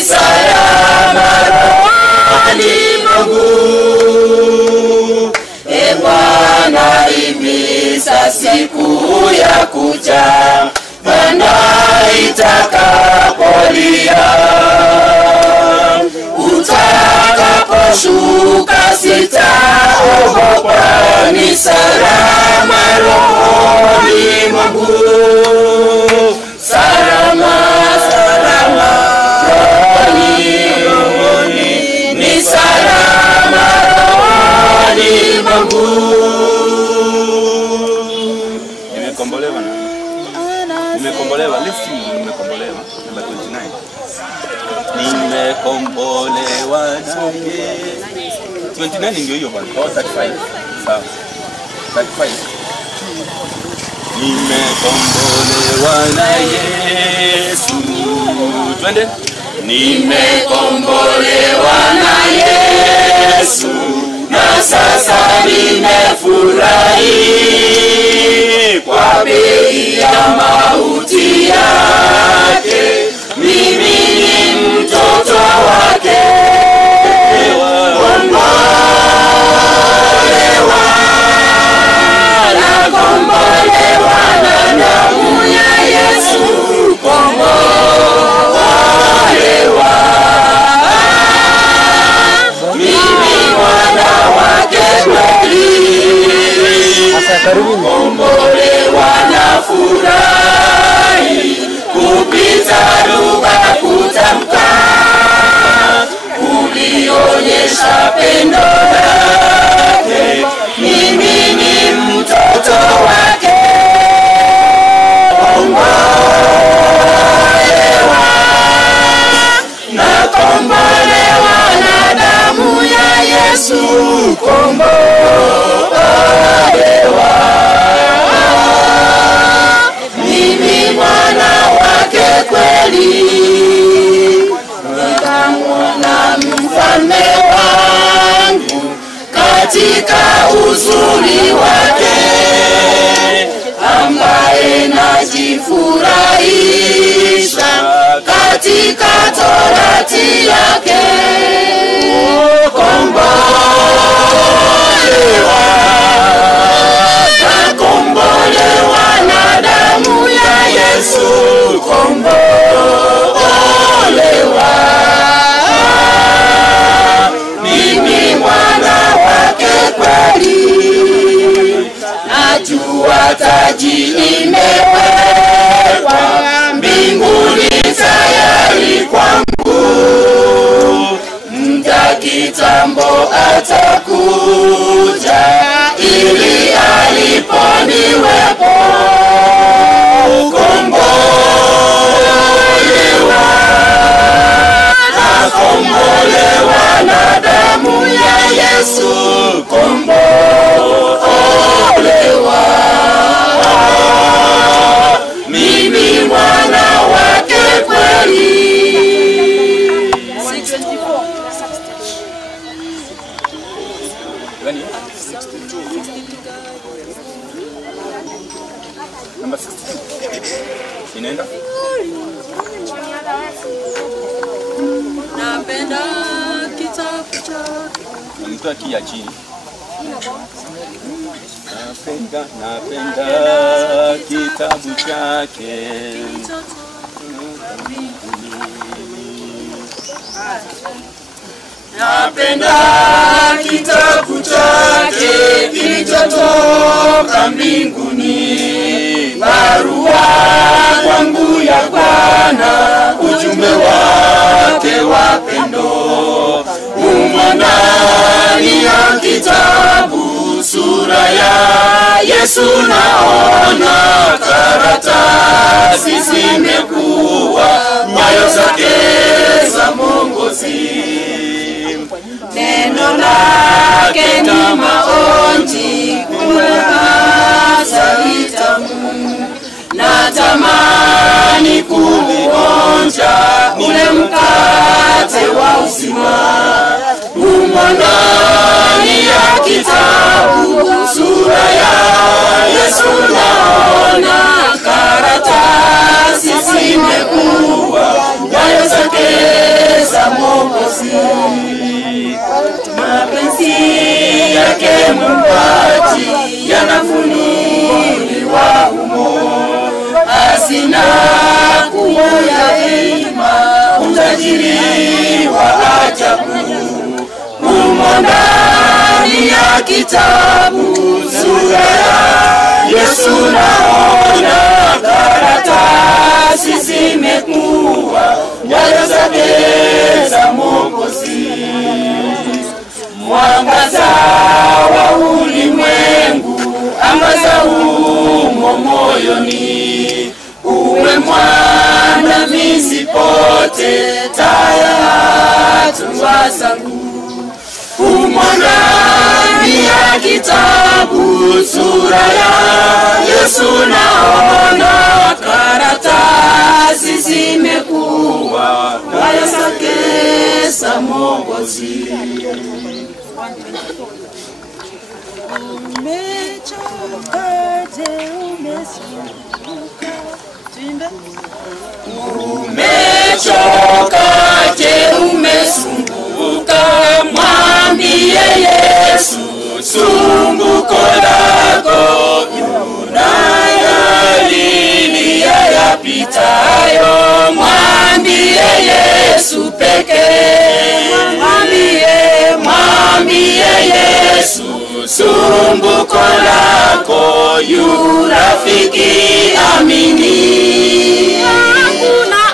salama rohoni mwangu. E Bwana, himiza siku ya kuja, Bwana itakapolia. Utakaposhuka sitaogopa, ni salama rohoni mwangu. Salama, salama rohoni, ni salama rohoni mwangu. Nimekombolewa na nimekombolewa, listen, nimekombolewa. Number 29. Nimekombolewa naye. 29 ndio hiyo bwana. Oh, 35. Sawa. 35. Nimekombolewa na Yesu. Twende. Nimekombolewa na Yesu, na sasa nimefurahi kwa bei ya mauti yake. Mimi ni mtoto wake. Kombolewa, nakombolewa na damu ya Yesu. Kombolewa, mimi mwana wake kweli. Kombolewa na furahi kupita lugha kutamka, ulionyesha pendo lake. Mimi ni mtoto wake. Kombolewa, nakombolewa na damu ya Yesu. Kombolewa, mimi mwana wake kweli. Nikamwona mfalme wangu katika uzuri wake, ambaye najifurahisha katika torati yake. Kombolewa, nakombolewa na damu ya Yesu. Kombolewa, mimi mwana wake kweli. Najua taji imewekwa mbinguni tayari kwangu. Muda kitambo atakuja ili alipo niwepo. Kombolewa, nakombolewa na damu ya Yesu. Kombolewa, mimi mwana wake kweli. Gani? 62. Number 62. Inaenda? Napenda kitabu chake. Mtoa kia chini. Napenda kitabu chake. Napenda kitabu chake kilichotoka mbinguni. Barua kwangu ya Bwana, ujumbe wake wa pendo. Umo ndani ya kitabu, sura ya Yesu naona. Karatasi zimekuwa nyayo zake za mwongozi. Neno lake ni maonji, kuhasa litamu. Natamani kuonja ule mkate wa uzima. Umo ndani ya kitabu, sura ya Yesu naona. Karatasi zimekuwa nyayo zake Mwokozi. Mapenzi yake Muumbaji yanafunuliwa humo, hazina kubwa ya hekima, utajiri wa ajabu humo ndani ya kitabu. Sura ya Yesu naona, karatasi zimekuwa nyayo zake za Mwokozi. Mwangaza wa ulimwengu, angaza humo moyoni, uwe mwandamizi pote, taa hatua zangu. Humo ndani ya kitabu, sura ya Yesu naona, karatasi zimekuwa nyayo zake za Mwokozi. Umechoka je, umesumbuka? Mwambie Yesu sumbuko lako, unayalilia yapitayo. Mwambie Yesu pekee, mwambie Yesu sumbuko lako, yu rafiki amini.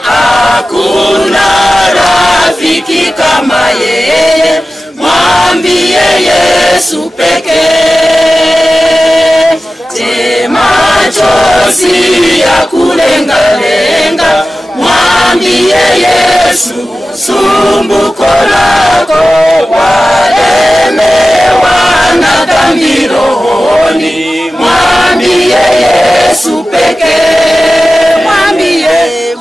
Hakuna rafiki kama yeye, mwambie Yesu pekee. Machozi ya kulengalenga, mwambie Yesu sumbuko lako. Walemewa na dhambi rohoni, mwambie Yesu pekee.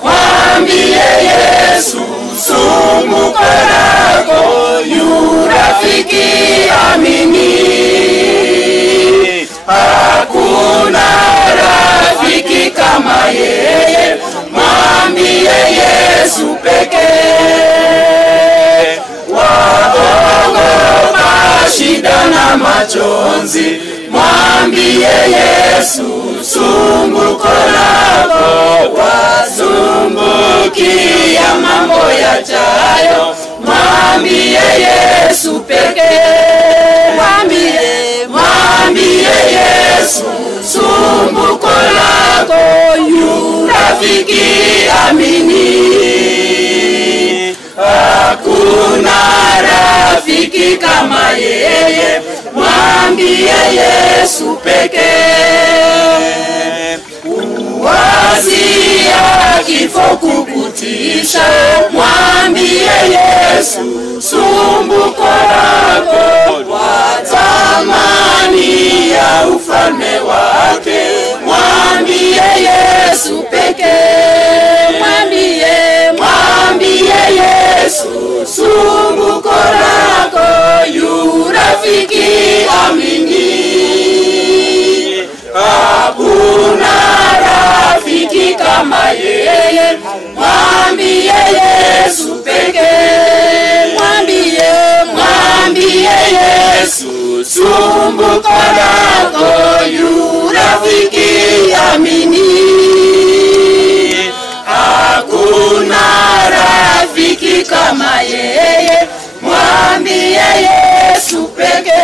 Mwambie Yesu sumbuko lako, yu rafiki amini. Hakuna rafiki kama yeye, mwambie Yesu pekee. Waogopa shida na majonzi, mwambie Yesu sumbuko lako. Wasumbukia mambo yajayo, mwambie Yesu pekee. Mwambie Yesu sumbuko lako, yu rafiki amini. Hakuna rafiki kama yeye, mwambie Yesu pekee. Wazia kifo kukutisha, mwambie Yesu sumbuko lako. Watamani ya ufalme wake, mwambie Yesu pekee. Mwambie Yesu sumbuko lako, yu rafiki amini. Hakuna rafiki kama yeye, mwambie Yesu pekee. Mwambie Yesu sumbuko lako, yu rafiki amini. Hakuna rafiki kama yeye, mwambie Yesu pekee.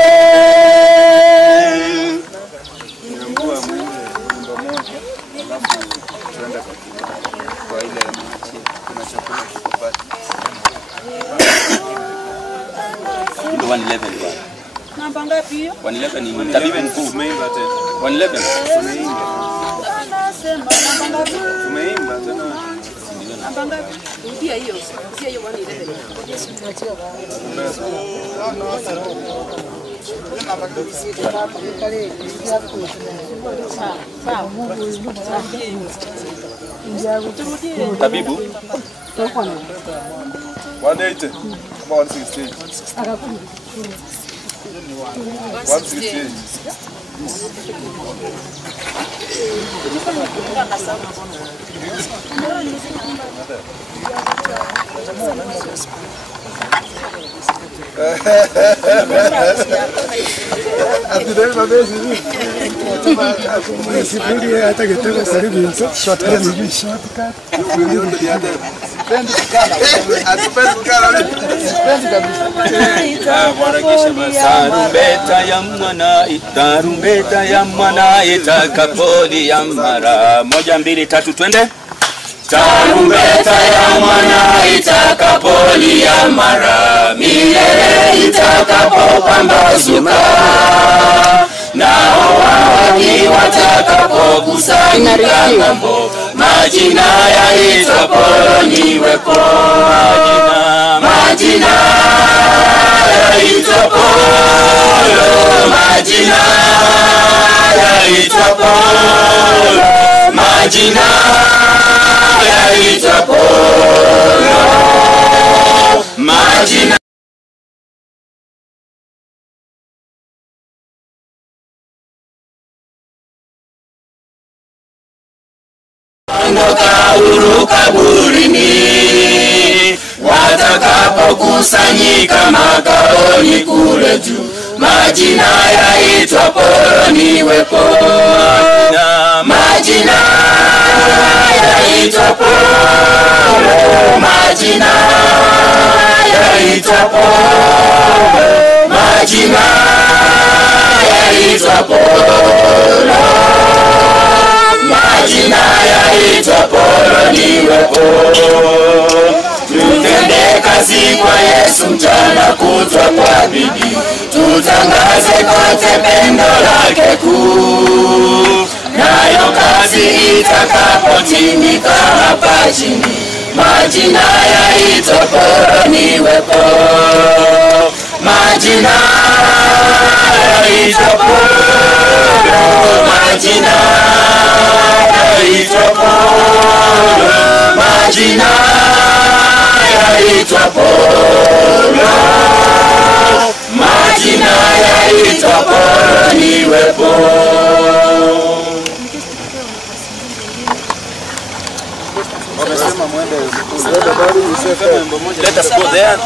Namba ngapi hiyo? 111 ni tabibu mkuu. Tumeimba tena. 111. Anasema namba ngapi? Tumeimba tena. Namba ngapi? Rudia hiyo. Rudia hiyo 111. Tabibu 180 about 168. 168. Atidai mabezi hivi. Sifuri hata kitaka karibu hizo. Shortcut hivi shortcut. Tarumbeta ya mwana itakapolia mara. 1 2 3 twende. Tarumbeta ya mwana itakapolia mara, milele itakapopambazuka, nao wawaki watakapokusanyika ng'ambo, majina yaitwapo niwepo. Majina yaitwapo, majina yaitwapo, majina yaitwapo, majina ondoka huru kaburini, watakapokusanyika makaoni kule juu, majina yaitwapo niwepo. Majina yaitwapo, majina yaitwapo, majina yaitwapo, majina yaitwapo niwepo. Tutende kazi kwa Yesu mchana kutwa kwa bidii, tutangaze kote pendo lake kuu, nayo kazi itakapotimika hapa chini, majina yaitwapo niwepo. Majina yaitwapo, majina yaitwapo, majina yaitwapo, majina yaitwapo niwepo. Let us go there.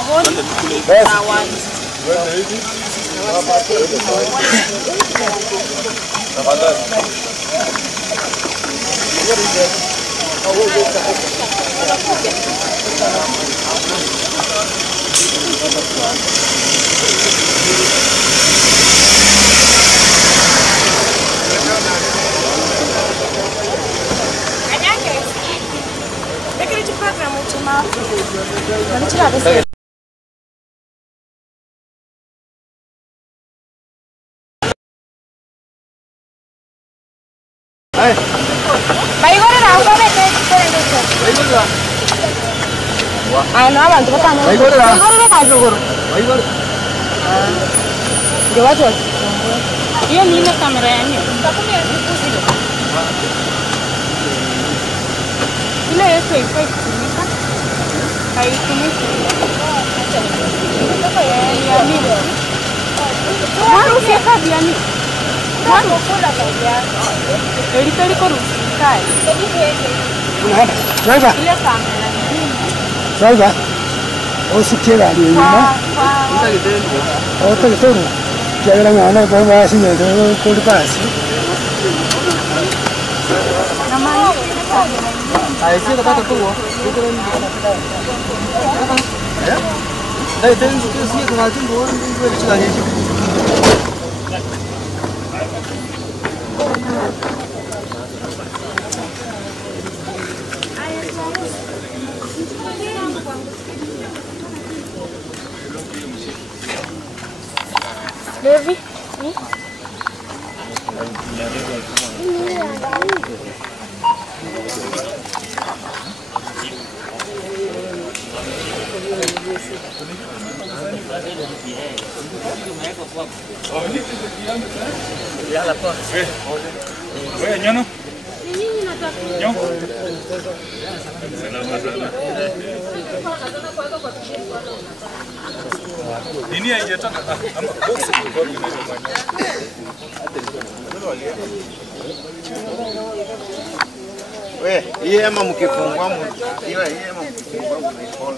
Sasa usikira ni nyuma. Otakitoro. Kiagera ngana kwa basi ndio kwa basi. Sio kupata tu. Dai tena sio kwa watu ndio ndio hicho. Levi? Wewe nyono? Nyono? Nini haijatoka? Ama box iko wewe, yeye ama mkifungwa hiyo yeye ama mkifungwa mnaipona.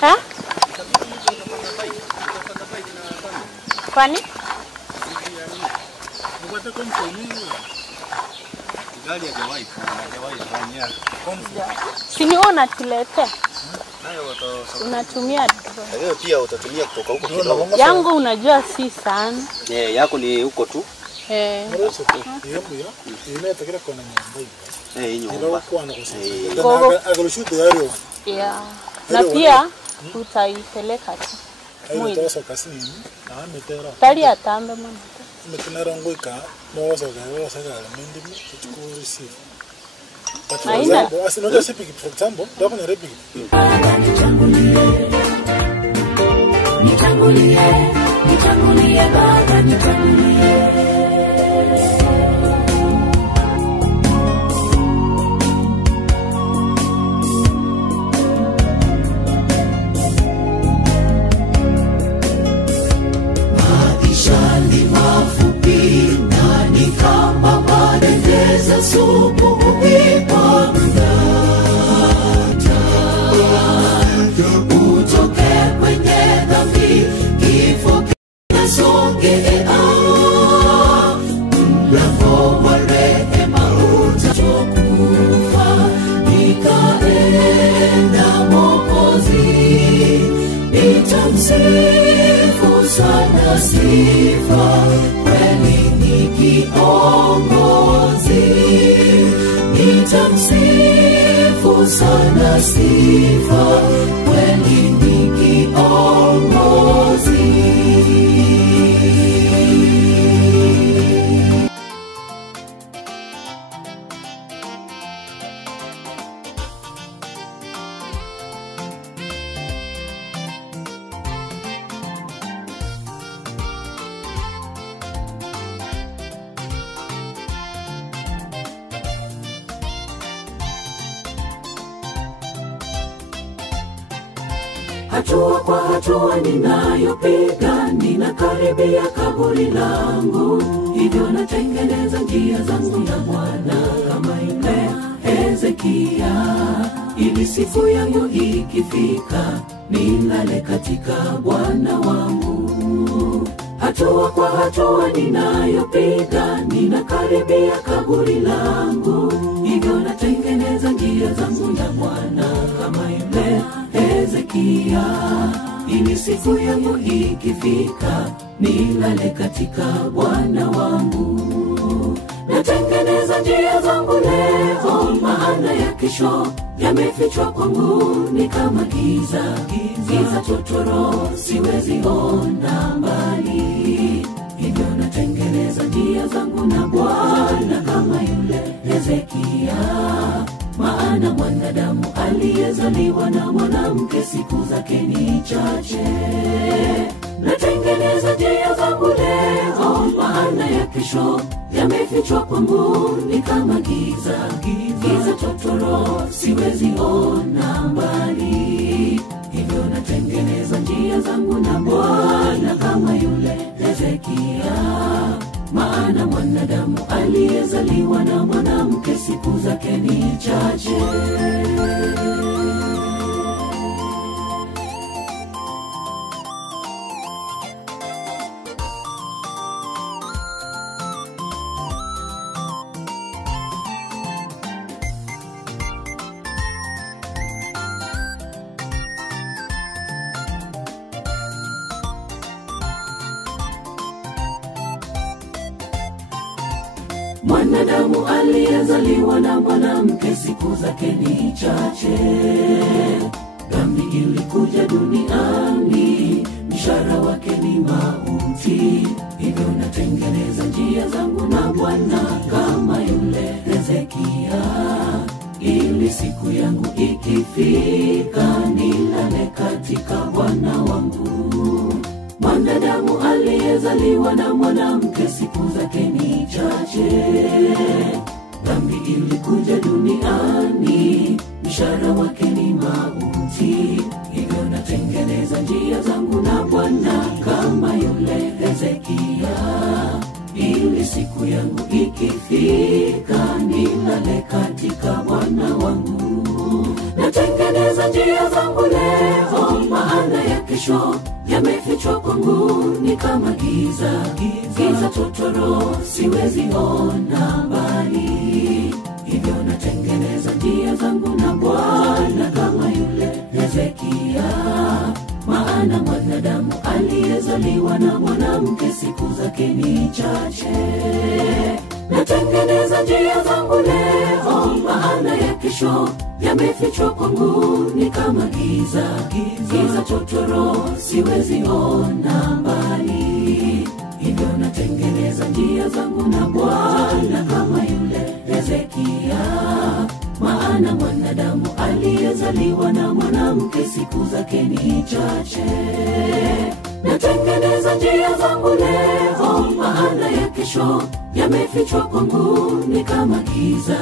Ha? Kwani? Sini unatuletea. Unatumia Leo pia utatumia kutoka huko kidogo. yangu, unajua si sana. Yako ni huko tu. Yeah. Na pia utaipeleka tu. Mwili. Tali atambe mama. Aina. Nitangulie Baba, nitangulie. Maisha ni mafupi na ni kama madendeza supu upipwa mdata. Utoke kwenye dhambi, kifo kinasogea. Mlango wa rehema utakufa, nikaenda Mwokozi, nitamsifu sana sifa, kweli ni kiongozi. Nitamsifu sana sifa, kweli ni kiongozi. Hatua kwa hatua ninayopiga, ninakaribia kaburi langu. Hivyo natengeneza njia zangu na Bwana kama yule Hezekia, ili siku yangu ikifika nilale katika Bwana wangu. Hatua kwa hatua ninayopiga, ninakaribia kaburi langu. Hivyo natengeneza njia zangu na Bwana kama yule Hezekia, ili siku yangu ikifika nilale katika Bwana wangu. Natengeneza njia zangu leo, maana ya kesho yamefichwa kwangu ni kama giza. Giza totoro, siwezi ona mbali. Hivyo natengeneza njia zangu na Bwana kama yule Hezekia, maana mwanadamu aliyezaliwa na mwanamke siku zake ni chache. Natengeneza njia zangu leo, maana ya kesho yamefichwa kwangu ni kama giza. Giza totoro, siwezi ona mbali. Hivyo natengeneza njia zangu na Bwana kama yule Hezekia, maana mwanadamu aliyezaliwa na mwanamke siku zake ni chache. Mwanadamu aliyezaliwa na mwanamke siku zake ni chache. Dhambi ilikuja duniani, mshahara wake ni mauti. Hivyo natengeneza njia zangu na Bwana kama yule Hezekia, ili siku yangu ikifika nilale katika Bwana wangu. Mwanadamu aliyezaliwa na mwanamke siku zake ni chache. Dhambi ilikuja duniani, mshahara wake ni mauti. Hivyo natengeneza njia zangu na Bwana kama yule Hezekia, ili siku yangu ikifika nilale katika Bwana wangu. Natengeneza njia zangu leo, maana ya kesho yamefichwa kwangu ni kama giza. Giza totoro, siwezi ona mbali. Hivyo natengeneza njia zangu na Bwana kama yule Hezekia, maana mwanadamu aliyezaliwa na mwanamke siku zake ni chache. Natengeneza njia zangu leo, maana ya kesho yamefichwa kwangu ni kama giza. Giza totoro, siwezi ona mbali. Hivyo natengeneza njia zangu na Bwana kama yule Hezekia, maana mwanadamu aliyezaliwa na mwanamke siku zake ni chache. Natengeneza njia zangu leo, maana ya kesho yamefichwa kwangu ni kama giza.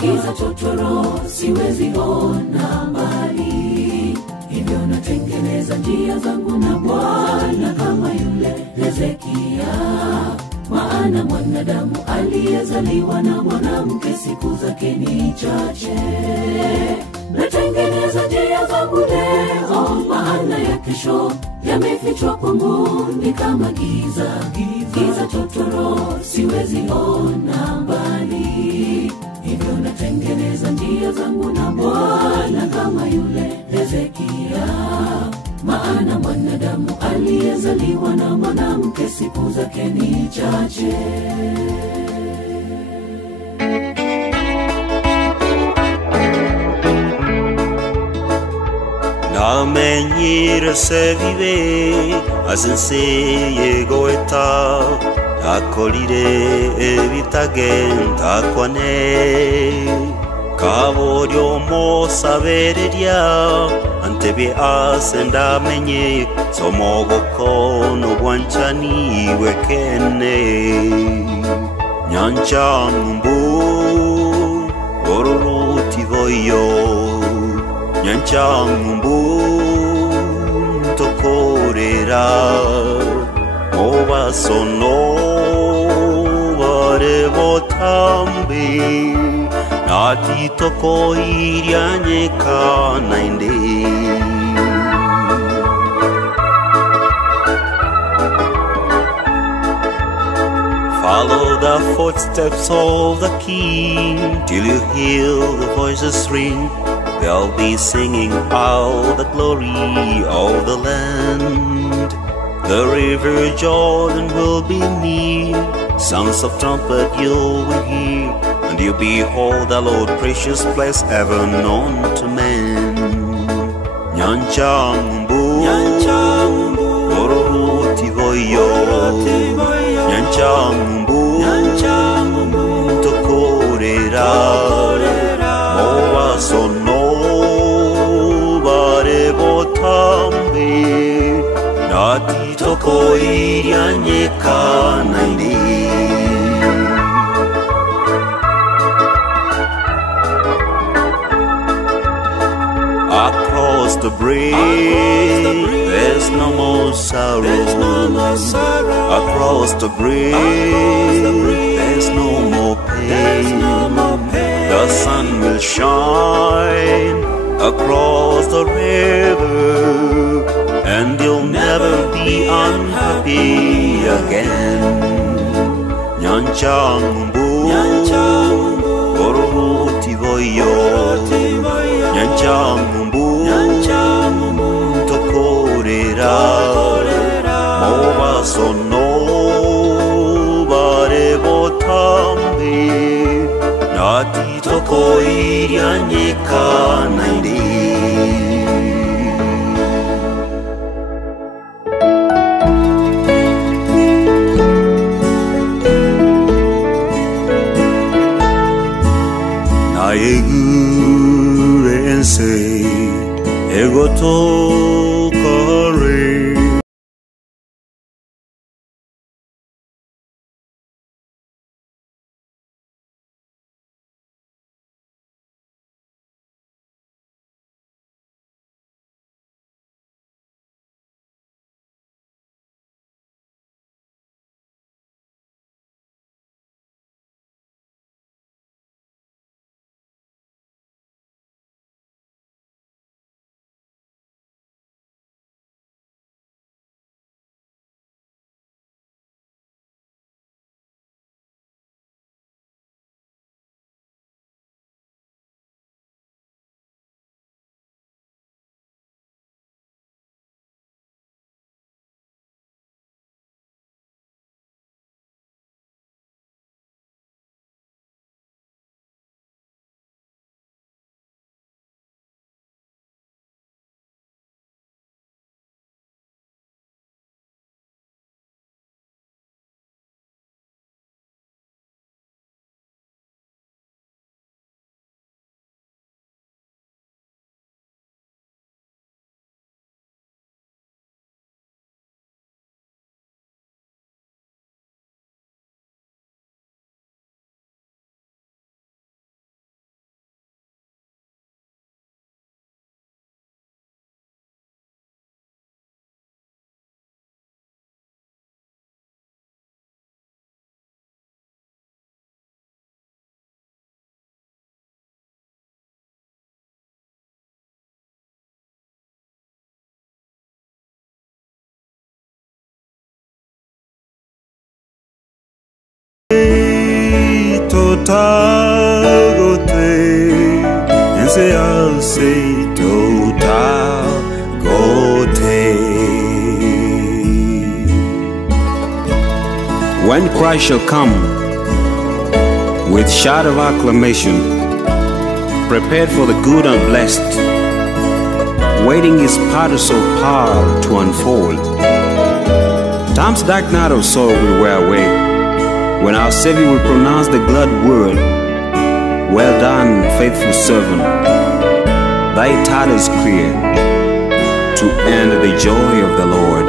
Giza totoro, siwezi ona mbali. Hivyo natengeneza njia zangu na Bwana kama yule Hezekia, maana mwanadamu aliyezaliwa na mwanamke siku zake ni chache. Natengeneza njia zangu leo, maana ya kesho yamefichwa kwangu ni kama giza. Giza totoro, siwezi ona mbali. Hivyo natengeneza njia zangu na Bwana kama yule Hezekia, maana mwanadamu aliyezaliwa na mwanamke siku zake ni chache. Namenyire se vive asense goeta akolire ebitagenda kwane kaboryo mo sabereria antebe asenda menye somogokono bwanchani wekene nyanja mbu oruruti voyo nyanja mbu tokorera obasono bare botambi nati toko irianye kanainde. Follow the footsteps of the King till you hear the voices ring. They'll be singing out the glory of the land. The river Jordan will be near, sounds of trumpet you will hear, and you behold the Lord, precious place ever known to man. Nyanja mbu, oruruti voyo, nyanja mbu, tokorera, moa sono, bare botambi, nati toko irianye kanaindi. Across the bridge, there's no more sorrow. Across the bridge, there's no more pain. The sun will shine across the river, and you'll never be unhappy again. Nyanja mbu, oruruti voyo, nyanja mbu, tokorera, moa sono, bare botambi, nati toko irianye kanaindi. Aegu and say, Egoto Kare. Totagote, and say I'll say Totagote. When Christ shall come with shout of acclamation, prepared for the good and blessed, waiting his parcels of power to unfold. Time's dark night of sorrow will wear away, when our Savior will pronounce the glad word, well done, faithful servant, thy title is clear, to end the joy of the Lord.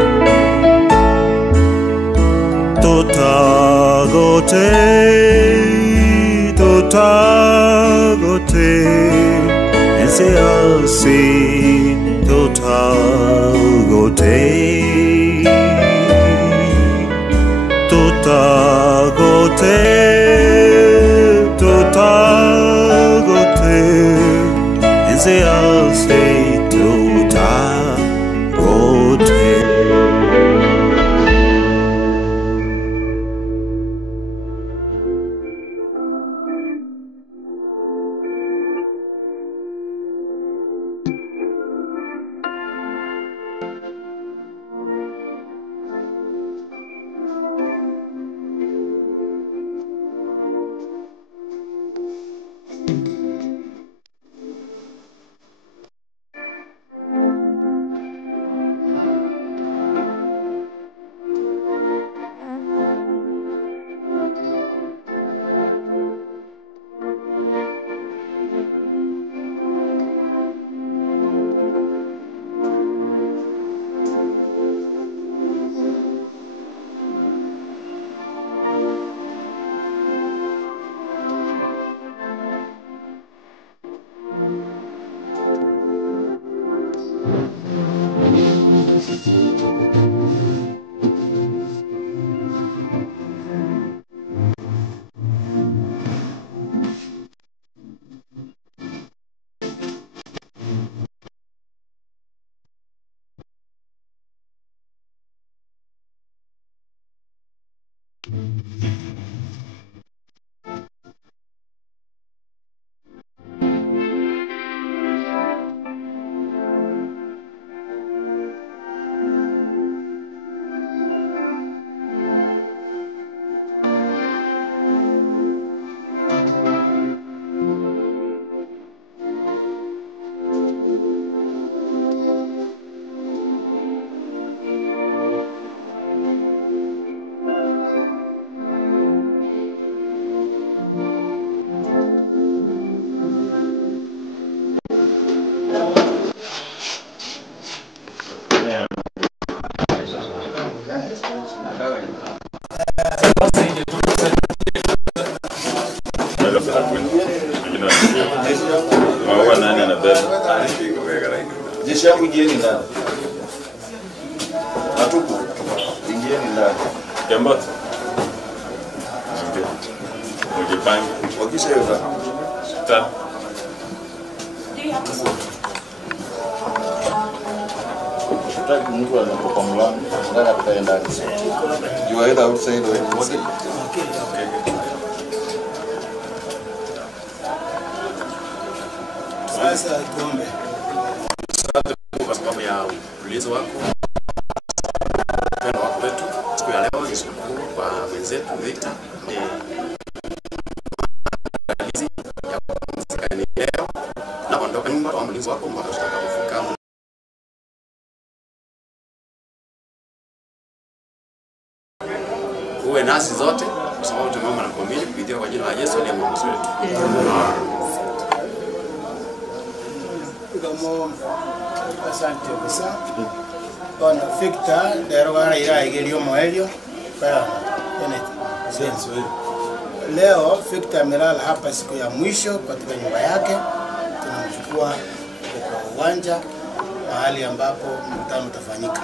Totagote, Totagote, and say I'll say Totagote. Totagote, Totagote, and say I'll say Totagote. Maua nani anabeba? Jeshi yangu ingieni ndani. Matuku. Ingieni ndani. Kembato. Mjipange. Wakisha hiyo ndani. Ta. Tutaki mtu anapokuwa kwa mlango, ndani apitaye ndani. You are either outside or inside. Sasa tuombe. Asante kwa sababu ya ulinzi wako. Upendo wako wetu. Siku ya leo ni siku kwa wenzetu Victor. Hizi ya kupumzika ni leo. Na kuondoka nyumba kwa ulinzi wako mpaka tutakapofika. Uwe nasi zote kwa sababu tumeomba na kuamini kupitia kwa jina la Yesu ndiye Mwokozi wetu. Kamo asante kabisa. Bwana Victor derogara ira igerio moelio. Bwana senso. Leo Victor amelala hapa siku ya mwisho katika nyumba yake. Tunamchukua kwa uwanja mahali ambapo mkutano utafanyika.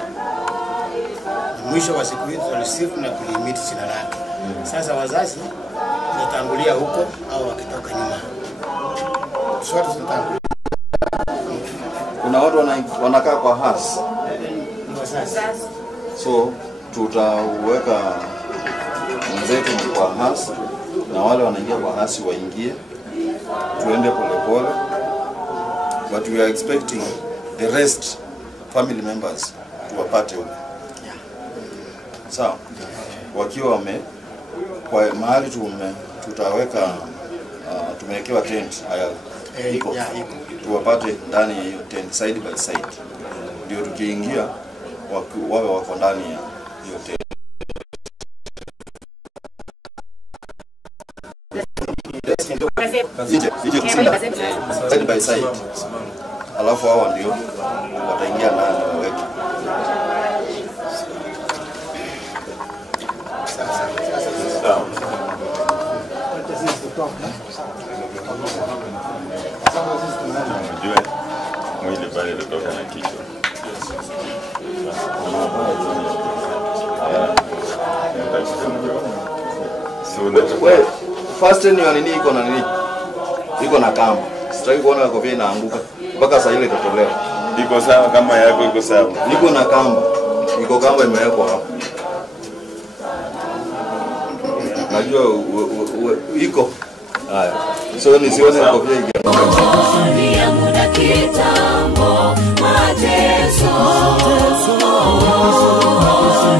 Mwisho wa siku hii tulisifu na kulimiti jina lake. Sasa wazazi tunatangulia huko au wakitoka nyuma. Sote tunatangulia. Kuna watu wanakaa kwa house. So tutaweka mwenzetu kwa house na wale wanaingia kwa house waingie. Tuende polepole. But we are expecting the rest family members tuwapate huko. Sawa. Wakiwa kwa mahali tutaweka tumewekewa tent haya iko tuwapate ndani ya hiyo tent side by side, ndio tukiingia wawe wako ndani ya hiyo tent. Side by side, alafu hao ndio wataingia ndani waweke. Unajua mwili pale kutoka na kichwa. Wewe first ni nini iko na nini? Iko na kamba. Sitaki kuona kofia inaanguka mpaka saa ile itatolewa. Iko sawa kama yako iko sawa. Iko na kamba. Iko kamba imewekwa hapo. Najua iko. Haya. So nisione kofia ingia. Ni ya muda kitambo mateso.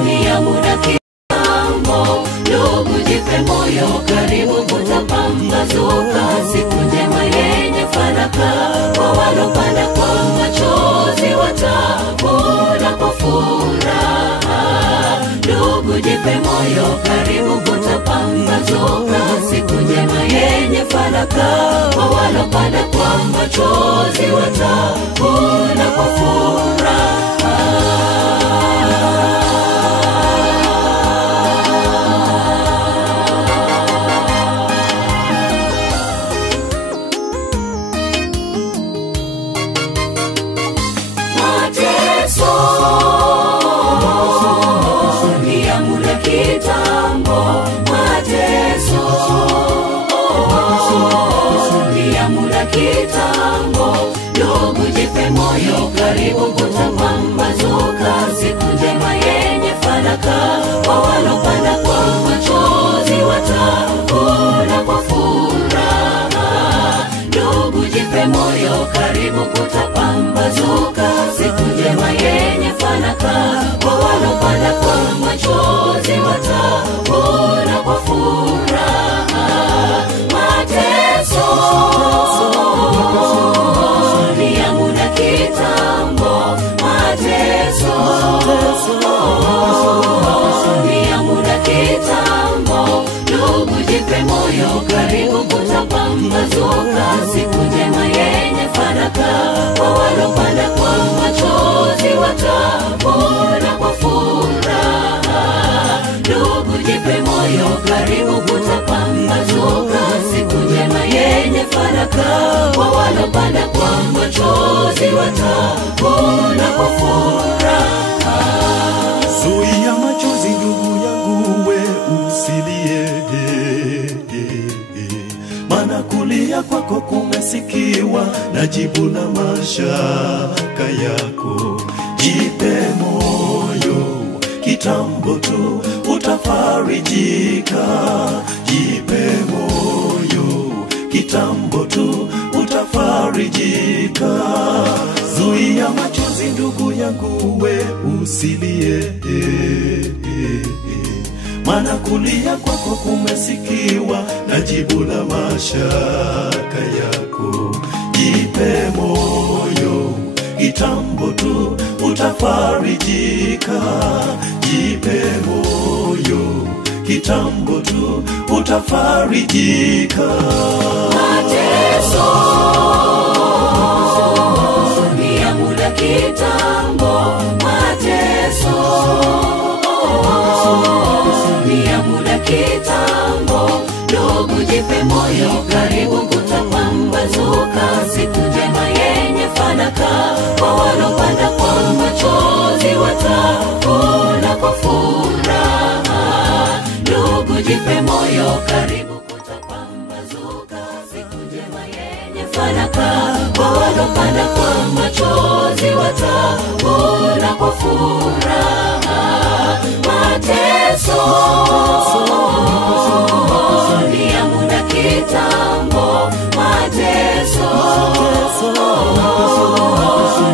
Ni ya muda kitambo. Ndugu jipe moyo karibu kutapambazuka. Siku njema yenye fanaka. Kwa walopanda kwa machozi watavuna kwa furaha. Ndugu jipe moyo karibu kutapambazuka. Siku njema yenye fanaka. Kwa walopanda kwa machozi watavuna kwa furaha. Kitambo mateso ni ya muda kitambo. Ndugu jipe moyo karibu kutapambazuka. Siku njema yenye fanaka. Kwa walopanda kwa machozi watavuna kwa furaha. Ndugu jipe moyo karibu kutapambazuka. Siku njema yenye fanaka. Kwa walopanda kwa machozi watavuna kwa furaha. Mateso ni ya muda kitambo. Mateso ni ya muda kitambo. Ndugu jipe moyo karibu kutapambazuka. Siku njema yenye fanaka. Kwa walopanda kwa machozi watavuna kwa furaha. Ndugu jipe moyo karibu kutapambazuka. Siku njema maana kulia kwako kumesikiwa na jibu la mashaka yako. Jipe moyo, kitambo tu utafarijika. Jipe moyo, kitambo tu utafarijika. Zuia machozi ndugu yangu, we usilie, maana kulia kwako kumesikiwa na jibu la mashaka yako. Jipe moyo, kitambo tu utafarijika. Jipe moyo, kitambo tu utafarijika. Mateso ni ya muda kitambo. Mateso ni ya muda kitambo. Ndugu jipe moyo, karibu kutapambazuka. Siku njema yenye fanaka, kwa walopanda kwa machozi watavuna kwa furaha. Ndugu jipe moyo, karibu kutapambazuka. Siku njema yenye fanaka, kwa walopanda kwa machozi watavuna kwa furaha. Mateso ni ya muda kitambo. Mateso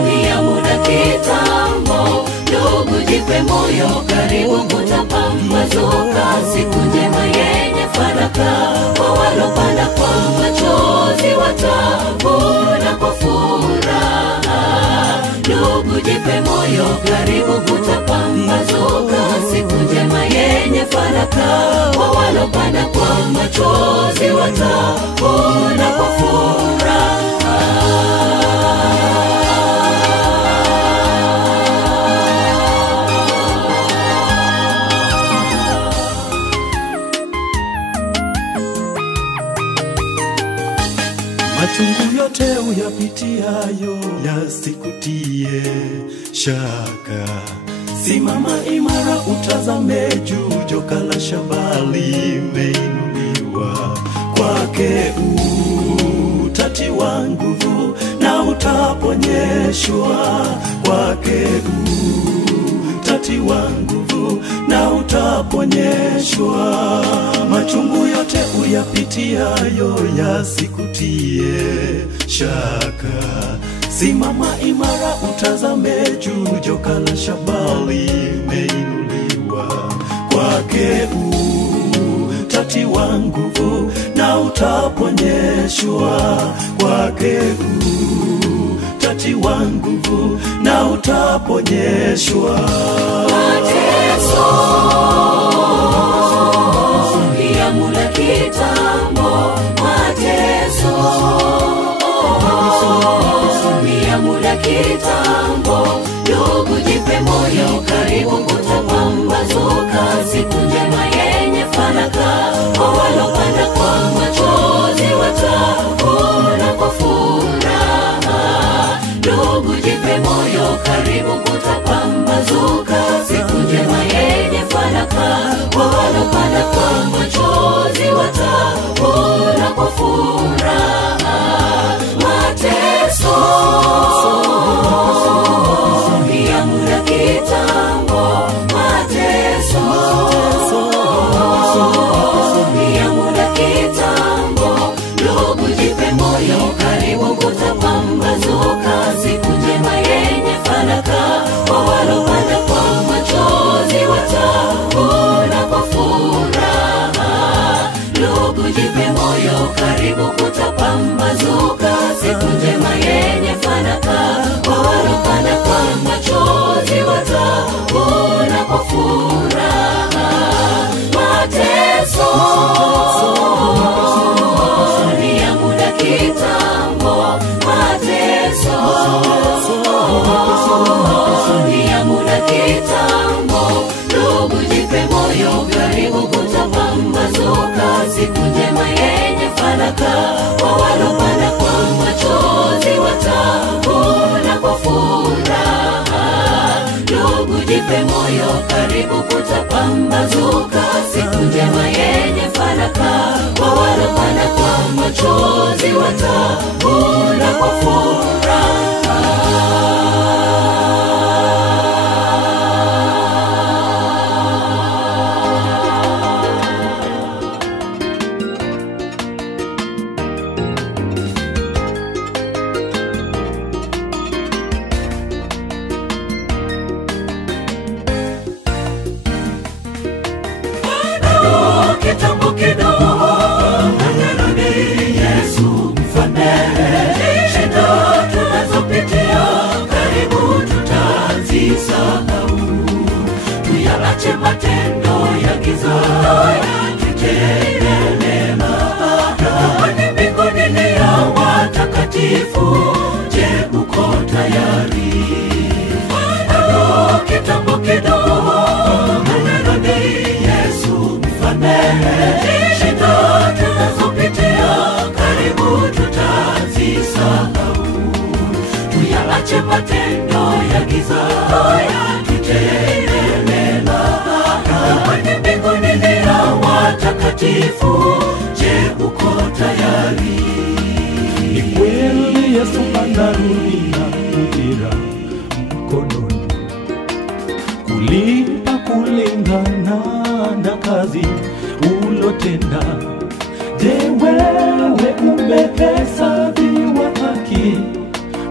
ni ya muda kitambo. Ndugu jipe moyo, karibu kutapambazuka. Siku njema yenye fanaka, kwa walopanda kwa machozi watavuna kwa furaha. Ndugu jipe moyo, karibu kutapambazuka. Siku njema yenye fanaka, kwa walopanda kwa machozi watavuna kwa furaha. Machungu yote uyapitiayo yasikutie shaka. Simama imara, utazame juu, joka la shaba limeinuliwa. Kwake utatiwa nguvu na utaponyeshwa. Kwake utatiwa nguvu na utaponyeshwa. Machungu yote uyapitiayo yasikutie shaka. Simama imara, utazame juu, joka la shaba limeinuliwa. Kwake utatiwa nguvu na utaponyeshwa. Kwake utatiwa nguvu na utaponyeshwa. Mateso ni ya muda kitambo. Mateso ni ya muda kitambo. Ndugu jipe moyo, karibu kutapambazuka. Siku njema yenye fanaka, kwa walopanda kwa machozi watavuna kwa furaha. Ndugu jipe moyo, karibu kutapambazuka. Siku njema yenye fanaka, kwa walopanda kwa machozi watavuna kwa furaha. Mateso ni ya muda kitambo. Mateso ni ya muda kitambo. Ndugu jipe moyo, karibu kutapambazuka. Siku njema yenye fanaka, kwa walopanda kwa machozi watavuna kwa furaha. Ndugu jipe moyo, karibu kutapambazuka. Siku njema yenye fanaka, kwa walopanda kwa machozi watavuna kwa furaha. Mateso ni ya muda kitambo. Mateso ni ya muda kitambo. Ndugu jipe moyo, karibu kutapambazuka. Siku njema yenye fanaka, kwa walopanda kwa machozi watavuna kwa furaha. Ndugu jipe moyo, karibu kutapambazuka. Siku njema yenye fanaka, kwa walopanda kwa machozi watavuna kwa furaha. Kitambo kidogo anarudi Yesu mfalme. Shida tunazopitia karibu tutazisahau. Tuyaache matendo ya giza, tutende mema. Kwani mbinguni ni ya watakatifu. Je, uko tayari? Kitambo kidogo anarudi Yesu mfalme. Shida tunazopitia karibu tutazisahau. Tuyaache matendo ya giza, tutende mema. Kwani mbinguni ni ya watakatifu. Je, uko tayari? Ni kweli Yesu anarudi na ujira mkononi, kulipa kulingana na kazi ulotenda. Je, wewe umehesabiwa haki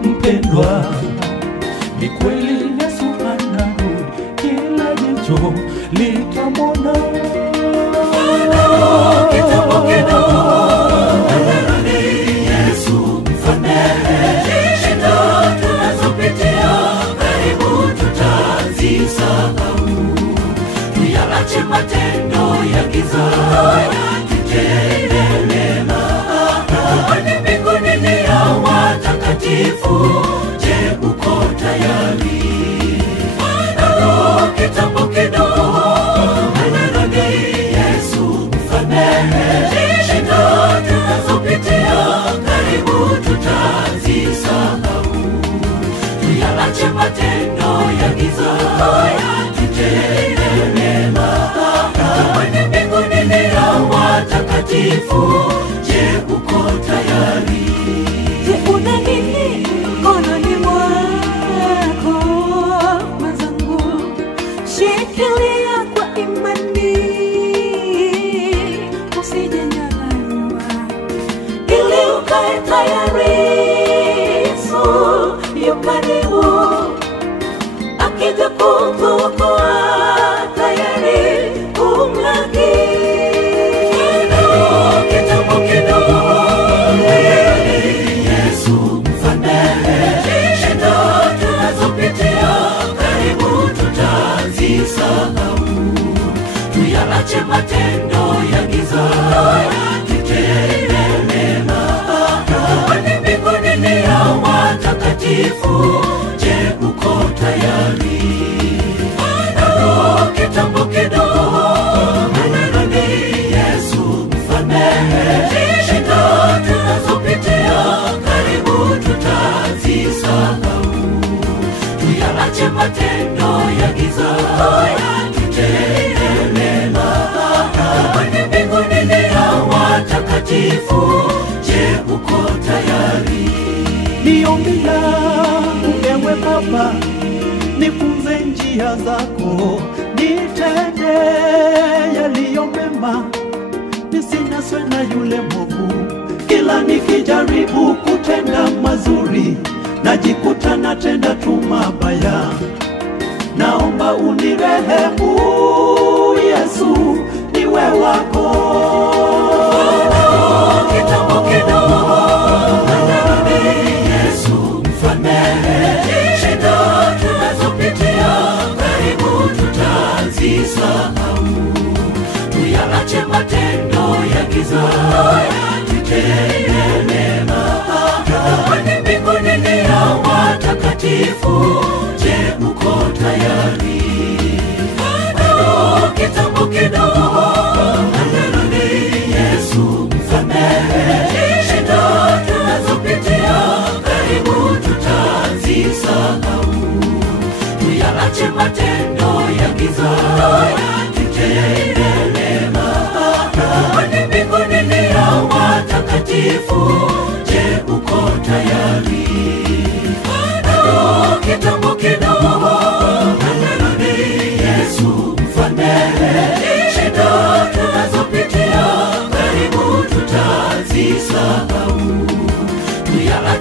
mpendwa? Ni kweli Yesu anarudi, kila jicho litamwona. Kitambo kidogo anarudi Yesu mfalme. Shida tunazopitia karibu tutazisahau. Tuyaache matendo ya giza, tutende mema. Kwani mbinguni ni ya watakatifu. Je, uko tayari? Kitambo kidogo anarudi Yesu mfalme. Shida tunazopitia karibu tutazisahau. Tuyaache matendo ya giza, tutende mema. Kwani mbinguni ni ya watakatifu. Je, uko tayari? Je, una nini mkononi mwako mwenzangu? Shikilia kwa imani, usijenyang'anywa, ili ukae tayari. Yesu yu karibu, akija kukuokoa, tayari kumlaki. Kitambo kidogo anarudi Yesu mfalme. Shida tunazopitia karibu tutazisahau. Tuyaache matendo ya giza, tutende mema. Kwani mbinguni ni ya watakatifu. Je, uko tayari? Kitambo kidogo anarudi Yesu mfalme. Shida tunazopitia karibu tutazisahau. Tuyaache matendo ya giza, tutende mema. Kwani mbinguni ni ya watakatifu. Je, uko tayari? Ni ombi langu ewe Baba, nifunze njia zako, nitende yaliyo mema, nisinaswe na yule mwovu. Kila nikijaribu kutenda mazuri, najikuta natenda tu mabaya. Naomba unirehemu Yesu, niwe wako. Kitambo kidogo anarudi Yesu mfalme. Shida tunazopitia karibu tutazisahau. Tuyaache matendo ya giza, tutende mema. Kwani mbinguni ni ya watakatifu. Je, uko tayari? Kitambo kidogo anarudi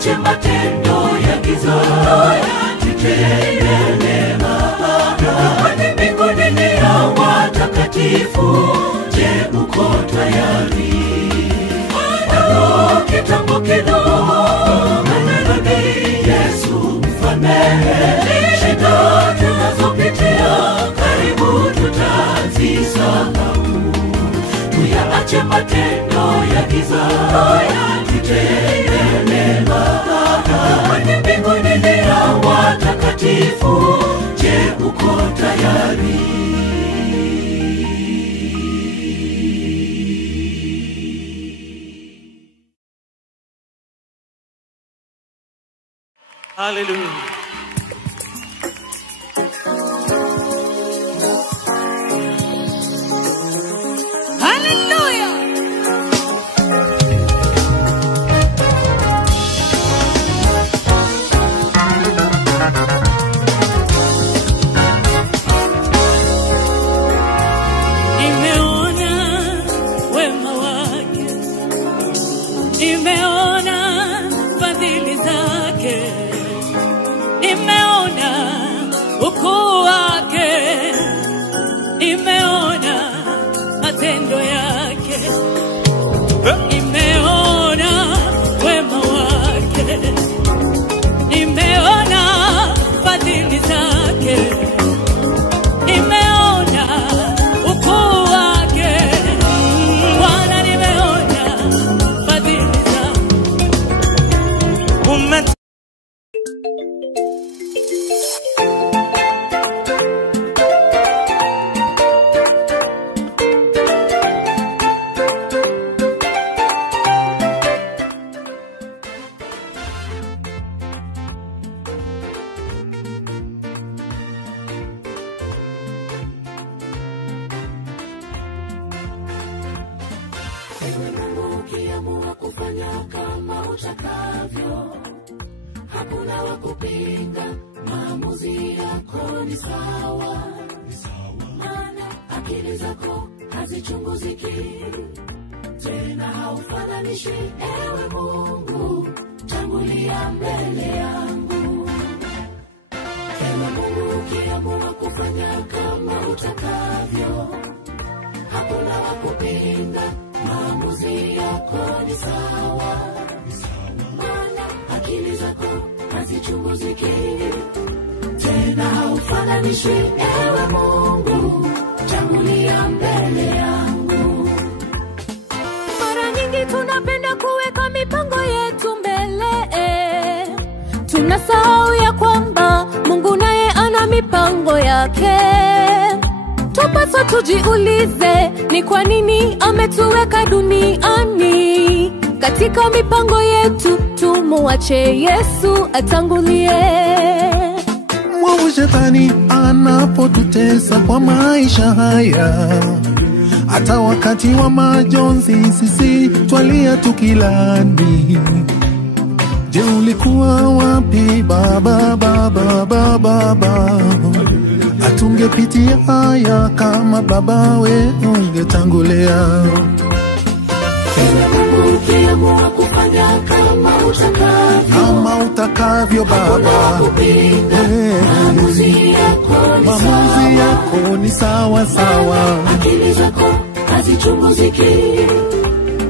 Tuyaache matendo ya giza, tutende mema. Kwani mbinguni ni ya watakatifu. Je, uko tayari? Bado kitambo kidogo, anarudi Yesu mfalme. Shida tunazopitia karibu tutazisahau. Tuyaache matendo ya giza, tutende mema. Kwani mbinguni ni ya watakatifu. Je, uko tayari? Hallelujah. Ukiamua kufanya kama utakavyo, hakuna wa kupinga. Maamuzi yako ni sawa, maana akili zako hazichunguziki, tena haufananishi. Ewe Mungu, tangulia mbele yangu. Ewe Mungu, ukiamua kufanya kama utakavyo, hakuna wa kupinga. Maamuzi yako ni sawa, maana akili zako hazichunguziki, tena haufananishi. Ewe Mungu, tangulia mbele yangu. Mara nyingi tunapenda kuweka mipango yetu mbele, tunasahau ya kwamba Mungu naye ana mipango yake. Tupaswa tujiulize, ni kwa nini ametuweka duniani? Katika mipango yetu tumuache Yesu atangulie. Mwovu shetani anapotutesa kwa maisha haya, hata wakati wa majonzi sisi twalia tukilani. Je, ulikuwa wapi baba, baba, baba, baba? Atungepitia haya kama baba we ungetangulia. Ewe Mungu, ukiamua kufanya kama utakavyo, baba, maamuzi yako ni sawa sawa. Akili zako hazichunguziki,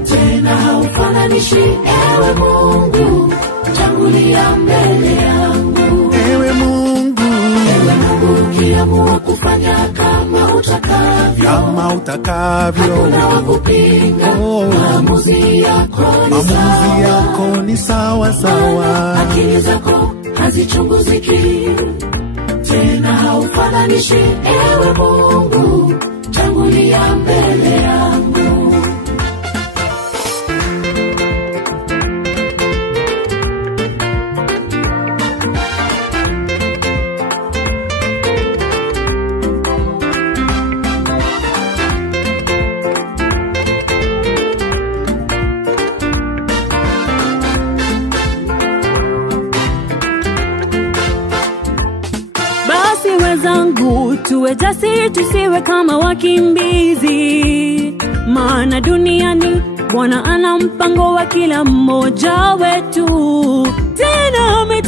tena haufananishi. Ewe Mungu, tangulia mbele yangu. Ewe Mungu, ukiamua kufanya kama utakavyo, hakuna wa kupinga. Maamuzi yako ni sawa sawa. Akili zako hazichunguziki, tena haufananishi. Ewe Mungu, tangulia mbele yangu. Zangu tuwe jasiri, tusiwe kama wakimbizi, maana duniani Bwana ana mpango wa kila mmoja wetu.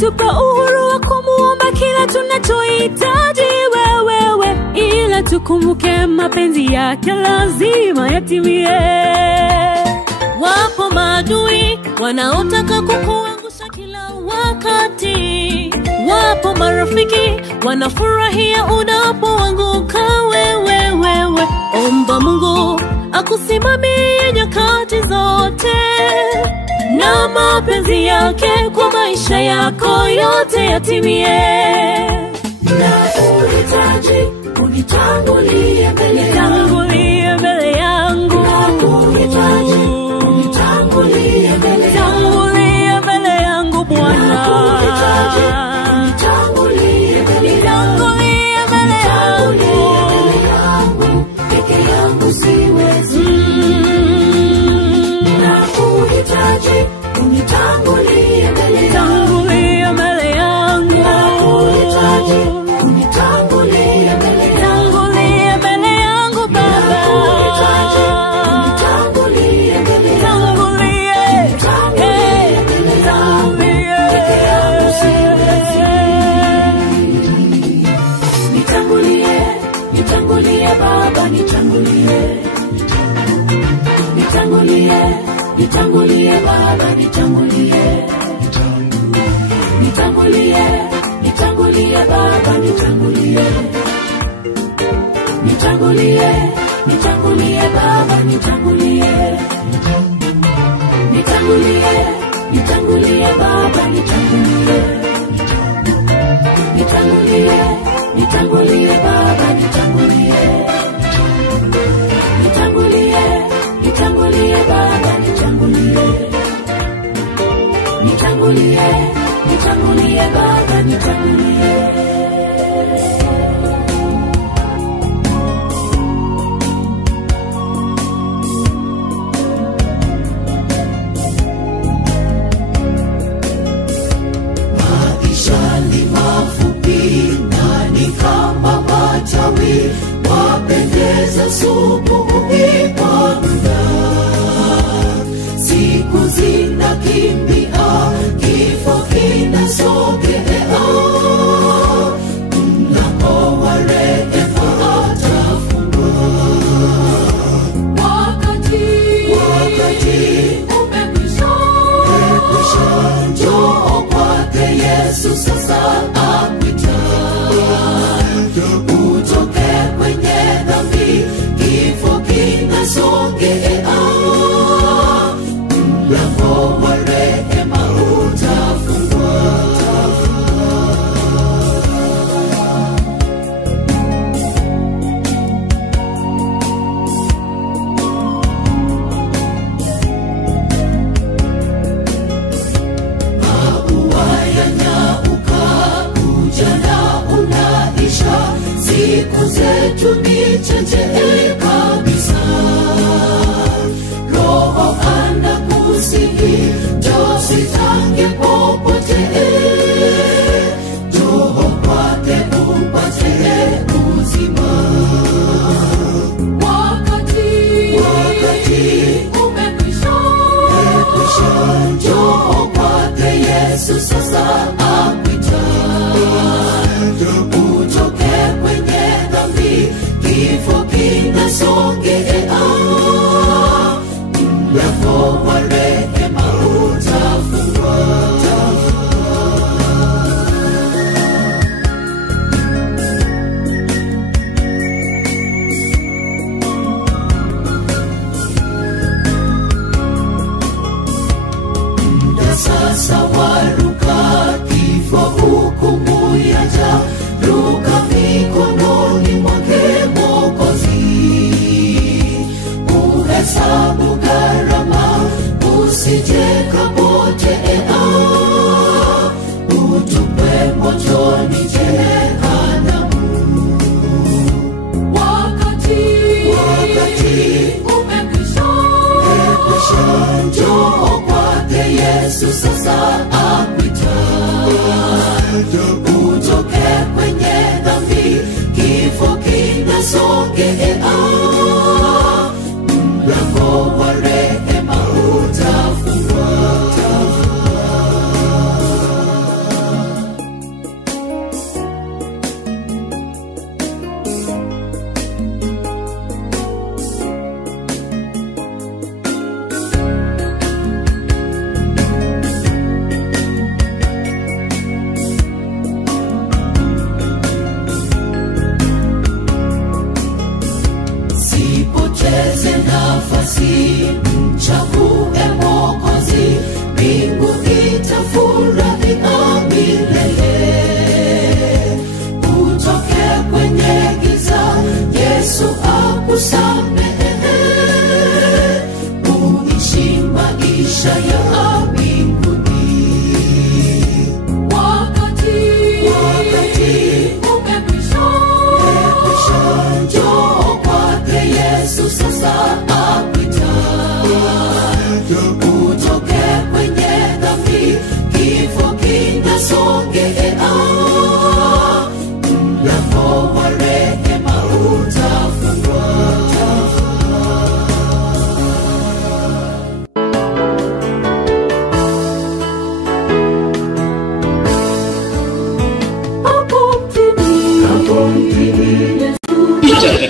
umetupa uhuru wa kumuomba kila tunachohitaji wewe, ila tukumbuke mapenzi yake lazima yatimie. Wapo maadui wanaotaka kukuangusha kila wakati, wapo marafiki wanafurahia unapoanguka wewe. Omba Mungu akusimamie nyakati zote, na mapenzi yake kwa maisha yako yote yatimie. Nakuhitaji unitangulie mbele yangu, nakuhitaji unitangulie mbele yangu Bwana, nakuhitaji unitangulie mbele yangu, peke yangu siwezi. Nakuhitaji unitangulie mbele yangu, nakuhitaji unitangulie mbele yangu Baba, nakuhitaji unitangulie mbele yangu, peke yangu siwezi. Nitangulie Baba, nitangulie Baba, nitangulie Baba, nitangulie Baba, nitangulie Baba, nitangulie Baba, nitangulie Baba, nitangulie Baba, nitangulie. Maisha ni mafupi na ni kama matawi, wapendeza subuhi kwa muda. Siku zinakimbia, kifo kinasogea, mlango wa rehema atafungua. Wakati umekwisha, njoo kwake Yesu sasa akuita. Utoke kwenye dhambi, kifo kinasogea, mlango wa rehema utafungua. Maua yanyauka, ujana unaisha, siku zetu ni chache kabisa. Roho anakusihi, njoo sitange popote, njoo kwake upate uzima. Wakati umekwisha, njoo kwake Yesu sasa akuita. Utoke kwenye dhambi, kifo kinasogea, mlango wa rehema utafungua. Muda sasa waruka, kifo hukumu yaja, ruka mikononi mwake Mwokozi. Uhesabu gharama, usije kapotea, utupwe motoni jehanamu. Wakati umekwisha, njoo kwake Yesu sasa akuita. Utoke kwenye dhambi, kifo kinasogea, mlango wa rehema utafungua.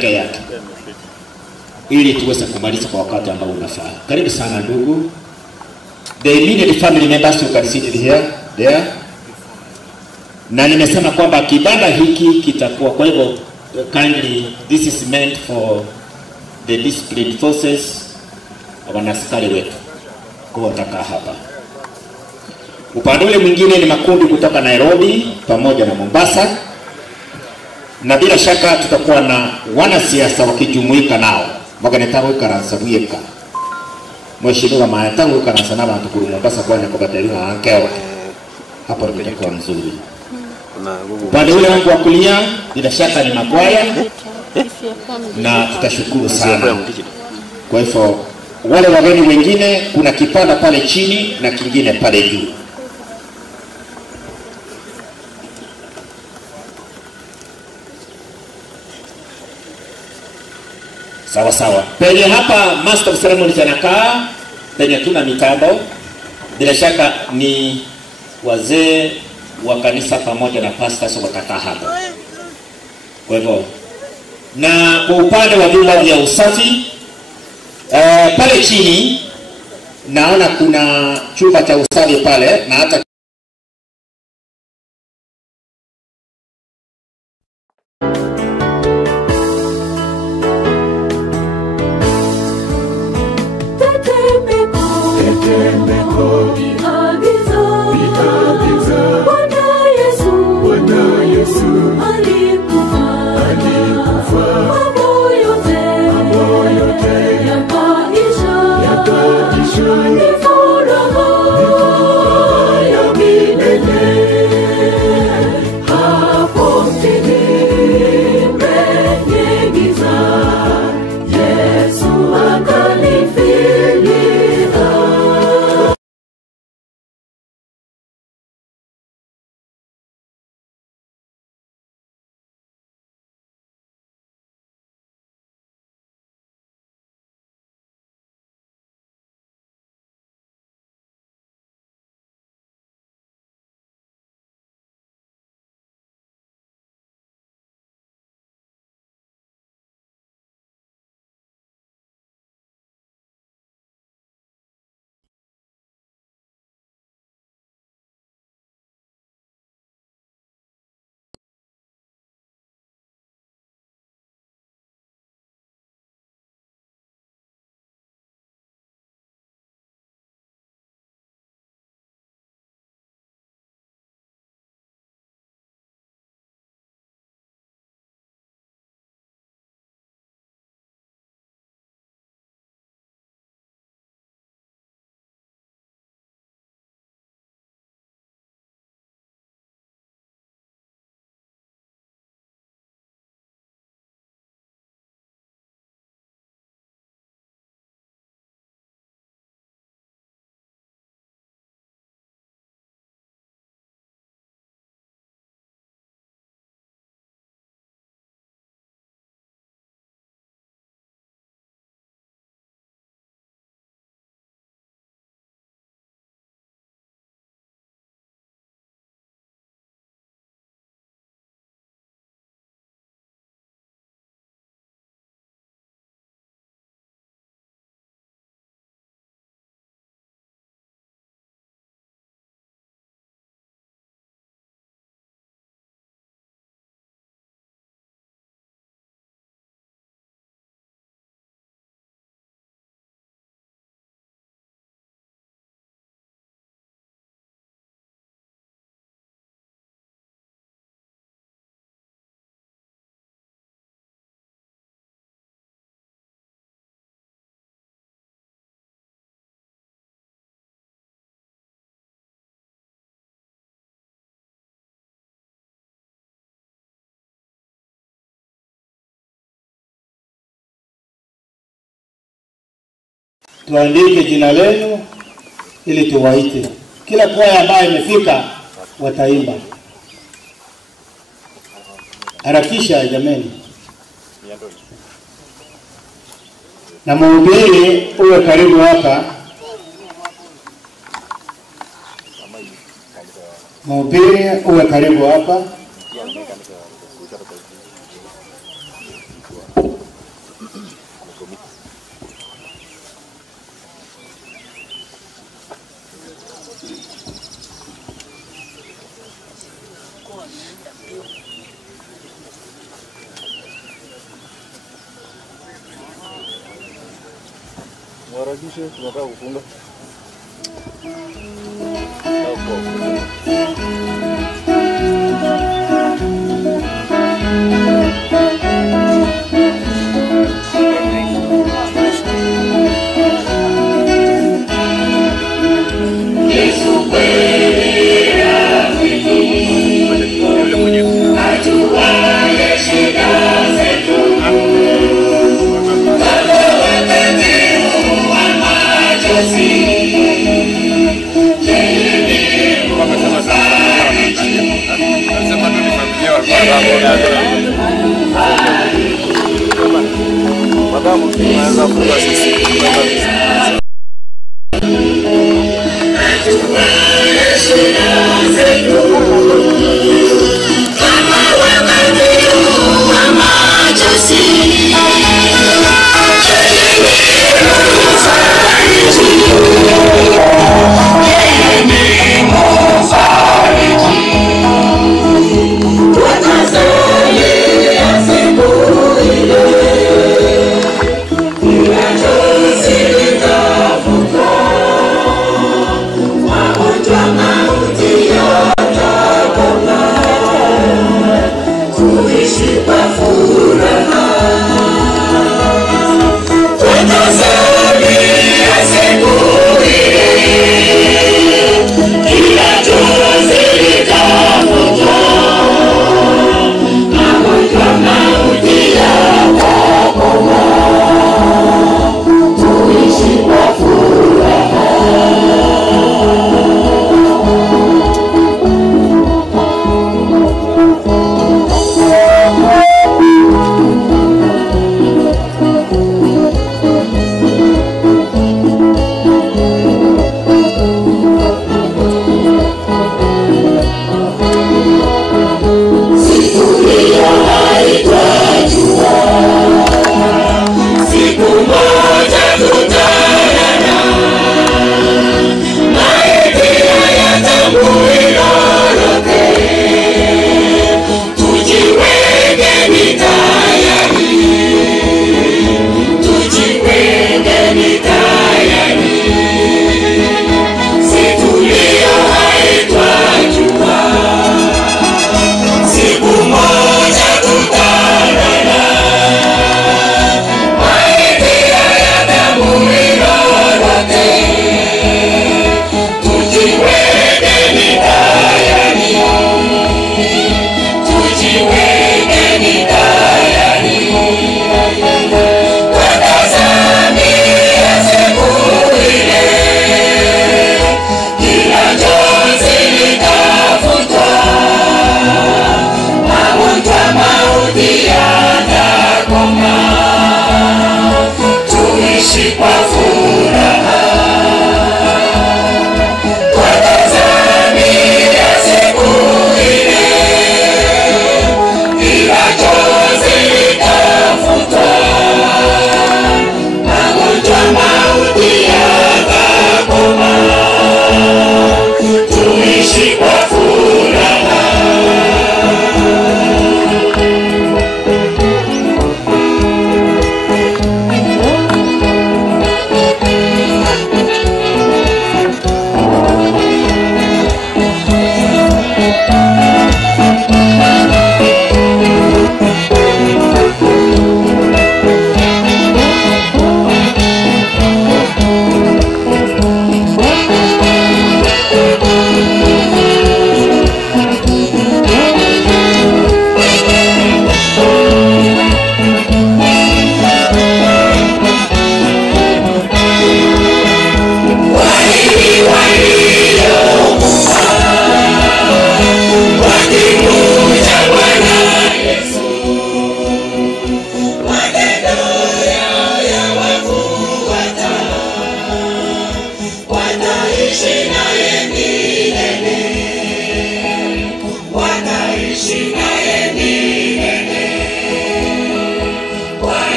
peke yake, ili tuweze kumaliza kwa wakati ambao unafaa. Karibu sana ndugu. The immediate family members, you can sit here, there. Na nimesema kwamba kibanda hiki kitakuwa, kwa hivyo kindly, this is meant for the disciplined forces, wanaskari wetu kwa watakaa hapa. Upande ule mwingine ni makundi kutoka Nairobi pamoja na Mombasa, na bila shaka tutakuwa na wanasiasa wakijumuika nao. Maganetawe karansabuika Mheshimiwa Maetawe karansa na tukuru Mombasa kwa nyakobatelia ankewa. Hapo nitakuwa mzuri. Upande ule wangu wa kulia bila shaka ni makwaya, na tutashukuru sana. Kwa hivyo wale wageni wengine, kuna kipanda pale chini na kingine pale juu. Sawa sawa. Penye hapa master of ceremonies anakaa, penye tuna mitambo, bila shaka ni wazee wa kanisa pamoja na pastors watakaa hapa. Kwa hivyo, na kwa upande wa vyumba vya usafi, pale chini naona kuna chumba cha usafi pale, na hata tuandike jina lenu ili tuwaite. Kila kwaya ambayo imefika wataimba. Harakisha jameni. Na mhubiri uwe karibu hapa. Mhubiri uwe karibu hapa. Mwarakishe, tunataka kufunga. Madamu, tunaweza kufunga sisi. Kuishi kwa furaha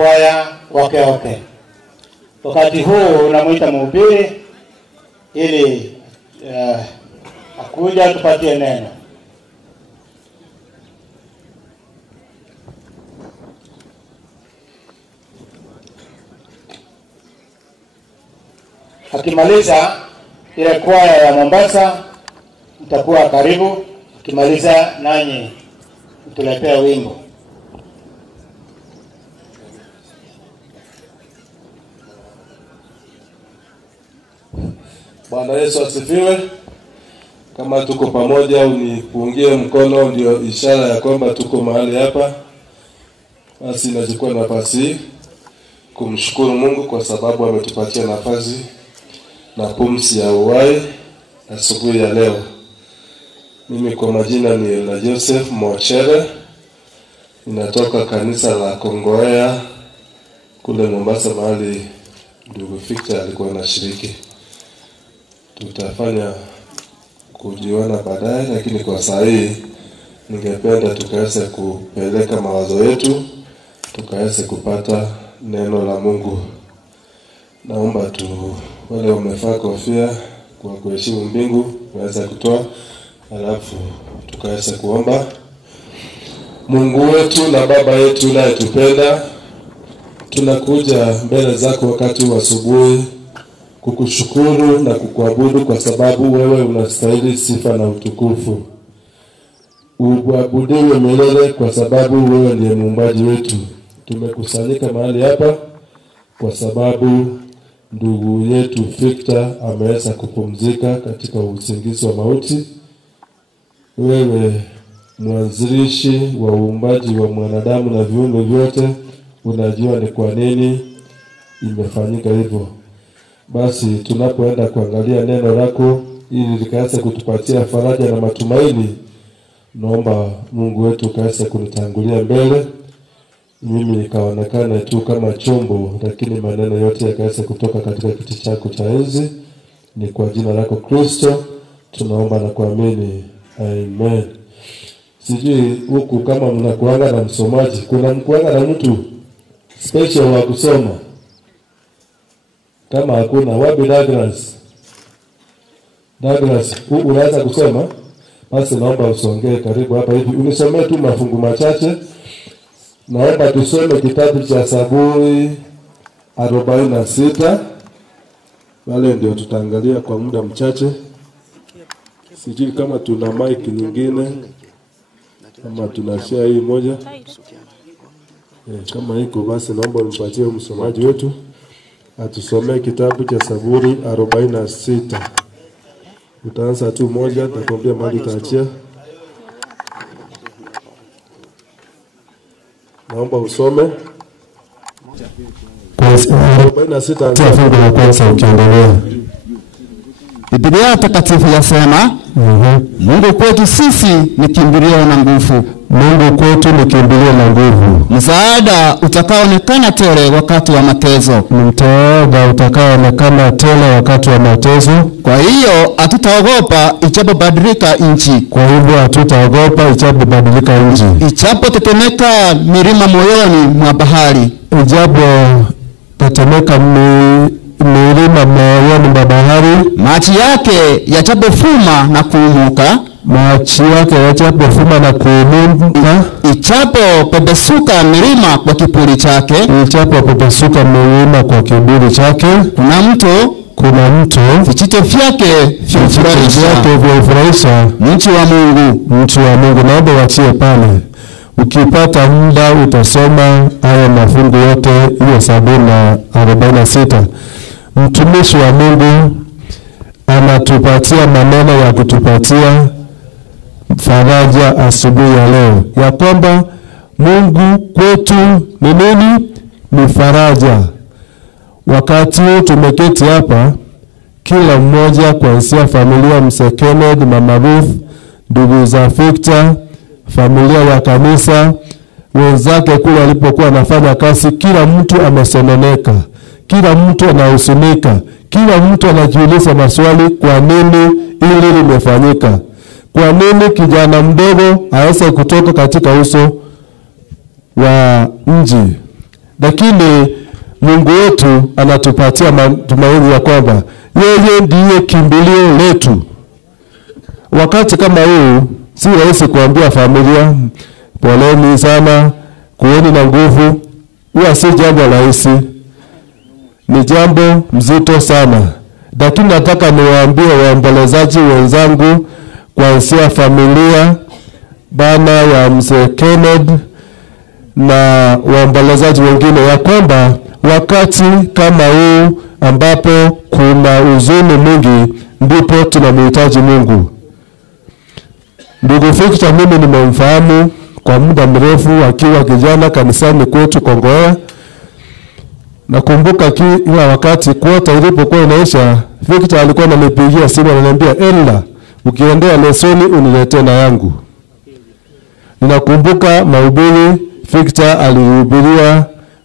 wanakwaya Oke. Wakati huu namuita mhubiri ili akuja tupatie neno. Akimaliza ile kwaya ya Mombasa mtakuwa karibu, akimaliza nanyi tuletea wimbo. Bwana Yesu asifiwe. Kama tuko pamoja unipungie mkono, ndio ishara ya kwamba tuko mahali hapa. Basi nachukua nafasi kumshukuru Mungu kwa sababu ametupatia nafasi na pumzi ya uhai asubuhi ya leo. Mimi kwa majina ni Elda Joseph Mwachere. Ninatoka kanisa la Kongoea kule Mombasa, mahali ndugu Victor alikuwa anashiriki. Tutafanya kujiona baadaye, lakini kwa saa hii ningependa tukaweze kupeleka mawazo yetu, tukaweze kupata neno la Mungu. Naomba tu wale wamevaa kofia kwa kuheshimu mbingu waweze kutoa, alafu tukaweze kuomba. Mungu wetu na Baba yetu unayetupenda, tunakuja mbele zako wakati wa asubuhi kukushukuru na kukuabudu kwa sababu wewe unastahili sifa na utukufu. Uabudiwe milele kwa sababu wewe ndiye muumbaji wetu. Tumekusanyika mahali hapa kwa sababu ndugu yetu Victor ameweza kupumzika katika usingizi wa mauti. Wewe mwanzilishi wa uumbaji wa mwanadamu na viumbe vyote, unajua ni kwa nini imefanyika hivyo. Basi tunapoenda kuangalia neno lako ili likaweze kutupatia faraja na matumaini, naomba Mungu wetu kaweze kunitangulia mbele, mimi nikaonekana tu kama chombo, lakini maneno yote yakaweze kutoka katika kiti chako cha enzi. Ni kwa jina lako Kristo tunaomba na kuamini, amen. Sijui huku kama mnakuanga na msomaji, kuna mkuanga na mtu special wa kusoma? Kama hakuna, wapi Douglas? Douglas, unaweza kusoma? Basi naomba usongee karibu hapa hivi. Unisomee tu mafungu machache. Naomba tusome kitabu cha Zaburi 46. Wale ndio tutaangalia kwa muda mchache. Sijui kama tuna mic nyingine, kama tunashare hii moja. Kama iko basi naomba nipatie msomaji wetu atusomee kitabu cha Zaburi 46. Utaanza tu moja, nitakwambia mahali utaachia. Naomba usome. 46 fungu la kwanza ukiendelea. Biblia takatifu yasema, Mungu kwetu sisi ni kimbilio na nguvu. Mungu kwetu ni kimbilio na nguvu. Msaada utakaoonekana tele wakati wa mateso. Msaada utakaoonekana tele wakati wa mateso. Kwa hiyo hatutaogopa ichapobadilika nchi. Kwa hivyo hatutaogopa ichapobadilika nchi. Ichapotetemeka milima moyoni mwa bahari. Ichapotetemeka milima moyoni mwa bahari. Maji yake yachapofuma na kuumuka. Maji yake yachapofuma na kuumuka. Ichapo pepesuka milima kwa kiburi chake. Ichapo pepesuka milima kwa kiburi chake. Kuna mto vichito vyake vyafurahisha. Mchi wa Mungu. Naomba wachie pale. Ukipata muda utasoma haya mafungu yote, hiyo Zaburi 46. Mtumishi wa Mungu anatupatia maneno ya kutupatia faraja asubuhi ya leo, ya kwamba Mungu kwetu ni nini? Ni faraja. Wakati tumeketi hapa, kila mmoja kuanzia familia Msekene, Mama Ruth, ndugu za Victor, familia ya kanisa, wenzake kule walipokuwa wanafanya kazi, kila mtu amesononeka, kila mtu anahuzunika, kila mtu anajiuliza maswali, kwa nini hili limefanyika? Kwa nini kijana mdogo aweze kutoka katika uso wa mji? lakini Mungu wetu anatupatia matumaini ya kwamba yeye ndiye kimbilio letu. Wakati kama huu si rahisi kuambia familia poleni sana, kuweni na nguvu. Huwa si jambo rahisi, ni jambo mzito sana. Lakini nataka niwaambie waombolezaji wenzangu, kuanzia familia bana ya mzee Kenneth na waombolezaji wengine, ya kwamba wakati kama huu ambapo kuna huzuni mwingi ndipo tunamhitaji Mungu. Ndugu Victor mimi nimemfahamu kwa muda mrefu akiwa kijana kanisani kwetu Kongowea. Nakumbuka kila wakati kwota ilipokuwa inaisha, Victor alikuwa ananipigia simu ananiambia, "Ella, ukiendea lesoni uniletee na yangu." Ninakumbuka mahubiri Victor alihubiria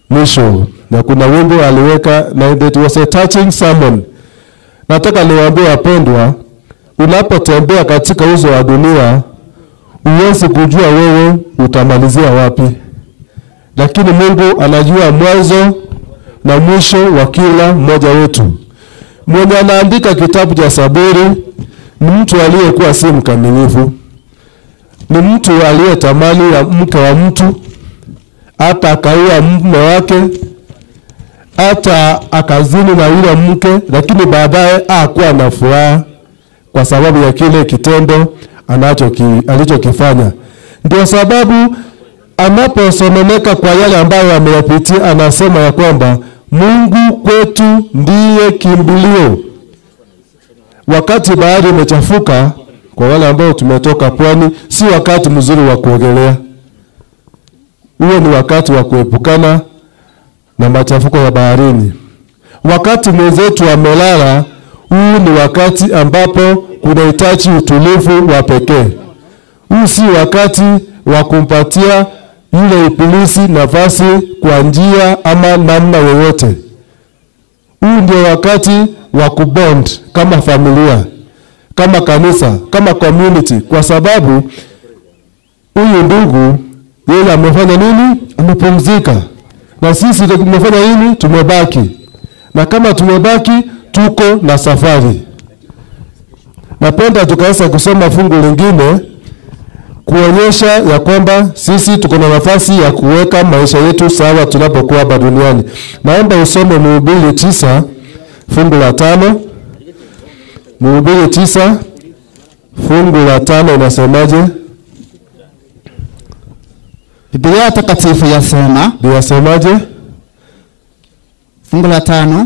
mwisho na kuna wimbo aliweka na it was a touching sermon. Nataka niwaambie wapendwa, unapotembea katika uso wa dunia huwezi kujua wewe utamalizia wapi. Lakini Mungu anajua mwanzo na mwisho wa kila mmoja wetu. Mwenye anaandika kitabu cha Zaburi ni mtu aliyekuwa si mkamilifu. Ni mtu aliyetamani ya mke wa mtu, hata akaua mume wake, hata akazini na yule mke, lakini baadaye hakuwa na furaha kwa sababu ya kile kitendo alichokifanya. Ndio sababu anaposononeka kwa yale ambayo ameyapitia, anasema ya kwamba Mungu kwetu ndiye kimbilio. Wakati bahari imechafuka, kwa wale ambao tumetoka pwani, si wakati mzuri wa kuogelea. Huo ni wakati wa kuepukana na machafuko ya baharini. Wakati mwenzetu amelala, huu ni wakati ambapo kunahitaji utulivu wa pekee. Huu si wakati wa kumpatia yule ibilisi nafasi kwa njia ama namna yoyote. Huu ndio wakati wa kubond kama familia, kama kanisa, kama community, kwa sababu huyu ndugu yeye amefanya nini? Amepumzika. Na sisi tumefanya nini? Tumebaki. Na kama tumebaki, tuko na safari. Napenda tukaweza kusoma fungu lingine kuonyesha ya kwamba sisi tuko na nafasi ya kuweka maisha yetu sawa tunapokuwa hapa duniani. Naomba usome Mhubiri 9 fungu la 5. Mhubiri 9 fungu la 5 inasemaje? Biblia takatifu yasemaje? Fungu la 5.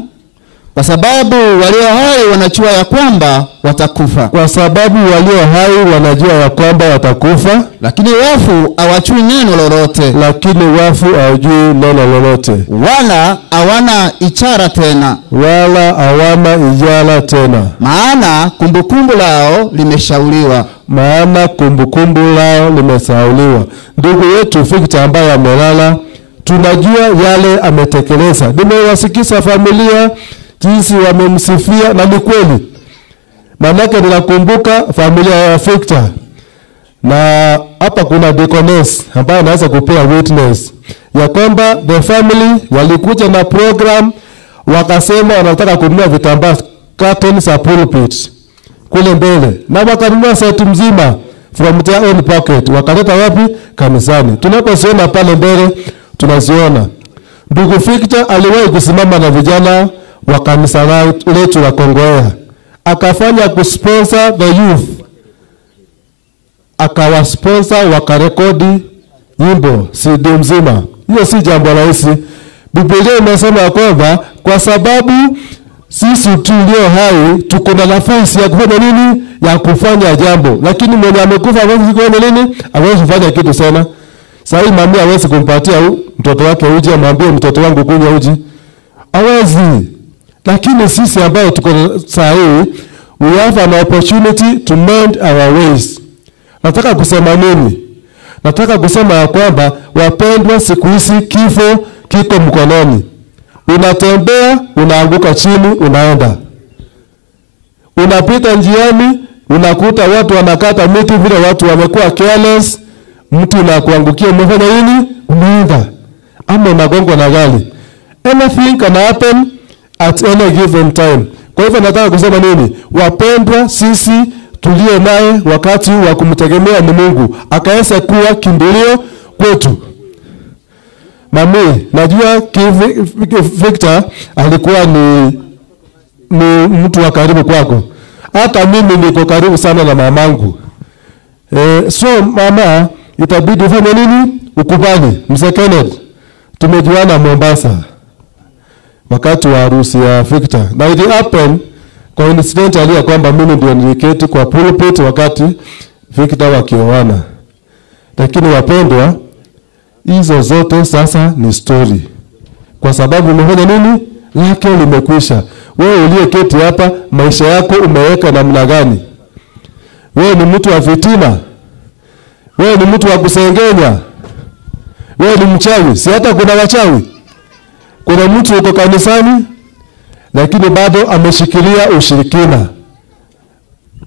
Kwa sababu walio hai wanajua ya kwamba watakufa. Kwa sababu walio hai wanajua ya kwamba watakufa. Lakini wafu hawajui neno lolote. Lakini wafu hawajui neno lolote. Wala hawana ishara tena. Wala hawana ishara tena. Maana kumbukumbu lao limeshauliwa. Maana kumbukumbu lao limesauliwa. Ndugu yetu Victor ambaye amelala, tunajua yale ametekeleza. Nimewasikiza familia jinsi wamemsifia, na ni kweli. Manake ninakumbuka familia ya Victor. Na hapa kuna deaconess ambaye anaweza kupea witness ya kwamba the family walikuja na program, wakasema wanataka kununua vitambaa curtains za pulpit kule mbele, na wakanunua set mzima from their own pocket. Wakaleta wapi? Kanisani. Tunaposiona pale mbele tunaziona. Ndugu Victor aliwahi kusimama na vijana wa kanisa letu la Kongowea, akafanya kusponsor the youth, akawasponsor, wakarekodi nyimbo CD mzima. Hiyo si jambo rahisi. Biblia inasema kwamba kwa sababu sisi tulio hai tuko na nafasi ya kufanya nini? Ya kufanya jambo. Lakini mwenye amekufa hawezi kufanya nini? Hawezi kufanya kitu sana. Sasa mami hawezi kumpatia mtoto wake uji, amwambie mtoto wangu kunywa uji. Hawezi. Lakini sisi ambao tuko saa hii, we have an opportunity to mend our ways. Nataka kusema nini? Nataka kusema ya kwamba wapendwa, siku hizi kifo kiko mkononi. Unatembea, unaanguka chini, unaenda. Unapita njiani, unakuta watu wanakata miti vile watu wamekuwa careless, mtu unakuangukia, umefanya nini? Umeenda. ama unagongwa na gari. Anything can happen at any given time. Kwa hivyo nataka kusema nini? Wapendwa, sisi tulio naye wakati wa kumtegemea ni Mungu, akaweza kuwa kimbilio kwetu. Mami, najua Victor alikuwa ni mtu wa karibu kwako. Hata mimi niko karibu sana na mamangu. So mama, itabidi ufanye nini? Ukubali. Mzee Kenneth, tumejuana Mombasa wakati wa harusi ya Victor. Na it happened coincidentally ya kwamba mimi ndio niliketi kwa pulpit wakati Victor wakioana. Lakini wapendwa, hizo zote sasa ni story. Kwa sababu umefanya nini? Lake limekwisha. Wewe uliyeketi hapa, maisha yako umeweka namna gani? Wewe ni mtu wa fitina? Wewe ni mtu wa kusengenya? Wewe ni mchawi? Si hata kuna wachawi. Kuna mtu uko kanisani lakini bado ameshikilia ushirikina.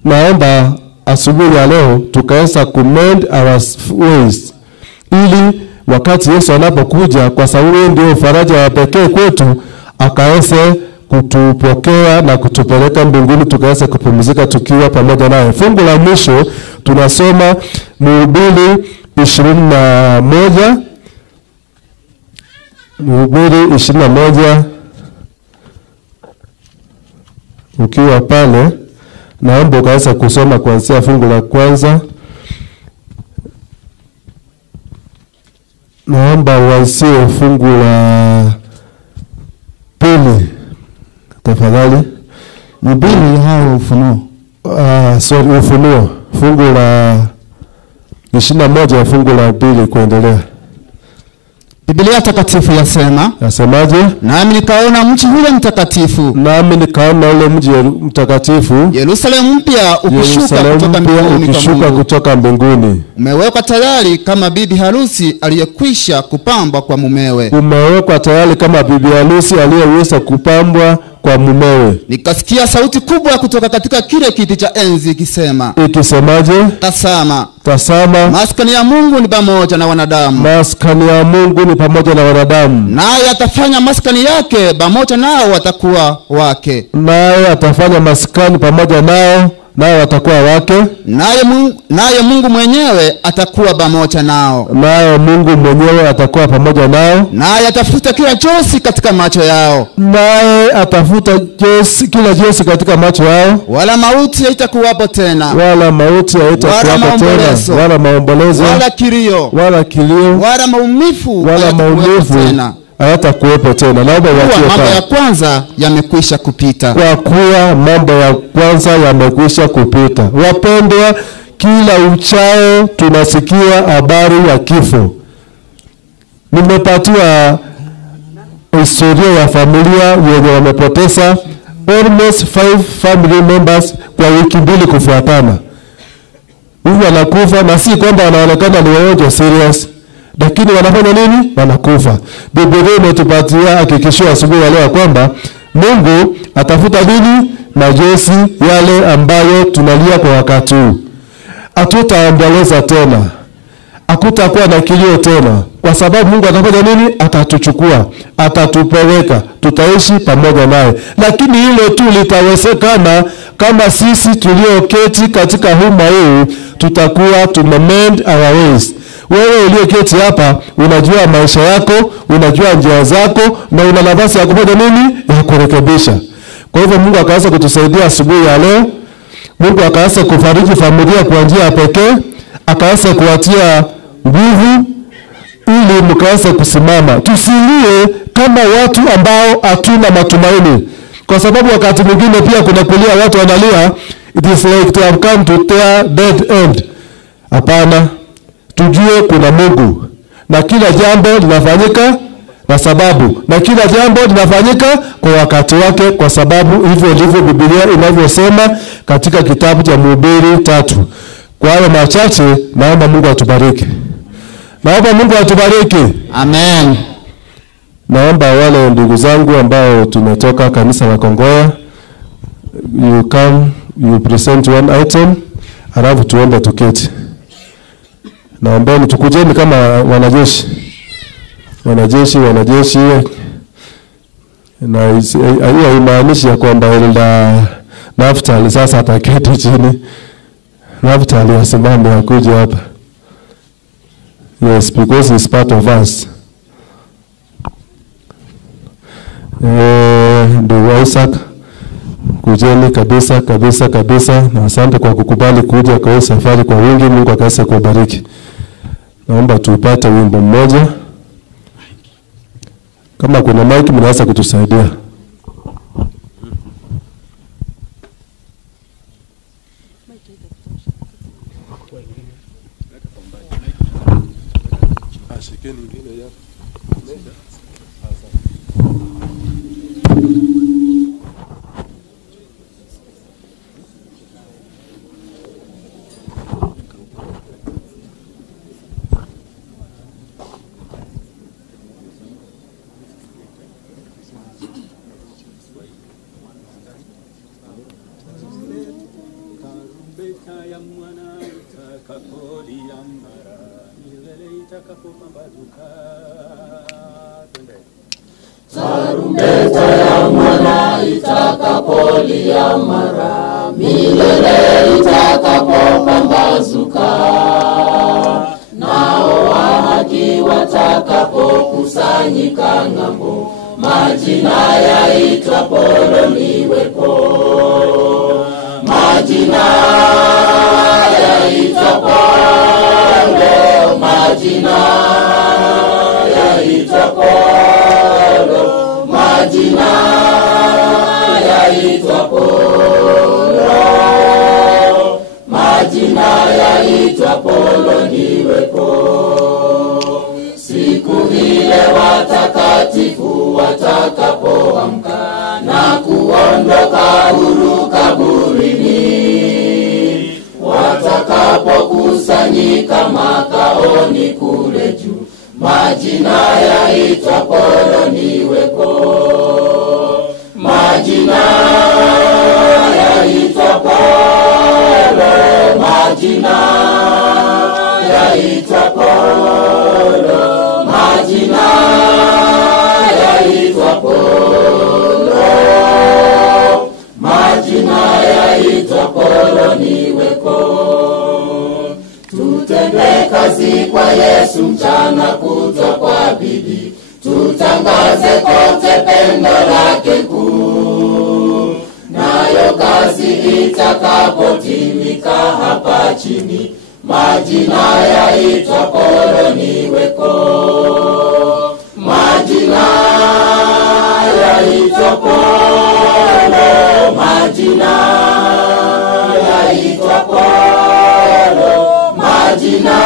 Naomba asubuhi ya leo tukaweza kumend our ways, ili wakati Yesu anapokuja, kwa sababu ndio faraja ya pekee kwetu, akaweze kutupokea na kutupeleka mbinguni, tukaweza kupumzika tukiwa pamoja naye. Fungu la mwisho tunasoma Mhubiri 21, Mhubiri 21. Ukiwa pale, naomba ukaweza kusoma kuanzia fungu la kwanza. Naomba uanzie fungu la pili tafadhali. Mhubiri hao Ufunuo. Ufunuo. Fungu la 21 fungu la 2 kuendelea. Biblia takatifu yasema, yasemaje? Nami nikaona mji ule mtakatifu. Nami nikaona ule mji mtakatifu, Yerusalemu mpya ukishuka kutoka mbinguni. Umewekwa tayari kama bibi harusi aliyekwisha kupambwa kwa mumewe. Umewekwa tayari kama bibi harusi aliyeweza kupambwa kwa mumewe. Nikasikia sauti kubwa kutoka katika kile kiti cha enzi ikisema. Ikisemaje? Tasama, maskani ya Mungu ni pamoja na wanadamu. Maskani ya Mungu ni pamoja na wanadamu. Naye atafanya maskani yake pamoja nao, watakuwa wake. Naye atafanya maskani pamoja nao, nao watakuwa wake. Naye Mungu mwenyewe atakuwa pamoja nao. Naye Mungu mwenyewe atakuwa pamoja nao. Naye atafuta kila chozi katika macho yao. Naye atafuta kila chozi katika macho yao. Wala mauti haitakuwapo tena. Wala mauti haitakuwapo tena. Wala maombolezo. Wala kilio. Wala maumivu. Tena. Hayatakuwepo tena. Naomba uachie mambo ya kwanza yamekwisha kupita. Kwa kuwa mambo ya kwanza yamekwisha kupita. Wapendwa, kila uchao tunasikia habari ya kifo. Nimepatiwa historia ya familia yenye wamepoteza almost 5 family members kwa wiki 2 kufuatana. Huyu anakufa, na si kwamba wanaonekana ni wagonjwa serious, lakini wanafanya nini? Wanakufa. Biblia imetupatia hakikisho asubuhi ya leo kwamba Mungu atafuta nini? Majonzi yale ambayo tunalia kwa wakati huu. Hatutaomboleza tena. Hakutakuwa na kilio tena. Kwa sababu Mungu atafanya nini? Atatuchukua, atatupeleka, tutaishi pamoja naye. Lakini hilo tu litawezekana kama sisi tulioketi katika huma huu tutakuwa tumemend our ways. Wewe uliyeketi hapa unajua maisha yako, unajua njia zako, na una nafasi ya kufanya nini? Ya kurekebisha. Kwa hivyo Mungu akaanza kutusaidia asubuhi ya leo. Mungu akaanza kufariji familia kwa njia ya pekee, akaanza kuwatia nguvu ili mkaanza kusimama. Tusilie kama watu ambao hatuna matumaini. Kwa sababu wakati mwingine pia kuna kulia watu wanalia, it is like they have come to their dead end. Hapana. Tujue kuna Mungu na kila jambo linafanyika na sababu, na kila jambo linafanyika kwa wakati wake, kwa sababu hivyo ndivyo Biblia inavyosema katika kitabu cha Mhubiri 3. Kwa hayo machache, naomba Mungu atubariki. Naomba Mungu atubariki. Amen. Naomba wale ndugu zangu ambao tumetoka kanisa la Kongoya, you come, you present one item, alafu tuombe tuketi. Naombeni tukujeni kama wanajeshi. wanajeshi na hiyo haimaanishi ya kwamba Elda Naftali sasa ataketi chini. Naftali asimame akuje hapa. Yes, because he's part of us. Ndugu Isaac, kujeni kabisa, na asante kwa kukubali kuja kwa safari kwa wingi. Mungu akaweze kubariki. Naomba tupate wimbo mmoja. Kama kuna mic mnaweza kutusaidia. Tarumbeta ya mwana itakapolia mara, milele itakapopambazuka, nao wa haki watakapokusanyika ng'ambo, majina yaitwapo liwepo, majina yaitwapo leo, majina yaitwapo majina yaitwa Polo, majina yaitwa Polo niwepo. Siku ile watakatifu watakapoamka na kuondoka huru kaburini, watakapokusanyika makaoni kule juu, majina yaitwa Polo niwepo, majina yaitwa Polo, majina yaitwa Polo, majina yaitwa Polo, majina yaitwa Polo niwepo. Tutende kazi kwa Yesu mchana kutwa kwa bidii, tutangaze kote pendo lake kuu, nayo kazi itakapotimika hapa chini, majina yaitwa Polo niwepo, majina yaitwa Polo, majina yaitwa Polo, majina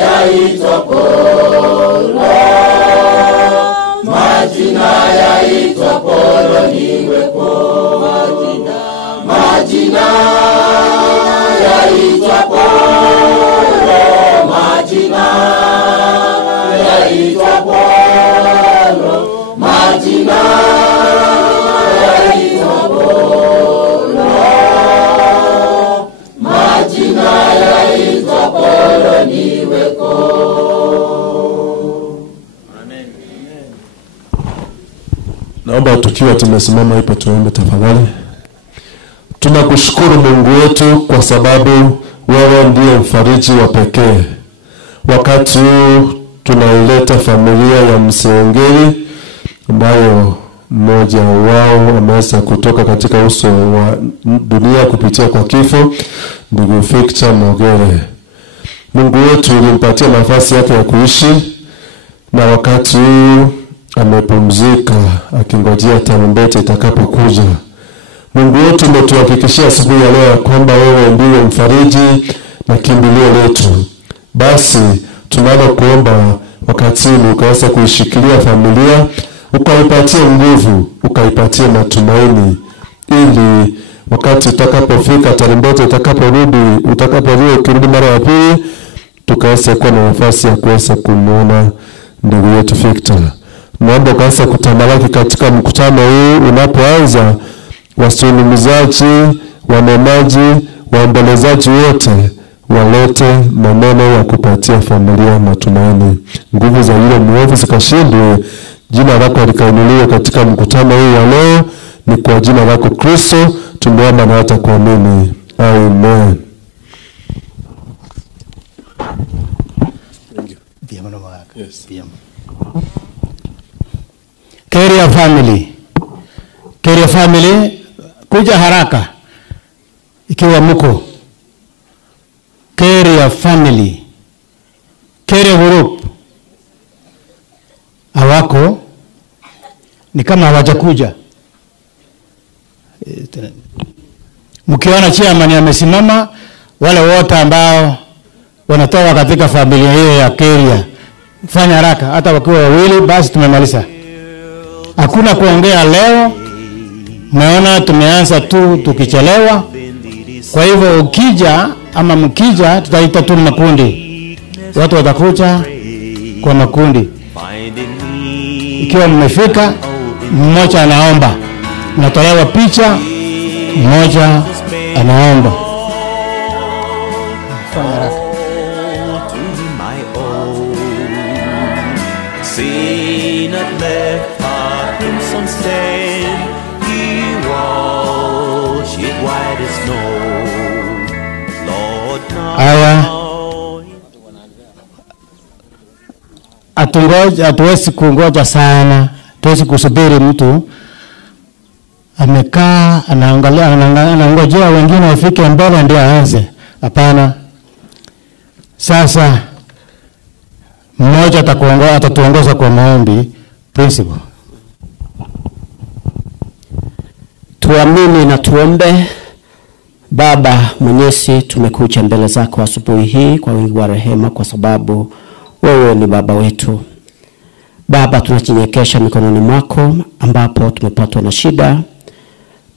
yaitwa Polo, majina yaitwa Polo niwepo, majina yaitwa Polo, majina yaitwa Polo, majina yaitwa Polo, majina yaitwa Polo niwepo. Naomba tukiwa tumesimama hapo tuombe tafadhali. Tunakushukuru Mungu wetu kwa sababu wewe ndiye mfariji wa pekee. Wakati huu tunaileta familia ya Msengeli ambayo mmoja wao ameweza kutoka katika uso wa dunia kupitia kwa kifo, ndugu Victor Mogere. Mungu wetu ulimpatia nafasi yake ya kuishi, na wakati huu amepumzika akingojea tarumbeta itakapokuja. Mungu wetu umetuhakikishia asubuhi ya leo kwamba wewe ndiye mfariji na kimbilio letu. Basi tunalokuomba wakati huu ukaweza kuishikilia familia, ukaipatie nguvu, ukaipatie matumaini, ili wakati utakapofika tarumbeta utakaporudi mara ya pili, tukaweza kuwa na nafasi ya kuweza kumuona ndugu yetu Victor. Naomba ukaweza kutamalaki katika mkutano huu unapoanza, wasulumizaji, wanenaji, waombolezaji wote walete maneno ya kupatia familia matumaini. Nguvu za yule mwovu zikashindwe, jina lako likainuliwe katika mkutano huu wa leo. Ni kwa jina lako Kristo tumeomba na hata kuamini. Amen. Career family. Career family, kuja haraka ikiwa mko. Career family. Career group. Hawako ni kama hawajakuja. Mkiona chairman amesimama, wale wote ambao wanatoka katika familia hiyo ya Career, fanya haraka, hata wakiwa wawili basi tumemaliza. Hakuna kuongea leo. Umeona tumeanza tu tukichelewa. Kwa hivyo ukija ama mkija tutaita tu makundi. Watu watakuja kwa makundi. Ikiwa mmefika, mmoja anaomba. Natolewa picha, mmoja anaomba. Fanya haraka. Aya, hatuwezi kungoja sana, tuwezi kusubiri mtu amekaa anaangalia anangojea wengine wafike mbele ndio aanze. Hapana. Sasa mmoja atatuongoza kwa maombi. Principal. Tuamini na tuombe. Baba Mwenyezi, tumekuja mbele zako asubuhi hii kwa wingi wa rehema, kwa sababu wewe ni baba wetu. Baba, tunajinyenyekesha mikononi mwako ambapo tumepatwa na shida.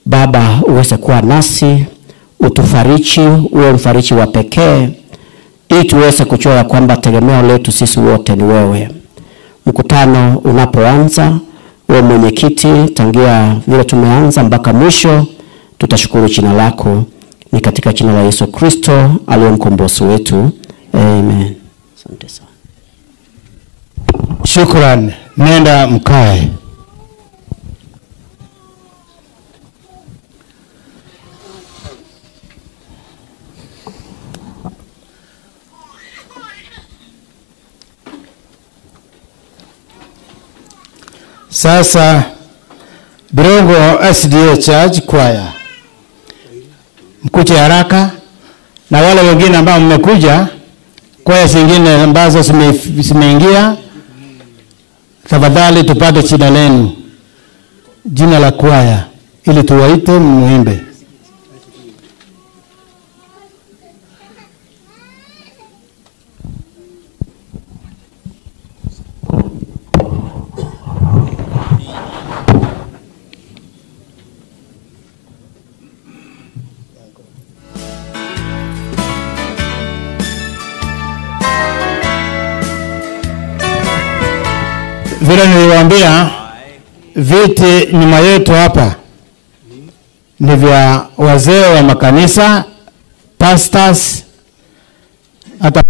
Baba, uweze kuwa nasi, utufariji, uwe mfariji wa pekee, ili tuweze kujua kwamba tegemeo letu sisi wote ni wewe. Mkutano unapoanza, wewe mwenyekiti, tangia vile tumeanza mpaka mwisho, tutashukuru jina lako. Ni katika jina la Yesu Kristo aliye mkombozi wetu. Amen. Asante sana. Shukran. Nenda mkae. Sasa Birongo SDA Church Choir, mkuje haraka, na wale wengine ambao mmekuja, kwaya zingine ambazo zimeingia, tafadhali tupate jina lenu, jina la kwaya, ili tuwaite muimbe. Vile niliwaambia, viti nyuma yetu hapa ni vya wazee wa makanisa, pastors, hata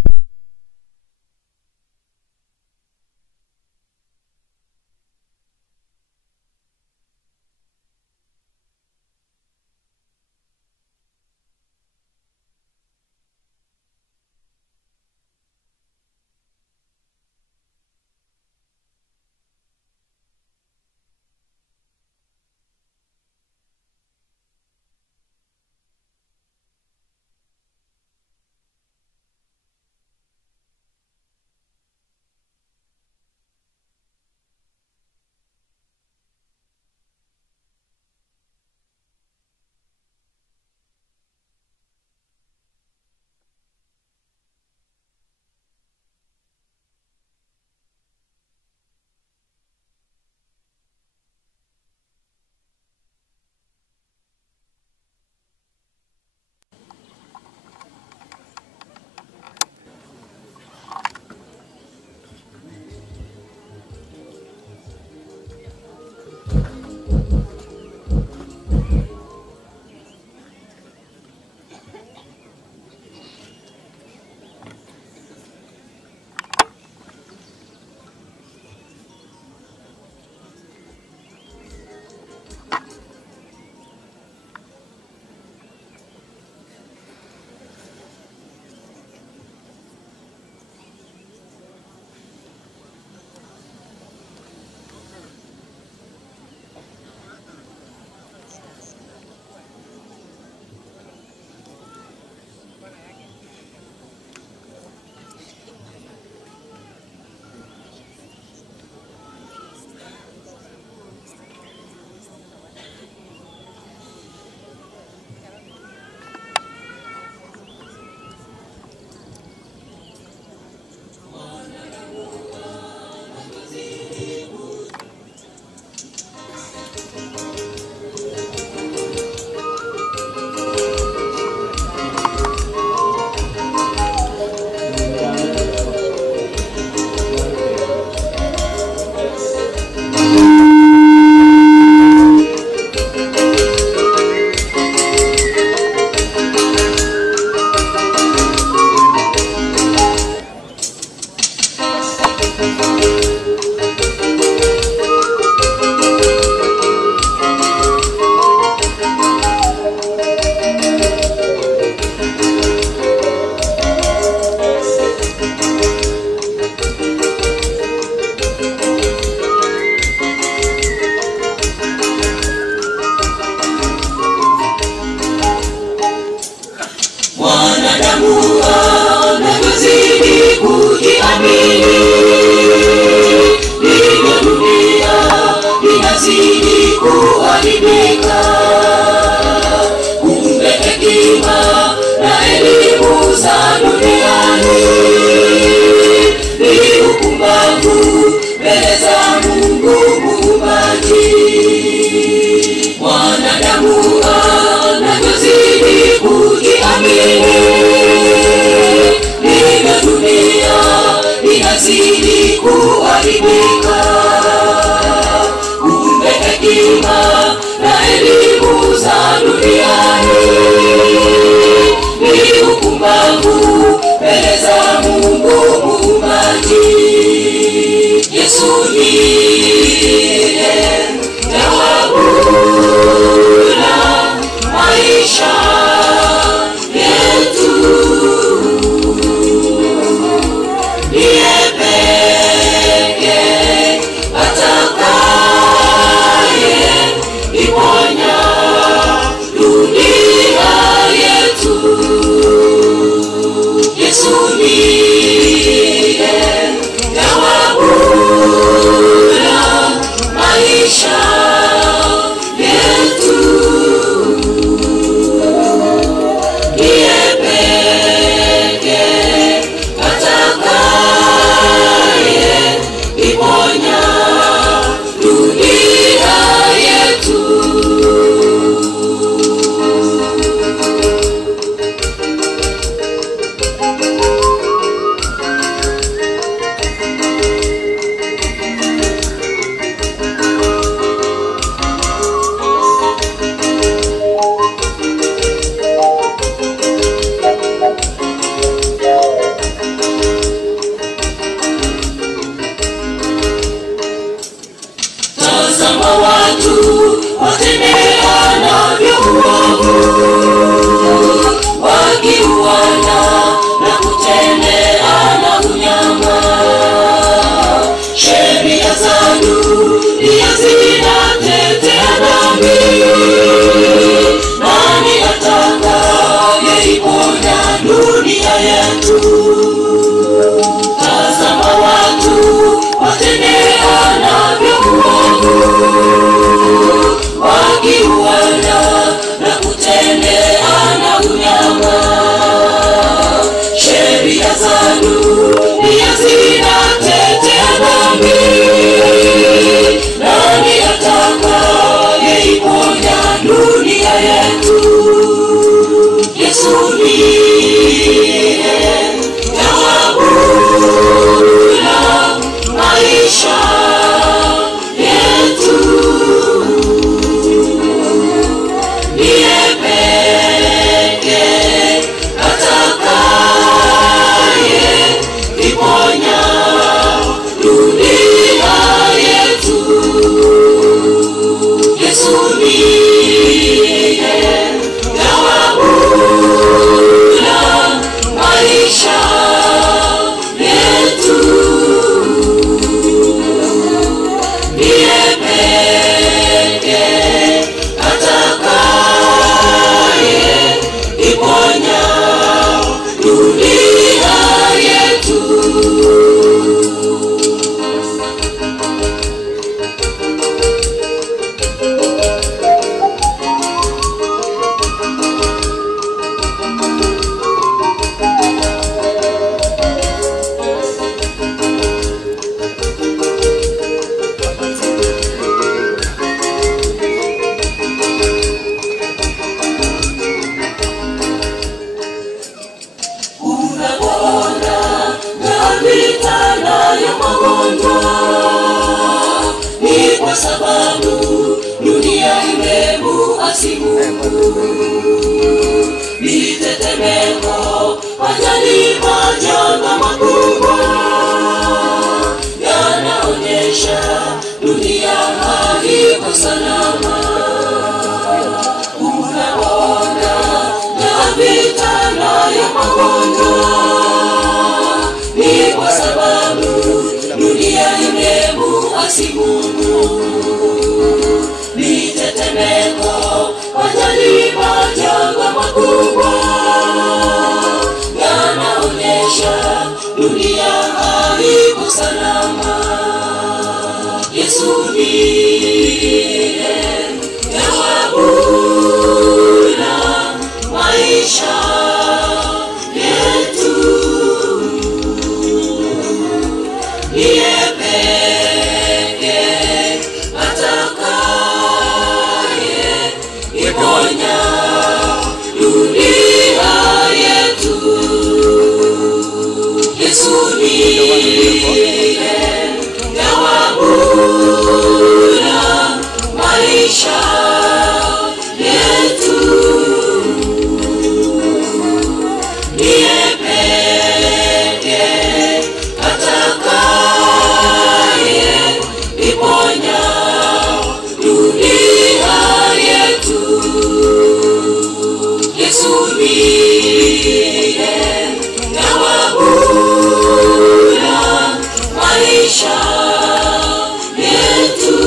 kuharibika. Kumbe hekima na elimu za duniani ni upumbavu mbele za Mungu Muumbaji. Mwanadamu anavyozidi kujiamini, ndivyo dunia inazidi kuharibika. Kumbe hekima na elimu za duniani ni upumbavu mbele za Mungu Muumbaji. Yesu ndiye jawabu la maisha yetu, ndiye pekee atakaye iponya dunia yetu. Yesu ndiye jawabu la maisha yetu, ndiye pekee atakaye iponya dunia yetu. Tazama watu watendeanavyo uovu, wakiuana na kutendeana unyama. Sheria za dunia zinatetea dhambi, nani atakayeiponya dunia yetu? Tazama watu watendeanavyo uovu, wakiuana na kutendeana unyama. Sheria za dunia zinatetea dhambi, nani atakayeiponya dunia yetu? Yesu ndiye jawabu la maisha yetu, ndiye pekee atakaye iponya dunia yetu. Yesu ndiye jawabu la maisha yetu, ndiye pekee atakaye iponya dunia yetu. Unaona napita nayo magonjwa, ni kwa sababu dunia imemuasi Mungu. Mitetemeko, ajali, majanga makubwa yanaonyesha dunia haiko salama. Unaona napita nayo magonjwa, ni kwa sababu dunia imemuasi Mungu. Mitetemeko, ajali, majanga makubwa yanaonyesha dunia haiko salama. Yesu ndiye Yawabula maisha yetu. Niye peke atakaye iponya dunia yetu. Yesu ndiye yawabula maisha yetu. Niye peke atakaye iponya dunia yetu. Yesu ndiye yawabula maisha yetu.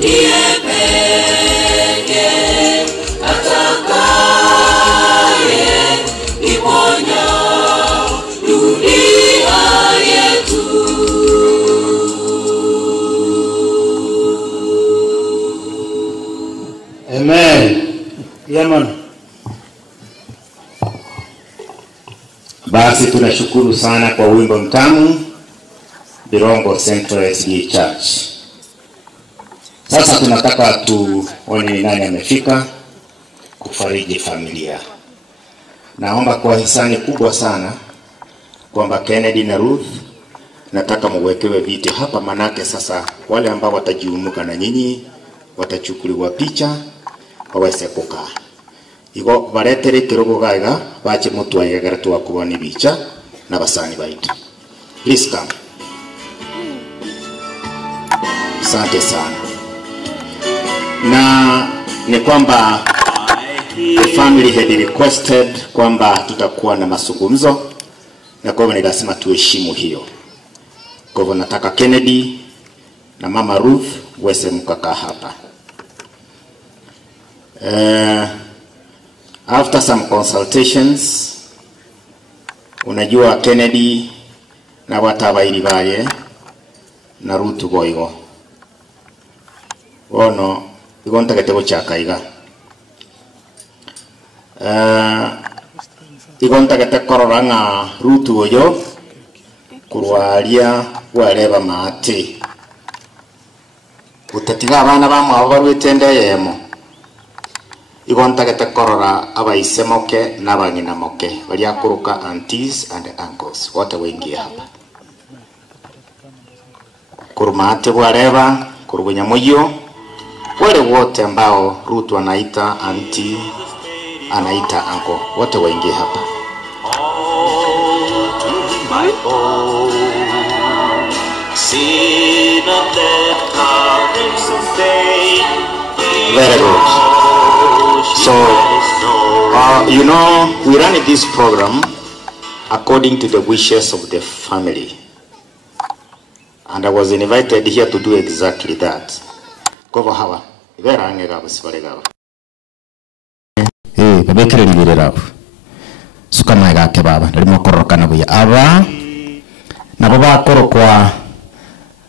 Niye peke atakaye iponya dunia yetu. Amen. Yaman. Basi tunashukuru sana kwa wimbo mtamu Birongo Central SDA Church. Sasa tunataka tuone ni nani amefika kufariji familia. Naomba kwa hisani kubwa sana kwamba Kennedy na Ruth nataka muwekewe viti hapa, manake sasa wale ambao watajiumuka na nyinyi watachukuliwa picha waweze kukaa. Igo baretere kirogo gaiga bache mutu ayegera tu kuboni bicha na basani baitu. Please come. Asante sana. Na ni kwamba the family had requested kwamba tutakuwa na mazungumzo, na kwa hivyo nikasema tuheshimu hiyo. Kwa hivyo nataka Kennedy na Mama Ruth wese mkakaa hapa. After some consultations, unajua Kennedy na watabairi baye na Ruth boigo. Ono igonta ketego chakaiga. Igonta ketekororanga Ruth oyo kurwaria wareba mate. Utatiga abana bamwe abarwitende yemo. Igonta ketekorora abaisemoke n'abanyina moke bali akuruka aunties and uncles wote wengi hapa. Kurumate wareba kurugunya moyo wale wote ambao Ruth anaita auntie anaita uncle wote wengi hapa. Very good. So, you know, we run this program according to the wishes of the family. And I was invited here to do exactly that. Kovo hawa, vera angega basibarega. Babekere libirera. Suka maiga ke baba, ndimo koroka na buya. Aba na baba korokwa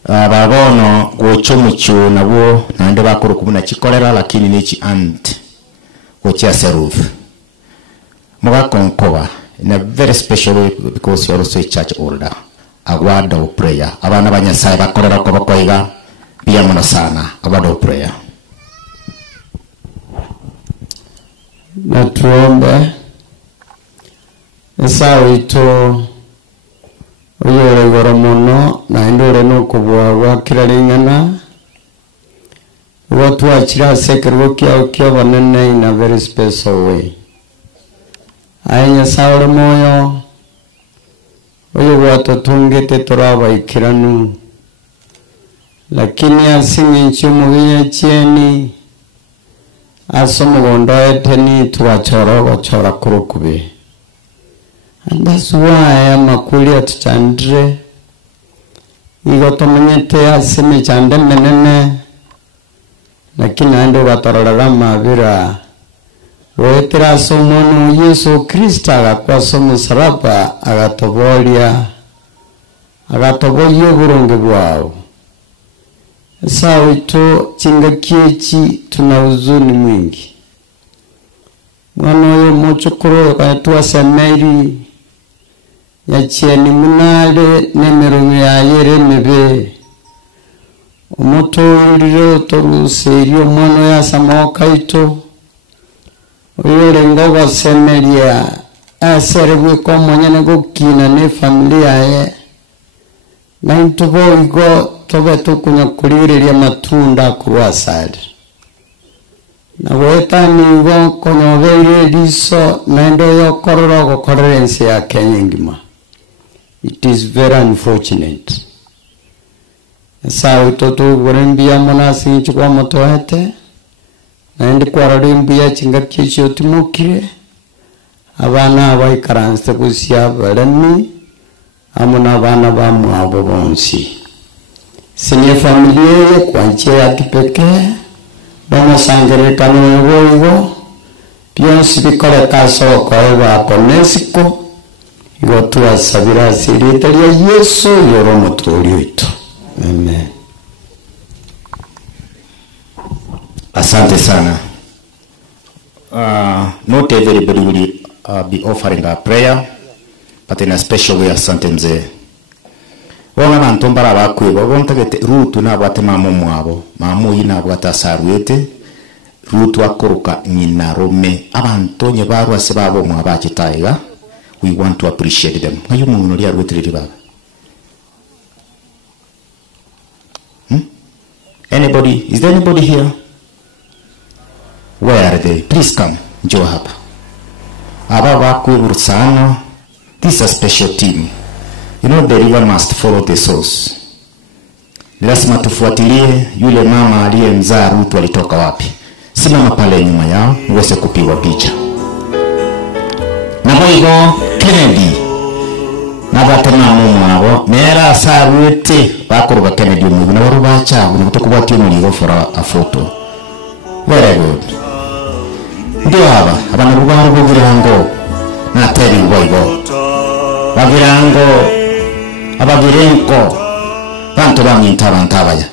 babono gochomuchu nabo nande bakorokubuna chikorera lakini nichi aunt gochia seruf. Muga konkoba in a very special way because you are also a church older. A word of prayer. Abana banyasai bakorera ko bakoiga pia mona sana. A word of prayer. Na tuombe. Esa wito oyore goromono na ndore no kubwa kiraringana. Watu achira sekero kya banene in a very special way. Aya saure moyo oyo watotungete toraba ikiranu lakini asingi chumugiye cheni asomugondo eteni tuwachoro gochora kurukube. And that's why makuli atchandre igotomenyete asimi chande menene lakini ando batorora mabira wetera somono Yesu Kristo agakwa somusaraba agatobolia agatobolie burungu bwao Sawa ito chinga kiechi tuna huzuni mwingi. Mwana huyo mochokoro kayatuwa semeri ya chieni munale nemerumu ya yere mebe. Umuturire utoruseriyo mwana ya samoka ito. Uyore ngoga semeri ya aserebwe kwa mwenyene kukina ne familia ye. Na intubo igo tobe tukunya kuliriria matunda kurwa sali. Na wetani igo konyogeire liso naendo yo kororo gokorense ya Kenya ngima. It is very unfortunate. Sawa itoto gorembia monasi nchukwa motohete. Naendi kwa rarembia chinga kishi otimukire. Abana abaikaranse kusia baremi. Amuna abana bamuabo bonsi. Sinye familia kwa njia ya kipekee. Domo sangerekano yugo. Pionsi bikore kaso kwa ewa konesiko. Igo tuwa sabira siritaria Yesu yoromo tuolio ito. Amen. Asante sana. Not everybody will be offering a prayer, but in a special way, asante mzee. Wana bantu mbara bakweba bontagete rutu na bwate mamu mwabo mamu ina bwata sarwete rutu akoroka nyina rome abantu nye barwa se babo mwabaje taiga. We want to appreciate them. Ngayo munno lya rwetiriri baba. Anybody? Is there anybody here? Where are they? Please come. Njoo hapa. Aba bakwebur sana. This is a special team. You know the river must follow the source. Lazima tufuatilie yule mama aliyemzaa Ruth alitoka wapi. Simama pale nyuma yao uweze kupigwa picha. Na boigo Kennedy. Na batema mumu abo mera sarwete bakuruga Kennedy mu na barubacha kutokubatyo muligo for a photo. Very good. Ndio abana rubaru bugirango na teri boigo. Bagirango abagirenko bantu bamwita bantabaya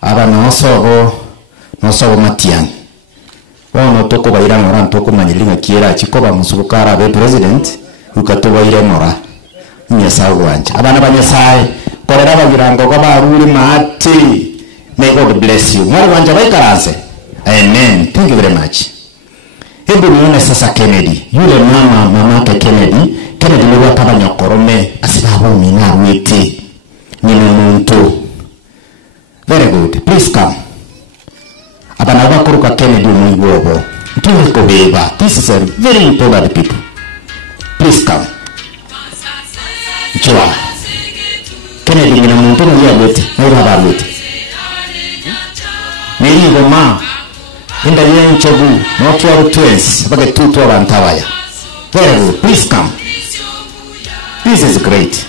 abana nosobo matiani wono toko bayira ngora ntoko manyilinga kiera chikoba musubukara be president ukatoba ire ngora nyasa wanje abana banyasaye korera bagirango ko baruri mati. May God bless you. Mwari wanje baikaranze. Amen. Thank you very much. Hebu nione sasa Kennedy. Yule mamake Kennedy niwa kaba nyokorome asibabu mina wete muntu. Very good. Please come. Abana bakuruka Kennedy mwigobo. Ntuko beba. This is a very important people. Please come. Chua. Kennedy mina muntu ya wete. Nwa ba wete. Meri goma. Inda yen chogu. No twelve twins. Bage tutu abantabaya. Very good. Please come. This is great.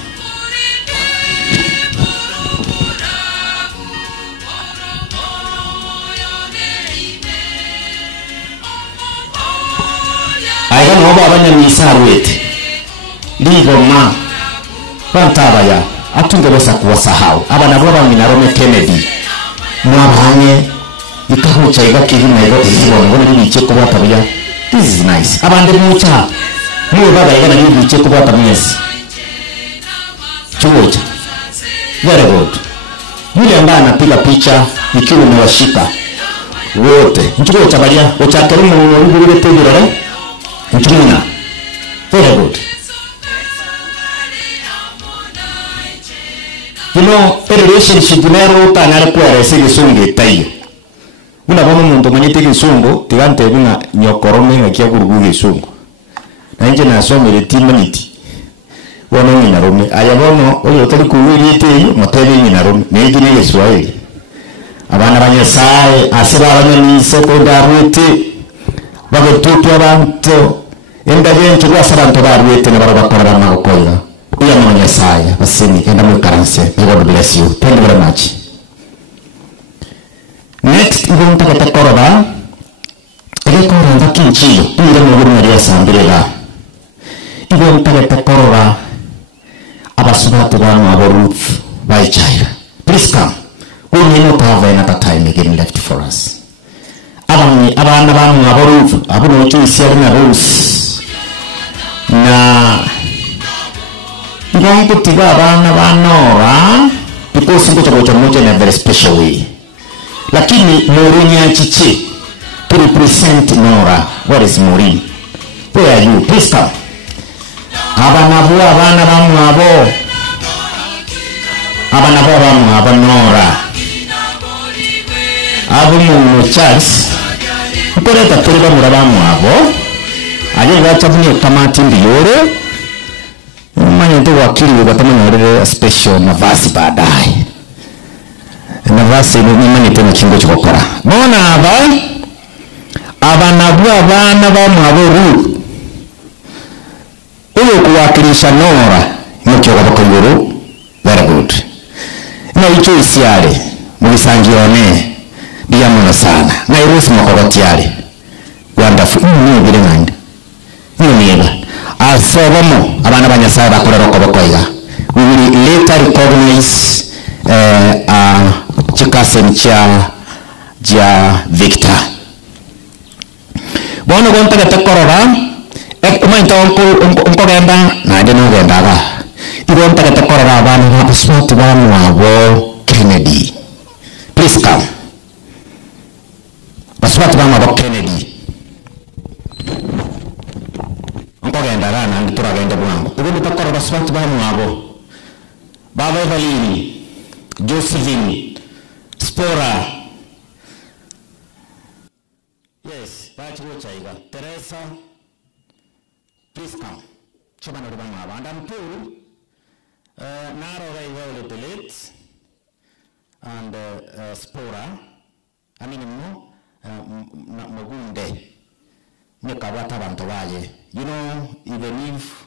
I don't know about any misarwete. Ligo ma. Bantabaya. Atungeweza kuwasahau. Abana baba minarome Kennedy. Mwabanye. Ikahucha igaki hina igoti hiyo. Ngoni nicheko watabia. This is nice. Abande mucha. Mwe baba igana nicheko watabia. Chuocha. Very good. Yule ambaye anapiga picha ikiwa umewashika wote. Chuocha balia uchakarimu ngurube tegirore. Nchumina. Very good. You know, relationship nero tanara kwere sigi sungi tayo. Una bono muntu manyite gisungo tigante bina nyokorome ngakia kurugu gisungo. Na nje na somere timaniti. Wono nyinarume ayabono oyo tali kuwiri eteyo motebe nyinarume neji ne Kiswahili abana banyasaye asiba abanyani sekondarwete bagetutu abantu enda bencho kwasabantu barwete ne barabakora makoira uya banyasaye basini enda mu karanse. May God bless you. Thank you very much. Next ibonta katakoroba ekora ndakinchilo ire mu gurumari asambirega ibonta katakoroba abasubatu bano abo Ruth baichaira. Please come. Unino for us. Abana bamu aborufu abuno choice ya na rose na ngongo tiba abana banora because ngo chabo chamoja in a very special way. Lakini Maureen ya chichi to represent Nora. What is Maureen? Where are you? Please come. Abana bamu abo Nora. Abu Charles Mporeta turiba murabamu abo aje gachavunye kamati mbiyore manye ndo wakili batamanya special navasi baadaye navasi ni manye tena kingo chokora bona abana bamu abo ru uyo kuwakilisha Nora mukyo bakongoro very good na icho isiare mulisangione dia mwana sana na irusi makogoti yale wonderful ni bile nganda ni eba asobamo abana banyasaba bakorera kobokoiga we will later recognize chikasen ja Victor bono gonta gatakorora umainta onko genda na ndeno genda ga igonta gatakorora abana baswati bamu abo Kennedy. Please come. Baswati bamu abo Kennedy. Onko genda rana nditura genda bwangu. Ugonta gatakorora baswati bamu abo Baba Evelyn, Josephine, Spora. Yes, Chaiga. Teresa, please come. Chobana Rubanga, and I'm told Naro a little late, and Spora, I mean, Magunde, Nekawata Bantawaye. You know, even if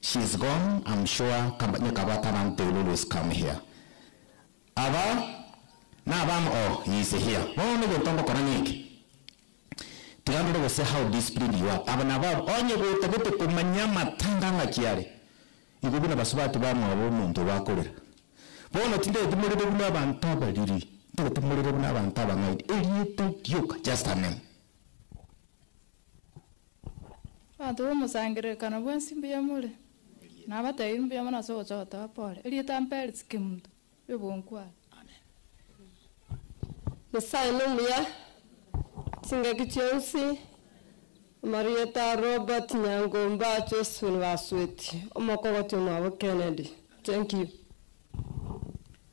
she's gone, I'm sure Nekawata Bantu will come here. Ava, Nabam, oh, he's here. Oh, no, don't go to Tiandro will say how disciplined you are. Abanaba, on your way to go to Kumanyama Tanga Chiari. You go to Baswat Bama or woman to Wakura. Bona today, the Murder and Taba Diri, the Murder and Taba made a duke, just a name. Bantu musangire kana bwensi mbiyamule. Nabata imbiyamana so chota pole. Elieta mpelts kimdu. Yobonkwa. Musainumia Singakitiosi Marieta Robert Nyangomba Josephine Wasweti Omokogoti Mwa Kennedy. Thank you.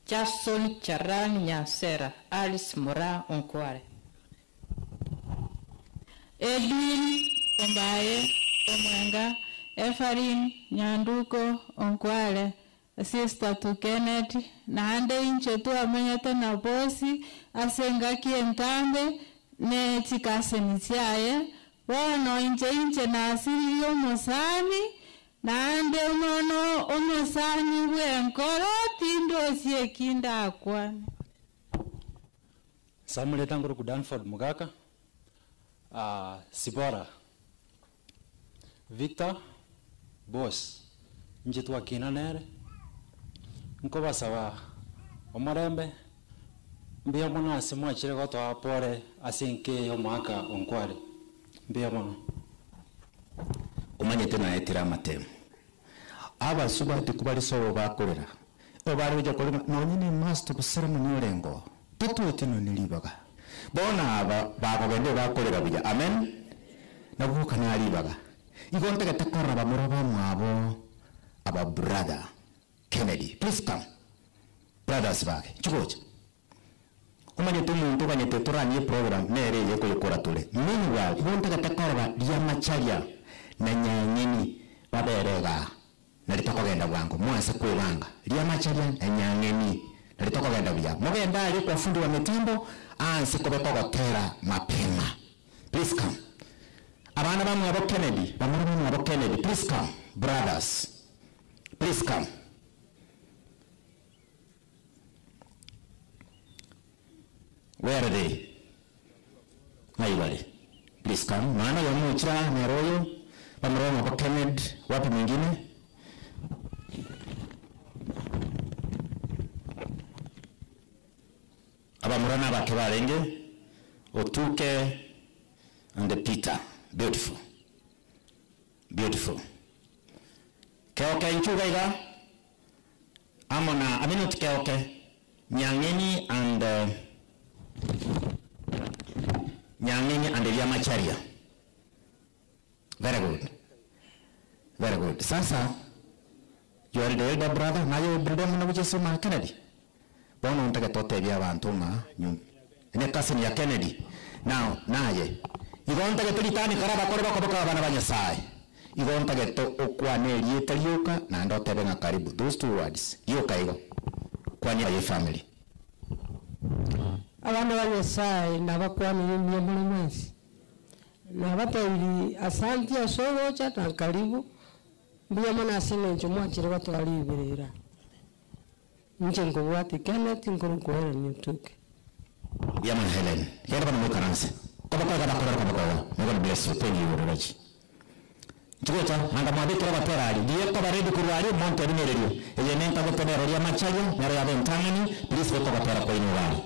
Jason Charan Nyansera Alice Mora Onkware Edwin Ombaye Omwenga Efarin Nyanduko Onkware Sister to Kennedy na ande inche tu amenyete na bosi asenga kientambe ne chikase nitiaye wono inche na asili yomosani na ande umono omosani wenkoro tindo sie kinda akwani Samuel Tanguru ku Danford Mugaka Sibora Victor Boss nje tu akina nere nko basaba omorembe mbia mona asimwa chire goto apore asinke yo mwaka onkware mbia mona umanye tena etira matemu aba subati kubali so bakorera obari byo kole nonyine master busera munyorengo tatu etino nilibaga bona aba bagende bakorera buja amen nabuka nalibaga igonte gatakora bamuraba mwabo aba brother Kennedy, please come. Brothers back. Chukocha. Umanye tumuntu banyete turanye program nere yeko yokora tule. Meanwhile, ibonta gatakorwa dia macharia na nyanyeni baberega. Nalitoko genda bwangu. Mwase kwebanga. Dia macharia na nyanyeni. Nalitoko genda bya. Mugenda ali kwa fundi wa mitambo anse kobeko gotera mapema. Please come. Abana bamu abo Kennedy, bamu abo Kennedy, please come. Brothers. Please come. Where are they? Anybody? Please come. Maana ya mchira na royo. Pamroho hapo Kennedy. Wapi mwingine? Aba murana bake barenge. Otuke and Peter. Beautiful. Beautiful. Keoke Nchugaiga. Amona, not Keoke. Nyangeni and Yamacharia. Very good. Very good. Sasa, you are the elder brother. Now you brother Manabuja Kennedy. Bono untake tote vya wantuma nyum. Ine cousin ya Kennedy. Now, naye. Igo untake tulitani karaba koreba koboka bana banyasai. Igo untake to okwane lieta yoka na ndote benga karibu. Those two words. Yoka igo. Kwani ya family. Abana banyasai nabakwani yimye muri mwezi. Nabatayiri asanti asobocha na karibu. Mbia mwana asene nchumwa chire batwali ibirira. Nje ngobwati Kenneth ngorokwera Ntuke. Yaman Helen. Here bana mukaranse. God bless you. Thank you very much. Chukota anga mabito wa terari. Diye kwa ready kurwari monte nimeredio. Eje nenta gotebero ya machayo nero ya bentangani please go kwa tera kwa inwari.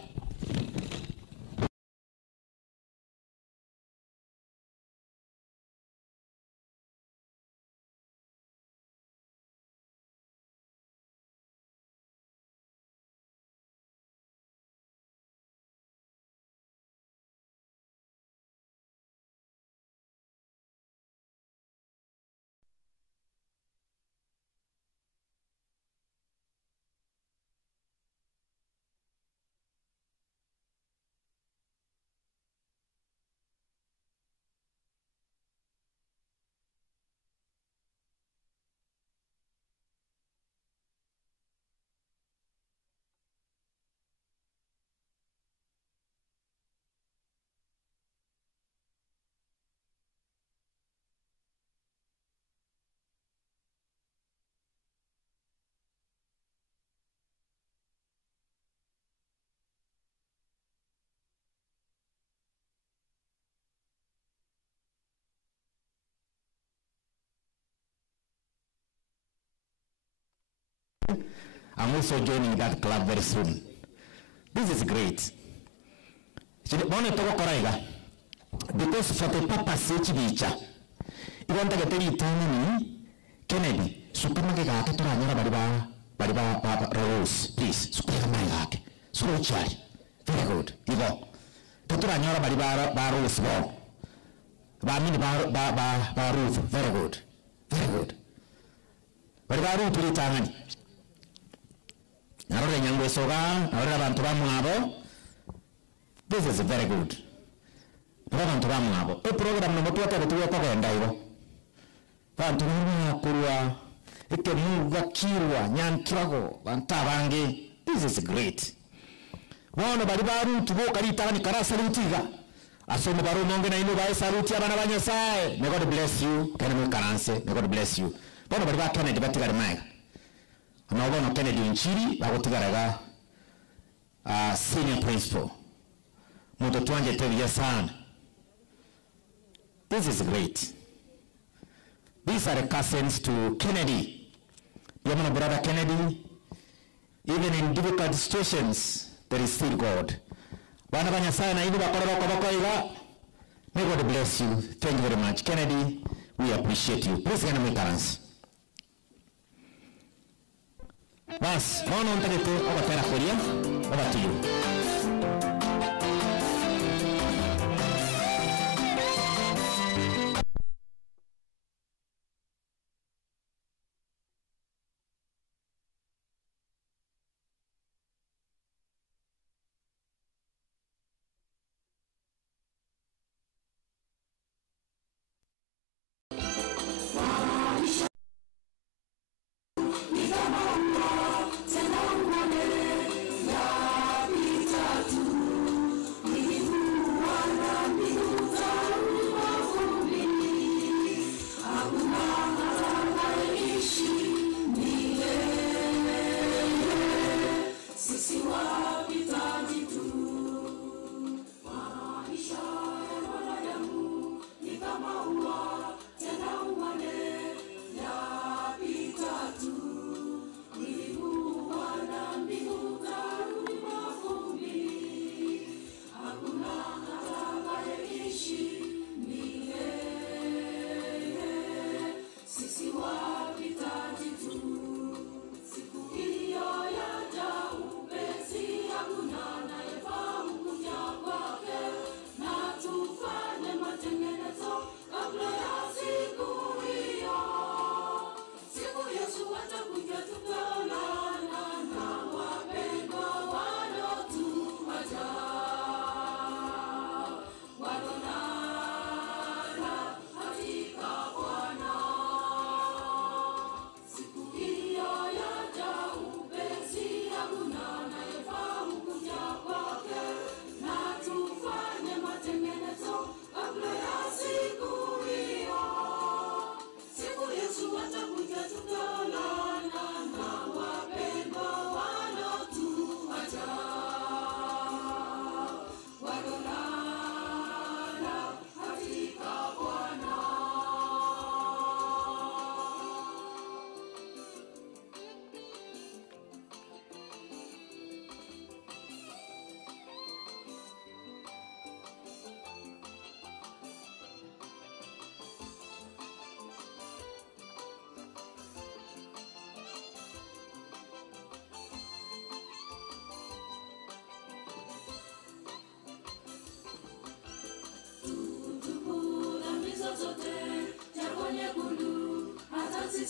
I'm also joining that club very soon. This is great. Because for the purpose of Chibicha, you want to get any time Kennedy, Supermagaka to Bariba Rose, please, Supermagak, so child. Very good. You go. Taturanyora Bariba Rose, Bamini Ruth, very good. Very good. Bariba Ruth, Litani. This is very good. A program number 2 this is great. One of Baribaru to go Karitani Karasalutiga. Asoma Baru Mongana Inuba Salutia Banavanyasai. May God bless you. Can Karanse? May God bless you. One of Bariba Kennedy Batiga. Naona Kennedy Nchiri bakutugaraga senior principal muto twanje tebya sana. This is great. These are the cousins to Kennedy. Yamana brother Kennedy, even in difficult situations there is still God. Bana banyasaya na ibu bakorera kwa bakoiga. May God bless you. Thank you very much Kennedy. We appreciate you. Please get me currency. Bas, mono untagete oba tera koria, oba to you. Pita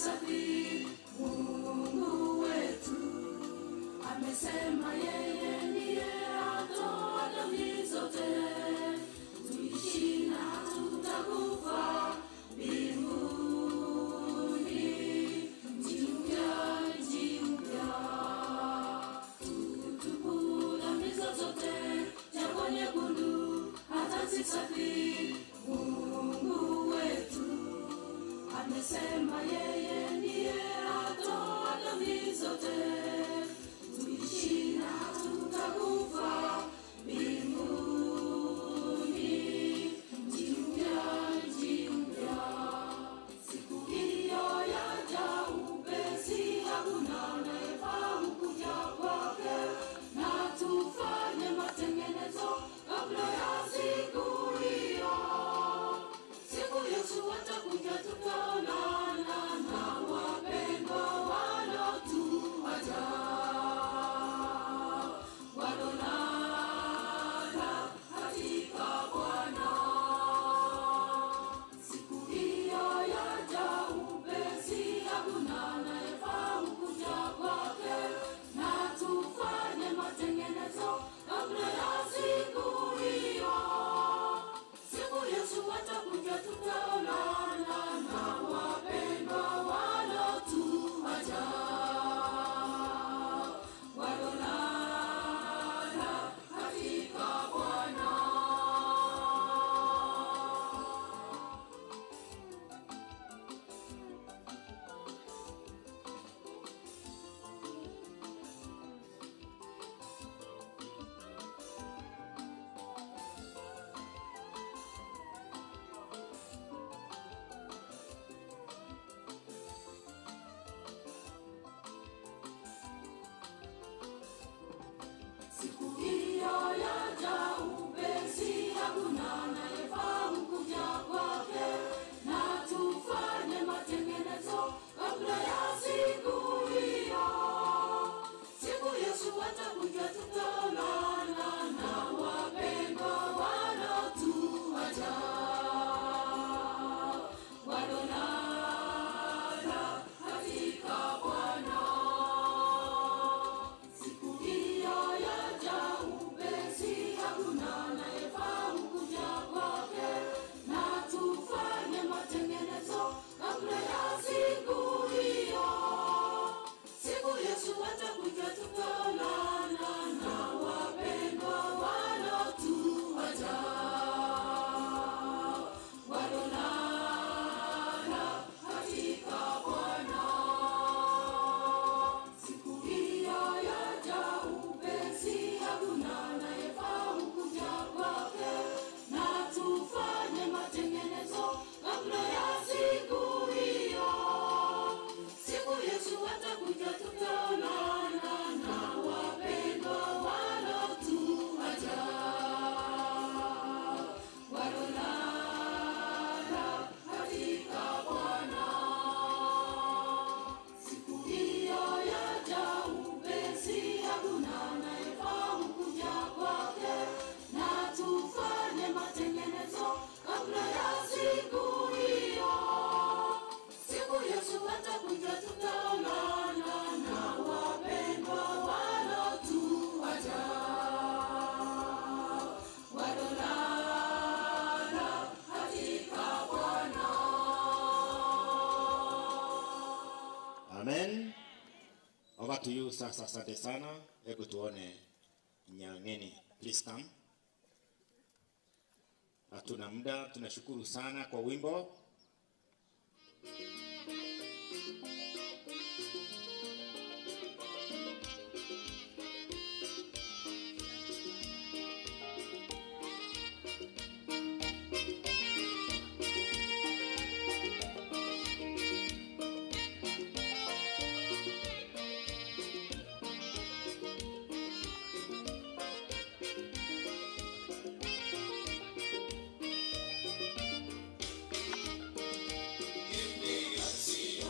safi. Mungu wetu amesema yeye ndiye atoa dhambi zote, tuishi na tutakufa mbinguni. Nchi mpya tutubu dhambi zote, jambo nyekundu hata si safi. Mungu wetu amesema yeye ndiye atoa dhambi zote, tuishi na tutakufa mbinguni. Nchi mpya siku hiyo yaja upesi, hakuna anayefahamu kuja kwake, na tufanye matengenezo kabla ya siku hiyo. Siku Yesu atakuja, tutaonana na wapendwa walotuacha, walolala katika Bwana. Siku hiyo yaja upesi, hakuna anayefahamu kuja kwake, na tufanye matengenezo kabla ya siku hiyo. Siku Yesu atakuja, tutaonana na wapendwa walotuacha, walolala katika Bwana. Siku hiyo yaja upesi, hakuna anayefahamu kuja kwake, na tufanye matengenezo kabla ya siku hiyo. Siku Yesu atakuja, tutaonana na wapendwa walotuacha, walolala katika Bwana. Siku hiyo yaja upesi, hakuna anayefahamu kuja kwake, na tufanye matengenezo kabla ya siku hiyo. Siku Yesu atakuja, tutaonana na wapendwa walotuacha, walolala katika Bwana. Siku hiyo yaja upesi, hakuna anayefahamu kuja kwake, na tufanye matengenezo kabla ya siku hiyo. Siku Yesu atakuja, tutaonana na wapendwa walotuacha, walolala katika Bwana. Siku hiyo yaja upesi, hakuna anayefahamu kuja kwake, na tufanye matengenezo kabla ya siku hiyo. Siku Yesu atakuja, tutaonana na wapendwa walotuacha, walolala katika Bwana. Amen. Over to you sasa, asante sana. Hebu tuone Nyang'eni, please come. Hatuna muda, tunashukuru sana kwa wimbo. Sio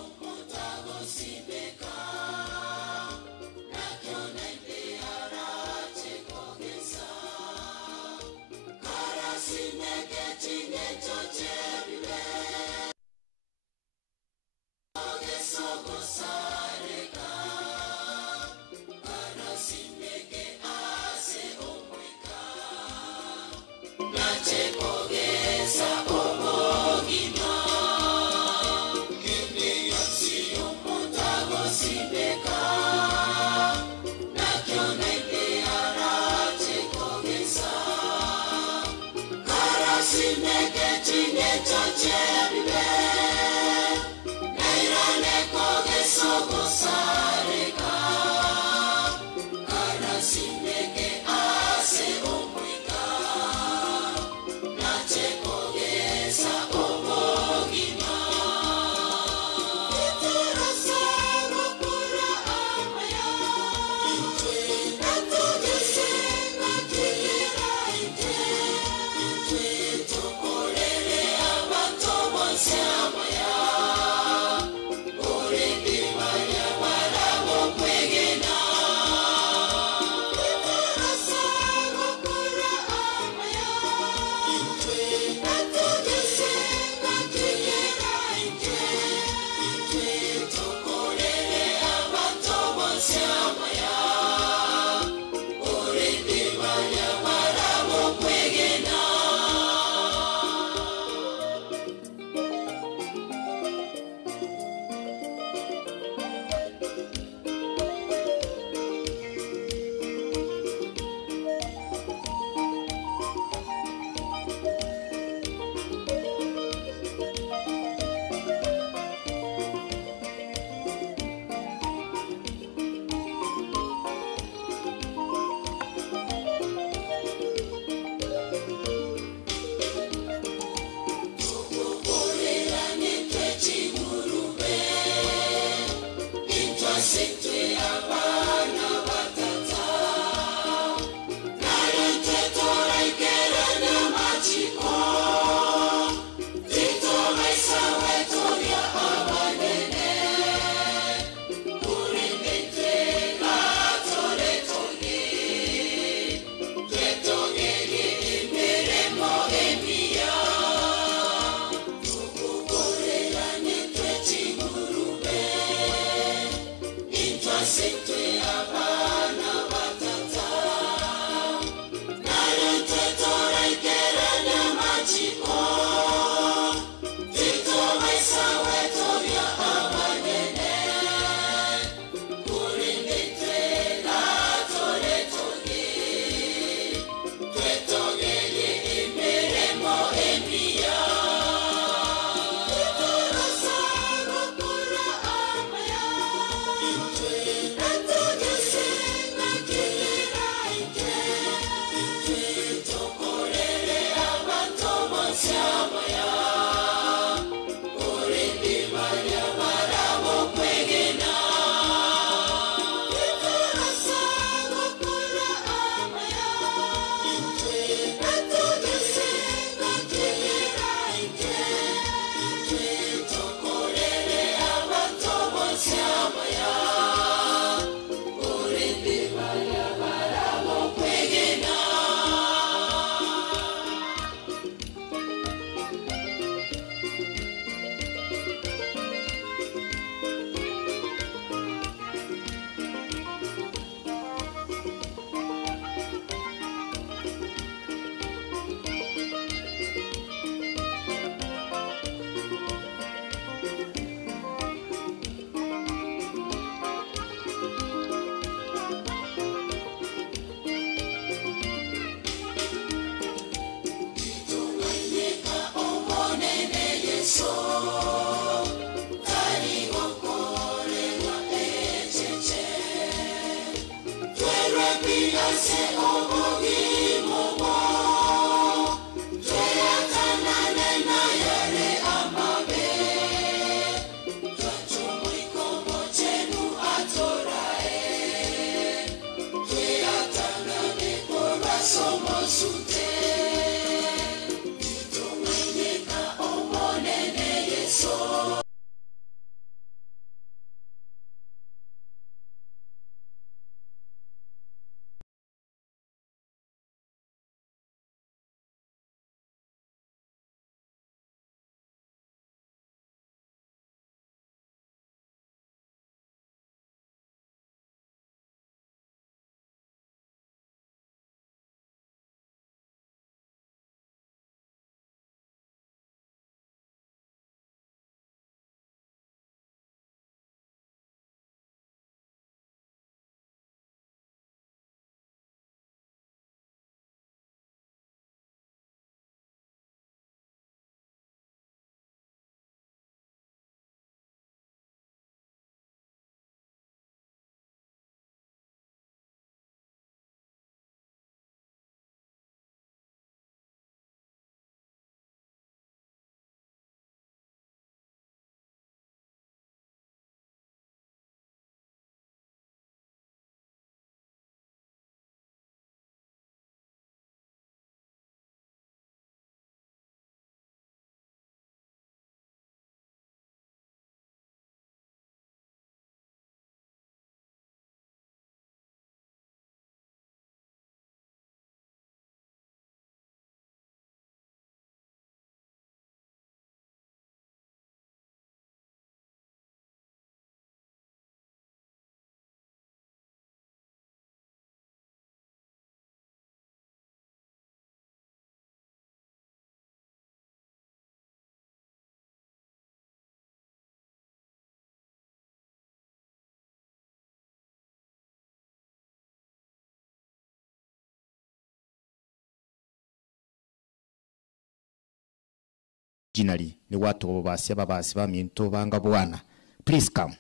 originally ni watu basi ba minto banga bwana. Please come.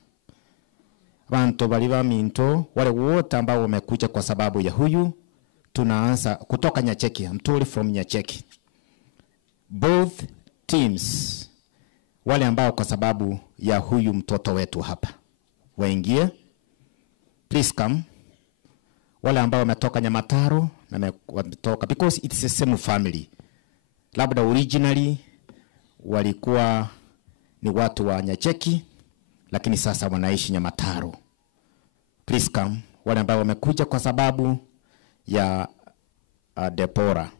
Bantu bali ba minto wale wote ambao wamekuja kwa sababu ya huyu. Tunaanza kutoka Nyacheki. I'm totally from Nyacheki. Both teams wale ambao kwa sababu ya huyu mtoto wetu hapa waingie. Please come. Wale ambao wametoka Nyamataro na wametoka because it's the same family. Labda originally walikuwa ni watu wa Nyacheki lakini sasa wanaishi Nyamataro. Please come. Wale ambao wamekuja kwa sababu ya Depora.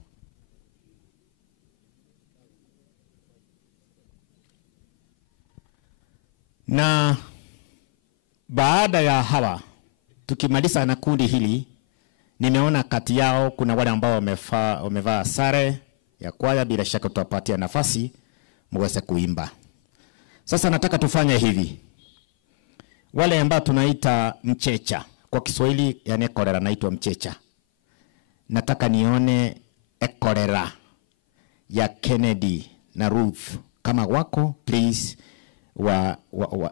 Na baada ya hawa tukimaliza na kundi hili, nimeona kati yao kuna wale ambao wamevaa sare ya kwaya. Bila shaka tutapatia nafasi muweze kuimba. Sasa nataka tufanye hivi. Wale ambao tunaita mchecha kwa Kiswahili, yani ekorera naitwa mchecha. Nataka nione ekorera ya Kennedy na Ruth. Kama wako please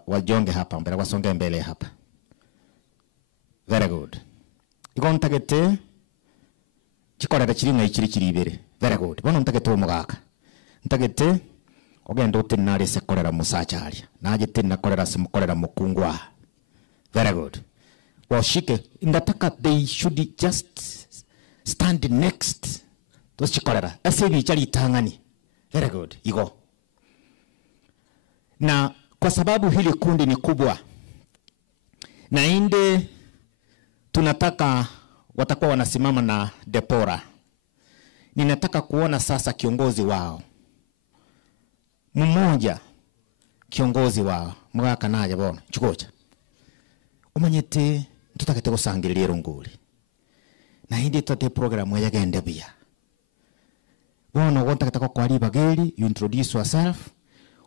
wajonge hapa mbele, wasonge mbele hapa. Very good. Iko ntagete chikorera chiri na ichiri ibere. Very good. Bono ntagete umugaka. Ntagete ogenda utinari se korera musachari. Naje tinna korera simukorera mukungwa. Very good. Washike ndataka they should just stand next to chikorera. Ase ni chali tangani. Very good. Iko. Na kwa sababu hili kundi ni kubwa na inde tunataka watakuwa wanasimama na Depora. Ninataka kuona sasa kiongozi wao mmoja, kiongozi wao mwaka naje bona chikocha umanyete tutakete gusangirira runguri na inde tote program ya gende bia bona gontakata kwa ali bageri. You introduce yourself.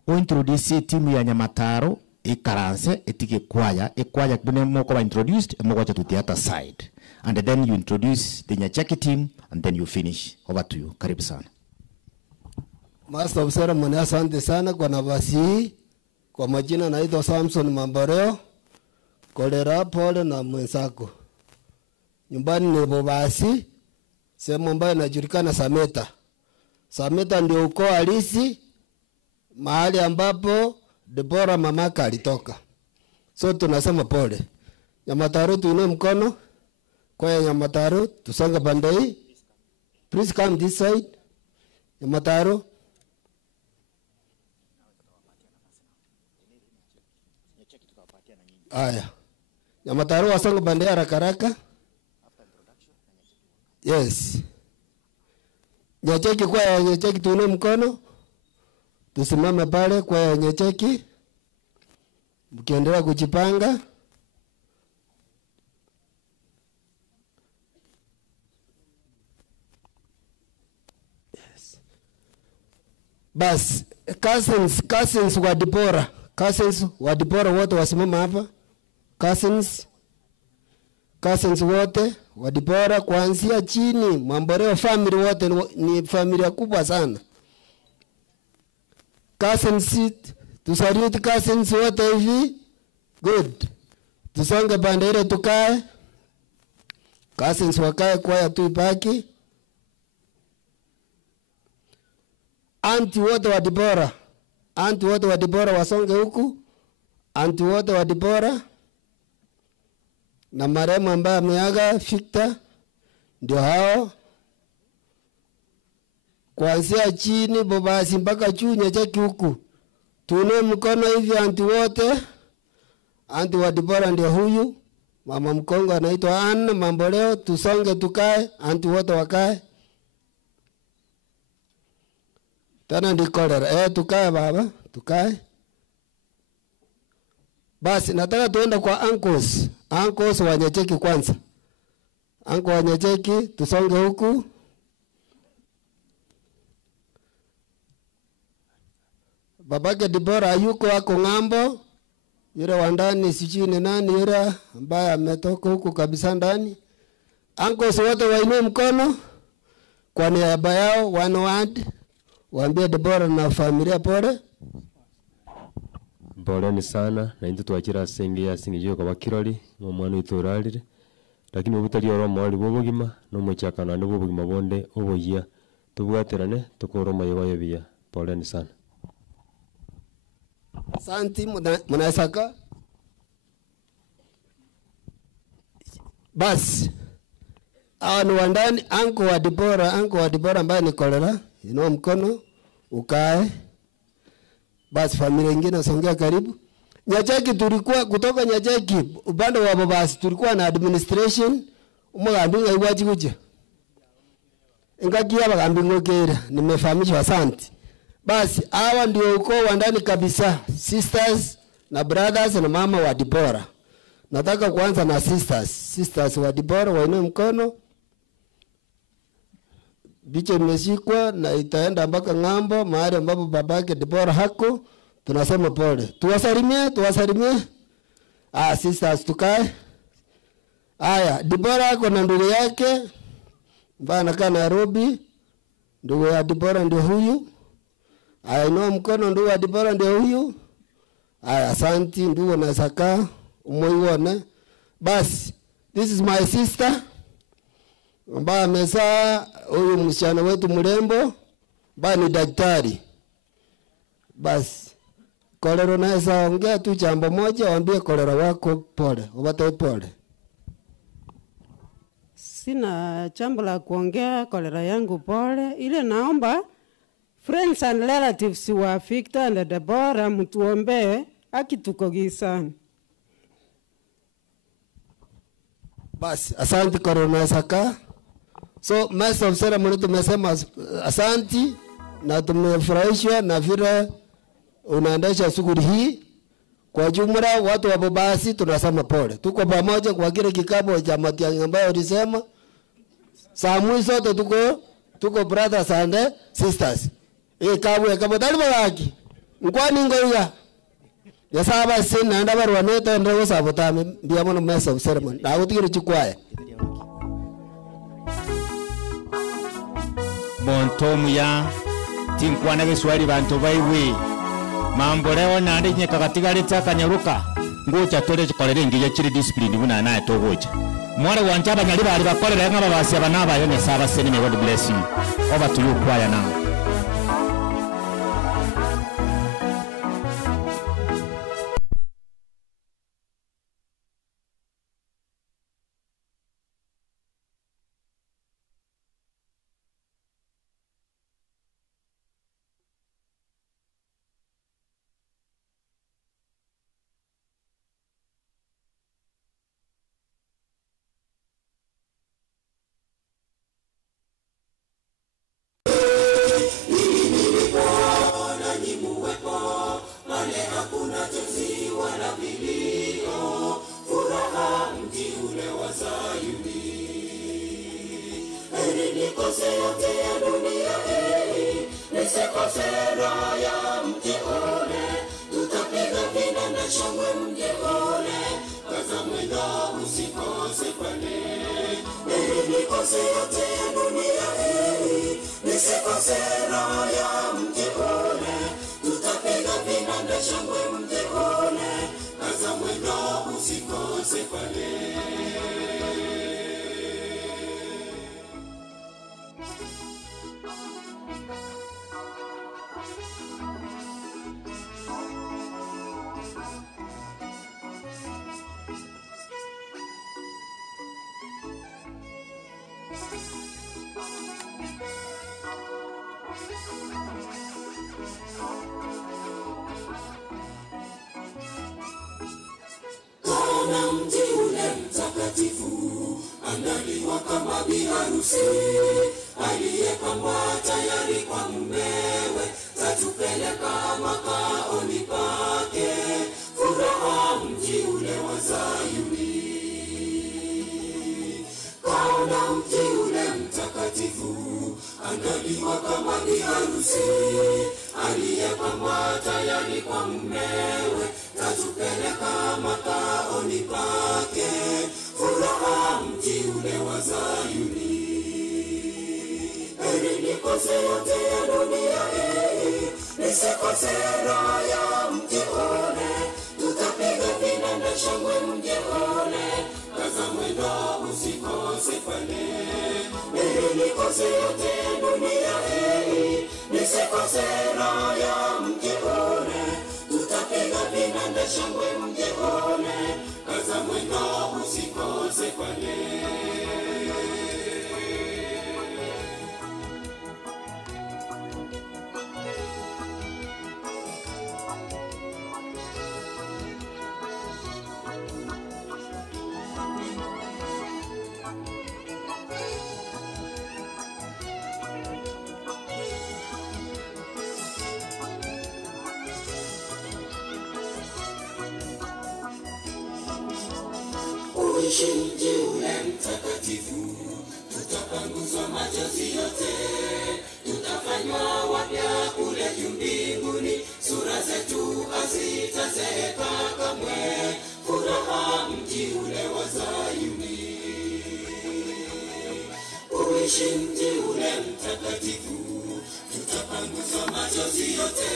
O introduce timu ya Nyamataro ikaranse etike kwaya kune moko ba introduced moko cha theater side, and then you introduce the Nyacheki team and then you finish. Over to you. Karibu sana. Master of Ceremony, asante sana kwa nafasi hii. Kwa majina naitwa Samson Mamboreo. Kolera pole na mwenzako. Nyumbani ni Bobasi, sehemu ambayo inajulikana Sameta. Sameta ndio ukoo halisi, mahali ambapo Depora mamaka alitoka. So tunasema pole. Nyamataro tuine mkono. Kwa Nyamataro tusonga pande hii. Please come this side. Nyamataro. Aya. Nyamataro wasonga pande haraka haraka. Yes. Nyacheki kwa Nyacheki tuine mkono. Tusimame pale kwa Nyacheki. Mkiendelea kujipanga. Yes. Bas, cousins wa Depora. Cousins wa Depora wote wasimama hapa. Cousins wote wa Depora kuanzia chini. Mamboreo family wote ni familia kubwa sana. Cousins, tusalute cousins wote hivi. Good. Tusonge pande ile tukae. Cousins wakae kwaya tu ibaki. Auntie wote wa Depora. Auntie wote wa Depora wasonge huku. Auntie wote wa Depora. Na marehemu ambaye ameaga Victor ndio hao. Kuanzia chini Bobasi mpaka juu Nyacheki huku. Tuone mkono hivi auntie wote. Auntie wa Depora ndio huyu. Mama mkongo anaitwa Anna Mamboleo. Tusonge tukae. Auntie wote wakae. Tana ndikolera. Tukae baba. Tukae. Basi nataka tuenda kwa uncles. Uncles wa Nyacheki kwanza. Uncle wa Nyacheki tusonge huku. Babake Depora yuko wako ng'ambo. Yule wa ndani sijui ni nani yule ambaye ametoka huku kabisa ndani. Uncles wote wainue mkono kwa niaba yao, one word. Waambie Debora na familia pole. Poleni sana na intu twakira sengi jyo kwa kiroli mu mwana itoralire lakini obutali oro mali bobogima no muchakana ndo bobogima bonde oboyia tubwaterane tukoroma yebaye bia. Poleni sana. Santi munasaka. Bas ni wandani anko wa Debora ambaye ni kolera inua mkono ukae. Basi familia nyingine songea karibu. Nyachaki tulikuwa kutoka Nyachaki upande wa Babasi tulikuwa na administration umugambinga iwaji kuja. Ingakia bagambingo kera nimefahamishwa asante. Basi hawa ndio uko wa ndani kabisa, sisters na brothers na mama wa Debora. Nataka kuanza na sisters wa Debora wainue mkono. Biche imeshikwa na itaenda mpaka ng'ambo mahali ambapo babake Debora hako. Tunasema pole. Tuwasalimie. Sisters tukae. Aya, Debora ako na ndugu yake ambaye anakaa Nairobi. Ndugu ya Debora ndio huyu. Aya, inua mkono, ndugu ya Debora ndio huyu. Aya, asante ndugu na saka umuione. Basi, this is my sister. Ambaye amezaa huyu msichana wetu mrembo ambaye ni daktari. Basi kolero naweza ongea tu jambo moja, waambie kolero wako pole, ubate pole. Sina jambo la kuongea, kolera yangu pole. Ile naomba friends and relatives wa Victor and Debora mtuombee akituko gisani. Basi asante kolero saka. So master of ceremony tumesema asante na tumefurahishwa na vile unaendesha shughuli hii. Kwa jumla watu wa Babasi tunasema pole. Tuko pamoja kwa kile kikao cha Matiang'i ambayo ulisema. Saa mwisho tuko brothers and sisters. Kabwe kama dalima yake. Nkwani ngoya. Ya saba sina ndaba rwaneta ndio sabotame ndio mwana master of ceremony. Na utikire chikwaye. Montomu ya tinkwana beswali bantu baiwe mambo leo nande nyeka katika leta kanyaruka ngocha tole chikolere ngije chiri discipline buna naye togocha mwale wanje abanyali bali bakolera nga babasi abanaba yo ne saba sene me God bless you over to you choir now. Kana mji ule mtakatifu andaliwa kama biharusi aliyepambwa tayari kwa mumewe, tatupeleka makaoni pake, furaha mji ule wa Zayuni. Kana mji ule mtakatifu andaliwa kama biharusi aliyepambwa tayari kwa mumewe, tatupeleka makaoni pake, furaha mji ule wa Zayuni. Heri nikose yote ya dunia hii Msikose raha ya mji ule, tutapiga vinanda shangwe mji ule. Kaza mwendo usikose pale. Nikose yote dunia hii, nisikose raha ya mji ule. Tutapiga vinanda shangwe mji ule. Kaza mwendo usikose pale. Uishi mji ule mtakatifu, tutapanguzwa machozi yote, tutafanywa wapya kule juu mbinguni, sura zetu hazitazeeka kamwe, furaha mji ule wa Zayuni. Uishi mji ule mtakatifu, tutapanguzwa machozi yote,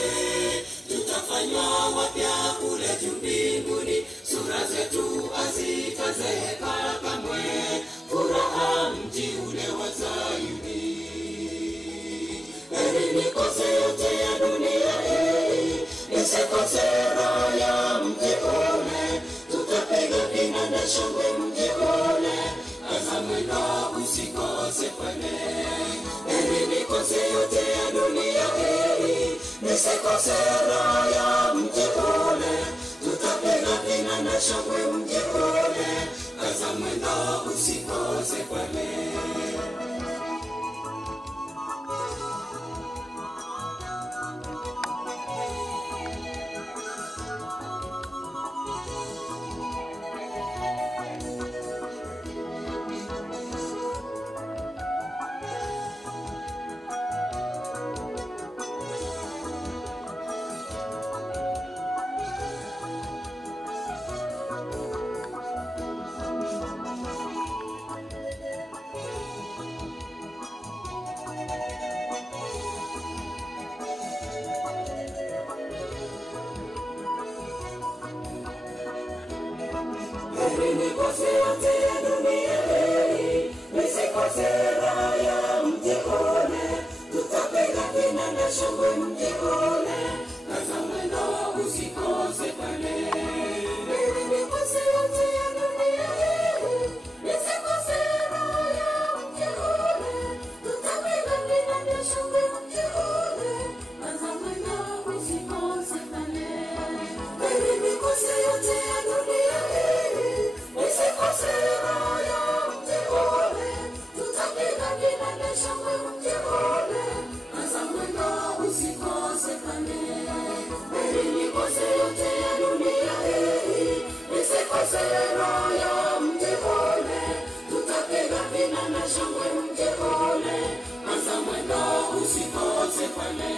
tutafanywa wapya kule juu mbinguni, sura zetu hazitazeeka kamwe, furaha mji ule wa Zayuni. Heri nikose yote ya dunia hii, nisikose raha ya mji ule, tutapiga vinanda shangwe mji ule. Kaza mwendo usikose pale. Heri nikose yote ya dunia hii, nisikose raha ya mji ule, tutapiga vinanda shangwe mji ule. Kaza mwendo usikose pale. Heri nikose yote ya dunia hii, nisikose raha ya mji ule, tutapiga vinanda shangwe mji ule. Kaza mwendo usikose pale. Heri nikose yote ya dunia hii, nisikose raha ya mji ule, tutapiga vinanda shangwe mji ule. Kaza mwendo usikose pale. Heri nikose yote ya dunia hii, nisikose raha ya mji ule, tutapiga vinanda shangwe mji ule. Kaza mwendo usikose pale. Heri nikose yote ya dunia hii, nisikose raha ya mji ule, tutapiga vinanda shangwe mji ule. Kaza mwendo usikose pale.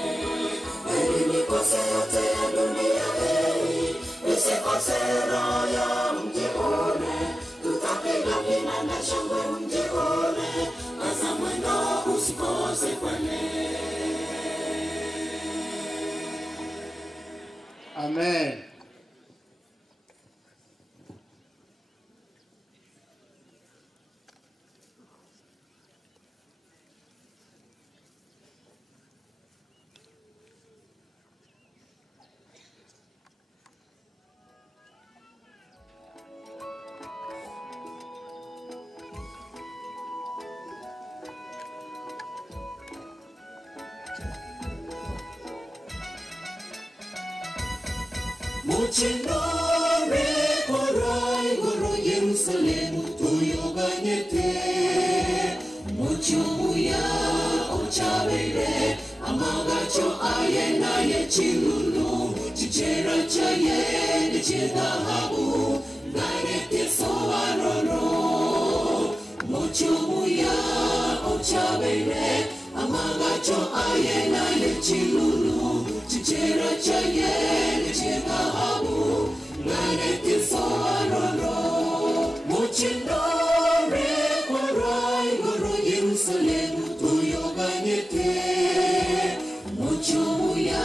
Heri nikose yote ya dunia hii, nisikose raha ya mji ule, tutapiga vinanda shangwe mji ule. Kaza mwendo usikose pale. Amen. Muchinore korai goro Yerusalemu tuyoganyete. Muchumuya ochabere amagacho ayena yechilulu chichera chaye nechidhahabu nganete soaroro. Muchumuya ochabere amagacho ayena yechilulu chichera chaye nechidhahabu nganete soaroro. Muchinore korai goro Yerusalemu tuyoganyete. Muchumuya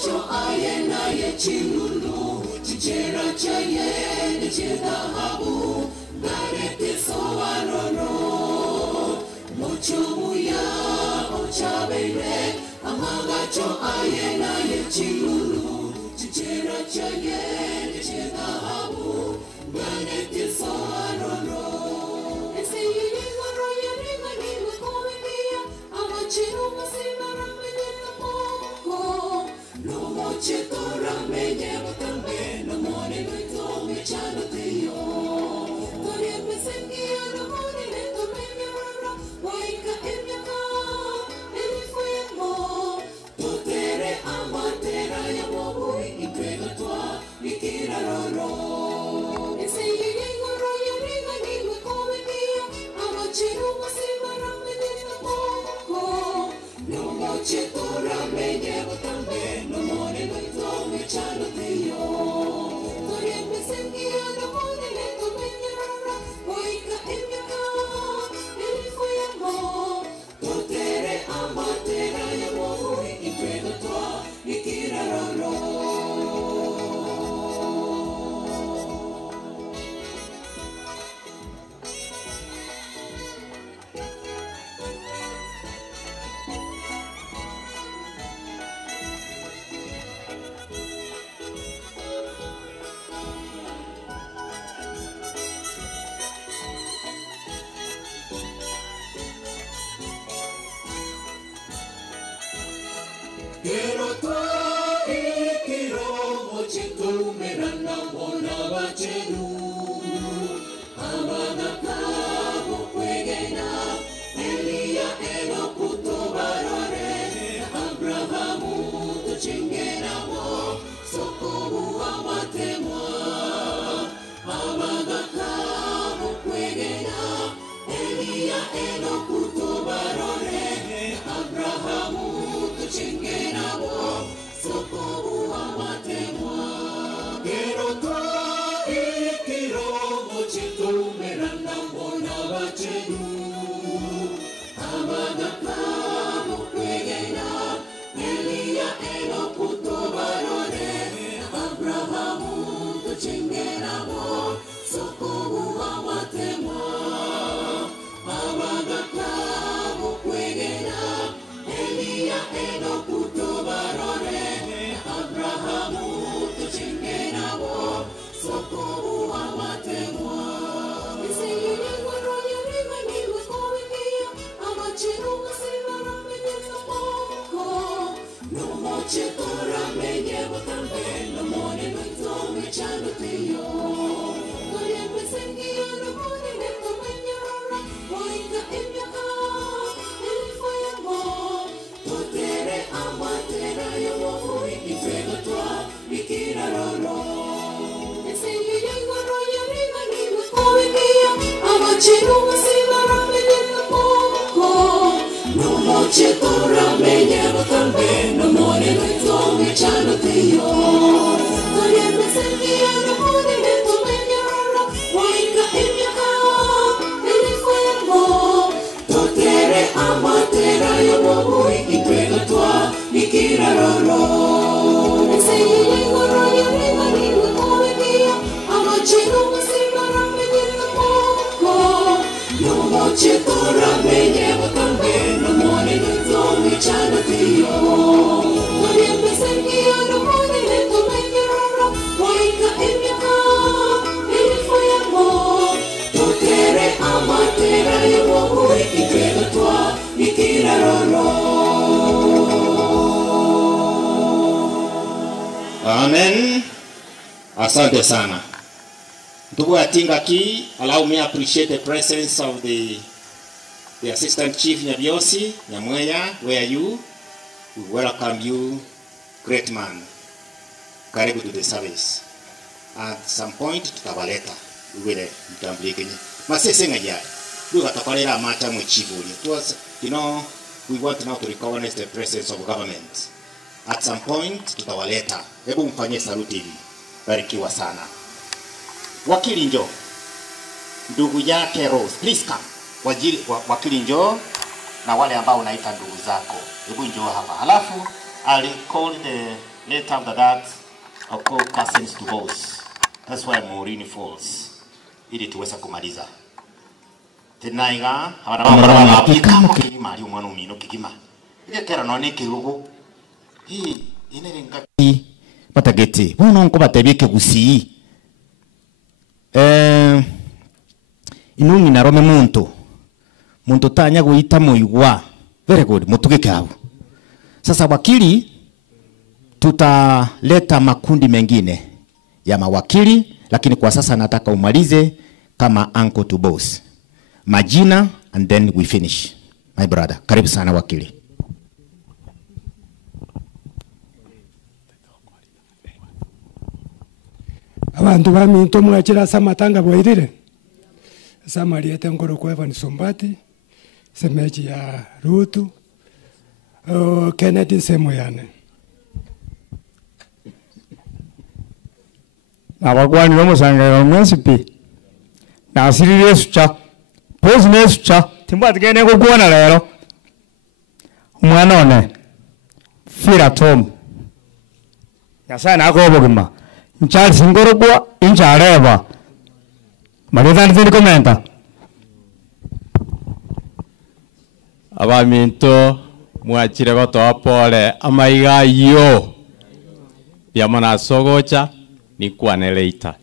amagacho aye naye chilulu chichera chaye ni chidhahabu gareteso warono mochumu ya ochabere amagacho aye naye chilulu chichera chaye ni chidhahabu gareteso warono ese yini ngoro yeringa ni mkowinia amachinu masimara menye moko no moche tora menye mutambe no mone nuito mechano teyo tore pesengia no mone neto menye rara waika emyaka elifuyemo totere amatera ya mobui ikwega twa ikira roro ese yini ngoro yeringa ni mkowinia amachinu masimara menye moko no moche tora menye mutambe no mone nuito mechano teyo tore pesengia no mone neto menye rara waika emyaka elifuyemo totere amatera ya mobui ikwega twa ikira roro Quiero toa ikiro mochito merana mona bachenu amana kabo kwegena Elia eno kutobarore Abrahamu tuchingena mo sokobu amatemwa amana kabo kwegena Elia eno kutobarore Abrahamu tuchingena mo sokobu amatemwa Quiero toa ikiro mochito merana mona bachenu amana kabo kwegena Elia eno kutobarore Abrahamu tuchingena mo sokobu amatemwa amana kabo kwegena Elia eno kutobarore Abrahamu tuchingena mo sokobu amatemwa ese yini ngoro yeringa ni mkowinia amachinu masimara menye moko no moche tora menye mutambe no mone nuito mechano teyo tore pesengia no mone neto menye rara waika emyaka elifuyemo totere amatera ya mobui ikwega twa ikira roro ese yini ngoro yeringa ni mkowinia amachinu masimara menye moko no moche tora menye mutambe no mone nuito mechano teyo tore pesengia no mone neto menye rara waika emyaka elifuyemo totere amatera ya mobui ikwega twa ikira roro ese yini ngoro yeringa ni mkowinia amachinu masimara menye moko no moche tora menye mutambe no mone nuito mechano teyo tore pesengia no mone neto menye rara waika emyaka elifuyemo totere amatera ya mobui ikwega twa ikira roro Amen. Asante sana. Ndugu Atingaki, allow me appreciate the presence of the Assistant Chief Nyabiosi, Nyamweya, where are you? We welcome you, great man. Karibu to the service. At some point, tutawaleta. Uwele, mtambulikini. Masese ngajari. Duga takalera mata mwichivuli. It was, we want now to recognize the presence of government. At some point, tutawaleta. Hebu mfanye saluti hivi. Barikiwa sana. Wakili njoo. Ndugu yake Rose, please come. Wakili njoo na wale ambao unaita ndugu zako. Hebu njoo hapa. Halafu I'll call the Later after that, I'll call cousins to boss. That's why Morini falls. Ili tuweza kumaliza. Tenaiga, hawana mapika mukigima ali umwana umino kigima. Ile kera no ne kirugo. Hii inerenga batageti. Bono nko batebike gusi. Inungi na rome muntu tanya guita muigwa. Very good, mutugeke hapo. Sasa wakili tutaleta makundi mengine ya mawakili, lakini kwa sasa nataka umalize kama uncle to boss. Majina and then we finish. My brother, karibu sana wakili. Abantu baminto mwachira samatanga boirire. Samariete ngoro kwa Evan Sombati. Semeji ya Rutu. Kennedy Semoyane. Abagwani bamusanga mwensipi. Nasiri Yesucha. Pose Yesucha. Timbati gene kugwana lero. Umwana one. Fira Tom. Yasana akobogima. Nchali singorogwa inchareba. Marita nzini komenta. Abaminto mwachire goto pole amaiga yo. Biamana sogocha ni kwaneleita.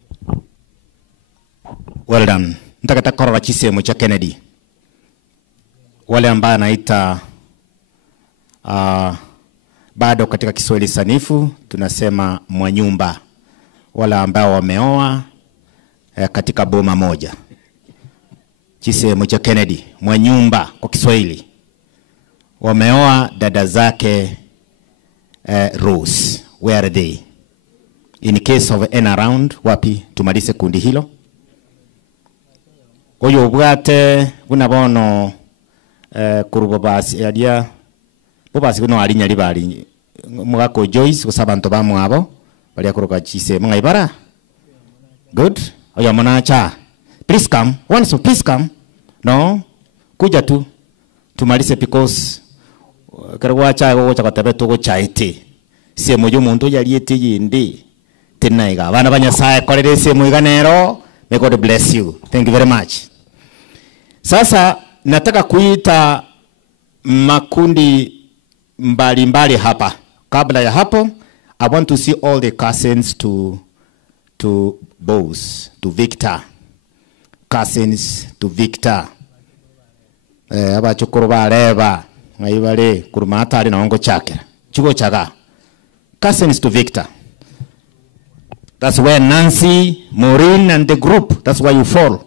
Well done. Ntakata korora chisemo cha Kennedy. Wale ambao anaita bado katika Kiswahili sanifu tunasema mwanyumba. Wale ambao wameoa katika boma moja. Chisemo cha Kennedy, mwanyumba kwa Kiswahili. Wameoa dada zake Rose. Where are they? In case of an around, wapi tumalize kundi hilo? Oyo bwate bunabono kurubobasi yadia bobasi kuno alinya libali mwako Joyce kusabanto bamwabo bali akuruka chise mwaibara. Good. Oyo monacha. Please come. Once please come. No. Kuja tu. Tumalize because karwa cha go cha katabe to chaite. Se moyo muntu yaliete yindi. Tenaiga bana banyasaye korere se muiganero. May God bless you. Thank you very much. Sasa nataka kuita makundi mbali hapa. Kabla ya hapo, I want to see all the cousins to Boss, to Victor. Cousins to Victor. Aba chukuru bareba. Ngaibale kurumata ali na ongo chake. Chugo chaga. Cousins to Victor. That's where Nancy, Maureen and the group, that's why you fall.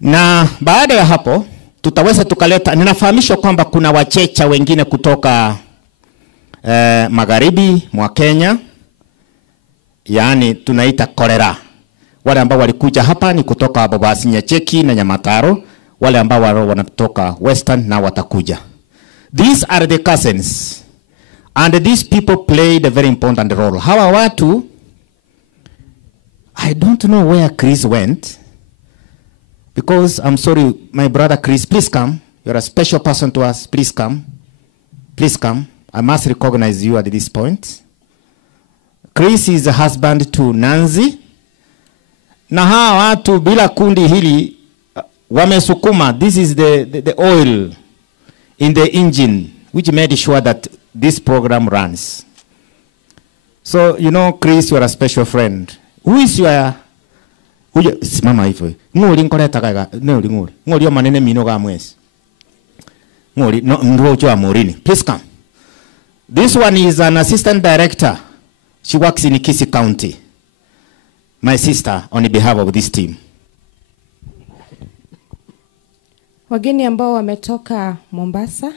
Na baada ya hapo tutaweza tukaleta, ninafahamishwa kwamba kuna wachecha wengine kutoka magharibi mwa Kenya, yaani tunaita kolera. Wale ambao walikuja hapa ni kutoka Bobasi, Nyacheki na Nyamataro. Wale ambao wanatoka Western na watakuja. These are the cousins, and these people played a very important role. Hawa watu, I don't know where Chris went, because I'm sorry, my brother Chris, please come. You're a special person to us. Please come. Please come. I must recognize you at this point. Chris is a husband to Nancy. Na hawa watu bila kundi hili wamesukuma. This is the oil in the engine which made sure that this program runs. So, you know, Chris, you are a special friend. Who is your... Simama hivyo. Ngoli nkoleta kaga. Ngoli yo manene mino ga mwezi. Ngoli nrojo wa Morini. Please come. This one is an assistant director. She works in Kisii County. My sister, on behalf of this team. Wageni ambao wametoka Mombasa,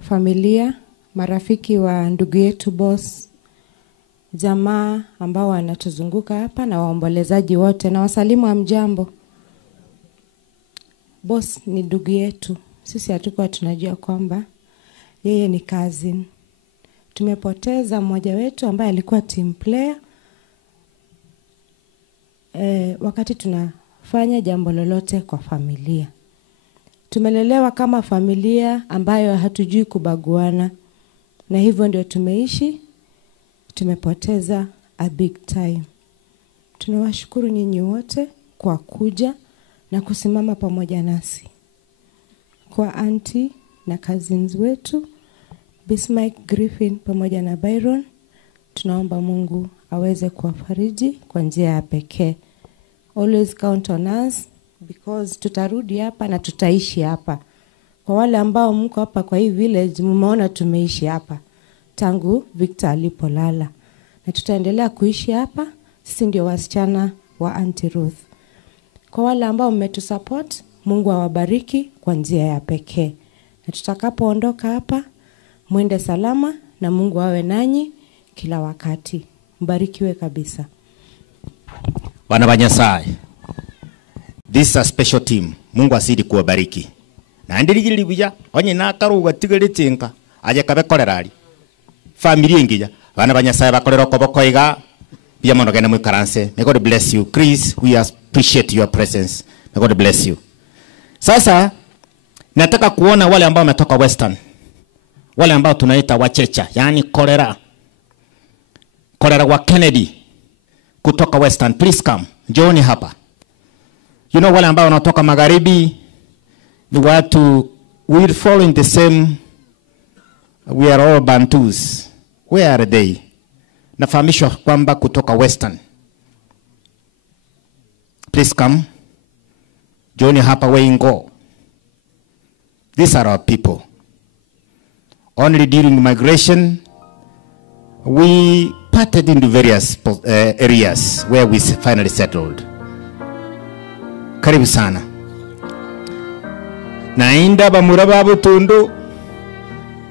familia, marafiki wa ndugu yetu Boss, jamaa ambao wanatuzunguka hapa na waombolezaji wote, na wasalimu hamjambo. Boss ni ndugu yetu. Sisi hatukuwa tunajua kwamba yeye ni cousin. Tumepoteza mmoja wetu ambaye alikuwa team player. Wakati tunafanya jambo lolote kwa familia. Tumelelewa kama familia ambayo hatujui kubaguana, na hivyo ndio tumeishi. Tumepoteza a big time. Tunawashukuru nyinyi wote kwa kuja na kusimama pamoja nasi. Kwa auntie na cousins wetu Bismarck, Griffin pamoja na Byron, tunaomba Mungu aweze kuwafariji kwa njia ya pekee. Always count on us because tutarudi hapa na tutaishi hapa. Kwa wale ambao mko hapa kwa hii village, mmeona tumeishi hapa tangu Victor alipolala, na tutaendelea kuishi hapa. Sisi ndio wasichana wa Auntie Ruth. Kwa wale ambao mmetusupport, Mungu awabariki kwa njia ya pekee. Na tutakapoondoka hapa, mwende salama na Mungu awe nanyi kila wakati. Mbarikiwe kabisa. Wana wa Nyasaye, this is a special team. Mungu asidi kuwabariki. Na ndirigiri bya onye nakaruga tigiritinga aje kabekorerari familia ingija bana ba Nyasaye bakorera koboko iga bya mono gena mwikaranse. May God bless you. Chris, we appreciate your presence. May God bless you. Sasa nataka kuona wale ambao wametoka Western, wale ambao tunaita wachecha, yani kolera wa Kennedy kutoka Western. Please come, join hapa. You know, wale ambao wanatoka magharibi ni watu, we following the same, we are all Bantus. Where are they? Nafahamishwa kwamba kutoka Western. Please come, join hapa Waingo. These are our people. Only during migration, we parted into various areas where we finally settled. Karibu sana. Nainda bamura babu tundu.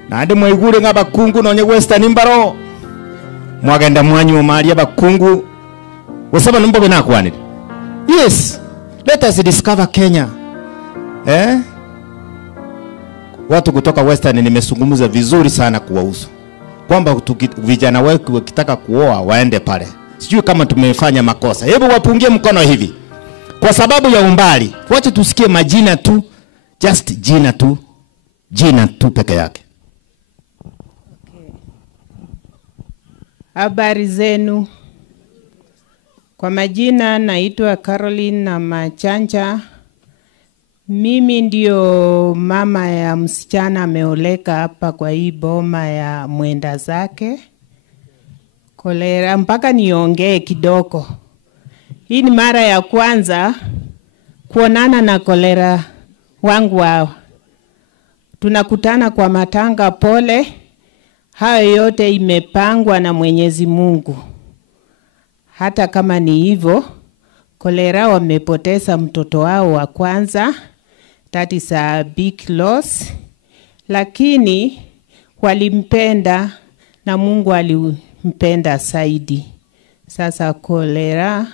Nade mwaigure nga bakungu nonye Western imbaro. Mwagenda mwanyu maria bakungu. Wasaba numbo benakwanire. Yes. Let us discover Kenya. Watu kutoka Western nimesungumuza vizuri sana kuwahusu. Kwamba vijana wetu wakitaka kuoa waende pale. Sijui kama tumefanya makosa. Hebu wapungie mkono hivi. Kwa sababu ya umbali, wacha tusikie majina tu, just jina tu peke yake. Habari zenu. Kwa majina naitwa Caroline na Machanja. Mimi ndio mama ya msichana ameoleka hapa kwa hii boma ya mwenda zake. Kolera, mpaka niongee kidogo. Hii ni mara ya kwanza kuonana na kolera wangu wao. Tunakutana kwa matanga pole. Hayo yote imepangwa na Mwenyezi Mungu. Hata kama ni hivyo, kolera wamepoteza mtoto wao wa kwanza. That is a big loss. Lakini walimpenda na Mungu alimpenda zaidi. Sasa kolera,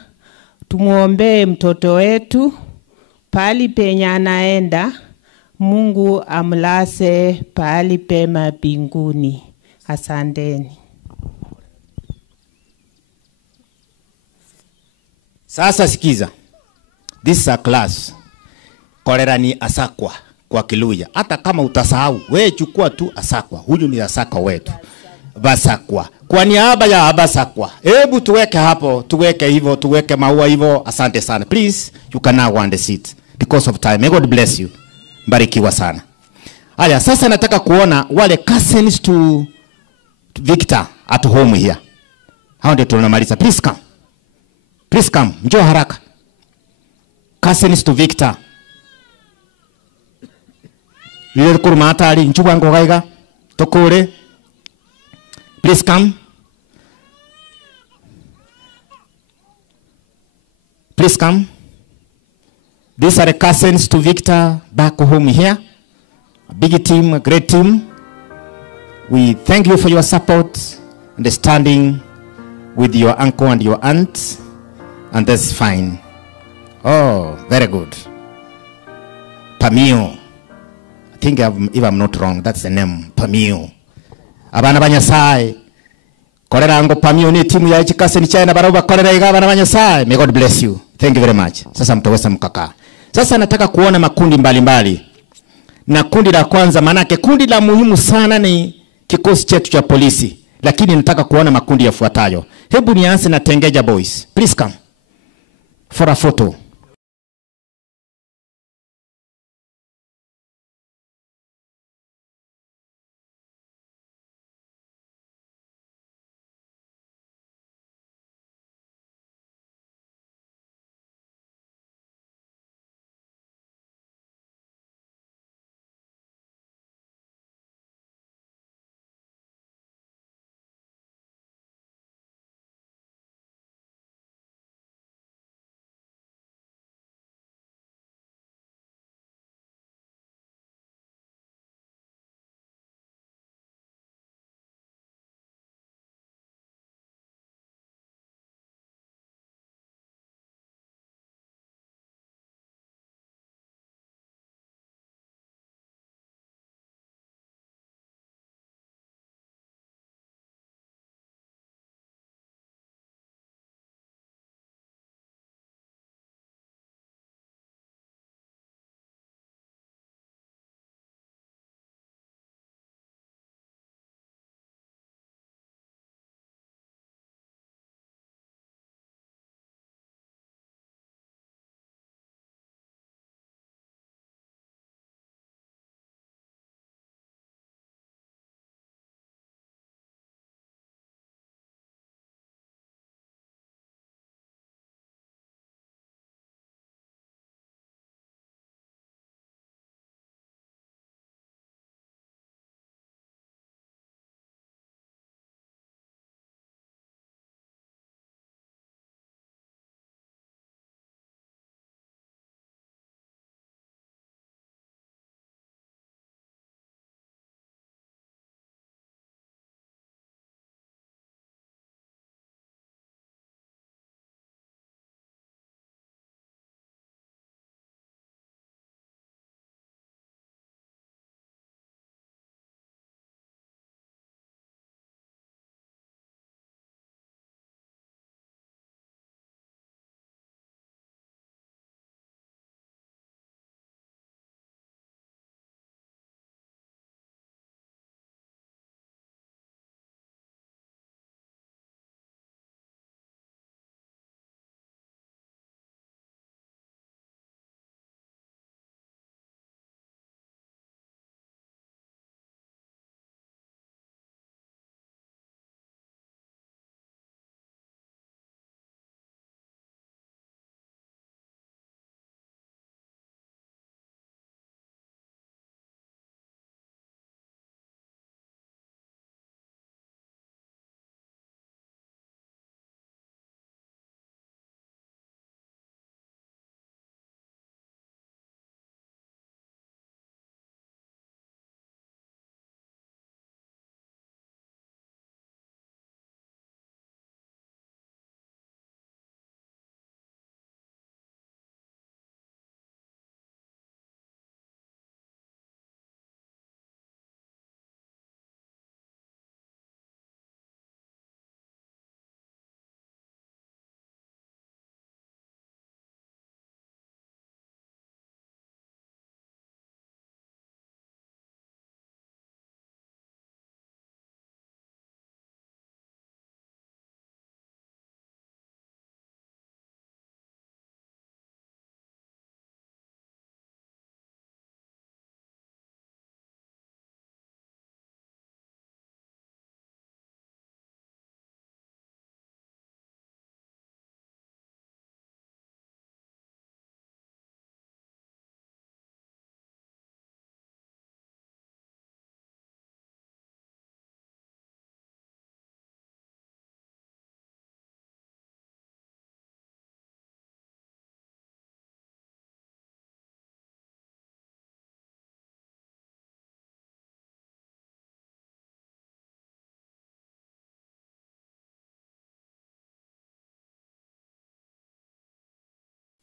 tumuombee mtoto wetu pali penye anaenda, Mungu amlase pali pema mbinguni. Asanteni. Sasa sikiza. This is a class. Kolera ni asakwa kwa Kiluya. Hata kama utasahau, wewe chukua tu asakwa. Huyu ni asakwa wetu. Basakwa. Kwa niaba ya Abasakwa, hebu tuweke hapo, tuweke hivyo, tuweke maua hivyo. Asante sana. Please, you can now go on the seat because of time. May God bless you. Mbarikiwa sana. Haya, sasa nataka kuona wale cousins to Victor at home here. Hao ndio tunamaliza. Please come. Please come. Njoo haraka. Cousins to Victor. Lile kurumata ali nchuba ngogaiga. Tokore. Please come. Please come. These are the cousins to Victor back home here. A big team, a great team. We thank you for your support and standing with your uncle and your aunt. And that's fine. Oh, very good. Pamio. I think if I'm not wrong, that's the name. Pamio. Abana banyasai. Korera ango Pamio ni timu ya chikase ni china baroba korera iga abana banyasai. May God bless you. Thank you very much. Sasa mtaweza mkaka. Sasa nataka kuona makundi mbalimbali. na kundi la kwanza, manake kundi la muhimu sana ni kikosi chetu cha polisi, lakini nataka kuona makundi yafuatayo. Hebu nianze na Tengeja Boys. Please come for a photo.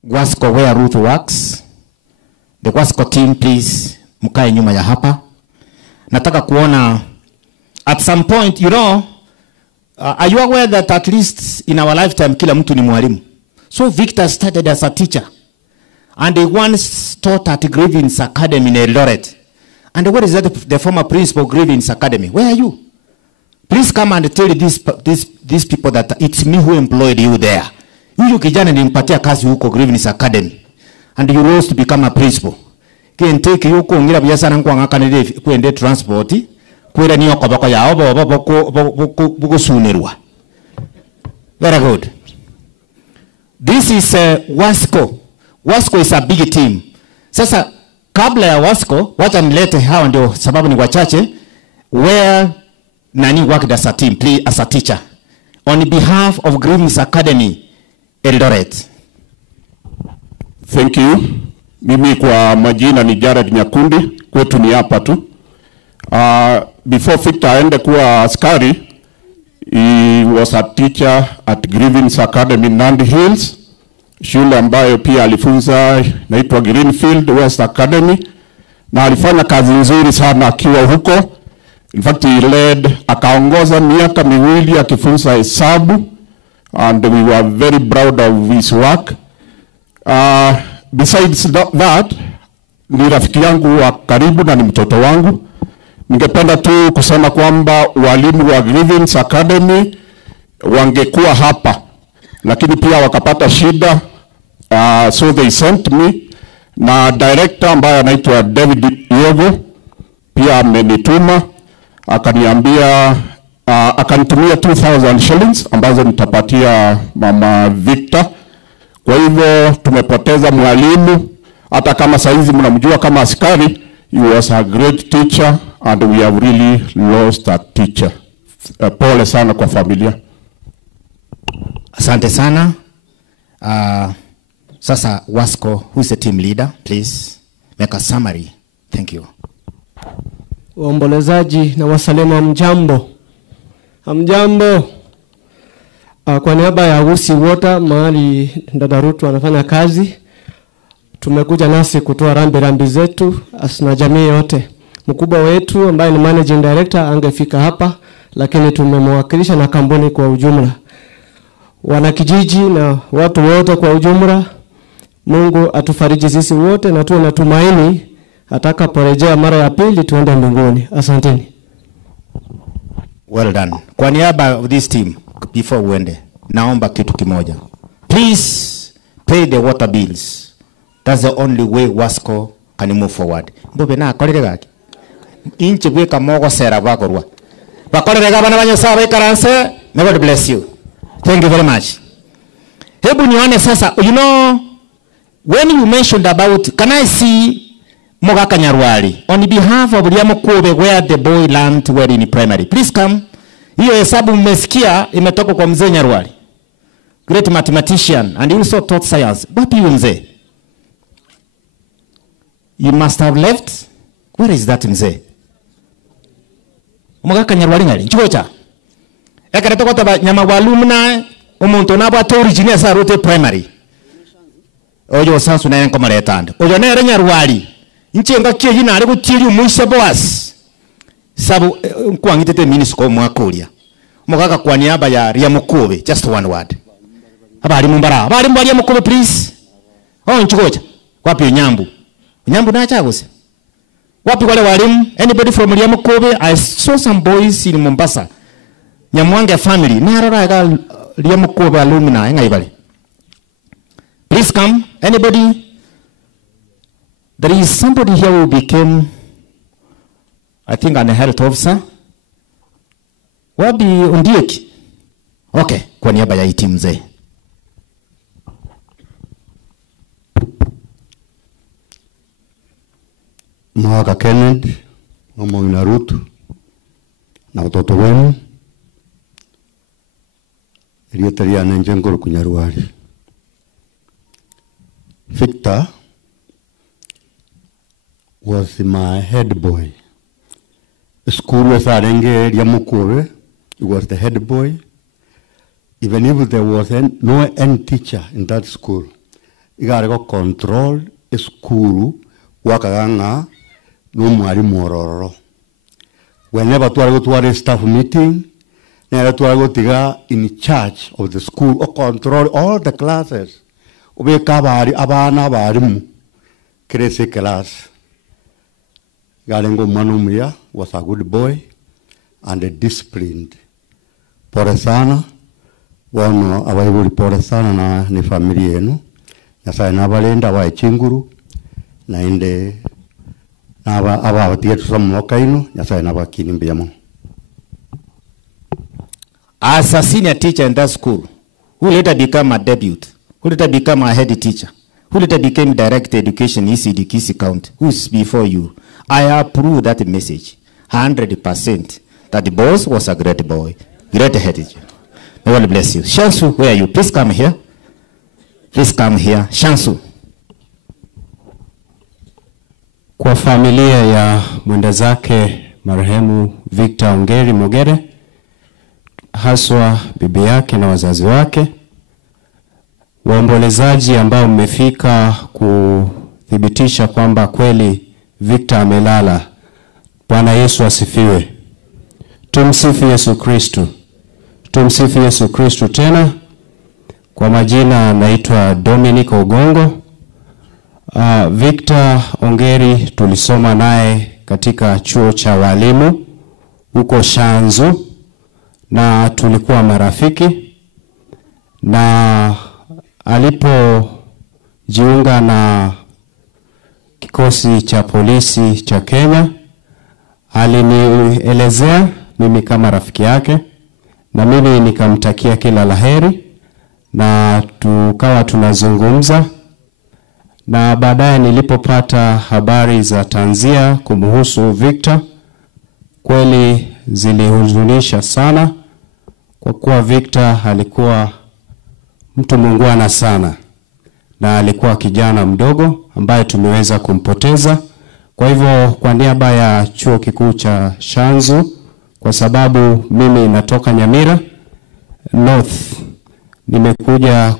Wasco where Ruth works. The Wasco team please mkae nyuma ya hapa. Nataka kuona at some point, you know, are you aware that at least in our lifetime kila mtu ni mwalimu? So Victor started as a teacher and he once taught at Grievins Academy in Eldoret. And where is that the former principal of Grievance Academy? Where are you? Please come and tell these people that it's me who employed you there. You kijana nilimpatia kazi huko Grievance Academy. And you rose to become a principal. Can take you ko ngira biasa kwa ngakanire kwende transport kwera niyo kwa bako yao boko sunerwa. Very good. This is Wasco. Wasco is a big team. Sasa kabla ya Wasco, wacha nilete hao ndio sababu ni wachache. Where Nani worked as a team, please, as a teacher. On behalf of Grievance Academy, Eldoret. Thank you. Mimi kwa majina ni Jared Nyakundi, kwetu ni hapa tu. Before Victor aende kuwa askari, he was a teacher at Grievance Academy Nandi Hills, shule ambayo pia alifunza inaitwa Greenfield West Academy, na alifanya kazi nzuri sana akiwa huko. In fact, he led, akaongoza miaka miwili akifunza hesabu, and we were very proud of his work. Besides that, ni rafiki yangu wa karibu na ni mtoto wangu. Ningependa tu kusema kwamba walimu wa Grievance Academy wangekuwa hapa, lakini pia wakapata shida, so they sent me, na director ambaye anaitwa David Yogo pia amenituma, akaniambia akanitumia 2,000 shillings ambazo nitapatia mama Victor. Kwa hivyo tumepoteza mwalimu, hata kama saizi mnamjua kama askari. He was a great teacher and we have really lost a teacher. Pole sana kwa familia. Asante sana. Sasa Wasco, who is the team leader? Please make a summary. Thank you. Waombolezaji na wasalimu mjambo. Amjambo. Kwa niaba ya Usi Water mahali dada Rutu anafanya kazi, tumekuja nasi kutoa rambi zetu na jamii yote. Mkubwa wetu ambaye ni managing director angefika hapa, lakini tumemwakilisha na kampuni kwa ujumla. Wanakijiji na watu wote kwa ujumla, Mungu atufariji sisi wote na tuwe na tumaini atakaporejea mara ya pili tuende mbinguni. Asanteni. Well done. Kwa niaba of this team, before uende, naomba kitu kimoja. Please pay the water bills. That's the only way Wasco can move forward. Mbobe na akorere gaki. Inche gweka mogo sera bakorwa. Bakorere gabana banyosa bekaranse. May God bless you. Thank you very much. Hebu nione sasa, you know, when you mentioned about, can I see Mogaka Nyarwali on behalf of Liamukobe where the boy learned well in primary? Please come. Hiyo hesabu mmesikia imetoka kwa mzee Nyarwali. Great mathematician and he also taught science. Wapi mzee? You must have left. Where is that mzee? Mogaka Nyarwali ngali nchocha. Ekare to kotaba nyama walumna umuntu nabo atorigine sa rote primary. Oyo sansu na yanko maretanda. Oyo nere Nyarwali. Nchenga kie yina ari gutiri umuise boas. Sabu kwangitete minisiko mwakolia. Mogaka kwa niaba ya Liamukobe, just one word. Abali mumbara. Abali mbali Liamukobe please. Oh nchukocha. Wapi Nyambu? Nyambu na chagose. Wapi wale walimu? Anybody from Liamukobe? I saw some boys in Mombasa. Nyamwange family. Narora ga Liamukobe alumni ngaibali. Please come. Anybody? There is somebody here who became, I think, an health officer. Wabi Undieki? Okay, kwa niaba ya iti mzee. Mwaka Kennedy, Mama Rutu, na watoto wenu, iliyotaria na njengoro Kunyarwali. Victor was my head boy. School was arenge Liamukobe. He was the head boy. Even if there was no any teacher in that school, he got to control the school. Wakaganga no mwalimu ororo. Whenever to go to a staff meeting, never to go to in charge of the school or control all the classes. Ube kabari abana barimu krese class. Galengo Manumia was a good boy and disciplined. Pole sana, wano awaibuli pole sana na ni familia yenu. Nyasaye nabalenda wa chinguru na inde na aba batietu samoka ino Nyasaye nabakini mbiyamo. As a senior teacher in that school, who later became a deputy, who later became a head teacher, who later became direct education ECD Kisi County, who's before you, I approve that message 100% that the boss was a great boy, great head teacher. May God bless you. Shansu, where are you? Please come here. Please come here. Shansu. Kwa familia ya mwenda zake marehemu Victor Ongeri Mogere, haswa bibi yake na wazazi wake, waombolezaji ambao mmefika kuthibitisha kwamba kweli Victor amelala. Bwana Yesu asifiwe. Tumsifu Yesu Kristo. Tumsifu Yesu Kristo tena. Kwa majina naitwa Dominic Ogongo. Victor Ongeri tulisoma naye katika chuo cha walimu huko Shanzu na tulikuwa marafiki, na alipojiunga na kikosi cha polisi cha Kenya alinielezea mimi kama rafiki yake, na mimi nikamtakia kila laheri na tukawa tunazungumza. Na baadaye nilipopata habari za tanzia kumhusu Victor, kweli zilihuzunisha sana, kwa kuwa Victor alikuwa mtu muungwana sana na alikuwa kijana mdogo ambaye tumeweza kumpoteza. Kwa hivyo kwa niaba ya chuo kikuu cha Shanzu, kwa sababu mimi natoka Nyamira North, nimekuja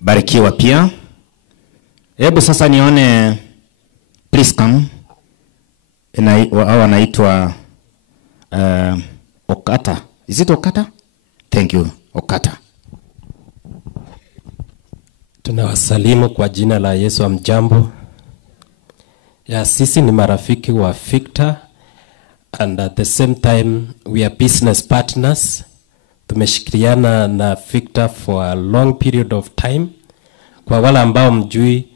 barikiwa pia. Hebu sasa nione, please come. Hao wanaitwa Okata. Is it Okata? Thank you, Okata. Tunawasalimu kwa jina la Yesu. Amjambo. Ya sisi ni marafiki wa Victor, and at the same time we are business partners. Tumeshikiliana na Victor for a long period of time. Kwa wale ambao mjui,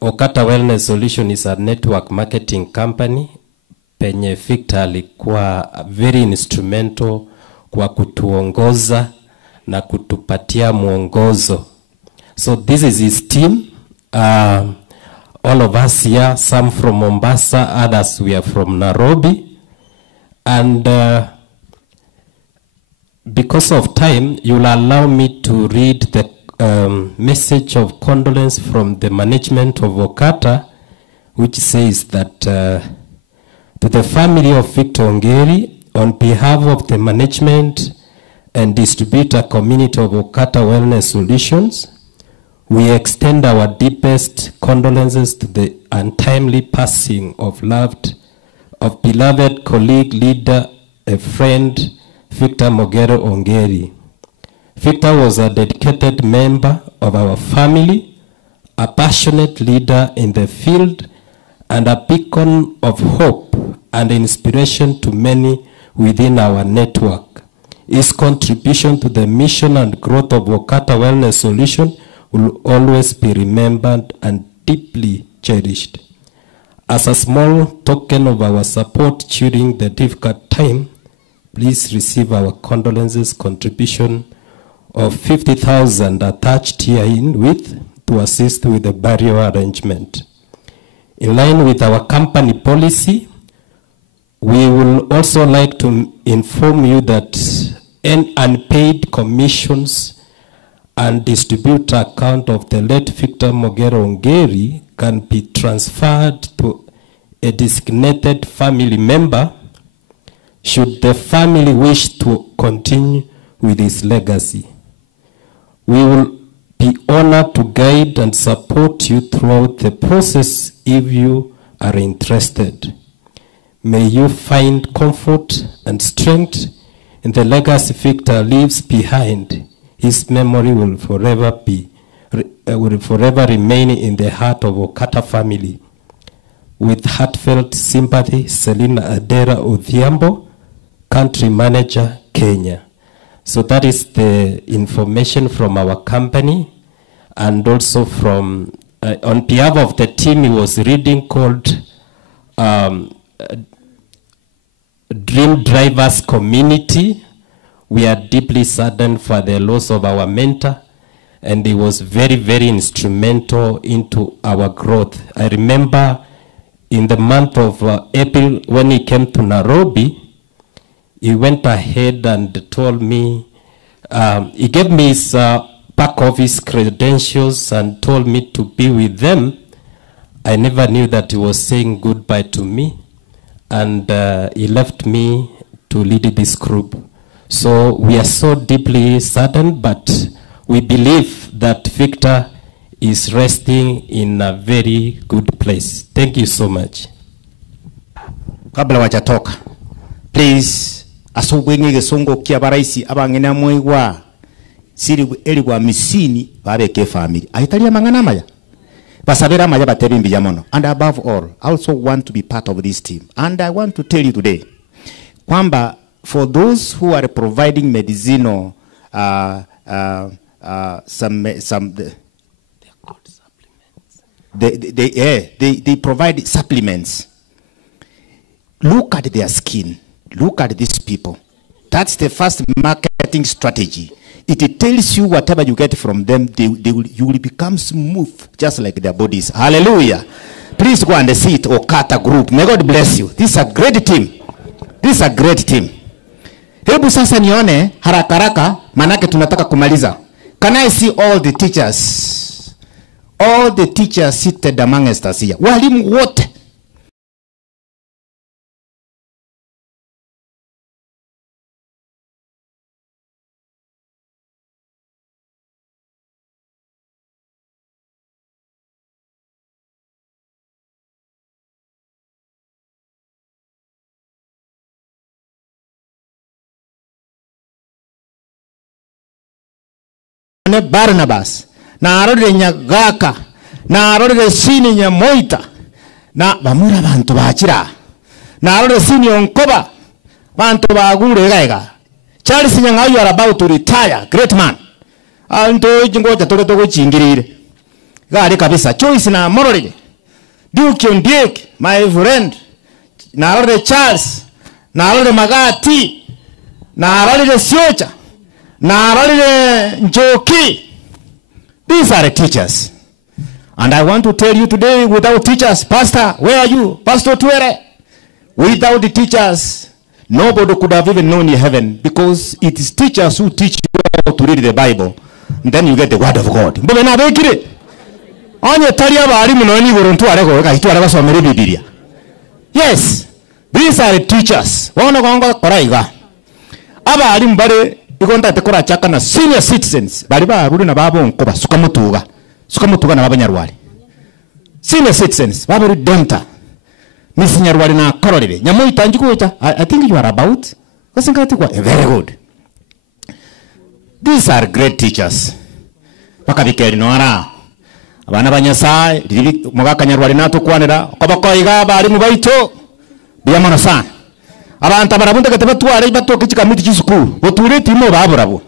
Okata Wellness Solution is a network marketing company. Penye Victor alikuwa very instrumental kwa kutuongoza na kutupatia mwongozo. So this is his team. All of us here, some from Mombasa, others we are from Nairobi. And because of time, you'll allow me to read the message of condolence from the management of Okata, which says that to the family of Victor Ongeri, on behalf of the management and distributor community of Okata Wellness Solutions, we extend our deepest condolences to the untimely passing of beloved colleague, leader, a friend, Victor Mogere Ongeri. Victor was a dedicated member of our family, a passionate leader in the field, and a beacon of hope and inspiration to many within our network. His contribution to the mission and growth of Okata Wellness Solution will always be remembered and deeply cherished. As a small token of our support during the difficult time, please receive our condolences contribution of 50,000 attached herein with to assist with the burial arrangement. In line with our company policy, we will also like to inform you that any unpaid commissions and distributor account of the late Victor Mogere Ongeri can be transferred to a designated family member should the family wish to continue with his legacy. We will be honored to guide and support you throughout the process if you are interested. May you find comfort and strength and the legacy Victor leaves behind, his memory will forever remain in the heart of Okata family. With heartfelt sympathy, Selina Adera Odhiambo, Country Manager, Kenya. So that is the information from our company, and also from, on behalf of the team, he was reading called Dream Drivers Community. We are deeply saddened for the loss of our mentor, and he was very, very instrumental into our growth. I remember in the month of April, when he came to Nairobi, he went ahead and told me, he gave me his back office credentials and told me to be with them. I never knew that he was saying goodbye to me, and he left me to lead this group. So we are so deeply saddened, but we believe that Victor is resting in a very good place. Thank you so much. Kabla wajatoka, please, asubwengi gesongo kia baraisi abangena mwewa siri eligwa misini babeke family. Aitalia mangana maya. Basabera maya batebimbi yamono. And above all, I also want to be part of this team. And I want to tell you today, kwamba for those who are providing medicinal they provide supplements. Look at their skin. Look at these people. That's the first marketing strategy. It tells you whatever you get from them, you will become smooth, just like their bodies. Hallelujah. Please go and see it, Okata Group. May God bless you. This is a great team. This is a great team. Hebu sasa nione haraka haraka, manake tunataka kumaliza. Can I see all the teachers? All the teachers seated amongst us here. Walimu wote. Barnabas na arore Nyagaka na arore Sini Nyamoita na bamura bantu bakira na arore Sini Onkoba bantu bagure gaiga. Charles Nyangayo, you are about to retire, great man. Anto jingoja toto kuchingirire gari kabisa. Choice na morore Duke Ondiek, my friend, na arore Charles na arore Magati na arore Siocha Njoki. These are the teachers. And I want to tell you today, without teachers, Pastor, where are you? Pastor Tuere. Without the teachers, nobody could have even known heaven, because it is teachers who teach you how to read the Bible. And then you get the word of God. Yes, these are the teachers. Igonda tekora chaka na senior citizens bali ba rudi na babo nkoba sukamutuga na babanyarwali. Senior citizens babo redempta Miss Nyarwali na Karolile Nyamoita njikuta. I think you are about kasingati kwa very good. These are great teachers. Bakabikeri no ara abana banyasai mugaka Nyarwali nato kwanira kobakoiga bali mu baito biyamana sana. Abantu barabunda gatebatwara ibatoka ikikamiti cy'isukuru boturete imo baburabo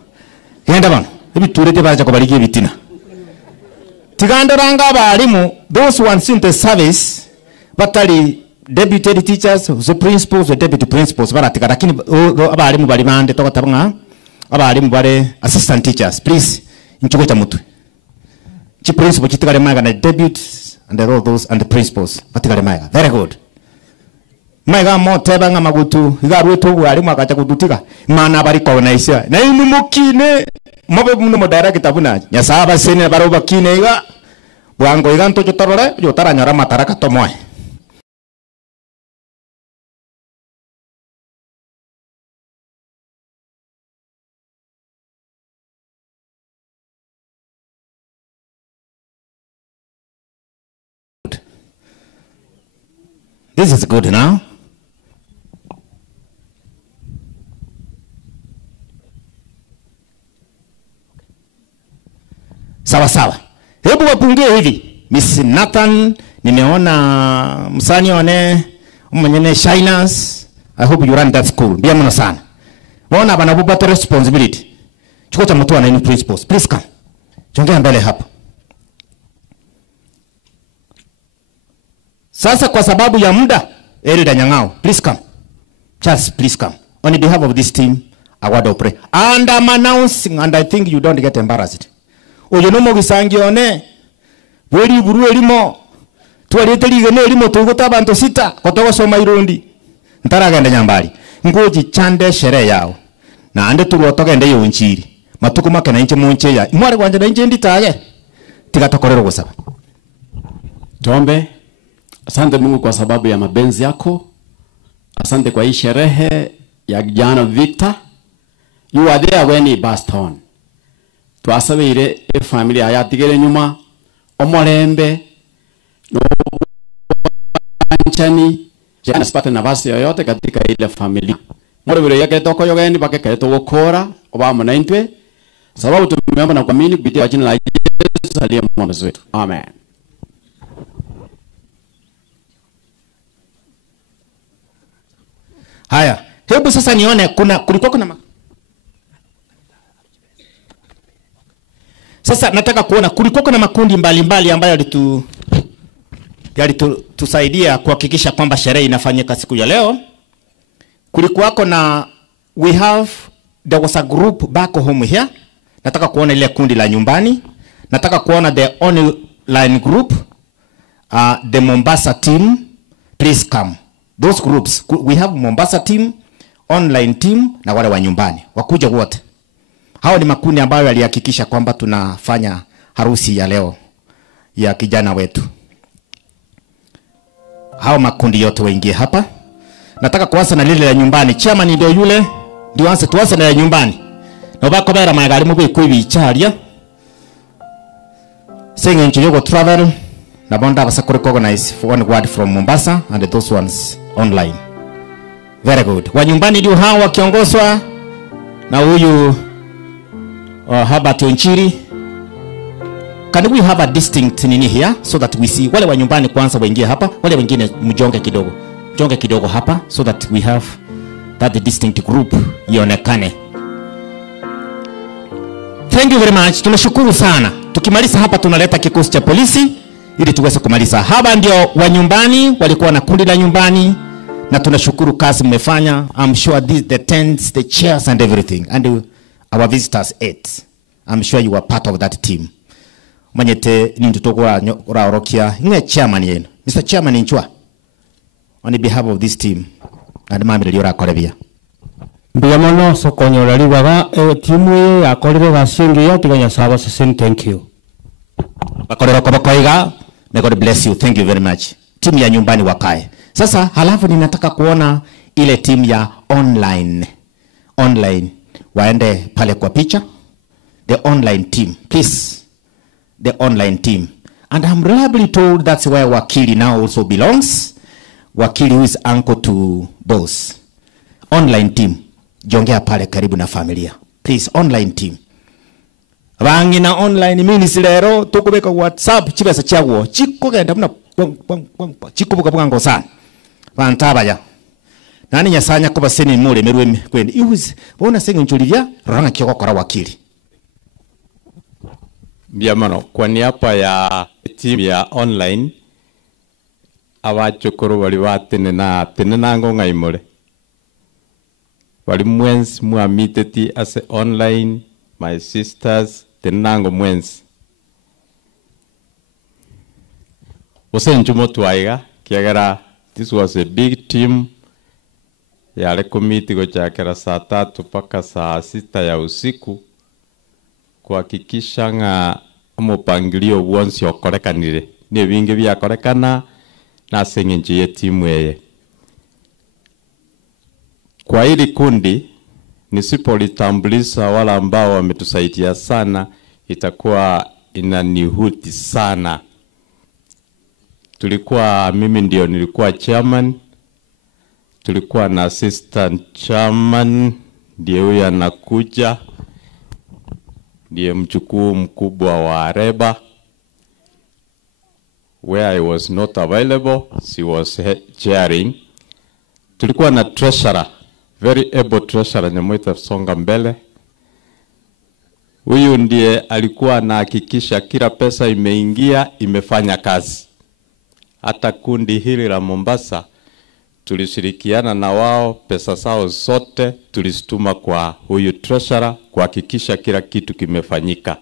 yenda bana ibiturete baje ko barigiye bitina tigandoranga abarimu those ones in the service batali deputy teachers, the principals, the deputy principals baratika, lakini abarimu bali bande tokatabanga abarimu bale assistant teachers. Please nchuko cha mutwe chi principal chitikale maga na deputies and all those and the principals batikale maga. Very good. Maiga moteba nga magutu igarweto bwari mwakacha kudutika mana bari kona isya na inu mukine mobe muno modara kitabuna nyasaba sene baro bakine iga bwango iga nto jotorore jotara nyara mataraka tomoe. This is good now. Sawa sawa. Hebu wapungie hivi. Miss Nathan, nimeona Msani one, mwenyene Shiners. I hope you run that school. Bia mwana sana. Waona banabupata responsibility. Chukua cha mtu anaini principals. Please come. Jongea mbele hapa. Sasa kwa sababu ya muda, Elda Nyang'ao, please come. Just please come. On behalf of this team, I want to pray. And I'm announcing, and I think you don't get embarrassed. Oyonomo gisangione, weri buru elimo, tuwalete ligene elimo tuguta bantu sita, kotogo soma irundi. Ntaragenda nyambali. Ngoji chande shere yao. Na ande turuotoge ende yonchiri. Matuku make na inche munche ya. Mware kwanje na inche nditage. Tigatokorero gusaba. Tuombe. Asante Mungu kwa sababu ya mapenzi yako. Asante kwa hii sherehe ya kijana Victor. You are there when he passed on. Twasabire familia yatigere nyuma omorembe no anchani jana sipate nafasi yoyote katika ile familia. Moro vile yake toko yogeni bake kaeto gukora obama na intwe sababu tumeomba na kuamini kupitia jina la Yesu aliye mwombezi wetu. Amen. Haya, hebu sasa nione kulikuwa kuna Sasa nataka kuona kulikuwa kuna makundi mbalimbali ambayo yalitusaidia kuhakikisha kwamba sherehe inafanyika siku ya leo. Kulikuwa na there was a group back home here. Nataka kuona ile kundi la nyumbani. Nataka kuona the online group, the Mombasa team, please come. Those groups, we have Mombasa team, online team na wale wa nyumbani. Wakuja wote. Hao ni makundi ambayo yalihakikisha kwamba tunafanya harusi ya leo ya kijana wetu. Hao makundi yote waingie hapa. Nataka kuanza na lile la nyumbani. Chairman ndio yule, ndio tuanze na la nyumbani. Na bako bera magari mu bikwibi icharia. Singing Chiyogo Travel na bonda basa recognize for one word from Mombasa and those ones online. Very good. Wa nyumbani ndio hao wakiongozwa na huyu Herbert Onchiri. Can we have a distinct nini here so that we see wale wa nyumbani kwanza waingie hapa, wale wengine mjonge kidogo. Mjonge kidogo hapa so that we have that distinct group ionekane. Thank you very much. Tunashukuru sana. Tukimaliza hapa tunaleta kikosi cha polisi ili tuweze kumaliza. Hapa ndio wa nyumbani walikuwa na kundi la nyumbani na tunashukuru kazi mmefanya. I'm sure the tents, the chairs and everything and our visitors ate. I'm sure you are part of that team. Manyete ni tutokora orokia nge chairman yenu. Mr. Chairman Inchwa, on behalf of this team and mami liora kolebia. Biyamono sokonyo liwaga timu ya kolero basingi ya tiganya saba sesen thank you. Bakolero kobokoiga, may God bless you. Thank you very much. Timu ya nyumbani wakae. Sasa halafu ninataka kuona ile timu ya online. Waende pale kwa picha. The online team, please. The online team. And I'm reliably told that's where Wakili now also belongs. Wakili who is uncle to boss. Online team. Jongea pale karibu na familia. Please, online team. Bangi na online ministero tukubeka WhatsApp chibesa chawo. Chiko genda muna chiko buka bwango sana. Bantabaya. Nani nyasanya ko baseni mure merweme kwende. Iwuzi bona senga nchulivya ranga kiko kora Wakili. Biamano, kwa niaba ya team ya online abachokoro bali batene ngonga imole. Bali mwenzi muamiteti as online, my sisters tenango mwenzi. Wose njumo tuaiga kiagara this was a big team. Yale komiti gochakera saa 3 mpaka saa 6 ya usiku kuhakikisha nga umupangilio wonsi okorekanire ni bingi byakorekana na sengenje ya timu yeye. Kwa hili kundi nisipolitambulisha wala ambao wametusaidia sana itakuwa inanihuti sana. Mimi ndio nilikuwa chairman, tulikuwa na assistant chairman ndio huyo anakuja, ndiye mjukuu mkubwa wa Reba. Where I was not available, she was chairing. Tulikuwa na treasurer, very able treasurer, Nyamwita Songa Mbele. Huyu ndiye alikuwa anahakikisha kila pesa imeingia, imefanya kazi. Hata kundi hili la Mombasa tulishirikiana na wao, pesa zao zote tulizituma kwa huyu treasurer kuhakikisha kila kitu kimefanyika.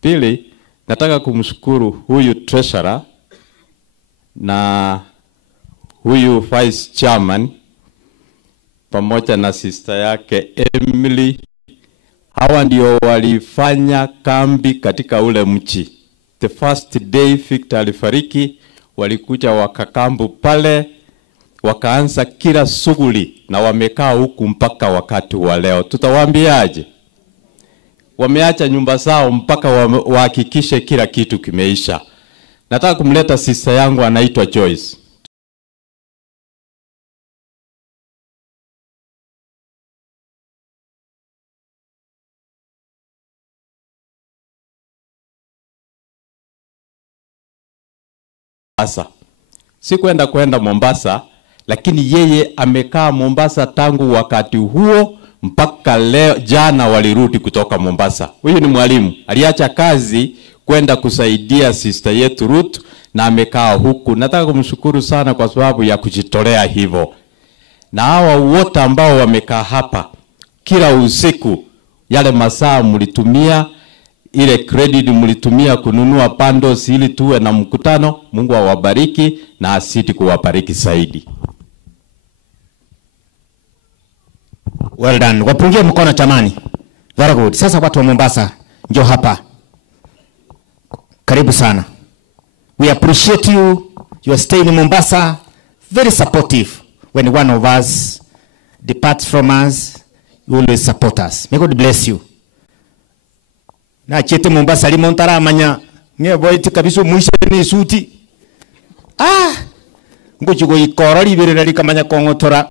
Pili, nataka kumshukuru huyu treasurer na huyu vice chairman pamoja na sister yake Emily. Hawa ndio walifanya kambi katika ule mchi. The first day Victor alifariki, walikuja wakakambu pale, wakaanza kila shughuli na wamekaa huku mpaka wakati wa leo. Tutawaambiaje? Wameacha nyumba zao mpaka wahakikishe kila kitu kimeisha. Nataka kumleta sister yangu anaitwa Joyce. Mombasa. Si kwenda Mombasa, lakini yeye amekaa Mombasa tangu wakati huo mpaka leo. Jana walirudi kutoka Mombasa. Huyu ni mwalimu, aliacha kazi kwenda kusaidia sister yetu Ruth na amekaa huku. Nataka kumshukuru sana kwa sababu ya kujitolea hivyo. Na hawa wote ambao wamekaa hapa kila usiku, yale masaa mlitumia, ile credit mlitumia kununua bundles ili tuwe na mkutano, Mungu awabariki na asidi kuwabariki zaidi. Well done. Wapungie mkono chamani. Very good. Sasa watu wa Mombasa, njoo hapa. Karibu sana. We appreciate you. You are staying in Mombasa. Very supportive. When one of us departs from us, you always support us. May God bless you. Na chete Mombasa limontara manya. Nge boyti kabiso muishe ni suti. Ngochugo ikoro libere likamanya kongotora.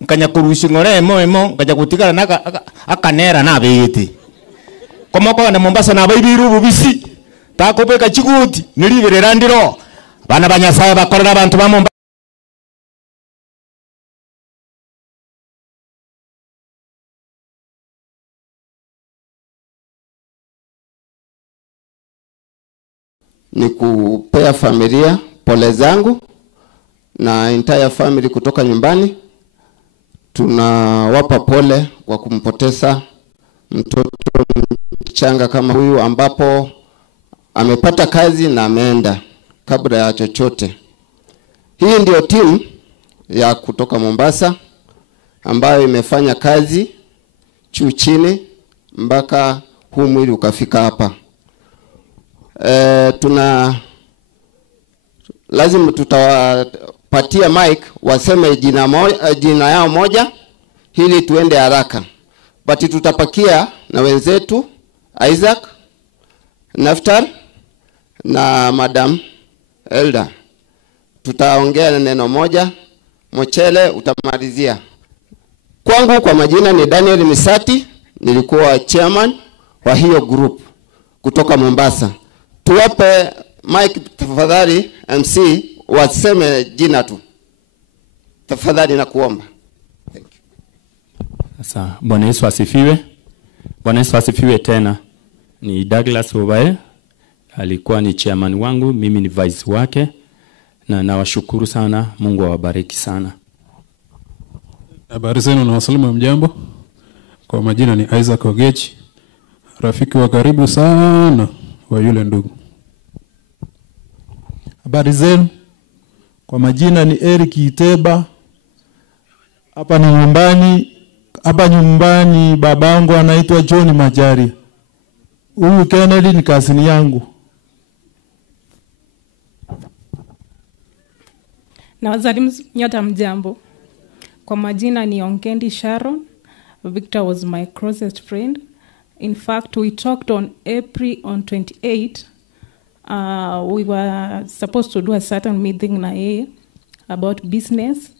Nkanya kurushi ngore emo ngaja kutigala naka akanera na beti. Komoko na Mombasa na bayibiru bubisi. Takopeka chiguti nilibere randiro. Bana banyasaye bakorera abantu ba Mombasa. Ni kupea familia pole zangu na entire family kutoka nyumbani. Tunawapa pole kwa kumpoteza mtoto mchanga kama huyu, ambapo amepata kazi na ameenda kabla ya chochote. Hii ndio timu ya kutoka Mombasa ambayo imefanya kazi juu chini mpaka huu mwili ukafika hapa. Lazima tutawapatia mic waseme jina yao moja ili tuende haraka. But tutapakia na wenzetu Isaac, Naftar na Madam Elda. Tutaongea neno moja, Mochele utamalizia. Kwangu kwa majina ni Daniel Misati, nilikuwa chairman wa hiyo group kutoka Mombasa. Tuwape mic tafadhali MC waseme jina tu. Tafadhali na kuomba. Sasa Bwana Yesu asifiwe. Bwana Yesu asifiwe tena. Ni Douglas Obae, alikuwa ni chairman wangu, mimi ni vice wake, na nawashukuru sana. Mungu awabariki sana. Habari zenu na wasalimu mjambo. Kwa majina ni Isaac Ogechi, rafiki wa karibu sana wa yule ndugu. Habari zenu. Kwa majina ni Eric Iteba. Hapa ni nyumbani. Hapa nyumbani babangu anaitwa John Majari. Huyu Kennedy ni kazini yangu. Na wazalimu nyote mjambo. Kwa majina ni Onkendi Sharon. Victor was my closest friend. In fact, we talked on April on 28. We were supposed to do a certain meeting na yeye about business.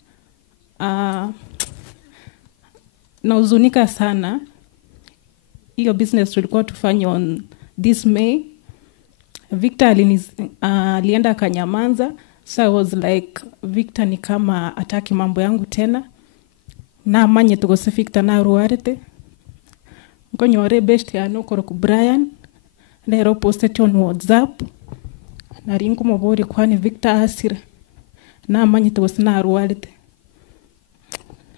Nahuzunika sana. hiyo business tulikuwa tufanye on this May. Victor alienda Kanyamanza, so I was like Victor ni kama ataki mambo yangu tena na manye tugose Victor na ruarete ngonyore best ya no koro ku Brian lero posted on WhatsApp na ringu mobori kwani Victor asire na manye tugose na ruarete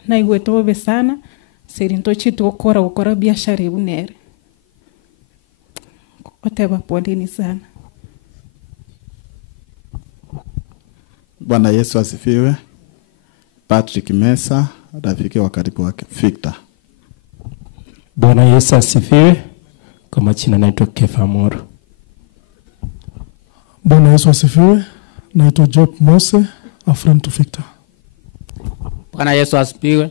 na igwetobe sana serinto chitu gukora biashara ibunere oteba poleni sana. Bwana Yesu asifiwe. Patrick Mesa, rafiki wa karibu wake Victor. Bwana Yesu asifiwe. Kwa majina naitwa Kefa Moro. Bwana Yesu asifiwe. Naitwa Job Mose, a friend to Victor. Bwana Yesu asifiwe.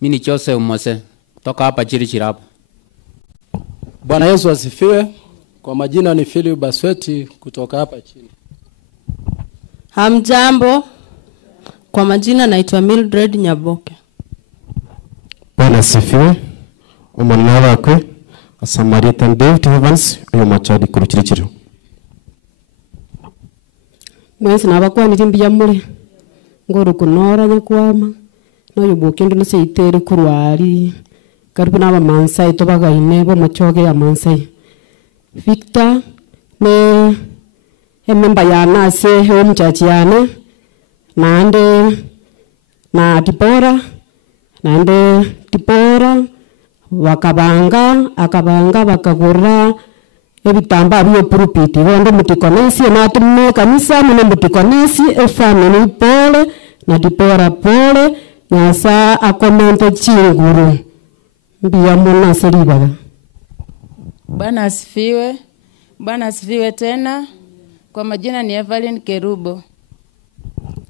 Mimi ni Joseph Mose, kutoka hapa Chirichiri hapa. Bwana Yesu asifiwe. Kwa majina ni Philip Basweti kutoka hapa chini. Hamjambo. Kwa majina naitwa Mildred Nyaboke. Bwana asifiwe. Umwana wakwe Samaritan David Evans uyo machadi kuruchirichiri. Mwezi nabakwa nirimbiya muri ngoro kunora nyakwama no yubuke ndo se itere kurwari karibu naba mansai to bagaine bo machoge ya mansai. Victor ne ememba ya nase he mchachi yane nande na tipora akabanga bakagura ebitamba byo pulpiti wande mutikonesi na tumme kanisa mune mutikonesi family pole na tipora pole nyasa akomento chinguru mbiya mona selibaga. Bwana asifiwe. Bwana asifiwe tena. Kwa majina ni Evelyn Kerubo.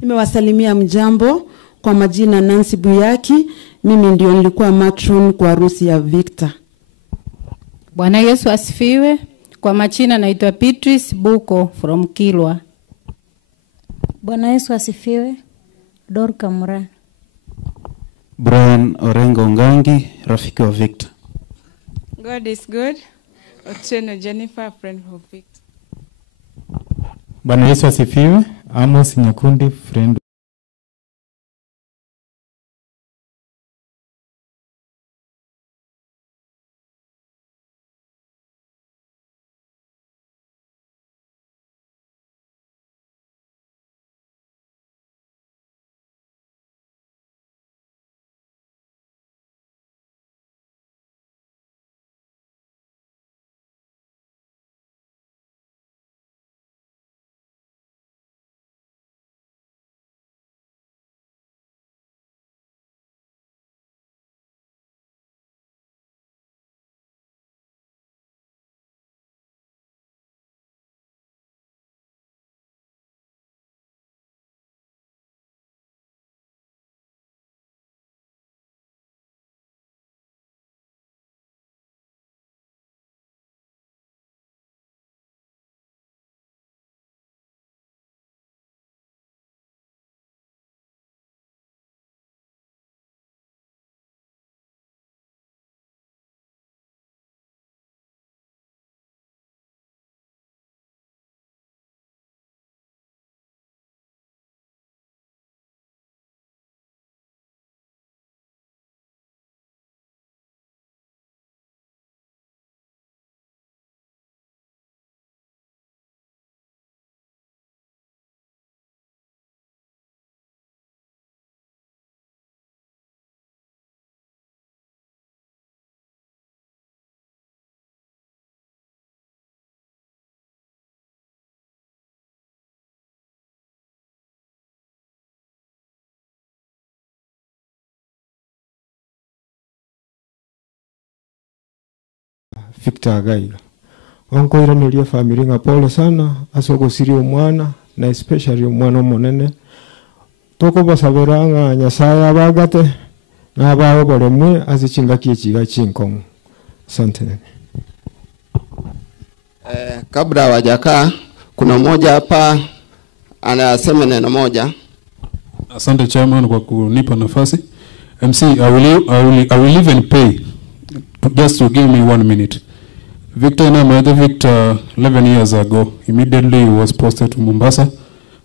Nimewasalimia mjambo. Kwa majina Nancy Buyaki. Mimi ndio nilikuwa matron kwa harusi ya Victor. Bwana Yesu asifiwe. Kwa majina naitwa Beatrice Buko from Kilwa. Bwana Yesu asifiwe. Dorka Mura. Brian Orengo Ngangi, rafiki wa Victor. God is good. Otieno Jennifer, friend of Victor. Bwana Yesu asifiwe. Amos Nyakundi, friend. Victor Agaiga. Onko iraniria family nga pole sana asoko siri omwana na especially omwana monene. Toko basaberanga Nyasaye abagate na abawo bolemwe azichinga kichiga chinkomu. Asante. Kabla hawajakaa kuna mmoja hapa anasema neno moja. Asante chairman kwa kunipa nafasi. MC, I will even pay just to give me 1 minute. Victor and I met Victor 11 years ago. Immediately he was posted to Mombasa.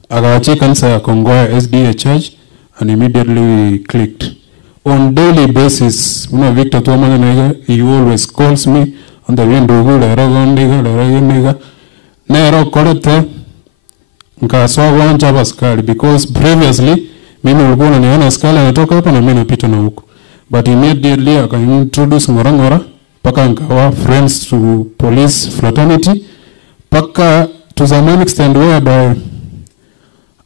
Agawache kanisa ya Kongoya SDA Church, and immediately we clicked. On daily basis, Victor he always calls me on the window, Nero Korete, Nkaswa Java Skali, because previously, mimi ulikuwa unaniona skali anatoka hapa na mimi napita na huko. But immediately I can introduce Ngorangora, paka nkawa friends to police fraternity, paka to some extent whereby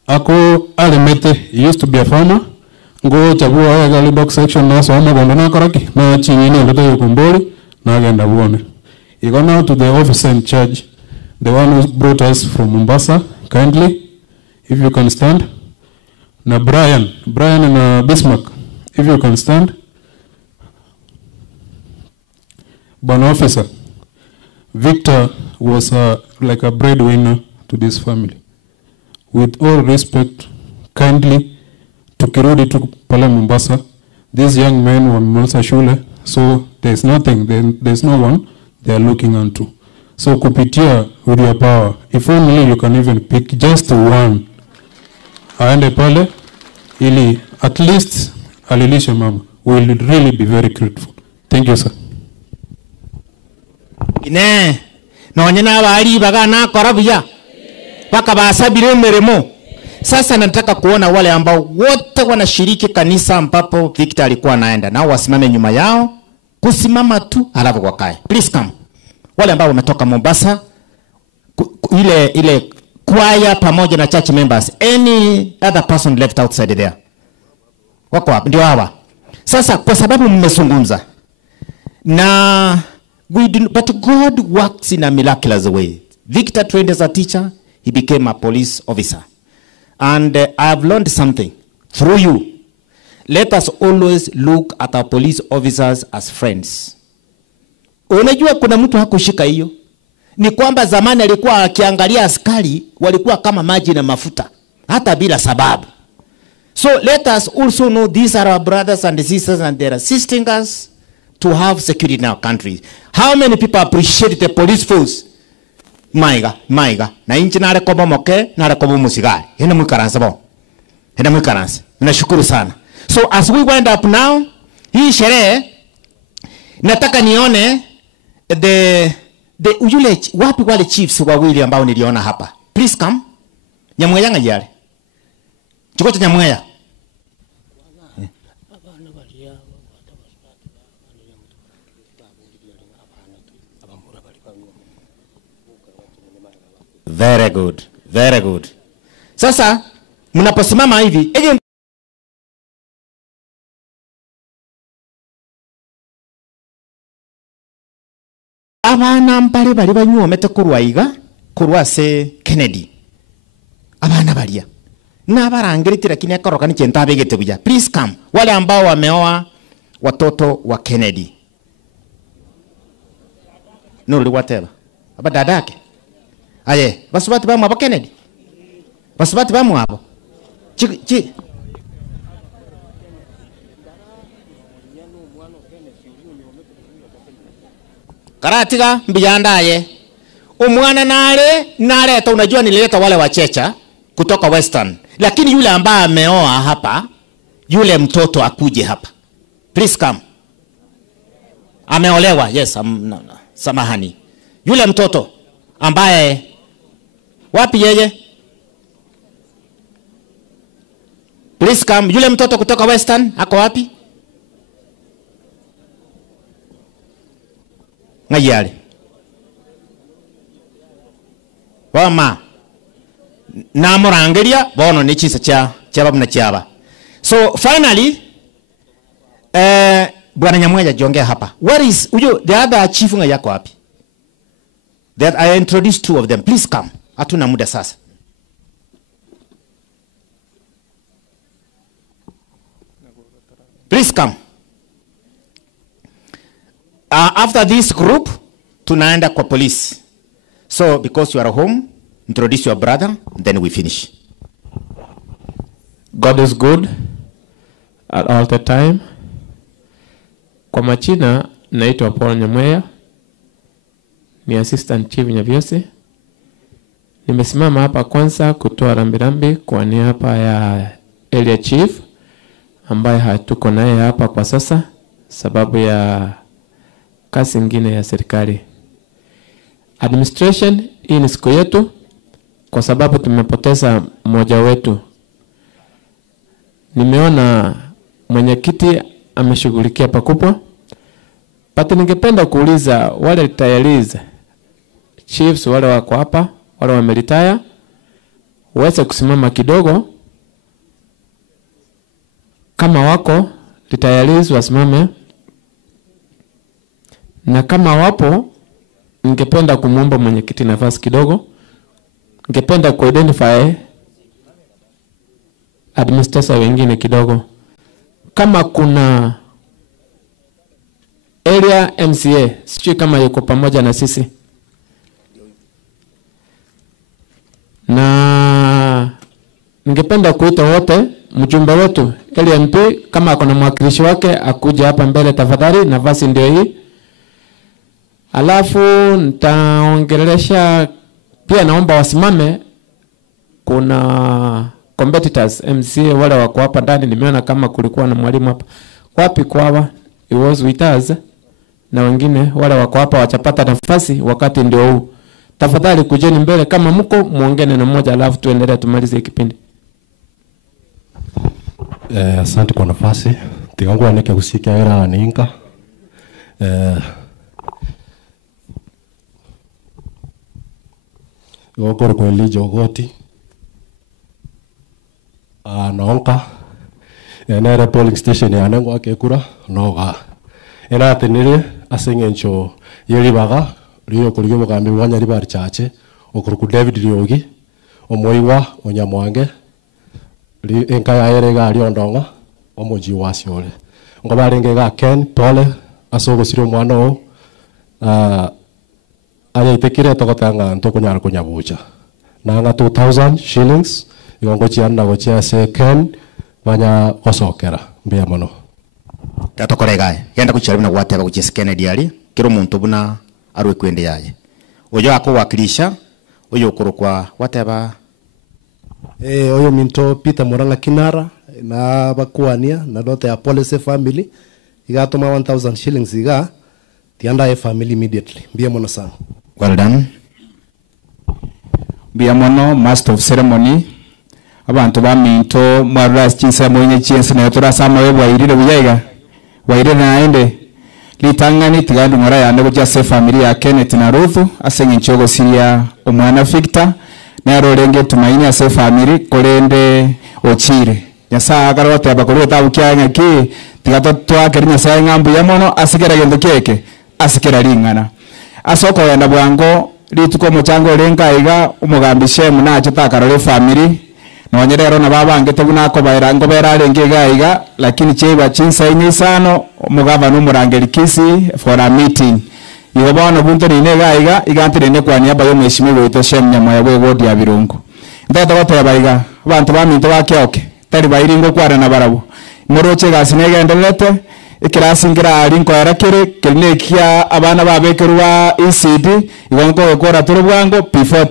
ako alimete, he used to be a farmer, ngo chabu ya gali dog section na swama gondana karaki, na chingine ndoto yukumboli, na agenda buone. He gone out to the officer in charge, the one who brought us from Mombasa, kindly, if you can stand. Na Brian and Bismarck, if you can stand. Bwana officer, Victor was like a breadwinner to this family. With all respect, kindly, tukirudi tu pale Mombasa, these young men were Musa Shule, so there's nothing, there's no one they are looking onto. So kupitia with your power, if only you can even pick just one, aende pale, ili at least alilishe mama. We will really be very grateful. Thank you, sir. Ine nonyena bali bagana korabia paka basabire meremo. Sasa nataka kuona wale ambao wote wanashiriki kanisa ambapo Victor alikuwa anaenda, nao wasimame nyuma yao, kusimama tu alafu wakae. Please come. Wale ambao wametoka Mombasa, ile choir pamoja na church members, any other person left outside there, wako hapa ndio hawa. Sasa kwa sababu mmezungumza na but God works in a miraculous way. Victor trained as a teacher, he became a police officer. And I have learned something through you. Let us always look at our police officers as friends. Unajua kuna mtu hakushika hiyo. Ni kwamba zamani alikuwa akiangalia askari walikuwa kama maji na mafuta, hata bila sababu. So let us also know these are our brothers and sisters and they're assisting us to have security in our country. How many people appreciate the police force? Maiga. Na inchi nare kobo moke, nare kobo musigari. Hena mwikaransa bo. Hena mwikaransa. Nashukuru sana. So as we wind up now, hii sherehe, nataka nione ujule wapi wale chiefs wawili ambao niliona hapa. Please come. Nyamweya ngajale. Chikocha Nyamweya. Very good. Very good. Sasa mnaposimama hivi, abana mpale bali banyomete kurwaiga kurwase Kennedy. Abana balia. Na barangiritira kinya koroka ni chentabe gete buja. Please come. Wale ambao wameoa watoto wa Kennedy. Nuri whatever. Aba dadake. Aye, basubati bamu aba Kennedy. Basubati bamu abo. Chi. Karatiga mbiyandaye. Umwana naleta, unajua nilileta wale wachecha kutoka Western. Lakini yule ambaye ameoa hapa, yule mtoto akuje hapa. Please come. Ameolewa, yes, samahani. Yule mtoto ambaye wapi yeye? Please come. Yule mtoto kutoka Western ako wapi? Ngayale. Wama. Na morangeria bono ni chisa cha babu na chaba. So finally Bwana Nyamweya jongea hapa. Where is the other chief yako wapi? That I introduced two of them. Please come. Hatuna muda sasa. Please come. After this group, tunaenda kwa police. So because you are home, introduce your brother, then we finish. God is good at all the time. Kwa majina naitwa Paul Nyamweya, ni assistant chief Nyabiose. Nimesimama hapa kwanza kutoa rambirambi kwa niaba ya area chief ambaye hatuko naye hapa kwa sasa sababu ya kazi nyingine ya serikali. Administration, hii ni siku yetu kwa sababu tumepoteza mmoja wetu. Nimeona mwenyekiti ameshughulikia pakubwa. But ningependa kuuliza wale retirees, chiefs wale wako hapa, wale wameretire, waweze kusimama kidogo. Kama wako retirees wasimame. Na kama wapo, ningependa kumuomba mwenyekiti nafasi kidogo. Ningependa kuidentify administrator wengine kidogo. Kama kuna area MCA, sijui kama yuko pamoja na sisi. Na ningependa kuita wote mjumbe wetu LMP kama kuna mwakilishi wake akuja hapa mbele tafadhali, nafasi ndio hii. Alafu nitaongelesha pia, naomba wasimame. Kuna competitors MCA wale wako hapa ndani, nimeona kama kulikuwa na mwalimu hapa. Wapi kwawa? It was with us. Na wengine wale wako hapa wachapata nafasi wakati ndio huu. Tafadhali kujeni mbele kama mko muongene na mmoja, alafu tuendelee tumalize kipindi. Asante kwa nafasi. Tigangu aneke kusikia era aninka. Gokoro kwa Elijah Ogoti. Naonka. Nere polling station ya nangu akekura. Noga. Ena atenire asengencho yeribaga. Rio kuligyo mugambi wanya ribari chache. Okuruku David Riogi. Omoiwa Onyamwange. Enka ya erega ariondonga. Omoji wasiole. Ngobarenge ga Ken Pole. Asogo sirio mwana o. Aya itekire tokotanga ntoko nyara kunyabucha. Nanga 2000 shillings. Igongo chiana gochia se Ken banya osokera. Mbia mono. Tatokoregae. Yenda kucharibu na wateba kuchia Kennedy ali. Kiro muntu buna arwe kwende yaye. Ojo ako wakilisha. Oyo kurukwa wateba. Oyo minto Peter Moranga Kinara na bakuania na dote ya policy family. Iga toma 1000 shillings iga. Tianda family immediately. Mbia mono sana. Well done. Mbia mono master of ceremony. Abantu baminto mwaras chinsa moine chinsa na yotora sama webu wairire buyaiga. Wairire na ende. Litangani tigandu ngora ya nebo jase family ya Kenneth na Ruth asenye nchogo siria omwana Victor na rorenge tumaini ase family kolende ochire. Nyasa agarote abakuru tabukyanya ki tigato twakeri nyasa ngambu ya mono asikera yendo keke asikera lingana. Asoko yanda bwango lituko mochango lenga iga umugambishe munacho takarole family nonyerero na babange tebunako bayirango berarenge gaiga lakini cheba chinsa inisano umugava numurangeri kisi for a meeting yobona bunto nine gaiga igantire ne kwani abayo mweshime wito shemnya moya bwe wodi ya birungu ndata bata baiga abantu baminto bakyoke tari bayiringo kwara na barabo moroche gasinege endelete ikirasingira alinko yarakere kelnekia abana babekerwa ECD igongo gukora turubwango before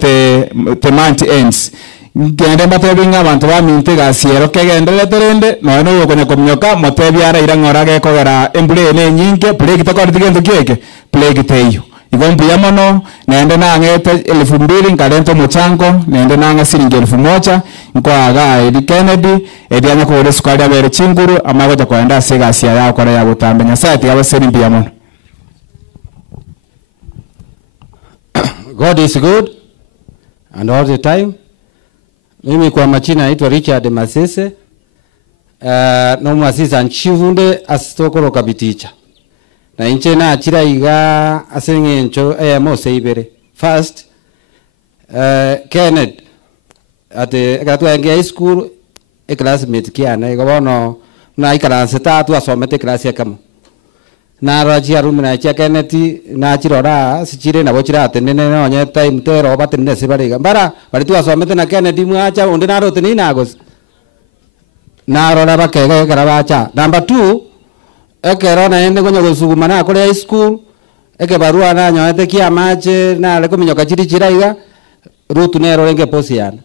the month ends ngende matebinga abantu baminte gasiero kegendelete rende no yokonya komnyoka motebiara irangora gekogera embule ne nyinge play kitakora tigendo kieke play kiteyo igombu yamono nende nangete 2000 ngalento mochango nende nanga siringi 1000 nkwaga edi Kennedy edi anya ko sukari abere chinguru amagoja kwenda sega sia yao kora ya gutambenya sati aba siringi yamono. God is good and all the time. Mimi kwa majina naitwa Richard Masese. No mwasisa nchivunde asitokoro kabiticha. Na inche na achira iga asenge ncho mose ibere. First, Kenneth ate gatu enge high school classmate kiana igabono na ikalanse tatu asomete class ya kama. Na raji arumu na chia Kenneth na achirora sichire na bochira atenene na onye time tero batenne sibariga. Bara bari tu asomete na Kenneth mwacha onde na rote ni nagos. Na rora bakega karabacha. Number 2 ekero naende ngonya gusuguma na kuri high school eke barua na nyoete kia mache na leko minyoka chiri chiraiga rutu nero renge posiana.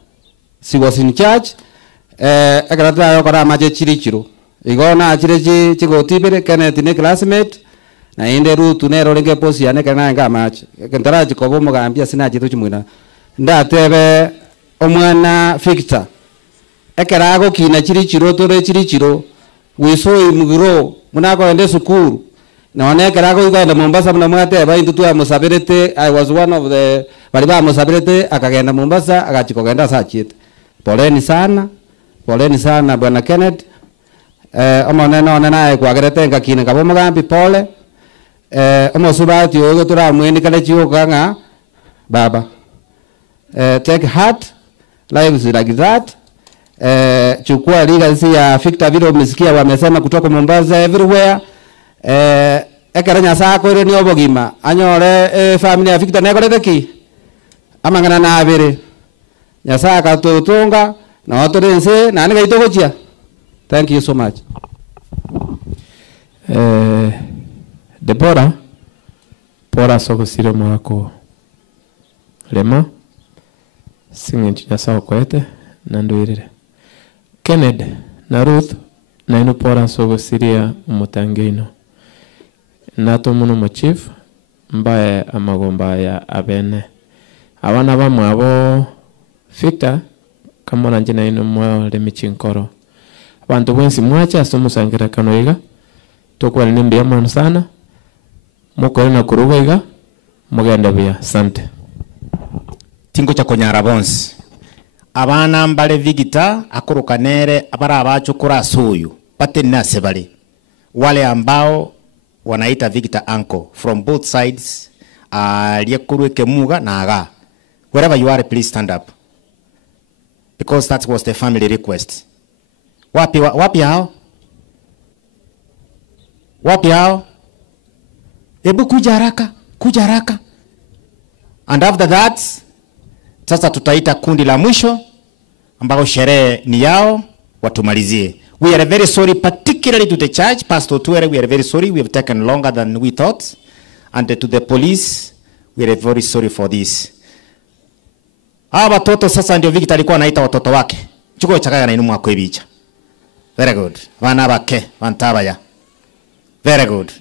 She was in church ekero tara kora mache chiri chiru igo na chiri chigotibere Kenneth ne classmate na inde rutu nero renge posiana kana nga mache kentara chikobo mugambia sina chitu chimwina ndatebe omwana Victor ekera go kina chiri chiro tore chiri chiro wiso imugiro munako ende sukuru na onekera go igenda Mombasa mna mwate ba intu tu musabirete. I was one of the bali ba musabirete akagenda Mombasa akachikogenda saa chite. Poleni sana bwana Kenneth. Omonena onena kwagerete ngakine kabo mugambi pole. Omosubati ogo turamweni kale chiokanga baba. Take heart, life is like that. Chukua legacy ya Victor vile umesikia wamesema kutoka Mombasa everywhere. Ekeranya sako ile ni obogima anyore family ya Victor nekorete ki amangana na abere nyasaka tutunga na otorense na ninga itogochia. Thank you so much. Deborah pora soko sire mwako lema singe nyasako kwete na ndoirire Kenneth na Ruth na ino pora soko siria umutangeino nato muno mo chief mbaye amagomba ya abene abana bamwe abo Victor kamona njina ino mwa le michinkoro abantu bwensi mwacha somusangira kanoiga tokwa nimbe yamana sana moko na kuruga mugenda bya sante tingo cha konyara bonsi abana mbale Victor akurukanere abara abacho kura suyu pate nase bali wale ambao wanaita Victor uncle from both sides liekuru kemuga na aga. Wherever you are, please stand up, because that was the family request. Wapi hao ebu kuja haraka. And after that sasa tutaita kundi la mwisho ambao sherehe ni yao watumalizie. We are very sorry, particularly to the church, Pastor Tuere, we are very sorry. We have taken longer than we thought. And to the police, we are very sorry for this. Hawa watoto sasa ndio Victor alikuwa anaita watoto wake. Chuko chakaya na inumwa kwa ibicha. Very good. Wana bake, wantabaya. Very good.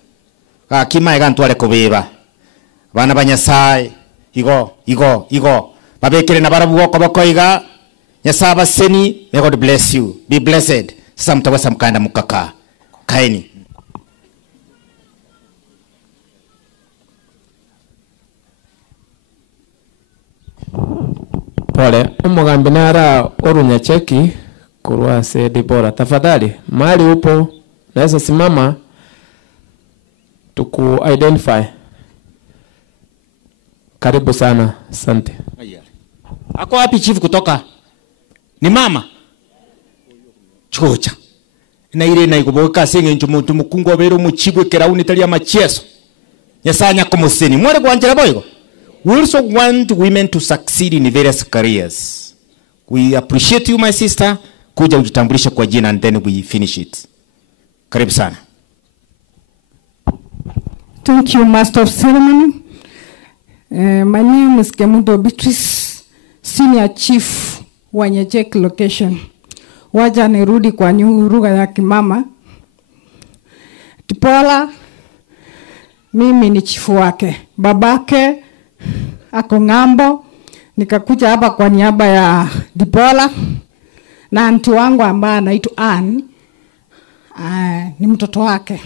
Kima egantu wale kubeba. Wana banyasai. Igo. Babekere na barabu wako bako iga. Nyasaba seni. May God bless you. Be blessed. Sasa mtaweza mkaenda mkaka. Kaeni. Pole, umugambi nara orunya cheki kurwa se Deborah. Tafadhali, mahali upo naweza simama tuku identify. Karibu sana, asante. Ako wapi chief kutoka? Ni mama. Chocha. Na ile na ikuboka senge njumuntu mukungu obero muchibwe kerauni tali amachieso. Nyasanya komoseni. Mwere kwanjira boygo. We also want women to succeed in various careers. We appreciate you, my sister. Kuja ujitambulishe kwa jina and then we finish it. Karibu sana. Thank you, Master of Ceremony. My name is Kemudo Beatrice, Senior Chief wa Nyecheki location. Waja nirudi kwa lugha ya kimama. Tipola, mimi ni chifu wake. Babake ako ng'ambo, nikakuja hapa kwa niaba ya Dipola na anti wangu ambaye anaitwa Ann, ni mtoto wake.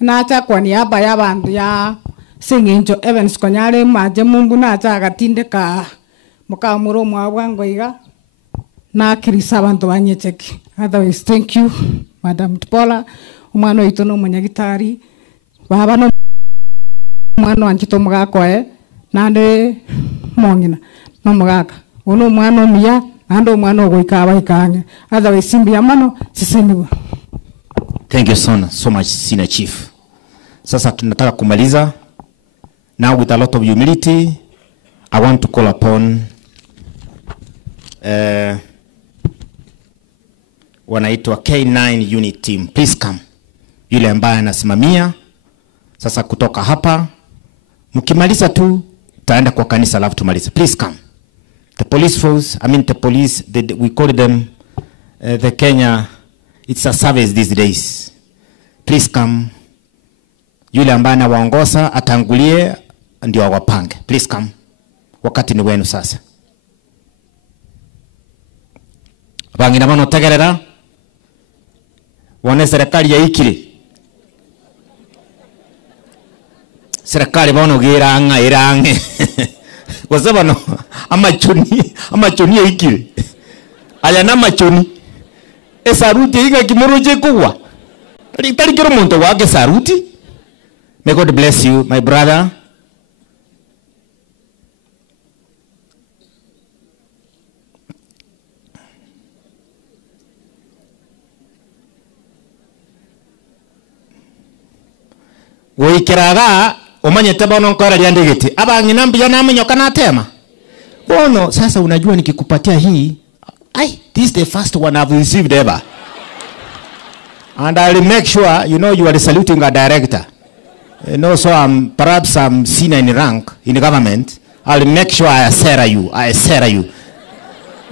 Na acha kwa niaba ya bandu ya Singinjo Evans Konyale maje Mungu na acha agatindeka mukamuro mwabwango iga na kirisa bantu banyecheki. Otherwise, thank you Madam Dipola, umwana witu no munyagitari baba no mwana wanjito mugakwa nande mongina no mugaka uno mwana omuya nando mwana ogwika bahikange. Otherwise, simbi amano sisemiwa. Thank you so much, Senior Chief. Sasa tunataka kumaliza. Now with a lot of humility, I want to call upon wanaitwa K9 unit team. Please come. yule ambaye anasimamia. Sasa kutoka hapa mkimaliza tu taenda kwa kanisa alafu tumalize. Please come. The police force, the police, we call them the Kenya, it's a service these days. Please come. Yule ambaye anawaongoza atangulie ndio awapange. Please come. Wakati ni wenu sasa. Bangina mano tegerera. Wane serikali ya ikili. Serikali bono giranga irange. Kwa sababu no amachoni ya ikili. Aya na machoni. Saruti inga kimoroje kuwa. Tali kero monto wake saruti. May God bless you, my brother. Woikiraga umanyete bono nkora lya ndegete. Abangina mbia na amenyoka na tema. Bono sasa unajua nikikupatia hii, this is the first one I've received ever. And I'll make sure you are saluting a director. So perhaps I'm senior in rank in the government. I'll make sure I assera you.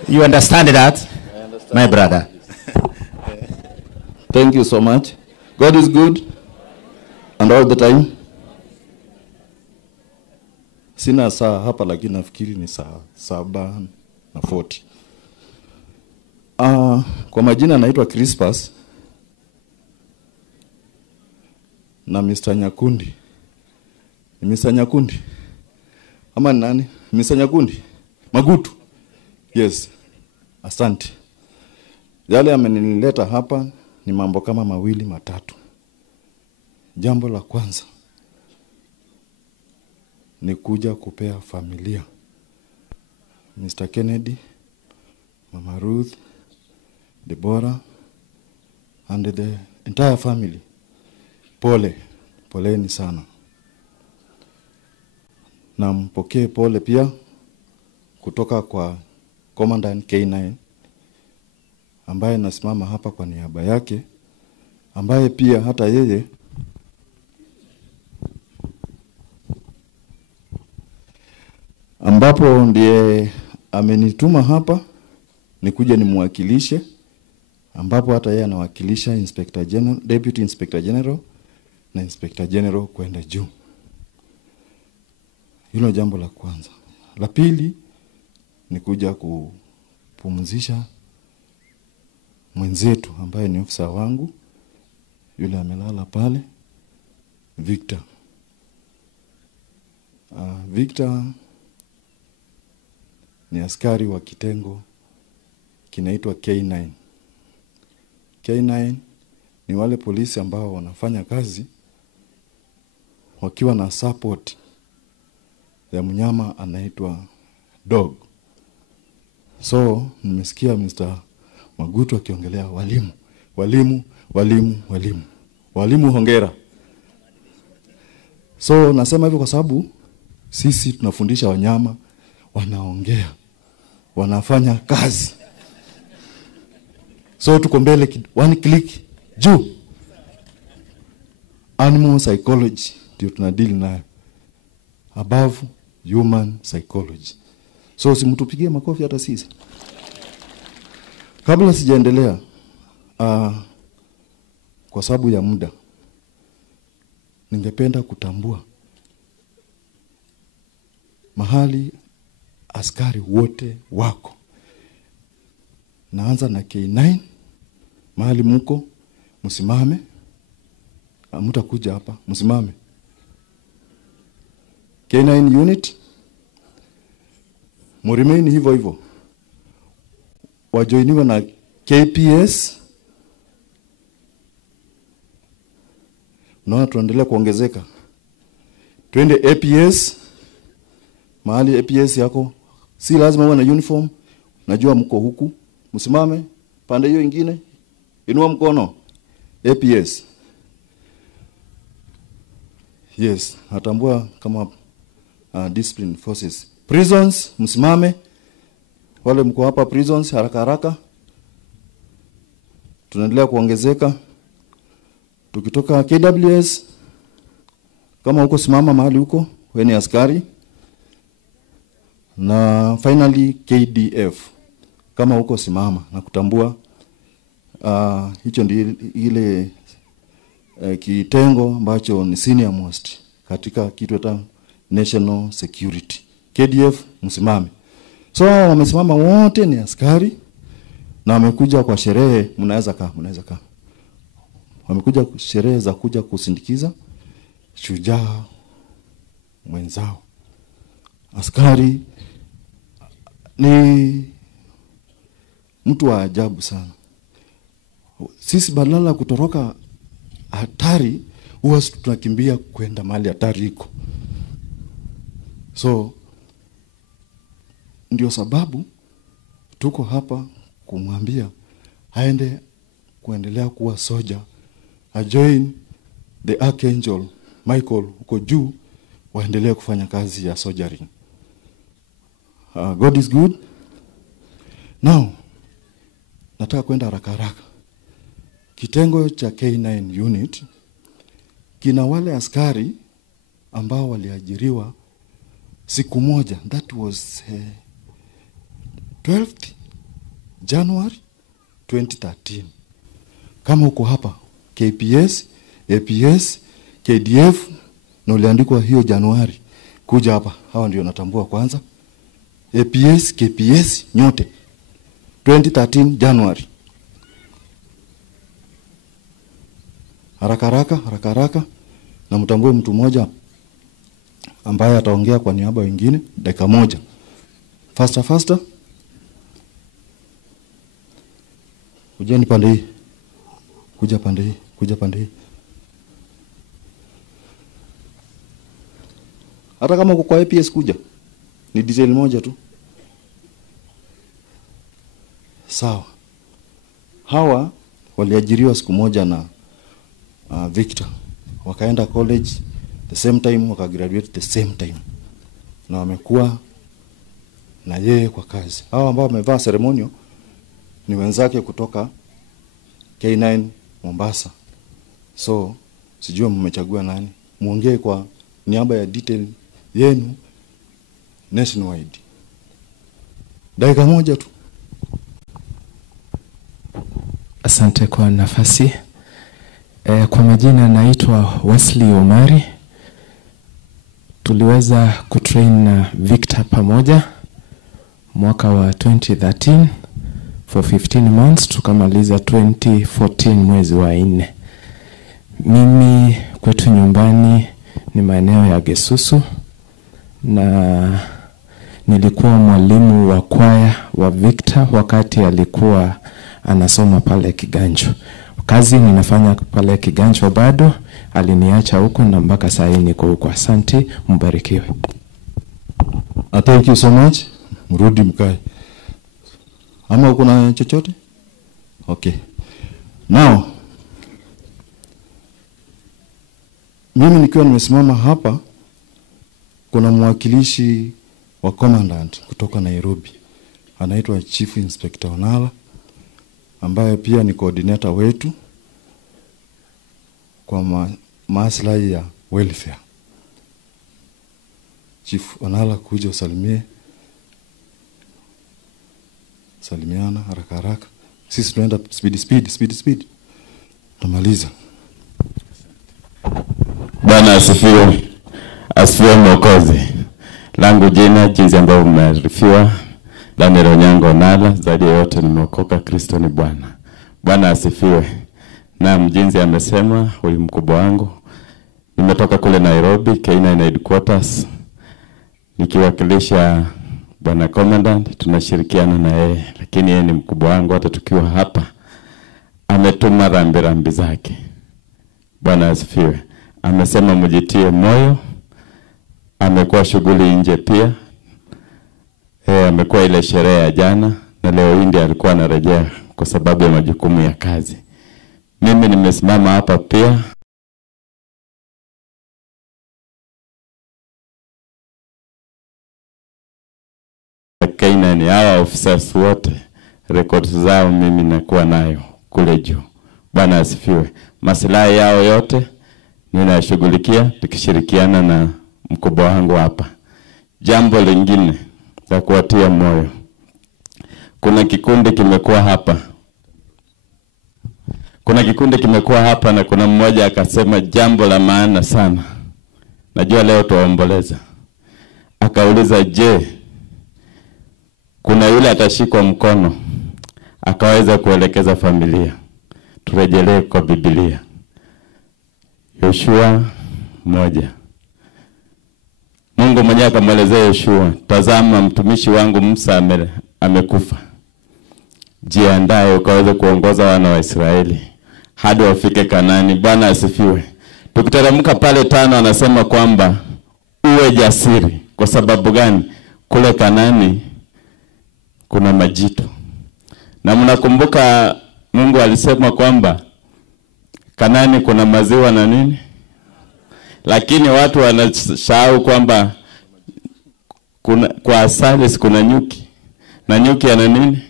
You understand that? I understand. My brother. Thank you so much. God is good and all the time. Sina saa hapa lakini nafikiri ni saa 7:40. Kwa majina naitwa Crispus na Mr. Nyakundi. Ni Mr. Nyakundi? Ama nani? Mr. Nyakundi? Magutu? Yes. Asante. Yale amenileta hapa ni mambo kama mawili matatu. Jambo la kwanza ni kuja kupea familia Mr. Kennedy, Mama Ruth, Deborah and the entire family. Poleni sana. Na mpokee pole pia kutoka kwa Commandant K9 ambaye nasimama hapa kwa niaba yake, ambaye pia hata yeye ambapo ndiye amenituma hapa nikuje nimwakilishe, ambapo hata yeye anawakilisha Inspector General, Deputy Inspector General na Inspector General kwenda juu. Hilo jambo la kwanza. La pili ni kuja kupumzisha mwenzetu ambaye ni ofisa wangu yule amelala pale, Victor. Victor ni askari wa kitengo kinaitwa K9. K9 ni wale polisi ambao wanafanya kazi wakiwa na support ya mnyama anaitwa dog. So nimesikia Mr. Magutu akiongelea walimu hongera. So nasema hivyo kwa sababu sisi tunafundisha wanyama wanaongea, wanafanya kazi. So tuko mbele one click juu. Animal psychology ndio tunadeal nayo, above human psychology. So simtupigie makofi hata sisi. Kabla sijaendelea, kwa sababu ya muda, ningependa kutambua mahali askari wote wako. Naanza na K9, mahali mko, msimame. Mtakuja hapa, msimame. K9 unit, mremain hivyo hivyo. Wajoiniwa na KPS. Naona tuendelea kuongezeka. Twende APS. Mahali APS yako si lazima uwe na uniform. Najua mko huku. Msimame pande hiyo nyingine. Inua mkono. APS. Yes, natambua kama discipline forces. Prisons, msimame. Wale mko hapa prisons, haraka haraka. Tunaendelea kuongezeka. Tukitoka KWS, kama huko simama mahali huko, wewe ni askari. Na finally KDF, kama huko simama na kutambua. Hicho ndio ile kitengo ambacho ni senior most katika kitu cha national security. KDF msimame. So wamesimama wote ni askari na wamekuja kwa sherehe. Mnaweza kaa. Wamekuja sherehe za kuja kusindikiza shujaa mwenzao. Askari ni mtu wa ajabu sana. Sisi badala kutoroka hatari, huwa tunakimbia kwenda mahali hatari iko. So ndio sababu tuko hapa kumwambia aende kuendelea kuwa soja, ajoin the Archangel Michael huko juu, waendelee kufanya kazi ya soldiering. God is good. Now nataka kwenda haraka. Kitengo cha K9 unit kina wale askari ambao waliajiriwa siku moja, that was 12th January 2013. Kama uko hapa KPS, APS, KDF na uliandikwa hiyo Januari, kuja hapa. Hawa ndio natambua kwanza. APS, KPS nyote 2013 January. Haraka na mtambue mtu mmoja ambaye ataongea kwa niaba wengine dakika moja. Faster. Kujeni pande hii. Kuja pande hii. Hata kama uko kwa APS kuja. Ni detail moja tu. Sawa. Hawa waliajiriwa siku moja na Victor. Wakaenda college the same time, wakagraduate the same time. Na wamekuwa na yeye kwa kazi. Hawa ambao wamevaa ceremonial ni wenzake kutoka K9 Mombasa. So sijua mmechagua nani. Muongee kwa niaba ya detail yenu nationwide. Dakika moja tu. Asante kwa nafasi. Kwa majina naitwa Wesley Omari. Tuliweza kutrain na Victor pamoja mwaka wa 2013 for 15 months, tukamaliza 2014 mwezi wa 4. Mimi kwetu nyumbani ni maeneo ya Gesusu na nilikuwa mwalimu wa kwaya wa Victor wakati alikuwa anasoma pale Kiganjo. Kazi ninafanya pale Kiganjo bado, aliniacha huko na mpaka sasa niko huko. Asante, mbarikiwe. Thank you so much. Mrudi mkae. Ama uko na chochote? Okay. Now mimi nikiwa nimesimama hapa, kuna mwakilishi wa commandant kutoka Nairobi. Anaitwa Chief Inspector Onala, ambaye pia ni coordinator wetu kwa maslahi ya welfare. Chief Onala, kuja usalimie. Salimiana haraka. Sisi tunaenda speed. Tumaliza. Bwana asifiwe. Asifiwe Mwokozi. Langu jina jinsi ambavyo mmearifiwa, Daniel Onyango Onala. Zaidi yote nimeokoka, Kristo ni Bwana. Bwana asifiwe. Na mjinzi amesema huyu mkubwa wangu. Nimetoka kule Nairobi, K9 headquarters. Nikiwakilisha Bwana Commandant, tunashirikiana na yeye, lakini yeye ni mkubwa wangu. Hata tukiwa hapa ametuma rambi zake. Bwana asifiwe. Amesema mjitie moyo. Amekuwa shughuli nje pia. Amekuwa ile sherehe ya jana na leo hii ndiye alikuwa anarejea kwa sababu ya majukumu ya kazi. Mimi nimesimama hapa pia K9 hawa officers wote records zao mimi nakuwa nayo kule juu. Bwana asifiwe. Maslahi yao yote ninashughulikia tukishirikiana na mkubwa wangu hapa. Jambo lingine la kuwatia moyo. Kuna kikundi kimekuwa hapa. Na kuna mmoja akasema jambo la maana sana. Najua leo tuwaomboleza. Akauliza, je, kuna yule atashikwa mkono akaweza kuelekeza familia? Turejelee kwa Biblia. Yoshua 1. Mungu mwenyewe akamwelezea Yoshua, tazama mtumishi wangu Musa amekufa. Jiandae ukaweze kuongoza wana wa Israeli hadi wafike Kanaani. Bwana asifiwe. Tukiteremka pale 5 anasema kwamba uwe jasiri. Kwa sababu gani? Kule Kanaani kuna majitu. Na mnakumbuka Mungu alisema kwamba Kanaani kuna maziwa na nini? Lakini watu wanasahau kwamba kwa asali kuna nyuki. Na nyuki ana nini?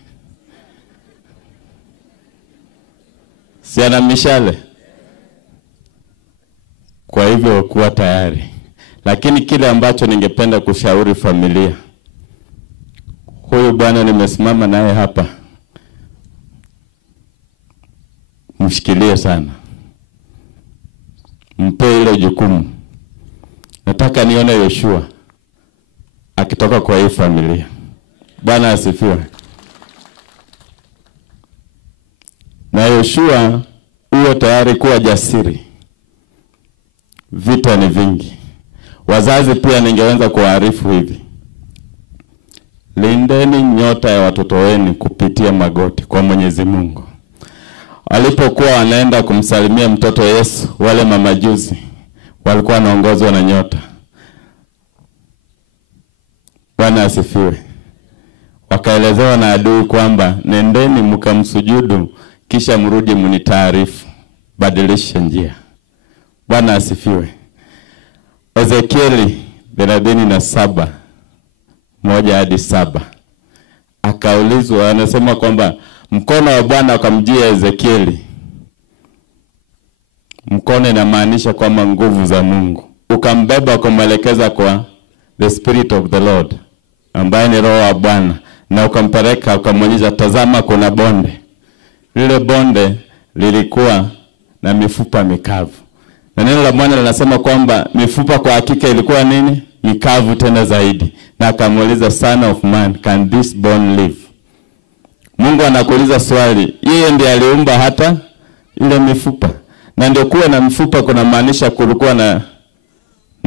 Si ana mishale. Kwa hivyo kuwa tayari. Lakini kile ambacho ningependa kushauri familia. Huyu bwana nimesimama naye hapa. Mshikilie sana. Mpe ile jukumu. Nataka nione Yoshua akitoka kwa hii familia. Bwana asifiwe. Na Yoshua uwe tayari kuwa jasiri. Vita ni vingi. Wazazi pia ningeweza kuwaarifu hivi. Lindeni nyota ya watoto wenu kupitia magoti kwa Mwenyezi Mungu. Walipokuwa wanaenda kumsalimia mtoto Yesu, wale mamajuzi walikuwa wanaongozwa na nyota. Bwana asifiwe. Wakaelezewa na adui kwamba nendeni mkamsujudu kisha mrudi mnitaarifu. Badilisha njia. Bwana asifiwe. Ezekieli 37 1-7. Akaulizwa, anasema kwamba mkono wa Bwana ukamjia Ezekieli. Mkono inamaanisha kwamba nguvu za Mungu. Ukambeba ukamwelekeza kwa the Spirit of the Lord, ambaye ni Roho wa Bwana, na ukampeleka ukamwonyesha, tazama kuna bonde. Lile bonde lilikuwa na mifupa mikavu. Na neno la Bwana linasema kwamba mifupa kwa hakika ilikuwa nini? Mikavu tena zaidi. Na akamuuliza, son of man, can this bone live? Mungu anakuuliza swali. Yeye ndiye aliumba hata ile mifupa. Na ndio kuwa na mifupa kuna maanisha kulikuwa na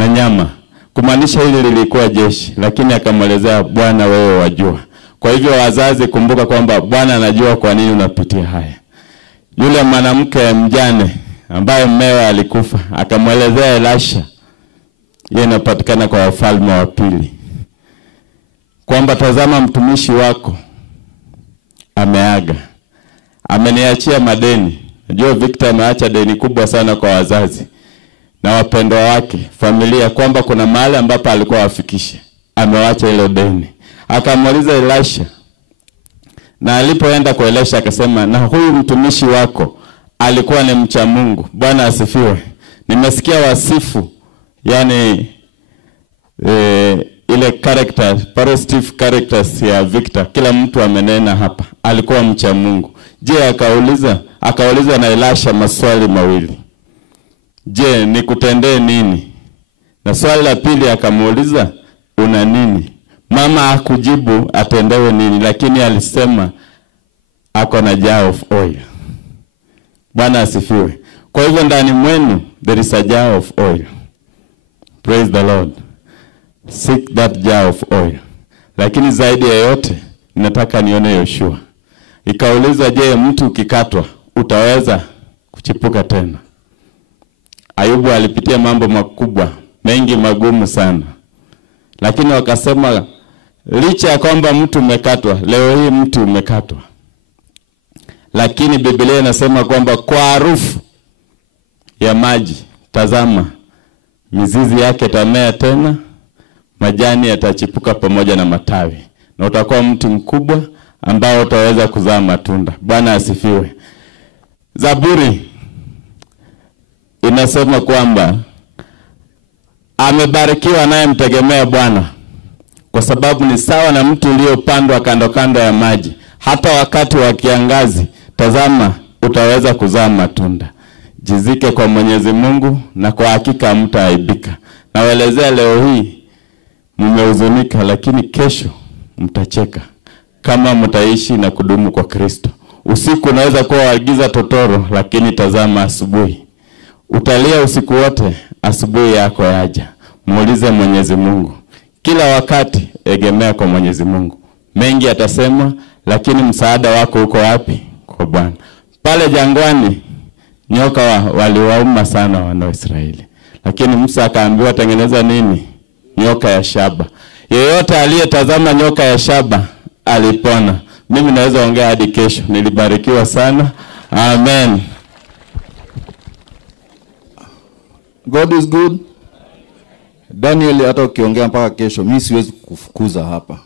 nyama. Kumaanisha hili lilikuwa jeshi. Lakini akamuelezea, Bwana wewe wajua. Kwa hivyo wazazi, kumbuka kwamba Bwana anajua kwa nini unapitia haya. Yule mwanamke mjane ambaye mmewe alikufa, akamwelezea Elisha. Yeye inapatikana kwa Wafalme wa Pili. Kwamba tazama mtumishi wako ameaga. Ameniachia madeni. Najua Victor ameacha deni kubwa sana kwa wazazi na wapendwa wake, familia, kwamba kuna mahali ambapo alikuwa afikishe. Amewacha ile deni. Akamuuliza Elisha. Na alipoenda kwa Elisha akasema, na huyu mtumishi wako alikuwa ni mcha Mungu. Bwana asifiwe. Nimesikia wasifu, yani ile character, positive characters ya Victor. Kila mtu amenena hapa. Alikuwa mcha Mungu. Je, akauliza na Elisha maswali mawili. Je, nikutendee nini? Na swali la pili akamuuliza, una nini? Mama hakujibu atendewe nini, lakini alisema ako na jar of oil. Bwana asifiwe. Kwa hivyo ndani mwenu there is a jar of oil. Praise the Lord. Seek that jar of oil. Lakini zaidi ya yote nataka nione Yoshua. Ikaulizwa, je, mtu ukikatwa utaweza kuchipuka tena? Ayubu alipitia mambo makubwa, mengi magumu sana. Lakini wakasema, licha ya kwamba mtu umekatwa, leo hii mtu umekatwa, lakini Biblia inasema kwamba kwa harufu ya maji, tazama, mizizi yake itamea tena, majani yatachipuka pamoja na matawi, na utakuwa mti mkubwa ambao utaweza kuzaa matunda. Bwana asifiwe. Zaburi inasema kwamba amebarikiwa anayemtegemea Bwana, kwa sababu ni sawa na mtu uliopandwa kando kando ya maji. Hata wakati wa kiangazi, tazama, utaweza kuzaa matunda. Jizike kwa Mwenyezi Mungu na kwa hakika mtaaibika. Nawaelezea leo hii mmehuzunika, lakini kesho mtacheka kama mtaishi na kudumu kwa Kristo. Usiku unaweza kuwa wagiza totoro, lakini tazama asubuhi. Utalia usiku wote, asubuhi yako yaja. Muulize Mwenyezi Mungu. Kila wakati egemea kwa Mwenyezi Mungu. Mengi atasema, lakini msaada wako uko wapi? Kwa Bwana. Pale jangwani nyoka waliwauma sana wana wa Israeli, lakini Musa akaambiwa tengeneza nini? Nyoka ya shaba. Yeyote aliyetazama nyoka ya shaba alipona. Mimi naweza ongea hadi kesho. Nilibarikiwa sana. Amen. God is good. Daniel, hata ukiongea mpaka kesho, mimi siwezi kufukuza hapa.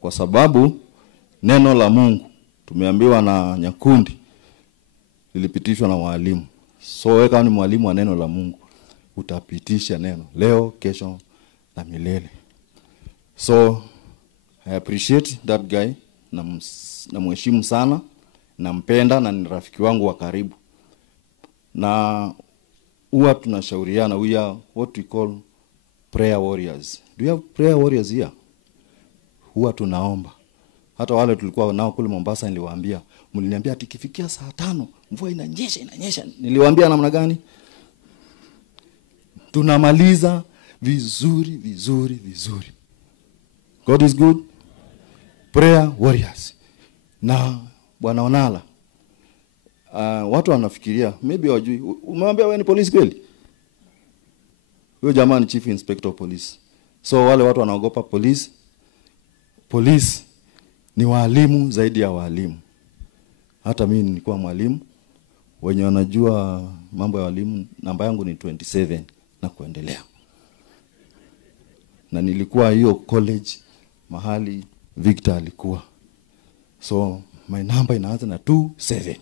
Kwa sababu neno la Mungu tumeambiwa na Nyakundi lilipitishwa na walimu. So wewe kama ni mwalimu wa neno la Mungu, utapitisha neno leo, kesho na milele. So I appreciate that guy, na mheshimu sana, nampenda na ni rafiki wangu wa karibu. Na huwa tunashauriana, we are what we call prayer warriors. Do you have prayer warriors here? Huwa tunaomba. Hata wale tulikuwa nao kule Mombasa niliwaambia, mliniambia tikifikia saa 5 mvua inanyesha. Niliwaambia namna gani? Tunamaliza vizuri. God is good. Prayer warriors. Na Bwana Onala, watu wanafikiria maybe wajui, umemwambia wewe ni polisi kweli? Huyo jamaa ni chief inspector of police. So wale watu wanaogopa polisi. Polisi ni walimu zaidi ya walimu. Hata mimi nilikuwa mwalimu. Wenye wanajua mambo ya walimu, namba yangu ni 27 na kuendelea. Na nilikuwa hiyo college mahali Victor alikuwa. So my number inaanza na 27.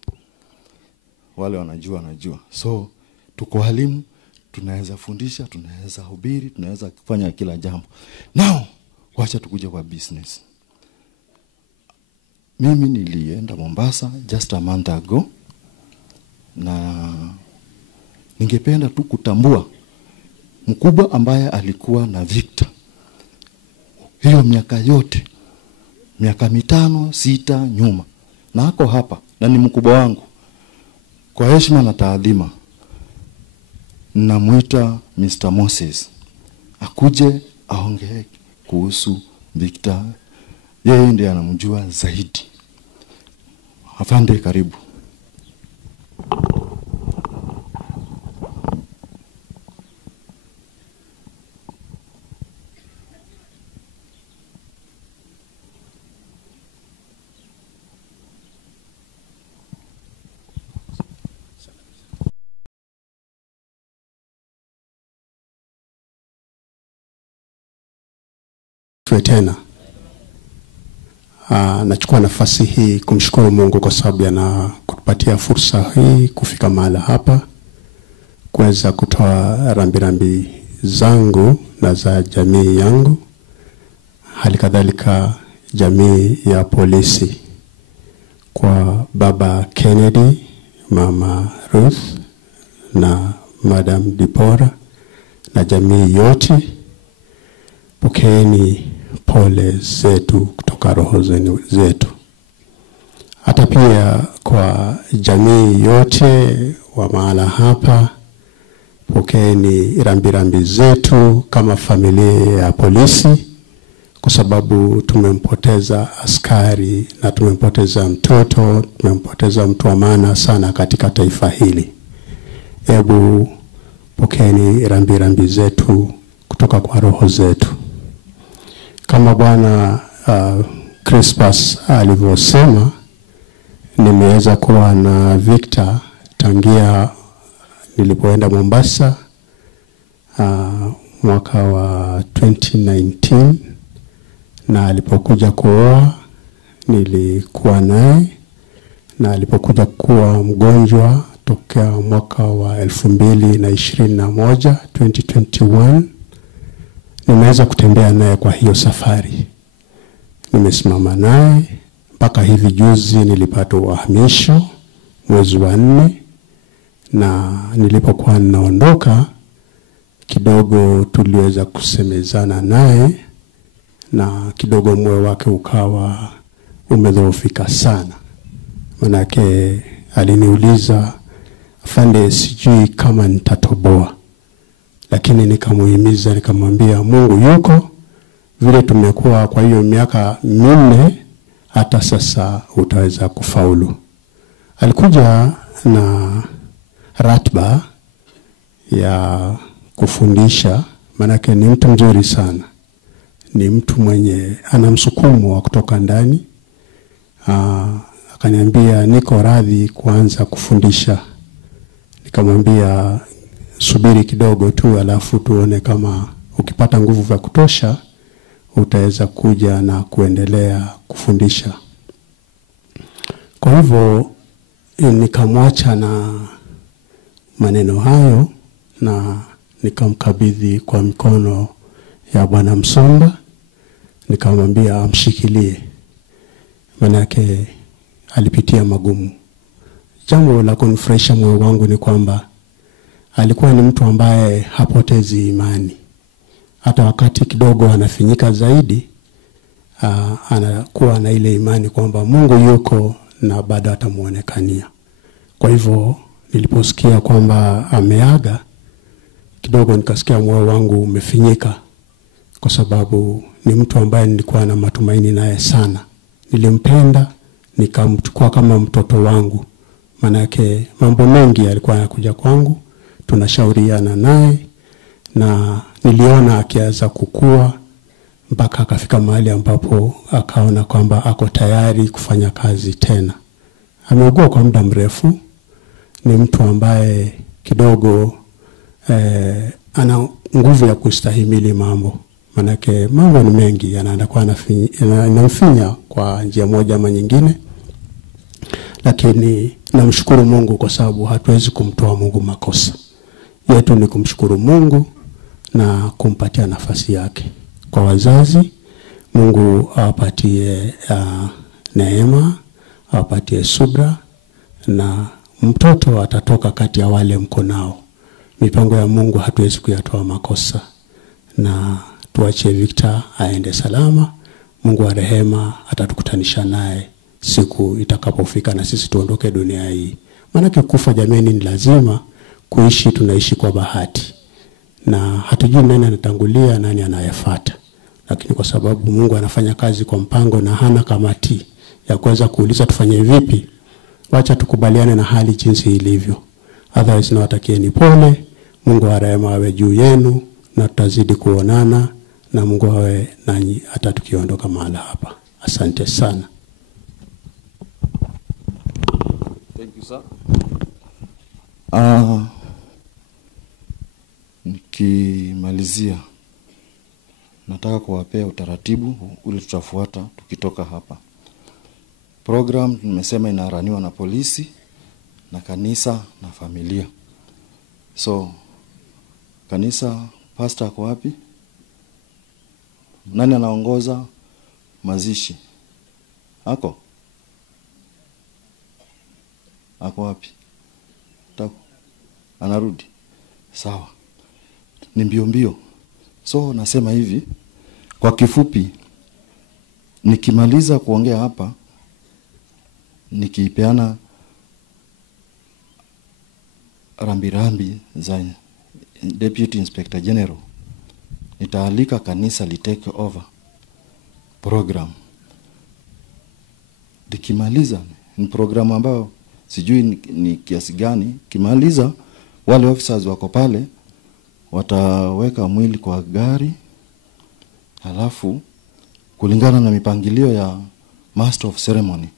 Wale wanajua. So tuko walimu, tunaweza fundisha, tunaweza hubiri, tunaweza kufanya kila jambo. Now wacha tukuje kwa business. Mimi nilienda Mombasa just a month ago, na ningependa tu kutambua mkubwa ambaye alikuwa na Victor hiyo miaka yote, miaka 5, 6 nyuma, na ako hapa na ni mkubwa wangu. Kwa heshima na taadhima namuita Mr. Moses akuje aongee kuhusu Victor. Yeye ndiye anamjua zaidi. Afande, karibu. Tena nachukua nafasi hii kumshukuru Mungu kwa sababu yana kutupatia fursa hii kufika mahali hapa kuweza kutoa rambirambi zangu na za jamii yangu, hali kadhalika jamii ya polisi, kwa baba Kennedy, mama Ruth na madam Deborah na jamii yote. Pokeeni pole zetu kutoka roho zetu. Hata pia kwa jamii yote wa mahala hapa, pokeeni rambirambi zetu kama familia ya polisi, kwa sababu tumempoteza askari na tumempoteza mtoto, tumempoteza mtu wa maana sana katika taifa hili. Hebu pokeeni rambirambi zetu kutoka kwa roho zetu. Kama Bwana Crispus alivyosema, nimeweza kuwa na Victor tangia nilipoenda Mombasa mwaka wa 2019, na alipokuja kuoa nilikuwa naye na alipokuja kuwa mgonjwa tokea mwaka wa 2021 2021 nimeweza kutembea naye kwa hiyo safari. Nimesimama naye mpaka hivi juzi nilipata uhamisho mwezi wa 4, na nilipokuwa ninaondoka kidogo tuliweza kusemezana naye na kidogo moyo wake ukawa umedhoofika sana. Manake aliniuliza, afande, sijui kama nitatoboa. Lakini nikamuhimiza, nikamwambia Mungu yuko, vile tumekuwa kwa hiyo miaka 4 hata sasa utaweza kufaulu. Alikuja na ratiba ya kufundisha, manake ni mtu mzuri sana. Ni mtu mwenye ana msukumo wa kutoka ndani. Akaniambia niko radhi kuanza kufundisha. Nikamwambia subiri kidogo tu, alafu tuone kama ukipata nguvu za kutosha utaweza kuja na kuendelea kufundisha. Kwa hivyo nikamwacha na maneno hayo na nikamkabidhi kwa mikono ya Bwana Msomba. Nikamwambia amshikilie, manake alipitia magumu. Jambo la kunifurahisha moyo wangu ni kwamba alikuwa ni mtu ambaye hapotezi imani. Hata wakati kidogo anafinyika zaidi, anakuwa na ile imani kwamba Mungu yuko na bado atamuonekania. Kwa hivyo niliposikia kwamba ameaga, kidogo nikasikia moyo wangu umefinyika, kwa sababu ni mtu ambaye nilikuwa na matumaini naye sana. Nilimpenda, nikamchukua kama mtoto wangu. Manake mambo mengi alikuwa anakuja kwangu, tunashauriana naye, na niliona akianza kukua mpaka akafika mahali ambapo akaona kwamba ako tayari kufanya kazi tena. Ameugua kwa muda mrefu. Ni mtu ambaye kidogo ana nguvu ya kustahimili mambo. Manake mambo ni mengi yanamfinya kwa njia moja ama nyingine. Lakini namshukuru Mungu kwa sababu hatuwezi kumtoa Mungu makosa. Yetu ni kumshukuru Mungu na kumpatia nafasi yake. Kwa wazazi, Mungu awapatie neema, awapatie subra, na mtoto atatoka kati ya wale mko nao. Mipango ya Mungu hatuwezi kuyatoa makosa, na tuache Victor aende salama. Mungu wa rehema atatukutanisha naye siku itakapofika na sisi tuondoke dunia hii. Maana kufa jameni ni lazima, kuishi tunaishi kwa bahati. Na hatujui nani anatangulia nani anayefuata. Lakini kwa sababu Mungu anafanya kazi kwa mpango na hana kamati ya kuweza kuuliza tufanye vipi, wacha tukubaliane na hali jinsi ilivyo. Otherwise nawatakieni pole. Mungu wa rehema awe juu yenu, na tutazidi kuonana, na Mungu awe nanyi hata tukiondoka mahali hapa. Asante sana. Thank you, sir. Nikimalizia, nataka kuwapea utaratibu ule tutafuata tukitoka hapa. Program nimesema inaraniwa na polisi na kanisa na familia. So kanisa, pastor ako wapi? Nani anaongoza mazishi? Ako wapi? Anarudi? Sawa. Ni mbio. So nasema hivi, kwa kifupi, nikimaliza kuongea hapa, nikipeana rambirambi za Deputy Inspector General, nitaalika kanisa li take over program. Nikimaliza ni program ambayo sijui ni kiasi gani. Kimaliza wale officers wako pale wataweka mwili kwa gari, halafu kulingana na mipangilio ya Master of Ceremony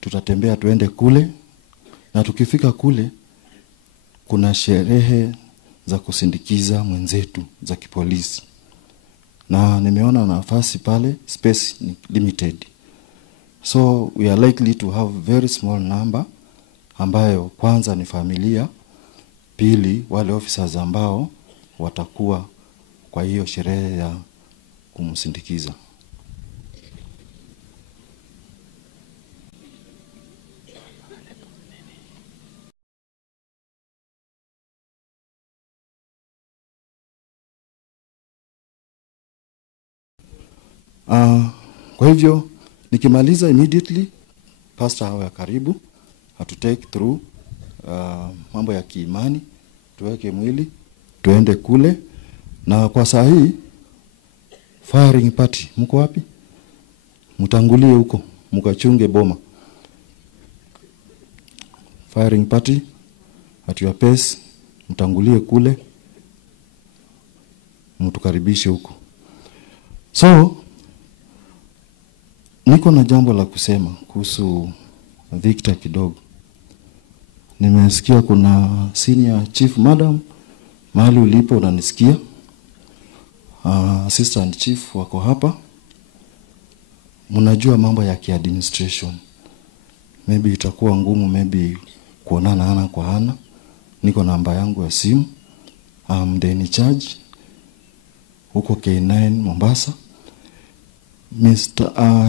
tutatembea tuende kule, na tukifika kule kuna sherehe za kusindikiza mwenzetu za kipolisi. Na nimeona nafasi pale, space ni limited. So we are likely to have very small number, ambayo kwanza ni familia, pili wale officers ambao watakuwa kwa hiyo sherehe ya kumsindikiza. Kwa hivyo nikimaliza immediately pastor awe karibu atu take through mambo ya kiimani, tuweke mwili tuende kule. Na kwa saa hii firing party mko wapi? Mtangulie huko mkachunge boma. Firing party at your pace, mtangulie kule mtukaribishe huko. So niko na jambo la kusema kuhusu Victor kidogo. Nimesikia kuna senior chief madam mahali ulipo unanisikia. Assistant chief wako hapa. Mnajua mambo ya kiadministration. Maybe itakuwa ngumu maybe kuonana ana kwa ana. Niko namba yangu ya simu. I'm the in charge huko K9 Mombasa.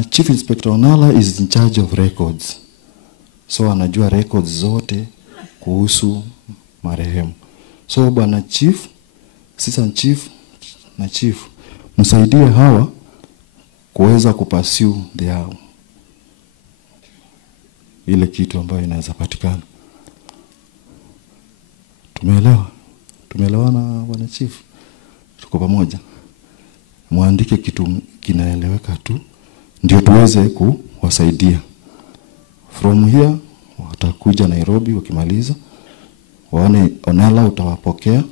Chief Inspector Onala is in charge of records. So anajua records zote kuhusu marehemu. So bwana chief, assistant chief na chief, msaidie hawa kuweza kupursue ile kitu ambayo inaweza patikana. Tumeelewa? Tumeelewana bwana chief? Tuko pamoja. Muandike kitu kinaeleweka tu ndio tuweze kuwasaidia. From here watakuja Nairobi wakimaliza. Waone Onala utawapokea.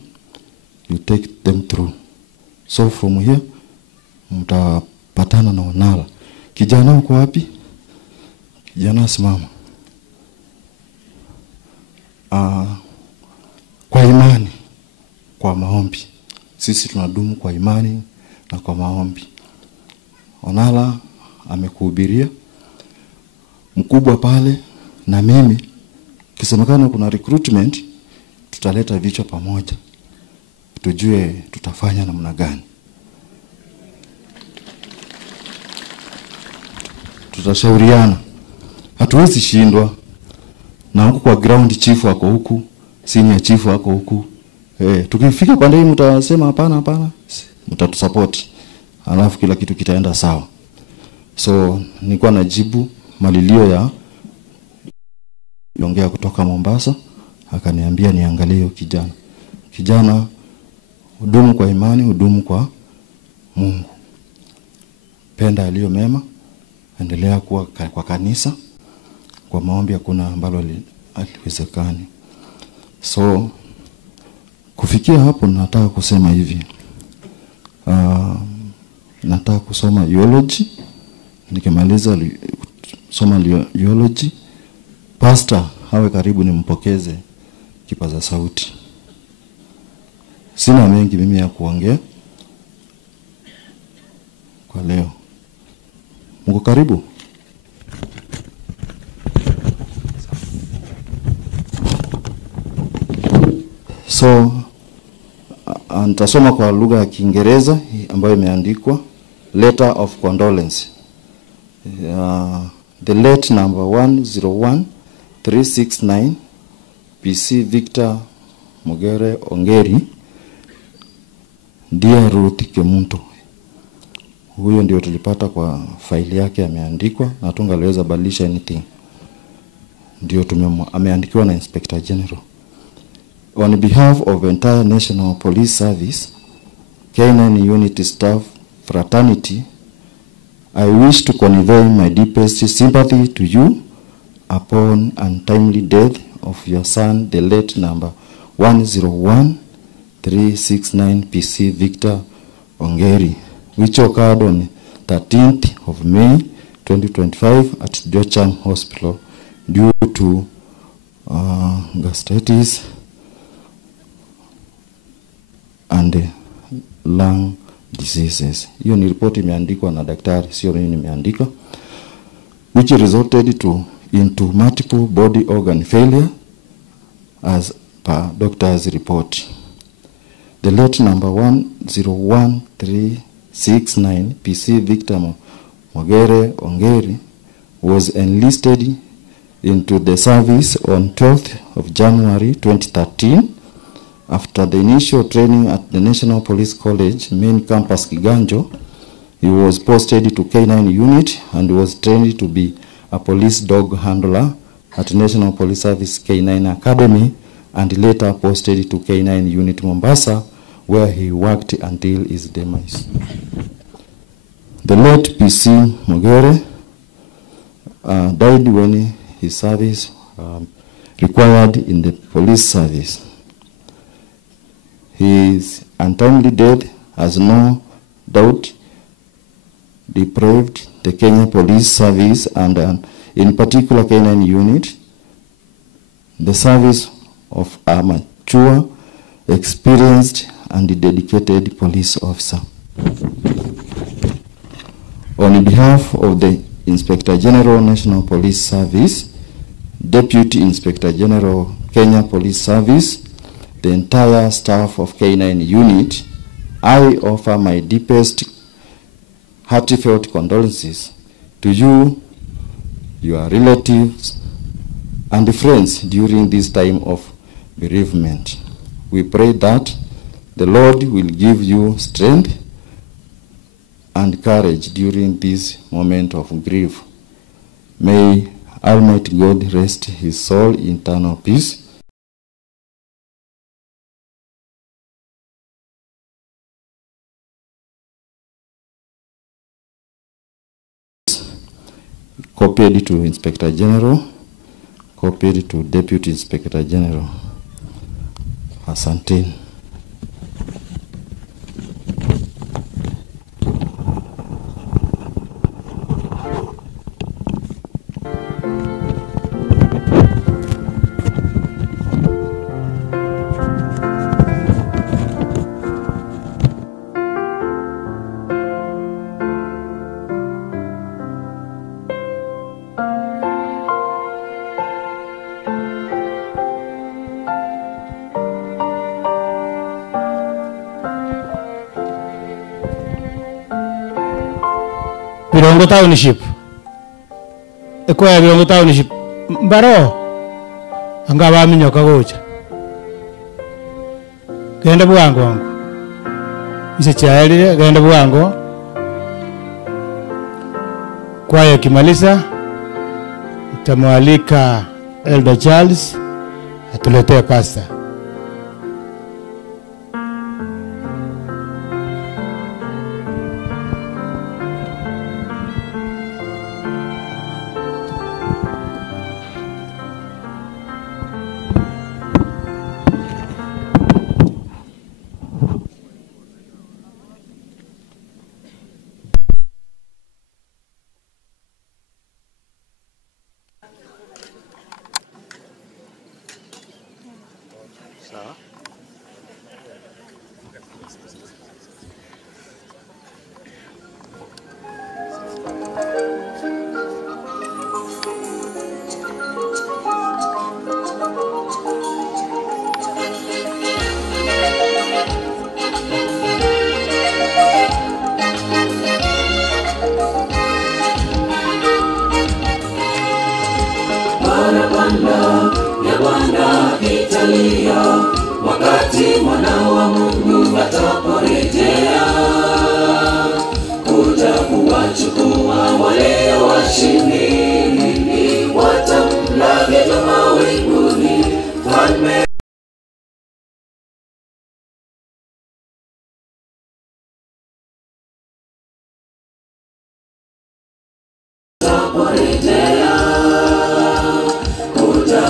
You take them through. So from here mtapatana na Onala. Kijana uko wapi? Kijana simama. Kwa imani, kwa maombi. Sisi tunadumu kwa imani na kwa maombi. Onala amekuhubiria mkubwa pale na mimi. Kisemekana kuna recruitment, tutaleta vichwa pamoja. Tujue tutafanya namna gani. Tutashauriana. Hatuwezi shindwa. Na huku kwa ground chief wako huku, senior chief wako huku. Tukifika kwa ndani mtasema hapana, mtatusupport. Alafu kila kitu kitaenda sawa. So nilikuwa najibu malilio ya yongea kutoka Mombasa, akaniambia niangalie hiyo kijana. Kijana hudumu kwa imani, hudumu kwa Mungu. Penda aliyo mema, endelea kuwa kwa kanisa. Kwa maombi hakuna ambalo haliwezekani. So kufikia hapo nataka kusema hivi. Nataka kusoma eulogy. Nikimaliza soma eulogy, pastor hawe karibu nimpokeze kipaza sauti. Sina mengi mimi ya kuongea kwa leo. Mko karibu? So nitasoma kwa lugha ya Kiingereza ambayo imeandikwa letter of condolence. The late number 101369 PC Victor Mogere Ongeri, Dear Ruth Kemunto. Huyo ndio tulipata kwa faili yake ameandikwa, na tungaliweza badilisha anything. Ndio ameandikiwa na Inspector General. On behalf of entire National Police Service, K9 Unity Staff Fraternity, I wish to convey my deepest sympathy to you upon untimely death of your son, the late number 101369 PC Victor Ongeri, which occurred on 13th of May 2025 at Jocham Hospital due to gastritis and lung diseases. Hiyo ni ripoti imeandikwa na daktari, sio mimi nimeandika. which resulted into multiple body organ failure as per doctor's report. The late number 101369 PC Victor Mogere Ongeri was enlisted into the service on 12th of January 2013. After the initial training at the National Police College main campus Kiganjo, he was posted to K9 unit and was trained to be a police dog handler at National Police Service K9 Academy, and later posted to K9 unit Mombasa, where he worked until his demise. The late PC Mogere died when his service required in the police service. His untimely death has no doubt deprived the Kenya Police Service and in particular K9 unit the service of a mature, experienced and dedicated police officer. On behalf of the Inspector General National Police Service, Deputy Inspector General Kenya Police Service, the entire staff of K9 unit, I offer my deepest heartfelt condolences to you, your relatives, and friends during this time of bereavement. We pray that the Lord will give you strength and courage during this moment of grief. May Almighty God rest his soul in eternal peace. Copied to Inspector General, copied to Deputy Inspector General. Asante. Birongo Township. Ekwaya Birongo Township. Mbaro. Angaba minyoka gocha. Genda buwango wangu. Ise chaeli genda buwango. Kwaya kimaliza tamwalika Elder Charles atuletee pasta. Barabanda ya Bwana italia wakati mwana wa Mungu ataporejea kuja kuwachukua wale washindi, watamlaki juma winguni falme.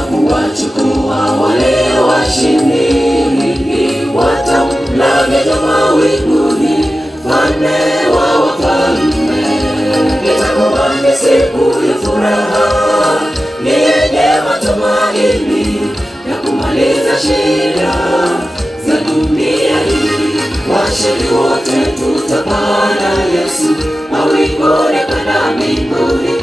Kuwachukua wale washindi, watamlaki juma winguni falme wa wafalme. Itakuwa ni siku ya furaha, ni yenye matumaini ya kumaliza shida za dunia hii. Washindi wote tutapanda Yesu mawinguni kwenda mbinguni.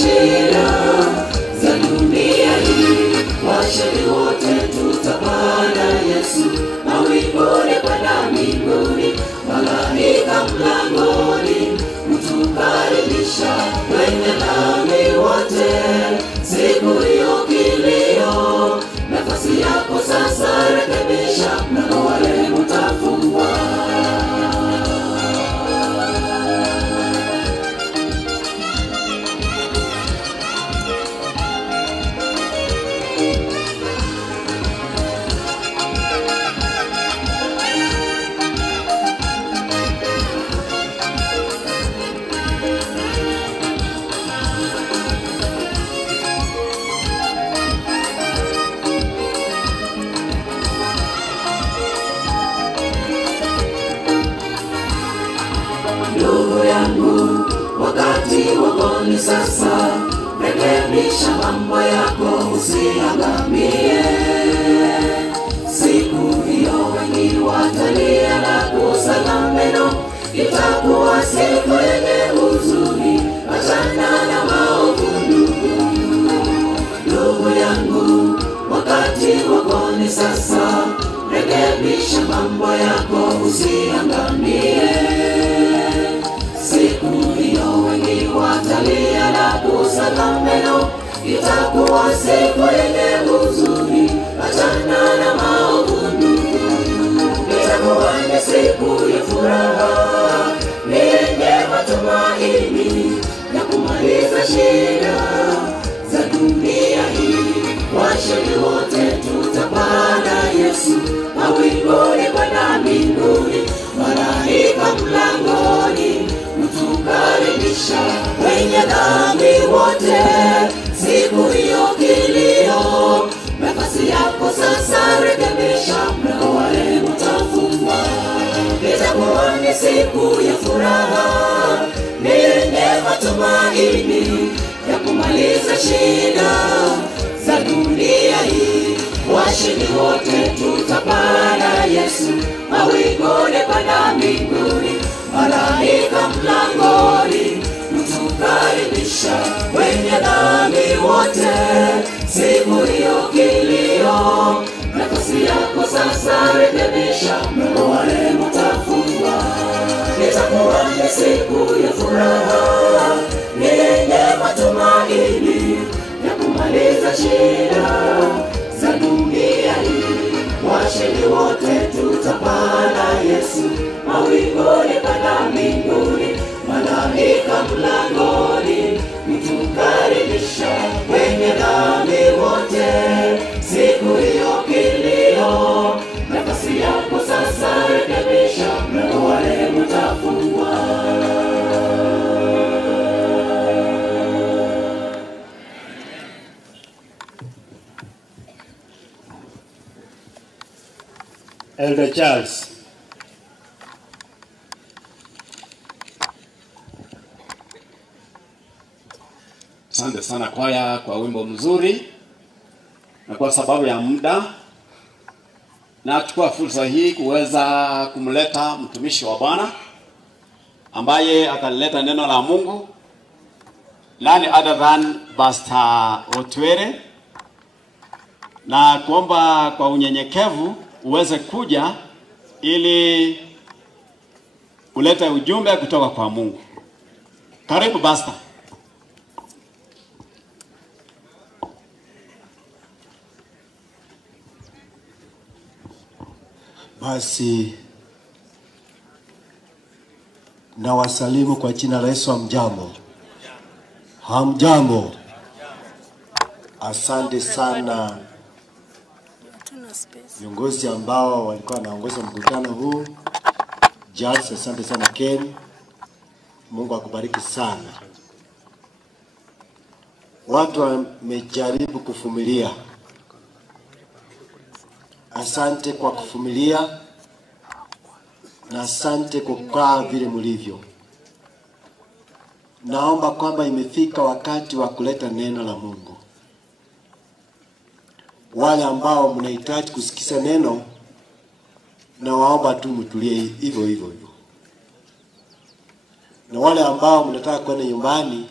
shida za dunia hii. Washindi wote tutapanda Yesu mawinguni kwenda mbinguni. Malaika mlangoni kutukaribisha wenye dhambi wote. Siku hiyo kilio, nafasi yako sasa rekebisha, mlango wa rehema utafungwa. Ndugu yangu, wakati wako ni sasa, rekebisha mambo yako usiangamie. Siku hiyo wengi watalia na kusaga meno, itakuwa siku yenye huzuni. Achana na maovu ndugu. Ndugu yangu, wakati wako ni sasa, rekebisha mambo yako usiangamie. Siku hiyo wengi watalia na kusaga meno, itakuwa siku yenye huzuni. Achana na maovu ndugu. Itakuwa ni siku ya furaha, ni yenye matumaini ya kumaliza shida za dunia hii. Washindi wote tutapanda Yesu mawinguni kwenda mbinguni. Malaika mlangoni kutukaribisha wenye dhambi wote. Siku hiyo kilio, nafasi yako sasa rekebisha, mlango wa rehema utafungwa. Itakuwa ni siku ya furaha, ni yenye matumaini ya kumaliza shida za dunia hii. Washindi wote tutapanda Yesu mawinguni kwenda mbinguni. Malaika mlangoni kutukaribisha wenye dhambi wote. Siku hiyo kilio, nafasi yako sasa rekebisha, mlango wa rehema utafungwa. Itakuwa ni siku ya furaha, ni yenye matumaini ya kumaliza shida za dunia hii. Washindi wote tutapanda Yesu mawinguni kwenda mbinguni. Malaika mlangoni kutukaribisha wenye dhambi wote. Siku hiyo kilio, nafasi yako sasa rekebisha, mlango wa rehema utafungwa. Elder Charles. Asante sana kwaya kwa wimbo mzuri, na kwa sababu ya muda nachukua fursa hii kuweza kumleta mtumishi wa Bwana ambaye ataleta neno la Mungu, nani other than Pastor Otwere, na kuomba kwa unyenyekevu uweze kuja ili ulete ujumbe kutoka kwa Mungu. Karibu Pastor. Basi na wasalimu kwa jina la Yesu. Hamjambo? Hamjambo? Asante sana viongozi ambao walikuwa wanaongoza mkutano huu. Charles, asante sana Ken. Mungu akubariki sana. Watu wamejaribu kuvumilia. Asante kwa kuvumilia na asante kwa kukaa vile mlivyo. Naomba kwamba imefika wakati wa kuleta neno la Mungu. Wale ambao mnahitaji kusikiza neno, na waomba tu mtulie hivyo hivyo. Na wale ambao mnataka kwenda nyumbani,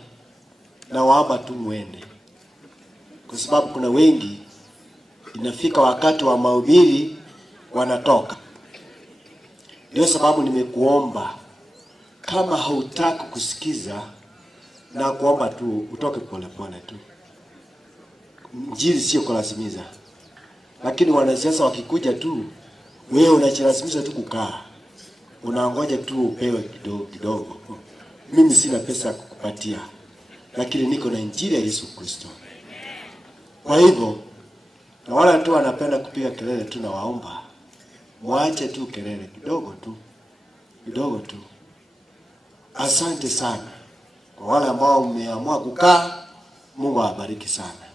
na waomba tu muende, kwa sababu kuna wengi inafika wakati wa mahubiri wanatoka. Ndio sababu nimekuomba, kama hautaki kusikiza na kuomba tu utoke pole tu. Injili sio kulazimiza. Lakini wanasiasa wakikuja tu, wewe unachilazimisha tu kukaa. Unaangoja tu upewe kidogo. Mimi sina pesa kukupatia, lakini niko na injili ya Yesu Kristo. Kwa hivyo, na wala tu wanapenda kupiga kelele tu, na waomba muache tu kelele kidogo tu. Asante sana kwa wale ambao mmeamua kukaa. Mungu awabariki sana.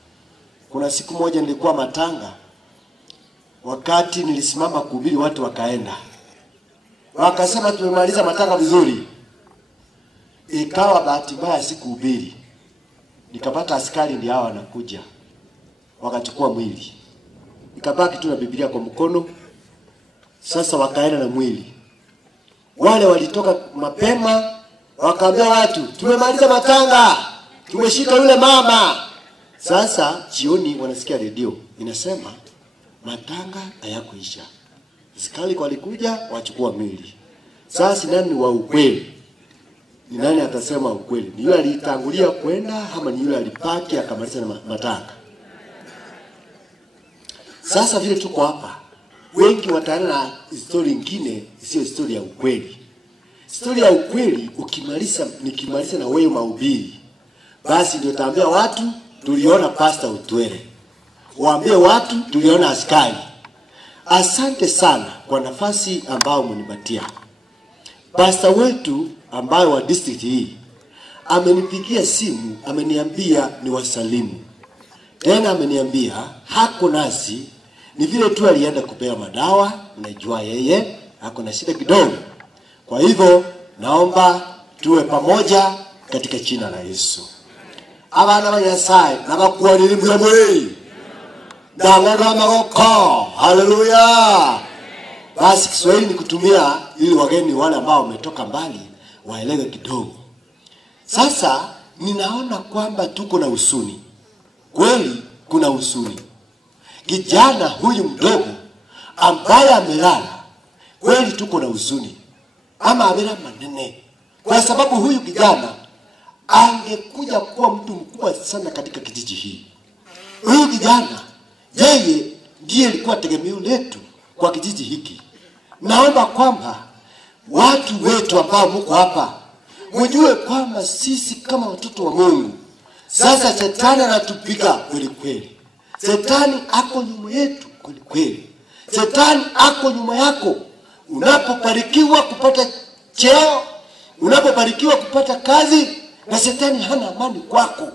Kuna siku moja nilikuwa Matanga, wakati nilisimama kuhubiri watu wakaenda. Wakasema tumemaliza Matanga vizuri. Ikawa bahati mbaya sikuhubiri. Nikapata askari ndio hao wanakuja. Wakachukua mwili. Nikabaki tu na Biblia kwa mkono. Sasa wakaenda na mwili. Wale walitoka mapema wakaambia watu, tumemaliza Matanga, tumeshika yule mama. Sasa jioni wanasikia redio inasema Matanga hayakuisha. Askari walikuja wachukua mwili. Sasa nani wa ukweli? Ni nani atasema ukweli? Ni yule alitangulia kwenda ama ni yule alipaki akamaliza na Matanga? Sasa vile tuko hapa, wengi wataana na story nyingine sio story ya ukweli. Story ya ukweli nikimaliza na wewe mahubiri, basi ndio taambia watu tuliona Pastor Utwere. Waambie watu tuliona askari. Asante sana kwa nafasi ambao mnipatia. Pastor wetu ambaye wa district hii amenipigia simu, ameniambia ni wasalimu. Tena ameniambia hako nasi, ni vile tu alienda kupewa madawa, najua yeye hako na shida kidogo. Kwa hivyo naomba tuwe pamoja katika jina la Yesu. Abana ba Nyasaye nabakuanira muri ndangana magoko. Haleluya. Basi Kiswahili ni kutumia ili wageni wale ambao wametoka mbali waelewe kidogo. Sasa ninaona kwamba tuko na huzuni. Kweli kuna huzuni. Kijana huyu mdogo ambaye amelala, kweli tuko na huzuni. Ama amela manene. Kwa sababu huyu kijana angekuja kuwa mtu mkubwa sana katika kijiji hii. Huyu kijana yeye ndiye alikuwa tegemeo letu kwa kijiji hiki. Naomba kwamba watu wetu ambao mko hapa mjue kwamba sisi kama watoto wa Mungu, sasa shetani anatupiga kweli kweli. Shetani ako nyuma yetu kweli kweli. Shetani ako nyuma yako. Unapobarikiwa kupata cheo, unapobarikiwa kupata kazi, na shetani hana amani kwako.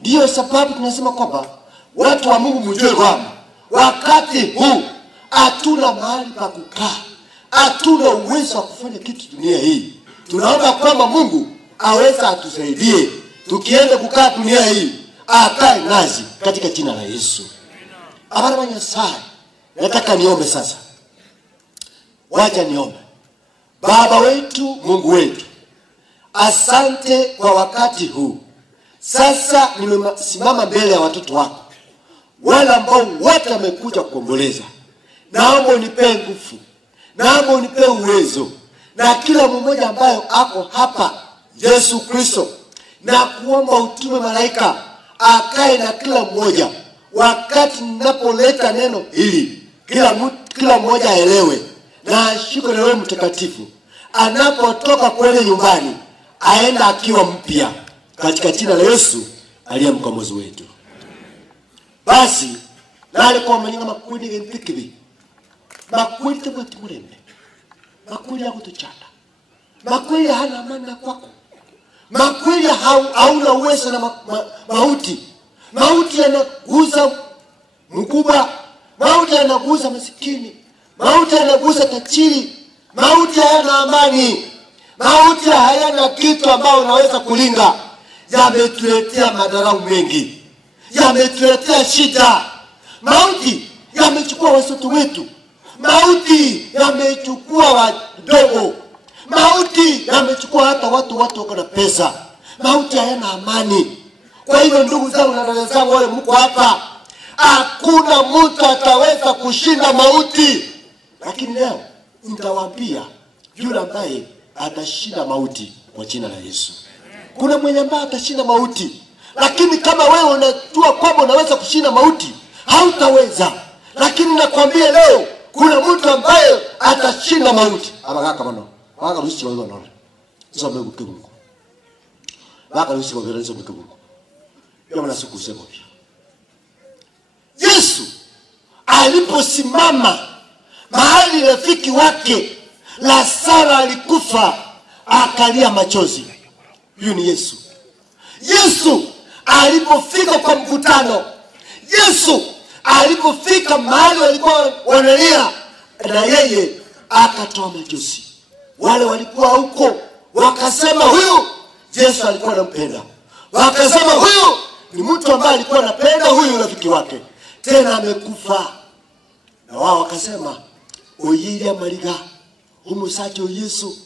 Ndio sababu tunasema kwamba watu wa Mungu mjue kwamba wakati huu hatuna mahali pa kukaa, hatuna uwezo wa kufanya kitu dunia hii. Tunaomba kwamba Mungu aweza atusaidie tukienda kukaa dunia hii, akae nasi katika jina la Yesu. Abana ba Nyasaye, nataka niombe sasa. Wacha niombe. Baba wetu, Mungu wetu, asante kwa wakati huu. Sasa nimesimama mbele ya watoto wako, wale ambao wote wamekuja kuomboleza. Naomba unipe nguvu, naomba unipe uwezo, na kila mmoja ambaye ako hapa, Yesu Kristo, na kuomba utume malaika akae na kila mmoja. Wakati ninapoleta neno hili, kila mmoja aelewe na ashike na wewe mtakatifu. Anapotoka kwenda nyumbani, aenda akiwa mpya katika jina la Yesu aliye mkombozi wetu. Basi nale kwa manyanga makudi gendikibi. Makudi teboti murembe. Makudi ya kutuchana. Makudi hana amani kwako. Makudi hauna uwezo na mauti. Mauti yanaguza mkubwa. Mauti yanaguza masikini. Mauti yanaguza tajiri. Mauti hayana amani. Mauti hayana kitu ambao unaweza kulinga. Yametuletea madarau mengi. Yametuletea shida. Mauti yamechukua watoto wetu. Mauti yamechukua wadogo. Mauti yamechukua hata watu wako na pesa. Mauti hayana amani. Kwa hivyo ndugu zangu na dada zangu wale mko hapa, hakuna mtu ataweza kushinda mauti. Lakini leo nitawaambia yule ambaye atashinda mauti kwa jina la Yesu. Kuna mwenye ambaye atashinda mauti, lakini kama wewe unajua kwamba unaweza kushinda mauti, hautaweza. Lakini nakwambia leo kuna mtu ambaye atashinda mauti. Abagaka mano. Baka rusi wao wanaona. Sio mbegu kimungu. Baka rusi wao wanaona kimungu. Yeye anasiku sema pia. Yesu aliposimama mahali rafiki wake Lazaro alikufa, akalia machozi. Huyu ni Yesu. Yesu alipofika kwa mkutano, Yesu alipofika mahali walikuwa wanalia, na yeye akatoa machozi. Wale walikuwa huko wakasema huyu Yesu alikuwa anampenda. Wakasema huyu ni mtu ambaye alikuwa anapenda huyu rafiki wake, tena amekufa. Na wao wakasema oyiria mariga umusacho Yesu,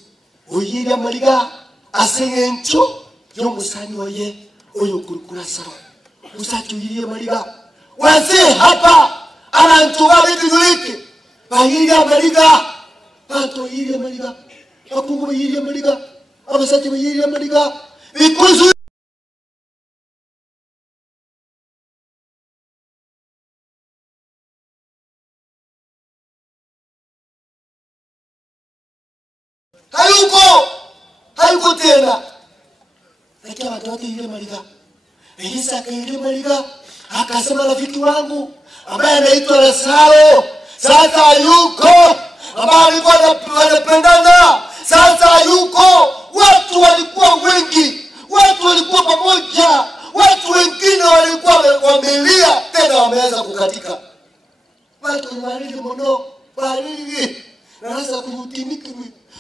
oyiria mariga asengencho yomusani oye oyo kurukurasaro musacho oyiria mariga wase hapa abantu babitulike bayiria mariga bato oyiria mariga akungu bayiria mariga abasacho bayiria mariga because hayuko tena. Lakini watu wote ile mariga. Elisa akaile mariga, akasema rafiki wangu ambaye anaitwa Lazaro sasa hayuko, ambaye alikuwa anapendana sasa hayuko. Watu walikuwa wengi, watu walikuwa pamoja, watu wengine walikuwa wamelia, tena wameanza kukatika. Watu walili mono, walili na sasa kuhutiniki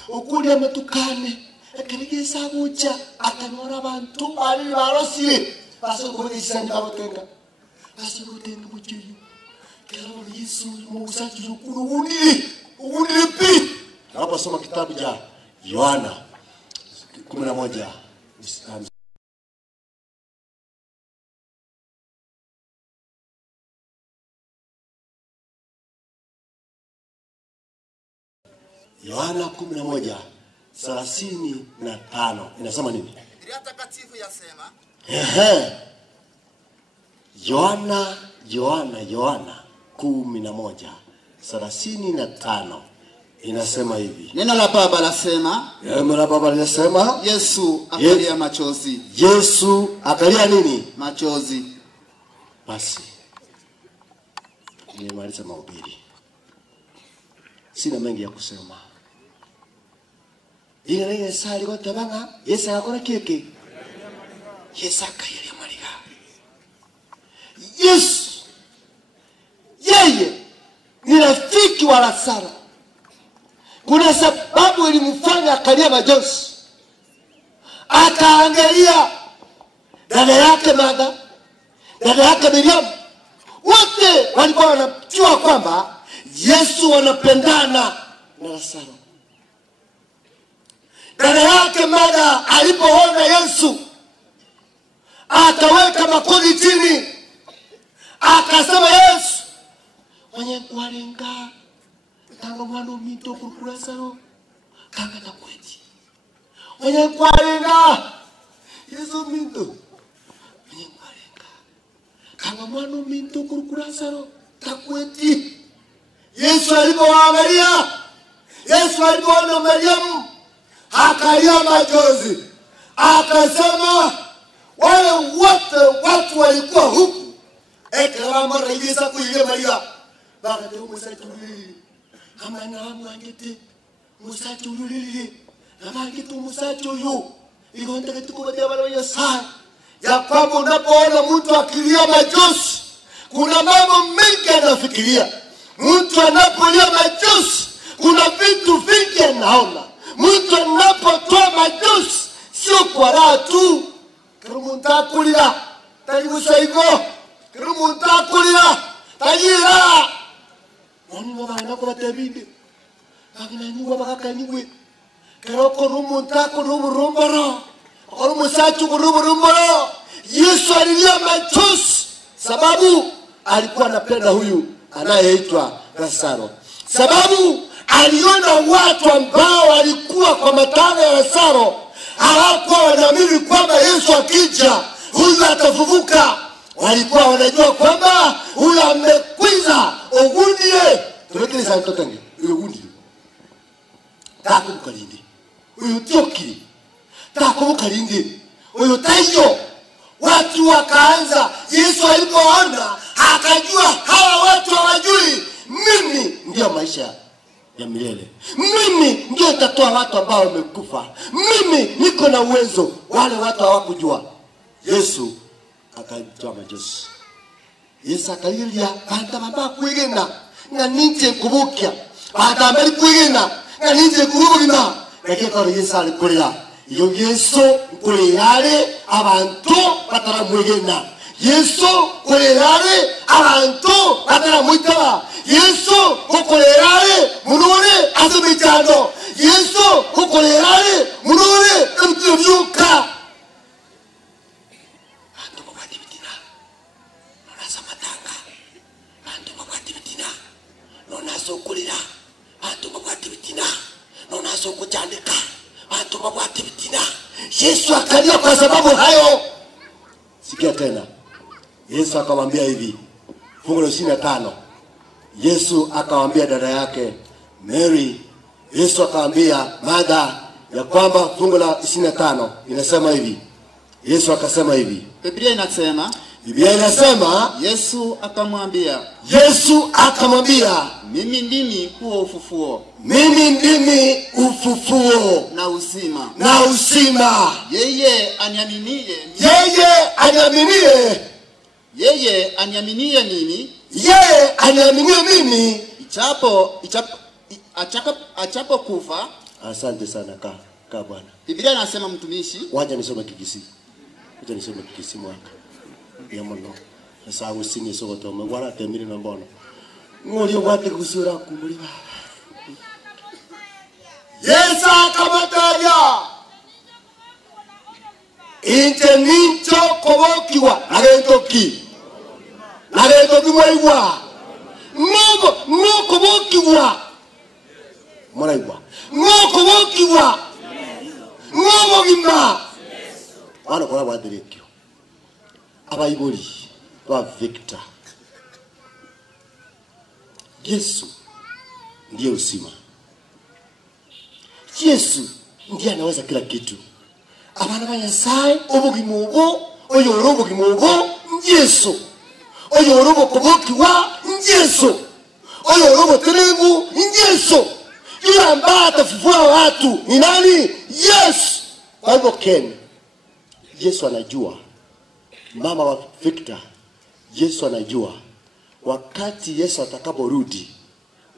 ukuli amatukane akanigeza buja akanora abantu bali barosire baso kubigisa ndabatenga baso kutenga bujuyu kero Yesu musaji ukuru unili pi. Hapa soma kitabu cha Yohana 11 Yohana 11:35 inasema nini? Biblia takatifu yasema Yohana 11:35 inasema hivi. Neno la Baba lasema, neno la Baba linasema Yesu akalia machozi. Yesu akalia nini? Machozi. Basi nimaliza mahubiri, sina mengi ya kusema. Ile Yesu alikuwa tabanga, Yesu akakora keke. Yesu akalia mariga. Yesu yeye ni rafiki wa Lazaro. Kuna sababu ilimfanya akalia machozi. Akaangalia dada yake Martha, dada yake Miriam, wote walikuwa wanajua kwamba Yesu wanapendana na Lazaro. Dada yake Martha alipoona Yesu akaweka makoni chini, akasema Yesu mwenye kualenga tango mwana mito kukurasaro kanga na kweti mwenye kualenga Yesu mito mwenye kualenga kanga mwana mito kukurasaro takweti. Yesu alipoangalia, Yesu alipoona Mariamu akalia machozi, akasema wale wote watu walikuwa huku ekalama rejesa kuile Maria bakate musachulili amana amwangete musachulili namangitu musachuyu igonda ketukubatia bana ya saa ya kwamba unapoona mtu akilia machozi kuna mambo mengi anafikiria. Mtu anapolia machozi kuna vitu vingi anaona. Mtu anapotoa machozi sio kwa raha tu. Kirumunta kulila tajigusaiko kirumunta kulila tajira nani mabana ko batebinde agina nyuwa bakakanywe keroko rumunta ko rumboro ko musachu ko rumboro Yesu alilia machozi sababu alikuwa anapenda huyu anayeitwa Lazaro. Sababu aliona watu ambao walikuwa kwa matanga ya Lazaro hawakuwa wanaamini kwamba Yesu akija huyu atafufuka. Walikuwa wanajua kwamba huyu amekwiza ogundie. Tumekeleza mtoto wangu ogundie. Takumbuka lindi. Huyu tioki. Takumbuka lindi. Huyu taiyo. Watu wakaanza, Yesu alipoona akajua hawa watu hawajui mimi ndio maisha ya milele. Mimi ndio nitatoa watu ambao wamekufa. Mimi niko na uwezo. Wale watu hawakujua. Yesu akatoa machozi. Yesu akalilia banda baba kwigena na ninje kubukia. Banda mbali kwigena na ninje kurubina. Nakeka Yesu alikulira. Iyo Yesu kulirare abantu bataramwigena. Yesu kulirare abantu bataramwitaba. Yesu kukulirare munone azubijano. Yesu kukulirare munone amtubyuka. Antu babati bitina. Nonasa matanga. Antu babati bitina. Nonaso kulira. Antu babati bitina. Nonaso kuchandika. Watu mabwati bitina. Yesu akalia kwa sababu hayo. Sikia tena. Yesu akamwambia hivi. Fungu la 25. Yesu akamwambia dada yake Mary. Yesu akamwambia Martha ya kwamba fungu la 25 inasema hivi. Yesu akasema hivi. Biblia inasema Yesu akamwambia mimi ndimi huo ufufuo. Mimi ndimi ufufuo na uzima. Yeye aniaminie mimi. Achapo kufa. Asante sana ka Bwana. Biblia inasema mtumishi. Wacha nisome Kikisi. Mwaka. Yamono. Sasa usini soto mwana temiri na mbona. Ngoli wate kusura kumuli baba. Yesu akamataja. Inte nincho kobokiwa nagetoki. Nagetoki mwaigwa. Ngoko bokiwa. Mwaigwa. Ngoko bokiwa. Ngobo gima. Wana kwa wadirikyo. Abayibuli wa Victor. Yesu ndiye uzima. Yesu ndiye anaweza kila kitu. Abana banyasaye obugimugo oyorobo gimugo Yesu. Oyorobo kubokiwa Yesu. Oyorobo terengu Yesu. Yule ambaye atafufua watu ni nani? Yesu. Kwa hivyo Ken, Yesu anajua. Mama wa Victor, Yesu anajua wakati Yesu atakaporudi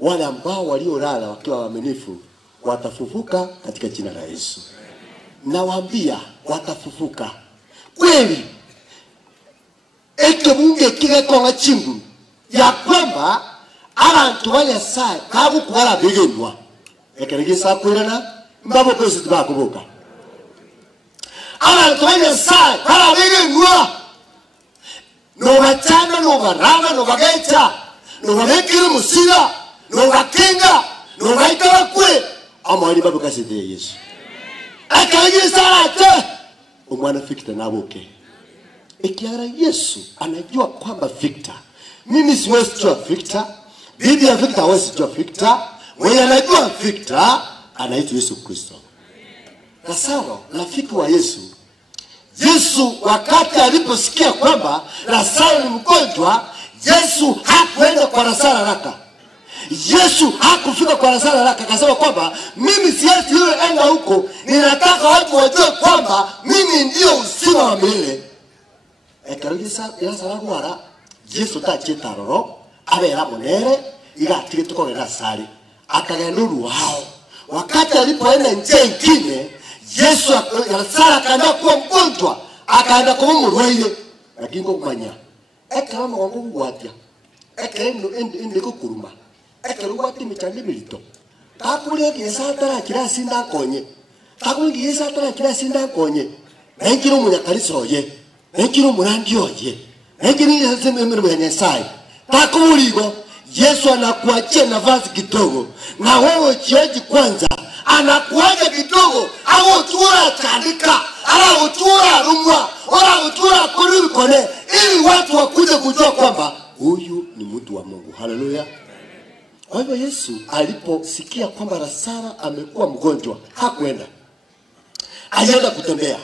wale ambao waliolala wakiwa waaminifu watafufuka katika jina la Yesu. Nawaambia watafufuka. Kweli. Eke munge kile konga chimbu ya kwamba abantu banyasaye kabu kubara begenwa. Ekerigisa kwirana mbabo kwese tubakubuka. Abantu banyasaye bara begenwa. No bachana, no baranga, no bagaita, no babekire musira, no bakenga, no baitara kwe. Amari babu kasete Yesu. Akaje sarate. Umwana Victor naboke. Ikiara Yesu anajua kwamba Victor. Mimi siwezi kujua Victor. Bibi ya Victor hawezi kujua Victor. Mwenye anajua Victor anaitwa Yesu Kristo. Lazaro, rafiki wa Yesu. Yesu wakati aliposikia kwamba Lazaro ni mgonjwa, Yesu hakuenda kwa Lazaro haraka. Yesu hakufika kwa Lazaro haraka, akasema kwamba mimi siwezi yule enda huko, ninataka watu wajue kwamba mimi ndio uzima wa milele. Ekarugisa Lazaro wara Yesu tacheta roro abera monere igatire tukogera sari akagenda ruhao. Wakati alipoenda nje nyingine Yesu Lazaro akaenda kuwa mgonjwa, akaenda kuwa murwaire, lakini kumanya ekara mwangu ngwatia ekere ndo kuruma ekere ngwati michandi milito takule kisa tara kira sinda konye takule kisa tara kira sinda konye engiro munya kalisoye ekiro murandi oye ekini yaseme mero ya Nyasaye takuligo Yesu anakuachia nafasi kidogo na wewe chieji kwanza anakuacha kidogo au tura tandika ala utura rumwa ala utura kone ili watu wakuje kujua kwamba huyu ni mtu wa Mungu. Haleluya. Kwa hivyo Yesu aliposikia kwamba Lazaro amekuwa mgonjwa hakwenda. Alienda kutembea.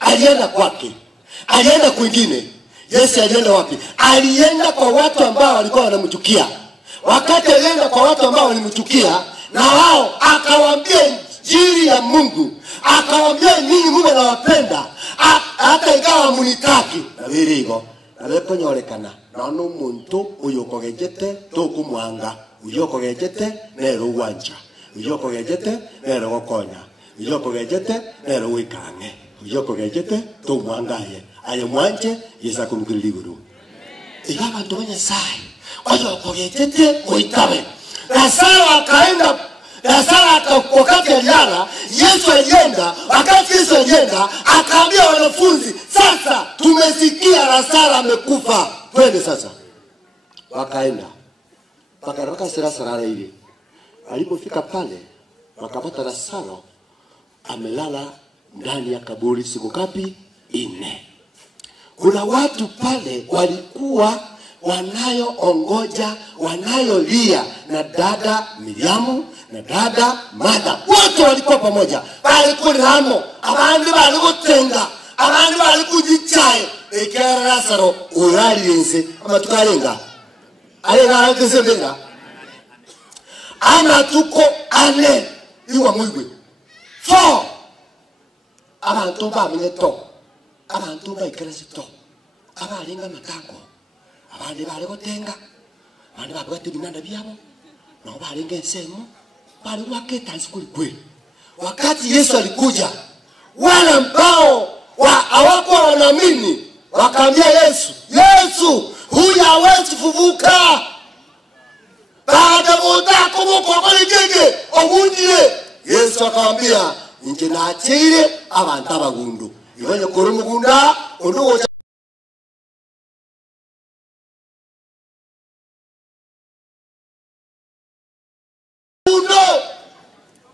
Alienda kwake. Alienda kwingine. Yesu alienda wapi? Alienda kwa watu ambao walikuwa wanamchukia. Wakati alienda kwa watu ambao walimchukia na wao akawaambia injili ya Mungu. Akawaambia nini Mungu anawapenda. Hata ingawa munitaki. Na viligo. Na lepo nyorekana. Na no muntu uyokogejete tokumwanga. Uyokogejete nero uwanja. Uyokogejete nero gokonya. Uyokogejete nero wikange. Uyokogejete tomwangaye. Aye mwanje yesa kumukiriguru. Iga bantu b'Nyasaye. Uyokogejete oitabe. Lazaro akaenda. Lazaro wakati aliana, Yesu alienda, wakati Yesu alienda, akaambia wanafunzi, sasa tumesikia Lazaro amekufa. Twende sasa. Wakaenda. Pakaraka Lazaro ile. Alipofika pale, wakapata Lazaro amelala ndani ya kaburi siku ngapi? 4. Kuna watu pale walikuwa wanayoongoja, wanayolia na dada Miriamu na dada Martha. Wote walikuwa pamoja. Balikuliramo, abandi balikutenga, abandi balikujichaye. Ekera Lazaro uralinze amatukalenga. Alenga alikesembenga. Ana tuko ane iwa mwigwe. 4. Abantu bamenyeto. Abantu baikeresito. Abalenga matango. Abandi balikutenga. Abandi babwate binanda byabo. Na balenga ensemo. Bali waketa sikuli kweli. Wakati Yesu alikuja, wale ambao hawakuwa wanaamini wakaambia Yesu, Yesu, huyu hawezi kuvuka. Baada muda kumuko kweli gege, ogundie. Yesu akamwambia, nje na achire abantu abagundu. Ibanye kuri mugunda, ondogo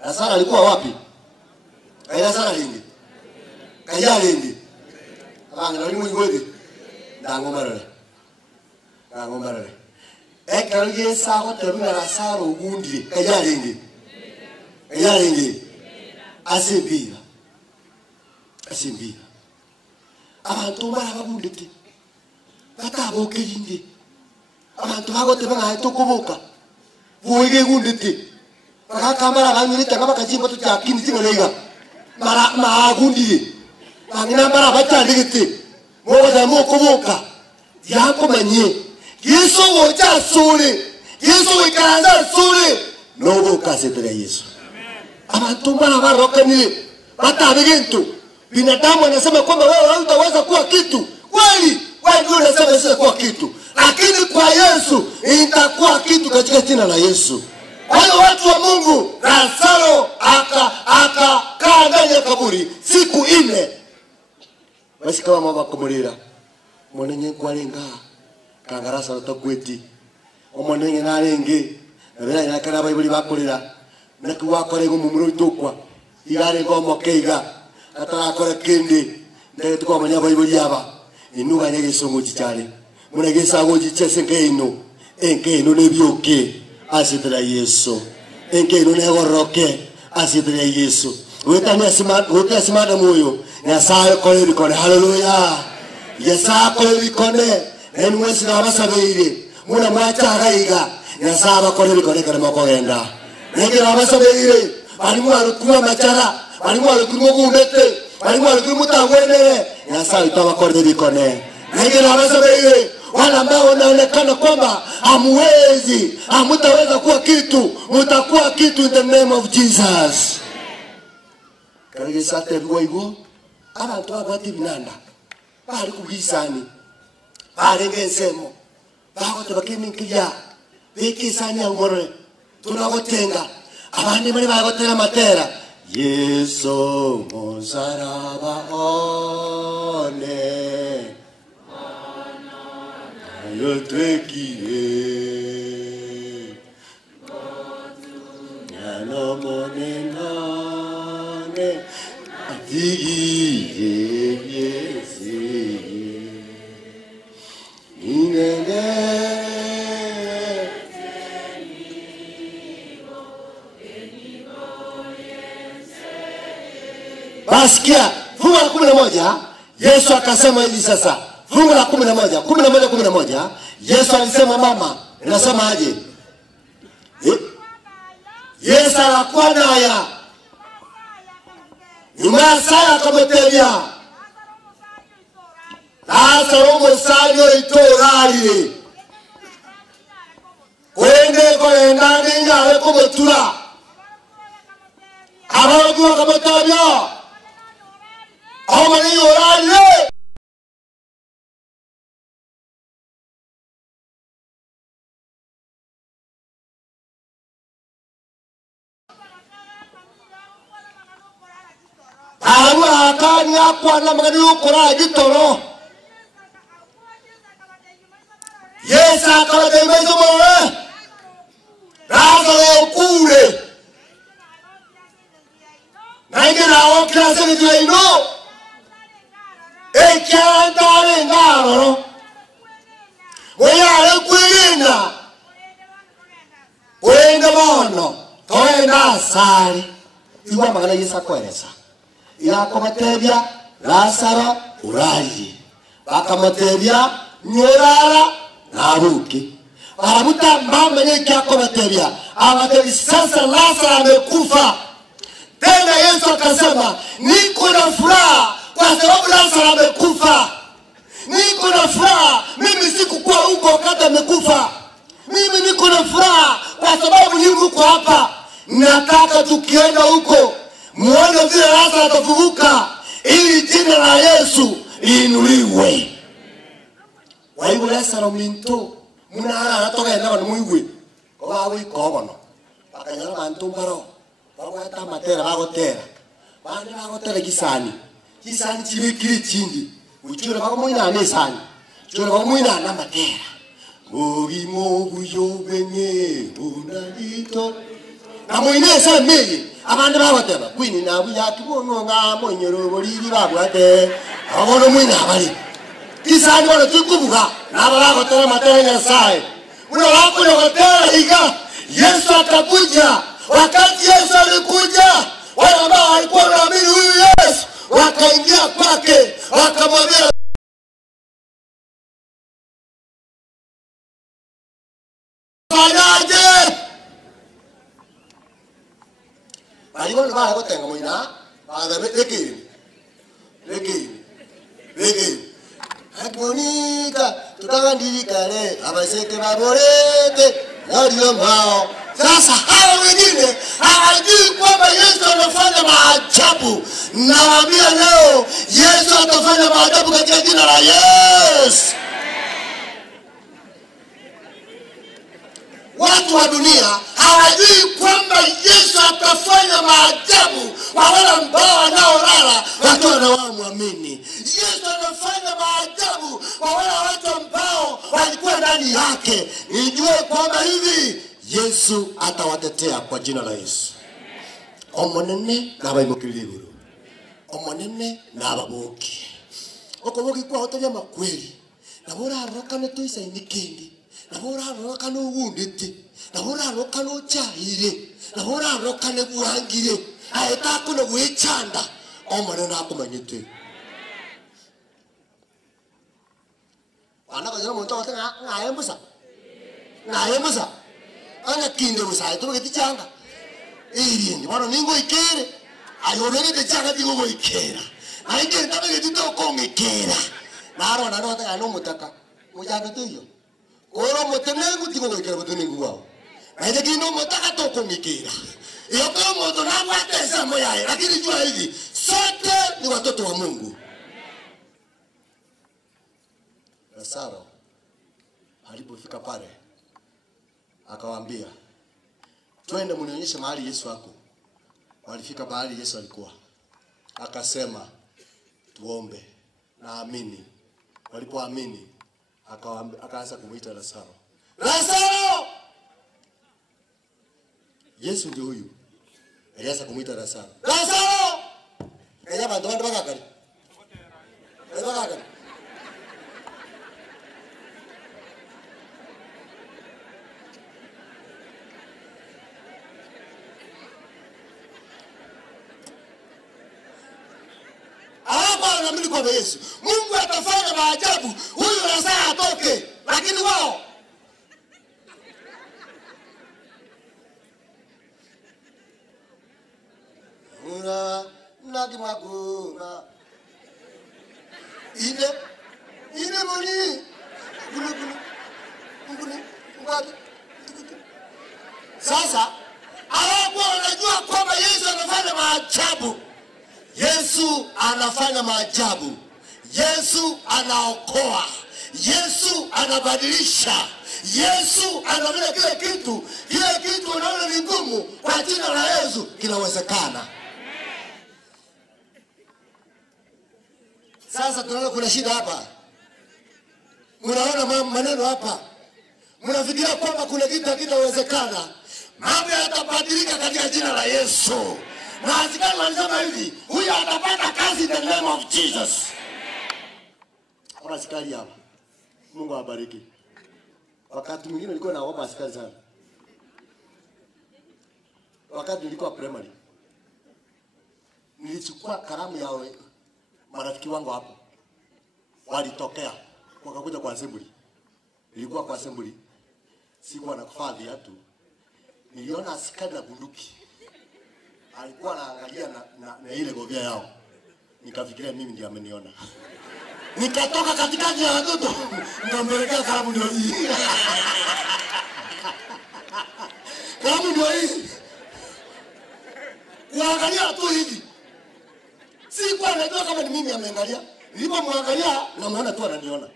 Lazaro alikuwa wapi? Lazaro lingi. Kaya lingi. Abanga nali mwigwege. Ndangomarale. Ndangomarale. Ekaraje saho teruna Lazaro ugundire. Kaya lingi. Kaya lingi. Asimbira. Asimbira. Abantu barabagundite. Bataboke lingi. Abantu bagote banga tokuboka. Vuige gundite. Kamera banyirita kama kajimbo tutakini zingolega mara maagundi bangina mara batandikite moza mokoboka yako manye Yesu wocha sore Yesu wikaanza sore noboka setere Yesu abantu mara barokani batabigento binadamu anasema kwamba wewe hutaweza kuwa kitu kweli wewe unasema sasa kuwa kitu lakini kwa Yesu itakuwa kitu katika jina la Yesu. Wale watu wa Mungu, Lazaro kaa ndani ya kaburi siku 4. Basi kama mama kumulira. Mwanenye kwalenga. Kanga Lazaro takweti. Omwanenye nalenge. Nabera nyakana bayibuli bakolera. Nakuwa kolengo mumuro itokwa. Igare ngomo keiga. Atara kore kende. Ndege tukwa manya bayibuli aba. Inuga nyege songo chichale. Munegesa ngo chichese ngeino. Engeino nebyoke. Asitira Yesu. Enke inone goroke. Asitira Yesu. Wetani asimada moyo. Nyasaye kole bikone. Hallelujah. Nyasaye kole bikone. Enu mwesi na wabasabeire. Muna mwacha agaiga. Nyasaye kole bikone kare makogenda. Nenge na wabasabeire. Walimu alukuma machara. Walimu alukuma gundete. Walimu alukuma mutagwenere. Nyasaye itawa kole bikone. Nenge na wabasabeire. Wala ambao wanaonekana kwamba hamwezi, hamtaweza kuwa kitu, mtakuwa kitu in the name of Jesus. Karige sate rwaigo, abantu abati binanda. Bari kugisani. Bari ngensemo. Bagote bakini nkija. Bikisani ngorore. Tunagotenga. Abandi bari bagotera matera. Yesu musaraba one. twekire nyano monenane atigire Yesu inene Basikia fungu la 11 Yesu akasema hivi sasa. Fungu la 11 Yesu alisema mama, inasema aje? Yesu alikuwa naya. Nyuma saya kameteria. Lazaro musayo itorali. Kwende kwenda ninga kumetura. Abago kameteria. Omani orali. Awa akani akwa na magani ukora gitoro. Yes akala de mezo moe. Lazaro kule. Naingira okla se de ino. Ekyandale ngalo. Oya ekwirina. Wenda bono. Toenda sali. Iwa magana Yesu akweleza. Yakomatebya Lazaro urali bakamatebya nyorara naruki baramuta mamenye kyakomatebya abatebi sasa Lazaro amekufa tena Yesu akasema niko na furaha kwa sababu Lazaro amekufa niko na furaha mimi sikukuwa huko wakati amekufa mimi niko na furaha kwa sababu niko hapa nataka tukienda huko muone vile Lazaro atafufuka ili jina la Yesu liinuliwe. Waibu Lazaro minto muna anatoka enda bana muigwe. Kwa wiko bono. Bakanyala bantu mbaro. Bagwata matera bagotera. Bande bagotera kisani. Kisani chibikiri chindi. Uchura bakomoina anesani. Uchura bakomoina na matera. Bogi mogu yobenye unalito. Amoine sa meye. Abandi babateba kwini nabu yakibono ngamo nyoro boliri bagwate abono mwina abali kisani bano tukubuga nabagotera matenya sai uno wako na hotela iga Yesu akakuja wakati Yesu alikuja wale ambao walikuwa wanaamini huyu Yesu wakaingia kwake wakamwambia fanyaje Alikuwa ni baya kotenga mwina, baada leki. Hakunika, tutagandika le, abaseke maborete, ndio mao. Sasa hawa wengine hawajui kwamba Yesu anafanya maajabu. Nawaambia leo, Yesu atafanya maajabu katika jina la Yesu. Watu wa dunia hawajui kwamba Yesu atafanya maajabu kwa wale ambao wanaolala wakiwa na wao muamini. Yesu anafanya maajabu kwa wale watu ambao walikuwa ndani yake. Nijue kwamba hivi Yesu atawatetea kwa jina la Yesu. Omonene na baimukiriburu. Omonene na babuki. Okoboki kwa hotonya makweli. Na bora arokane toisa inikindi. Nabora roka no wundete nabora roka no chahire nabora roka ne buhangire ayeta kuno gwechanda omone na kumanyete ana ko jero monto ta ngaembusa ana kinde busa to ngeti changa iri ni bano ningo ikere ayobere de changa dingo go ikera aike tabe ngeti to kongekera naro naro ta no mutaka mujana to yo Oro motenengu tiko ngekera motenengu wao. Aje kino motaka toko ngekera. Iyo kama moto na mwatesa moya, lakini jua hivi, sote ni watoto wa Mungu. Lazaro alipofika pale akawaambia, "Twende mnionyeshe mahali Yesu wako." Walifika mahali Yesu alikuwa. Akasema, "Tuombe." Naamini. Walipoamini akaanza kumuita Lazaro. Lazaro! Yesu ndio huyu. Alianza kumuita Lazaro. Lazaro! Kaya bantu bakakari. Bakakari. Naamini kwa Yesu. Mungu atafanya maajabu. Huyu Lazaro atoke. Lakini wao nagi maguma. Ine moni. Nguni. Sasa hawakuwa wanajua kwamba Yesu anafanya maajabu. Yesu anafanya maajabu. Yesu anaokoa. Yesu anabadilisha. Yesu anafanya kile kitu. Kile kitu unaona ni ngumu, kwa jina la Yesu kinawezekana. Sasa tunaona kuna shida hapa. Mnaona maneno hapa. Mnafikiria kwamba kuna kitu kitawezekana. Mambo yatabadilika katika jina la Yesu. Na askari wanasema hivi, huyu atapata kazi in the name of Jesus. Kuna askari hapa. Mungu awabariki. Wakati mwingine nilikuwa naomba askari sana. Wakati nilikuwa primary, nilichukua kalamu ya marafiki wangu hapo. Walitokea wakakuja kwa assembly. Nilikuwa kwa assembly. Sikuwa na kufaa viatu. Niliona askari na bunduki. Alikuwa anaangalia na ile govia yao. Nikafikiria mimi ndiye ameniona. Nikatoka katikati ya watoto. Nikampelekea kalamu ndio hii. Kalamu ndio hii. Kuangalia tu hivi. Sikuwa najua kama ni mimi ameangalia. Nilipomwangalia namuona tu ananiona.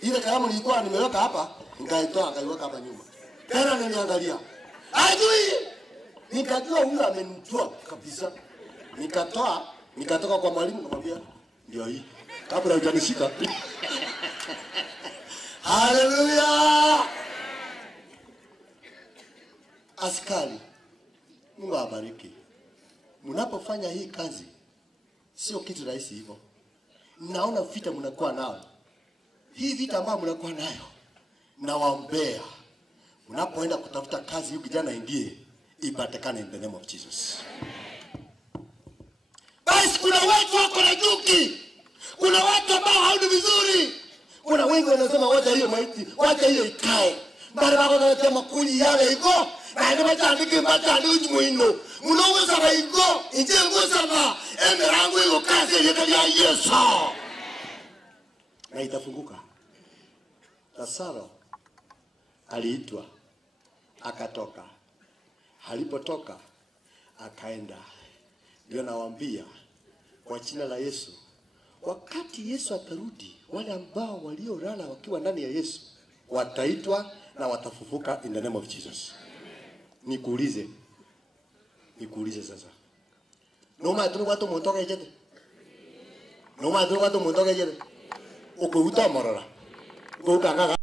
Ile kalamu nilikuwa nimeweka hapa, nikaitoa akaiweka hapa nyuma. Tena ananiangalia. Ajui! Nikajua huyu amenitoa kabisa. Nikatoka kwa mwalimu kumwambia ndio hii. Kabla hujanishika. Haleluya! Askari, Mungu awabariki. Mnapofanya hii kazi sio kitu rahisi hivyo. Naona vita mnakuwa nayo. Hii vita ambayo mnakuwa nayo, nawaombea mnapoenda kutafuta kazi huyu kijana ingie ipatikane in the name of Jesus. Basi kuna watu wako na juki. Kuna watu ambao haudi vizuri. Kuna wengi wanasema wacha hiyo maiti, wacha hiyo ikae. Bali wako wanasema kuli yale iko. Na ndio matandike matandi ujumuino. Mungu saba iko, inje Mungu saba. Emerangu iko kazi ile ya Yesu. Na itafunguka. Lazaro aliitwa akatoka. Alipotoka akaenda. Ndio nawaambia kwa jina la Yesu, wakati Yesu atarudi, wale ambao waliolala wakiwa ndani ya Yesu wataitwa na watafufuka in the name of Jesus. Nikuulize sasa. Noma tu watu mtoka jete. Noma tu watu mtoka jete. Uko utamorala. Uko kanga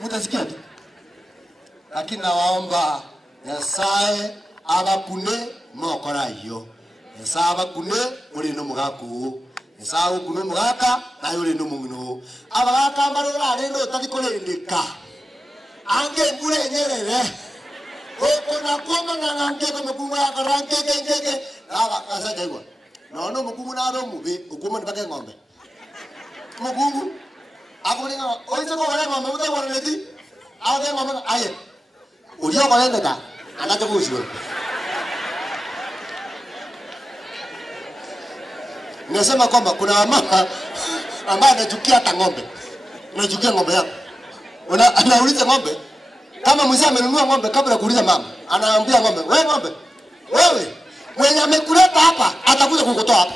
Mutasikia tu. Lakini nawaomba Nyasaye abakune mokora hiyo. Nyasaye abakune muri no mugaku. Nyasaye ukune mugaka na yuri no mungino. Abagaka barora rendo tatikolendeka. Ange mure nyerere. Oko na koma na nange ko mukungu akarange gengege. Aba kasa jaigwa. No mukungu na ro mubi ukuma nipake ngombe. Mukungu akulinga oize ko wale ngombe muta wale leti. Age ngombe aye. Uliyo kwa ndeka anaje kushiro. Nasema kwamba kuna mama ambaye anachukia hata ngombe. Anachukia ngombe yako. Anauliza ngombe kama mzee amenunua ngombe kabla ya kuuliza mama. Anaambia ngombe, "Wewe ngombe, wewe mwenye amekuleta hapa atakuja kukutoa hapa.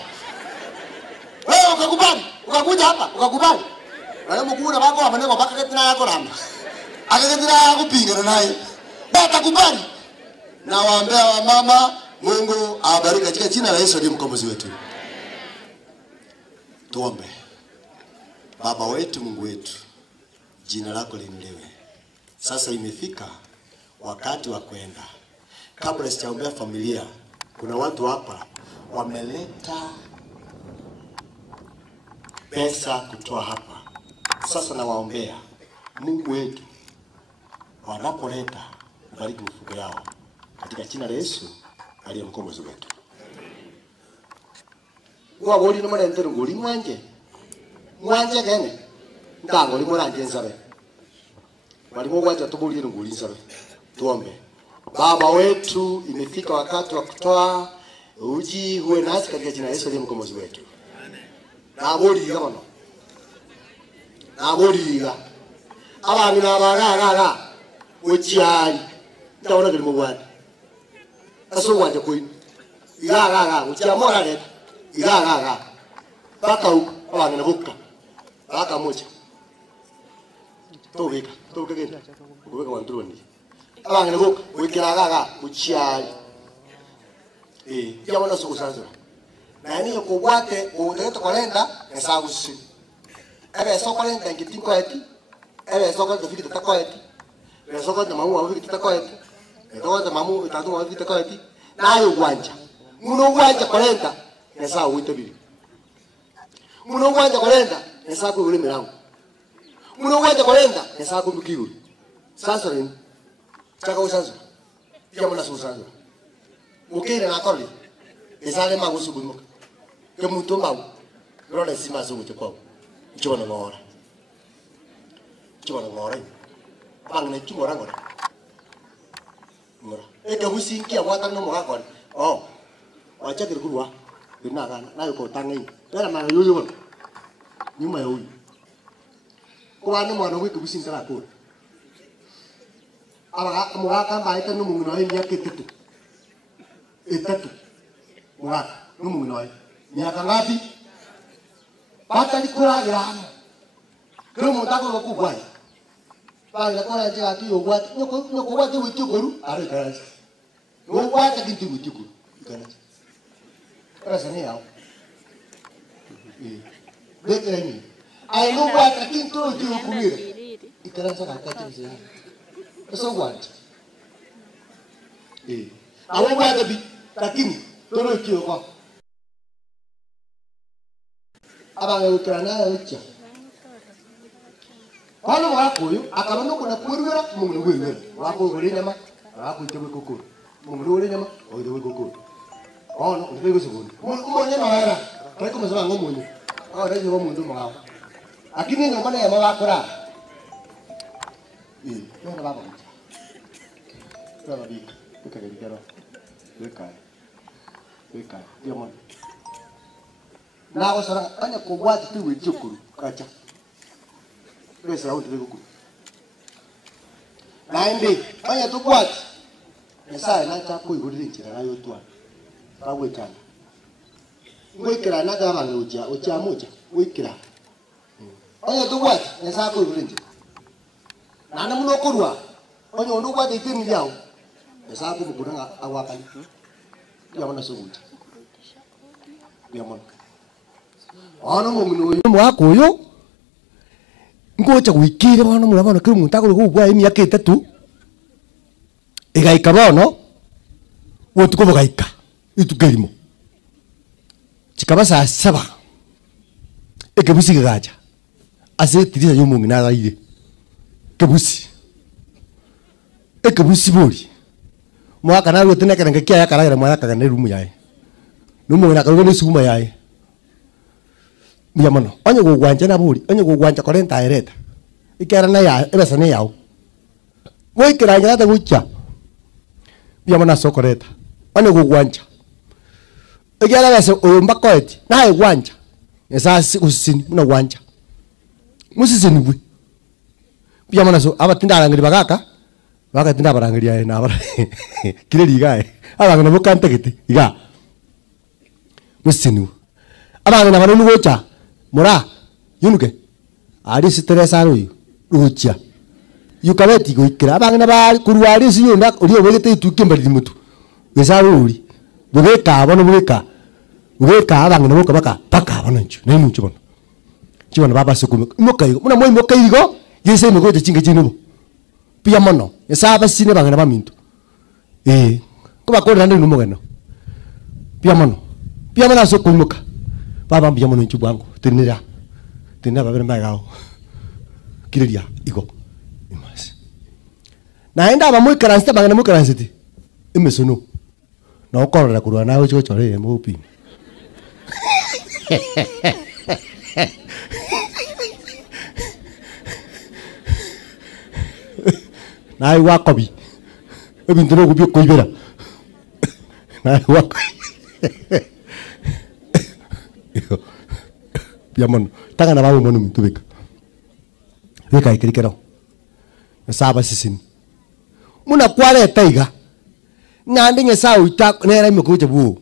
Wewe ukakubali, ukakuja hapa, ukakubali." Wale mkuu wako wameneko mpaka ketina yako rama. Akaketina yako pinga naye. Batakubali. Na waambia wa mama, Mungu awabariki katika jina la Yesu ndiye mkombozi wetu. Tuombe. Baba wetu, Mungu wetu, jina lako liinuliwe. Sasa imefika wakati wa kwenda. Kabla sijaombea familia, kuna watu hapa wameleta pesa kutoa hapa. Sasa nawaombea Mungu wetu, wanapoleta bariki mifuko yao katika jina la Yesu aliye mkombozi wetu. Wa woli no mara ntero ngoli mwanje. Mwanje gene. Ndango li mora njenza be. Wali mwaje tubuli ngoli nsabe. Tuombe. Baba wetu, imefika wakati wa kutoa uji huwe nasi katika jina la Yesu aliye mkombozi wetu. Na boli gamono. Na boli ga. Abami na barara. Uchiari. Ndaona kile mwana. Aso waje kuin. Ga uchiamora le. Ga. Baka huko abana nabuka. Baka moja. Tobeka genda. Ubeka wandroni. Abana nabuka wikira ga uchiari. Yabona sokusanza. Nani yokubwate uteto kolenda esagusi. Ebe sokolenda ngitinko eti. Ebe sokolenda fikita takoeti. Ebe sokolenda mamu wafiki takoeti. Ebe sokolenda mamu itatu wafiki takoeti. Nayo gwanja. Muno gwanja kolenda esa uitabili. Muno gwanja kolenda esa ko ule milango. Muno gwanja kolenda esa ko bikiru. Sasa ni chaka usanza. Yabona sokusanza. Ukira na koli. Esale mangu subumoka. Ke muntu mawu. Rona sima sungu choko. Chona ngora. Chona ngora. Bang ne chumora ngora. Ngora. Eke husinki awata no moga kon. Oh. Wacha kirkurwa. Bina kana na yuko tangai. Bera ma yoyo. Nyuma yoyo. Kwa no mwana wiku businka la ko. Aba moga kan ba ita no mungu no ya ketetu. Etatu. Moga no mungu no. Miaka ngapi? Bata nikura yana. Kero mutako lo kubwai. Banga kora je ati ogwati. Nyoko wati witu goru. Are karas. No wati kintu witu goru. Karas. Karas ne yao. Bekeni. Ai no wati kintu witu kumira. Ikaras ka kati bisi. Eso wati. Awo wati bi lakini toro kio ko. Abanga utrana ucha. Kwano wakoyo akabano kuna kurura mungu wewe. Wako gore nyama, wako itewe kokoro. Mungu gore nyama, oidewe kokoro. Ono ndego sibuni. Mungu nyama hara. Kaiko mzaba ngomunyu. Reje wa mundu mwa. Akini ngoma na yama wakora. Nona baba. Baba bika. Bika gero. Bika. Yamon. Na osara anya kubwati tu wichukuru kacha. Pesa au tuwekukuru. Naende anya tukwati. Esa na cha kuigurira nchira nayo twa. Bawe cyane. Wikira naga abantu ucha mucha wikira. Anya tukwati esa kuigurira nchira. Nana muno kurwa. Onyo ndo kwati tini yao. Esa kubukura awakali. Yamona suguti. Yamona. Ono mumino wako yo ngocha gwikire bono murabona kiri muntu akore gubwa emyaka 3 igaika bono wotuko bogaika itukerimo chikaba saa 7 ekebusi gaja ase tirisa yomungi na raire kebusi ekebusi bori mwaka na ruo tene kanenge kia yakaragira mwaka kana rumu yae numungi na karugo ni suma yae miyamano onye gugwanja na bori onye gugwanja korenta ereta ikera na ya ebesa ne yawo goikiranya nata gucha miyamana sokoreta onye gugwanja ikera besa oyomba koeti na igwanja esasi usini muna gwanja musisini bwe miyamana so abatinda arangiri bagaka tinda barangiri yae na bara kire ligae abangana bokanta kiti iga musini abangana banu gocha mora yunuke ari stress aruyu rucha yukabeti goikira abangana ba kurwari siyonda uri obegete itukemba limutu besaruri bugeka abono bugeka abangana boka baka abono nchu na imunchu bono chibona baba sukumi mokayigo muna moyi mokayigo yese no gote chinge chinubo pia mono esaba sine bangana bamintu kuba ko rande numogeno pia mono so kumuka baba pia mono nchu bwangu tenira babere magao kireria igo imas naenda ba muy karansta bangana muy karansiti imesono na okorora kurwa nawe cyo chore mu pi nai wakobi ebintu no kubyo koibera nai wako Piamon, tangan apa mau minum tu bek. Bek ay kiri-kiro. Saba sisin. Muna kuare taiga. Nandi ngesa uita nera imo kuja bu.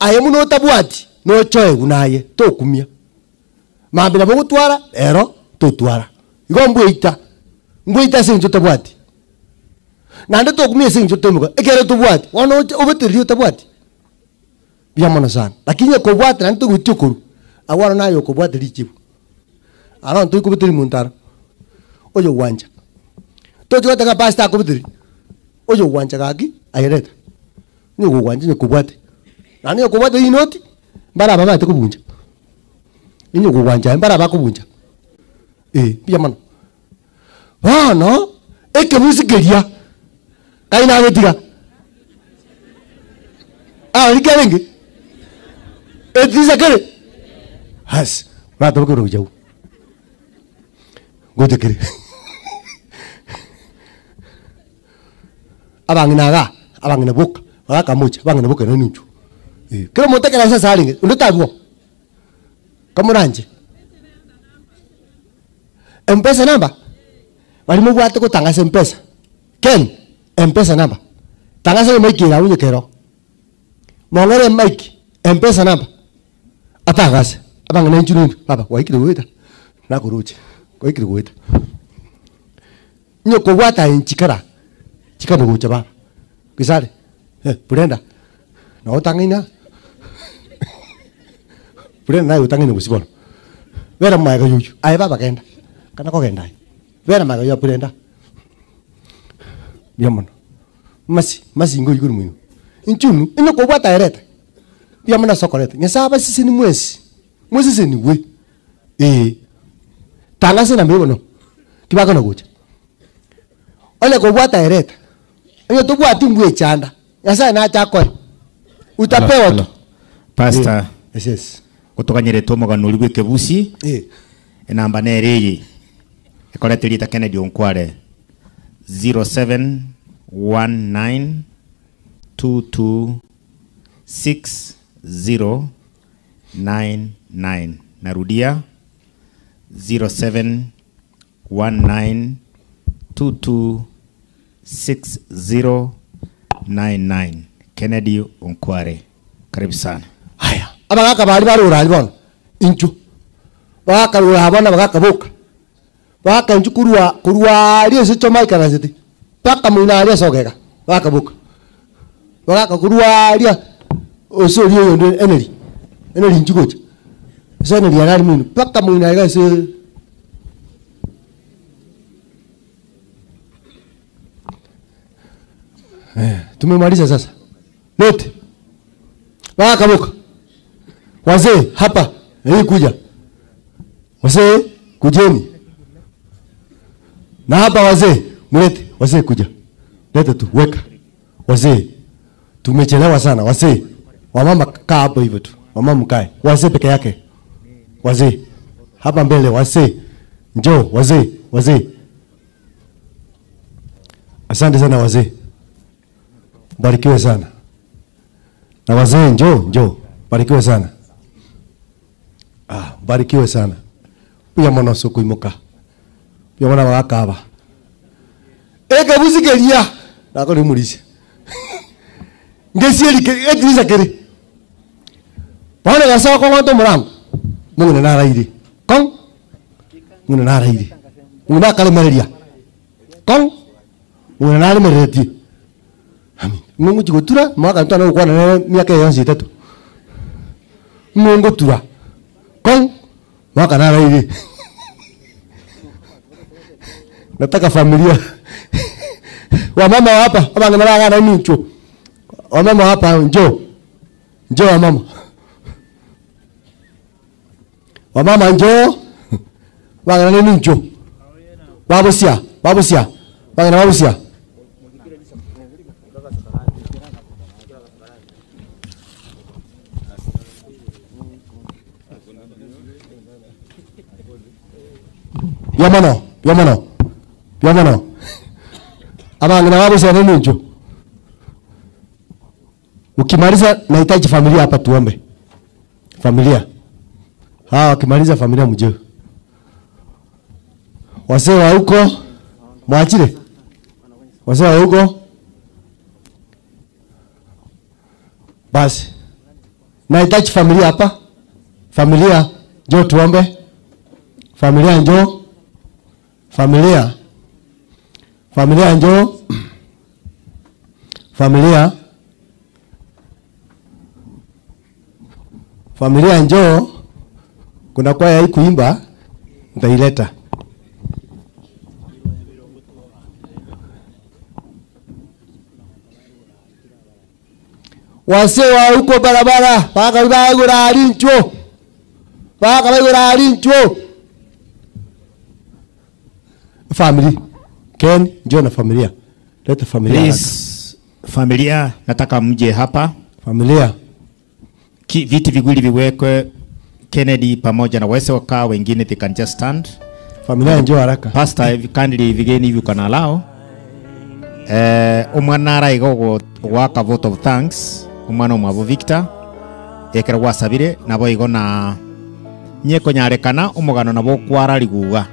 Aye muno tabuati no choe unaye to kumia. Mambina bongo tuara ero to tuara. Igombo ita. Nguita sinjo tabuati. Nandi to kumia sinjo tomuka. Ekero tabuati. Wano obeteri tabuati. Piamon san. Lakini ko buati nandi to gutukuru. Awara na yo ko bwate lichibu aron to ko betri muntar ojo wanja to jo daga pasta ko betri ojo wanja gagi ayereta ni ko wanja ni ko bwate nani ko bwate inoti bara baba te ko bunja ni ko wanja bara ba ko bunja pia man no eke musigeria kaina wetiga rikalenge etisa kare has rato ko ro jau gote kire abangina boka waka mocha abangina boka ninju kire mote kana sasa alinge ndotabo kamuranje mpesa namba walimo bwate ko tangasa mpesa ken mpesa namba tangasa mike na unye kero mongere mike mpesa namba atangasa abanga na njunu baba waikire weta nakuruche waikire weta nyoko wata enchikara chikano gocha baba kisale Brenda na otangina Brenda na otangina gusibona vera maiga yuju ai baba kenda kana ko kenda vera maiga ya Brenda biamono masi ngo yiguru mwino inchunu nyoko wata ereta biamona sokoreta nyasaba sisi ni mwezi se ni we tanga se na mbebo kibaka na gocha ole ko bwata ereta enyo to bwati mbwe chanda yasa na chako utapewa tu pastor yes kutoka nyere to mogano liwe kebusi enamba na ereye ekolete lita Kennedy Onkware 0719226099 narudia 0719226099 Kennedy Onkware karibu sana haya abagaka bali barura alibona inchu baka rura habona bagaka boka baka inchu kurwa ali se choma ikana ziti paka muina ali sogeka baka boka baka kurwa ali osori yo eneri inchu gocha sana dia nari minu paka muina ali se Tumemaliza sasa. Lote. Kamuka. Wazee hapa. Hii kuja. Wazee kujeni. Na hapa wazee, mlete. Wazee kuja. Leta tu, weka. Wazee. Tumechelewa sana, wazee. Wamama kaa hapo hivyo tu. Wamama mkae. Wazee peke yake. Wazee. Hapa mbele wazee. Njoo wazee, wazee. Asante sana wazee. Barikiwe sana. Na wazee njoo. Barikiwe sana. Barikiwe sana. Pia mwana soko imoka. Pia mwana wakaba. Eka busigelia. Nako ni mulisi. Ngesieli ekriza kere. Bwana gasawa kwa watu murango. Mungu na naraire. Kong. Mungu na naraire. Mungu na kalemereria. Kong. Mungu na naraire. Amen. Mungu chikotura mwaka ntana kwa na miaka yonse 3. Mungu tura. Kong. Mwaka naraire. Nataka familia. Wamama hapa, hapa ngana na nicho. Wamama hapa njoo. Njoo wamama. Wamama njoo. Wangana na nicho. Babusia. Wangana babusia. Yamano. Abangana babusia na nicho. Ukimaliza nahitaji familia hapa tuombe. Familia. Wakimaliza familia mjeo. Wazee wa huko mwachile. Wazee wa huko. Basi. Nahitaji familia hapa. Familia njoo tuombe. Familia njoo. Familia njoo. Familia njoo. Kuna kwaya hii kuimba nitaileta. Wase wa huko barabara paka bagura alincho. Family. Ken njoo na familia. Leta familia. Please, familia nataka mje hapa. Familia. Viti viguli viwekwe. Kennedy pamoja na wese wakaa wengine they can just stand. Familia njoo haraka. Pastor kindly vigeni if you can allow. Umwana igogo waka vote of thanks. Umwana umwabo Victor. Ekera wasabire nabo igona nyeko nyarekana umugano nabo kwara liguga.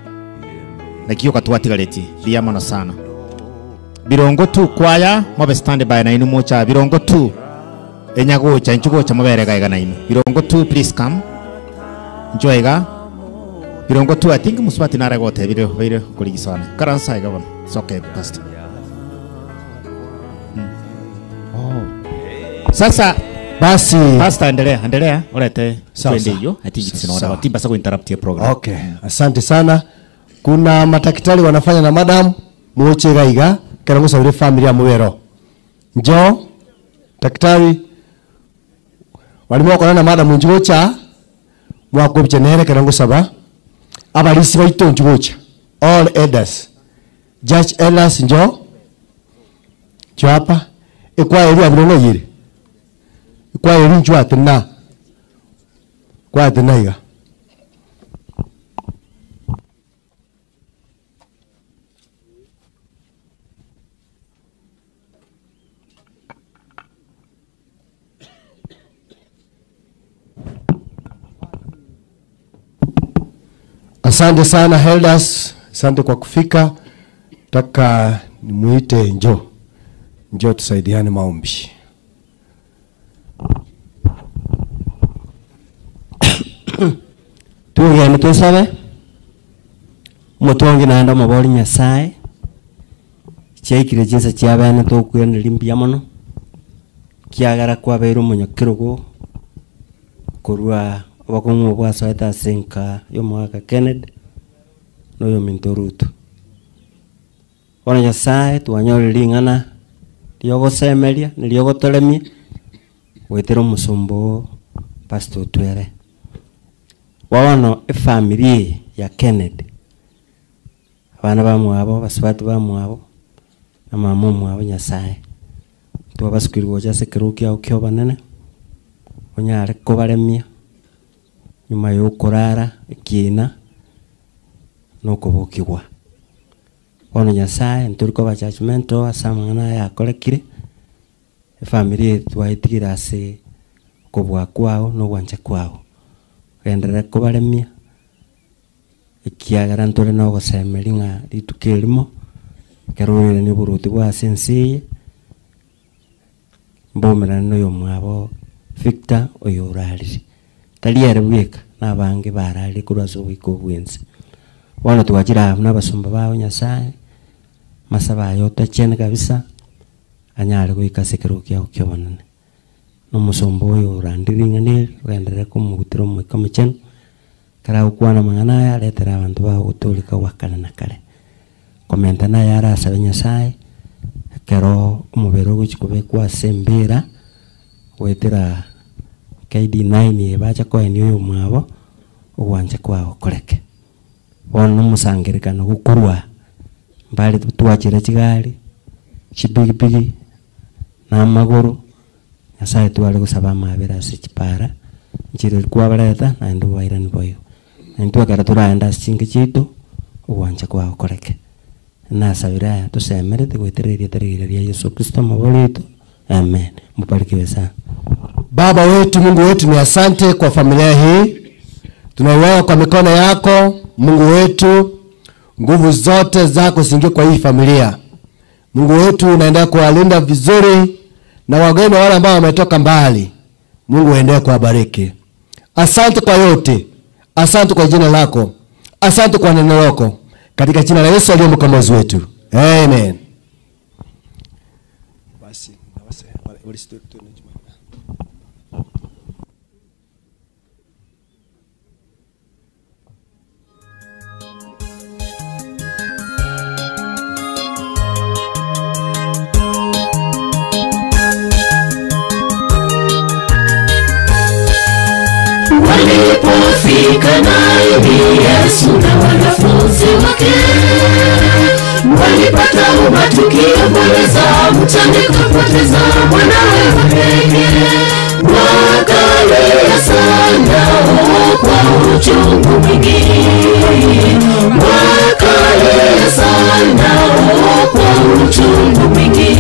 Nakio katwatigareti biyamano sana. Birongo 2 kwaya mobe stand by na inu mocha birongo 2. Enyago cha nchugo cha mabere gaiga na inu. Birongo 2 please come. Njoiga. Birongo 2 I think musbati nare gote video kuligisana. Karansa iga bana. It's okay pastor. Sasa basi pastor endelea ulete twende hiyo sinaona watiba sasa kuinterrupt your program. Okay, asante sana. Kuna madaktari wanafanya na madam muoche gaiga kera musabire familia muwero. Njoo daktari walimu wako na madam njugocha mwakobye nere kera ngusaba abalisi baito njugocha all elders judge elders njoo hapa ekwa eri abirono yire kwa eri njoo atena kwa atena iga. Asante sana elders, asante kwa kufika. Taka nimuite njoo tusaidiane maombi. Tuwe tusabe mutongi naenda mabori Nyasaye chaikire jinsa chiabana to kwena limbia mono kiagara kwa bero munyakirugo korwa wakongo bwa soeta senka yo mwaka Kennedy no yo mintorutu wana Nyasaye tuanyole lingana riogosemeria niriogotoremia gwitira musumbu Pastor Twere wono family ya Kennedy abana bamwabo basibatu bamwabo na mama mwabo Nyasaye twabasukirwo jase kirukia ukyo banene onyare kubaremia nyuma yo kurara ikina no kubukigwa wono Nyasaye nturiko ba judgmento asamana ya kolekire family twaitikira ase kubwa kwao no gwanja kwao endere kubaremia ikiagara ntore no gosemelinga litukirimo kerorere ni buruti bwa sensi mbomera no yo mwabo Victor oyorari taliere bweka nabange barari kurwazo wiko bwenzi wana tuwajira n'abasumba bawo Nyasaye masaba yote chene kabisa anyare kuikasekero kyao kyobonane no musombo oyo randiringa ne rendere kumugutiro mu kamacheno kara ukwana mangana ya letera abantu ba utolika wakana nakale komenta na yara asabe Nyasaye kero umubero gwikube kwa sembera wetera KD9 bacha ko eniyo mwabo uwanje kwao koleke wono musangirikano gukurwa mbali tuwachira kigali chibigibigi na maguru Nyasaye twale kusaba mabera sikipara njire kwa bareta na ndo wairani boyo ndo kara turaenda singi chitu uwanje kwa koleke na sabira tusemere twitereria tereria Yesu Kristo mabolito amen mbarikiwe sana. Baba wetu, Mungu wetu, ni asante kwa familia hii. Tunaiweka kwa mikono yako Mungu wetu, nguvu zote zako zingie kwa hii familia. Mungu wetu, unaendelea kuwalinda vizuri na wageni wale ambao wametoka mbali. Mungu aendelee kuwabariki. Asante kwa yote. Asante kwa jina lako. Asante kwa neno lako. Katika jina la Yesu aliye mkombozi wetu. Amen. Basi, walipofika naye Yesu na wanafunzi wake walipata matukio mbele za mchana kupoteza mwanawe wa pekee wakalia sana kwa uchungu mwingi wakalia sana kwa uchungu mwingi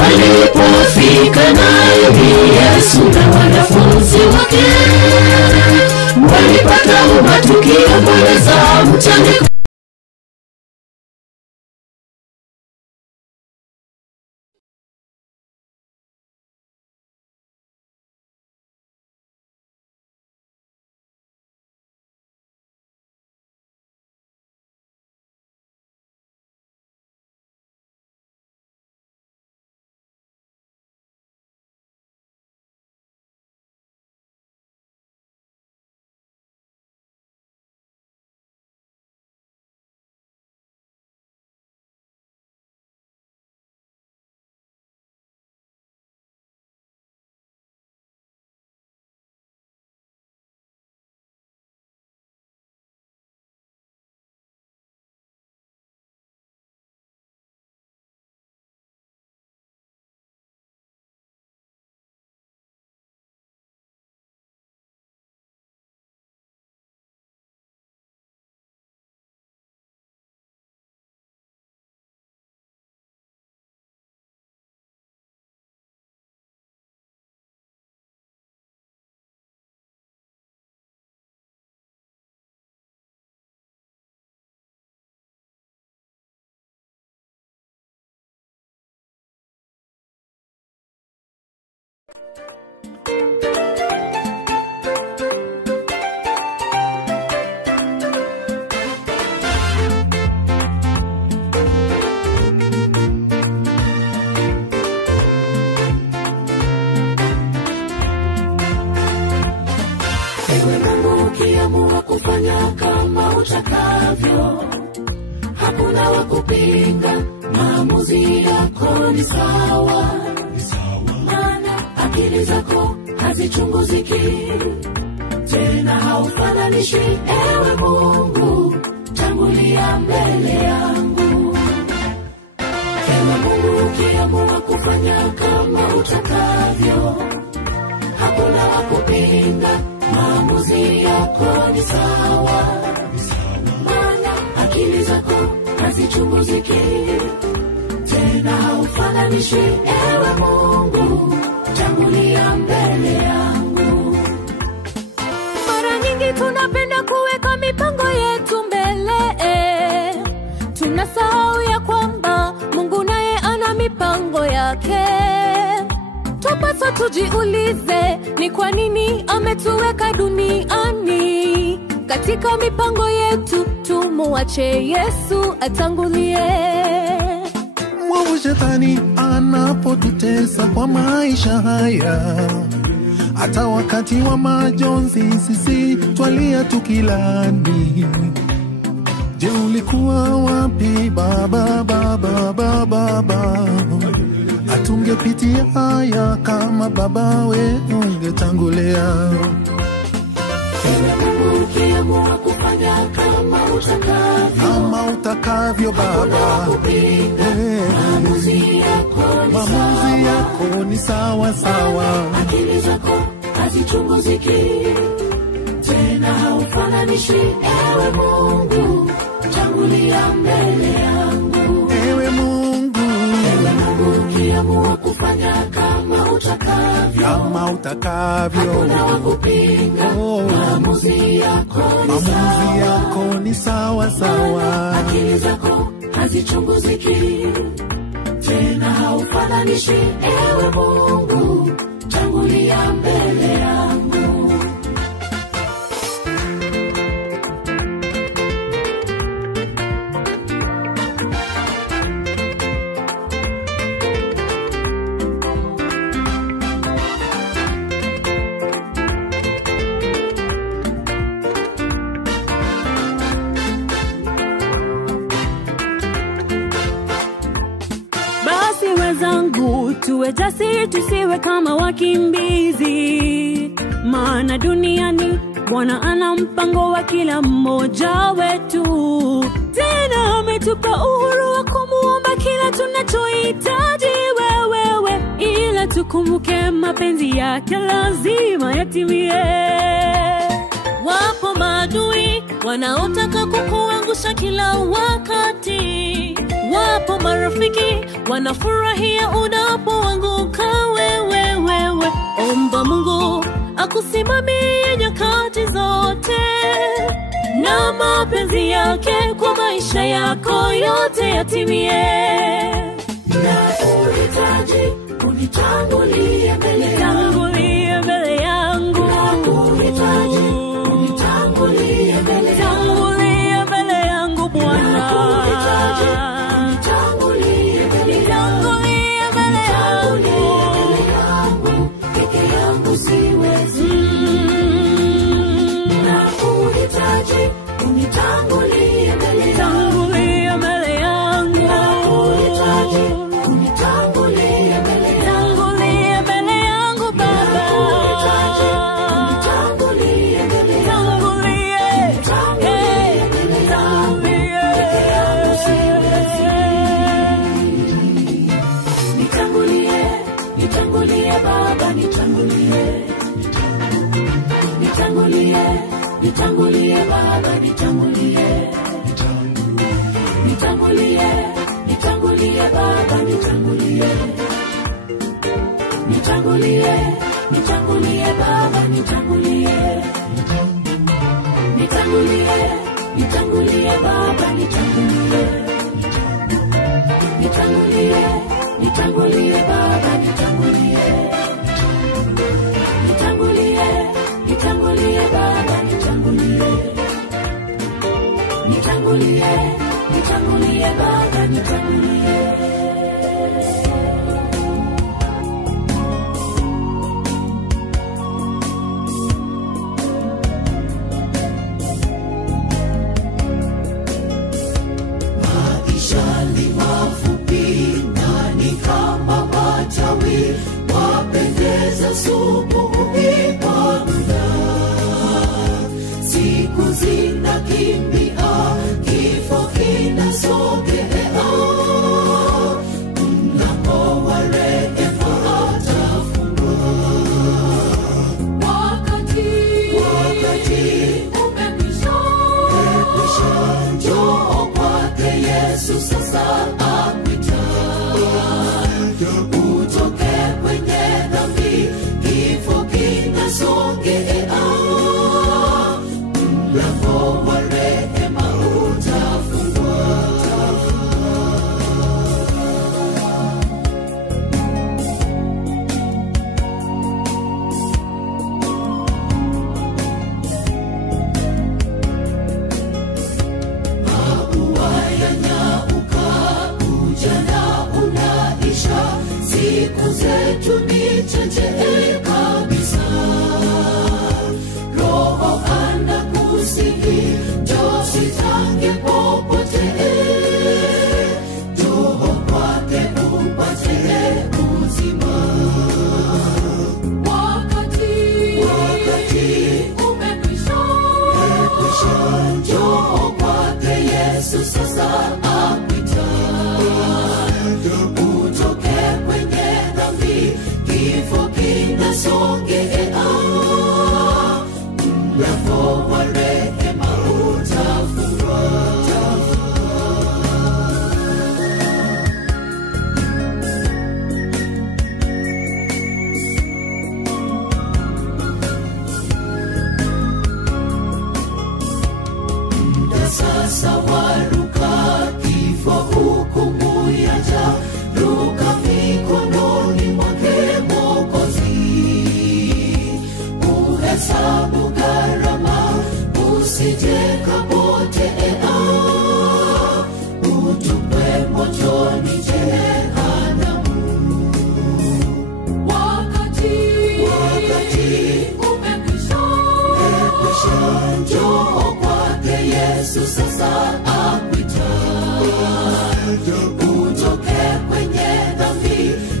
walipofika naye Yesu na wanafunzi wake walipata matukio mbele za mchana Ewe Mungu, ukiamua kufanya kama utakavyo, hakuna wa kupinga. maamuzi yako ni sawa, maana akili zako hazichunguziki, tena haufananishi. Ewe Mungu, tangulia mbele yangu. Ewe Mungu, ukiamua kufanya kama utakavyo, hakuna wa kupinga. Maamuzi yako ni sawa, maana akili zako hazichunguziki, tena haufananishi. Ewe Mungu, tangulia mbele yangu. Mara nyingi tunapenda kuweka mipango yetu mbele, tunasahau ya kwamba Mungu naye ana mipango yake. Tupaswa tujiulize, ni kwa nini ametuweka duniani? Katika mipango yetu tumuache Yesu atangulie. Mwovu shetani anapotutesa kwa maisha haya, hata wakati wa majonzi sisi twalia tukilani. Je, ulikuwa wapi baba, baba, baba, baba? Atungepitia haya kama baba, we ungetangulia. Ewe Mungu, ukiamua kufanya kama utakavyo, baba, maamuzi yako ni sawa sawa, akili zako hazichunguziki, tena haufananishi. Ewe Mungu, tangulia mbele yangu. Ewe Mungu, ukiamua kufanya kama utakavyo, hakuna wa kupinga. Maamuzi yako ni sawa sawa, akili zako hazichunguziki, tena haufananishi. Ewe Mungu, tangulia mbele yangu. Tuwe jasiri, tusiwe kama wakimbizi, maana duniani Bwana ana mpango wa kila mmoja wetu. Tena ametupa uhuru wa kumuomba kila tunachohitaji wewe, ila tukumbuke mapenzi yake lazima yatimie. Wapo maadui wanaotaka kukuangusha kila wakati, wapo marafiki wanafurahia unapoanguka wewe. Omba Mungu akusimamie nyakati zote, na mapenzi yake kwa maisha yako yote yatimie. Nakuhitaji unitangulie mbele yangu, nakuhitaji unitangulie mbele yangu Bwana. Nakuhitaji unitangulie mbele yangu, peke yangu siwezi. Nakuhitaji unitangulie mbele yangu, nakuhitaji unitangulie mbele yangu Baba. Nakuhitaji unitangulie mbele yangu, peke yangu siwezi. Nitangulie Baba, nitangulie Baba, nitangulie Baba, nitangulie Baba, nitangulie Baba, nitangulie Baba, nitangulie Baba, nitangulie Baba, nitangulie. Maisha ni mafupi, asubuhi kwa muda, siku zinakimbia, kifo kinasogea, mlango wa rehema atafungua. Wakati umekwisha, njoo kwake Yesu sasa akuita, utoke kwenye dhambi, kifo kinasogea, mlango wa rehema utafungua. Maua yanyauka, ujana unaisha, siku zetu ni chache kabisa. Roho anakusihi, njoo sitange popote, njoo kwake upate uzima. Wakati umekwisha, njoo kwake Yesu sasa akuita, utoke kwenye dhambi, kifo kinasogea, mlango wa rehema utafungua. Muda sasa waruka, kifo hukumu yaja, ruka mikononi mwake Mwokozi. Uhesabu gharama, usije kapotea, utupwe motoni jehanamu. Wakati umekwisha, njoo kwake Yesu sasa akuita, utoke kwenye dhambi,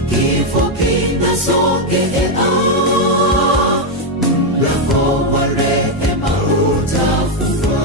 kifo kinasogea, mlango wa rehema utafungua.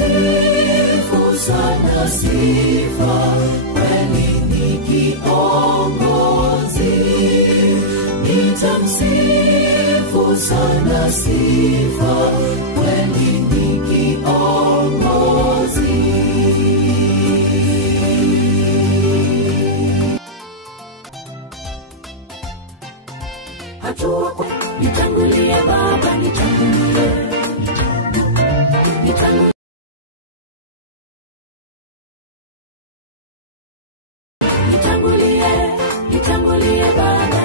Nitamsifu sana sifa, kweli ni kiongozi. Nitamsifu sana sifa, kweli ni kiongozi. Hatua kwa nitangulie Baba, nitangulie. Nitangulie Baba,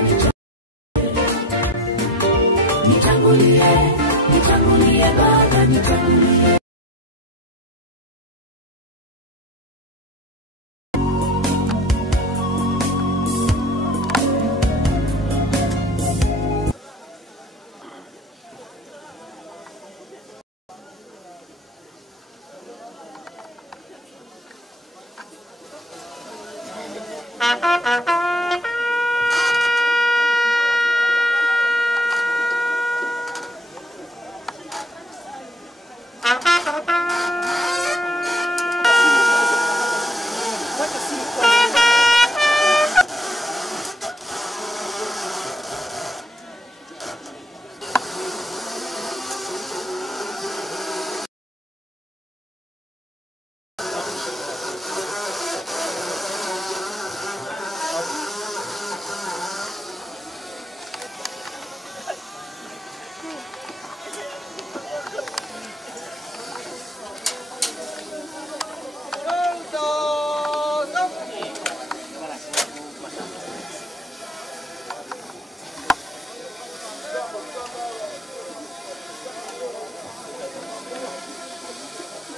nitangulie Baba, nitangulie.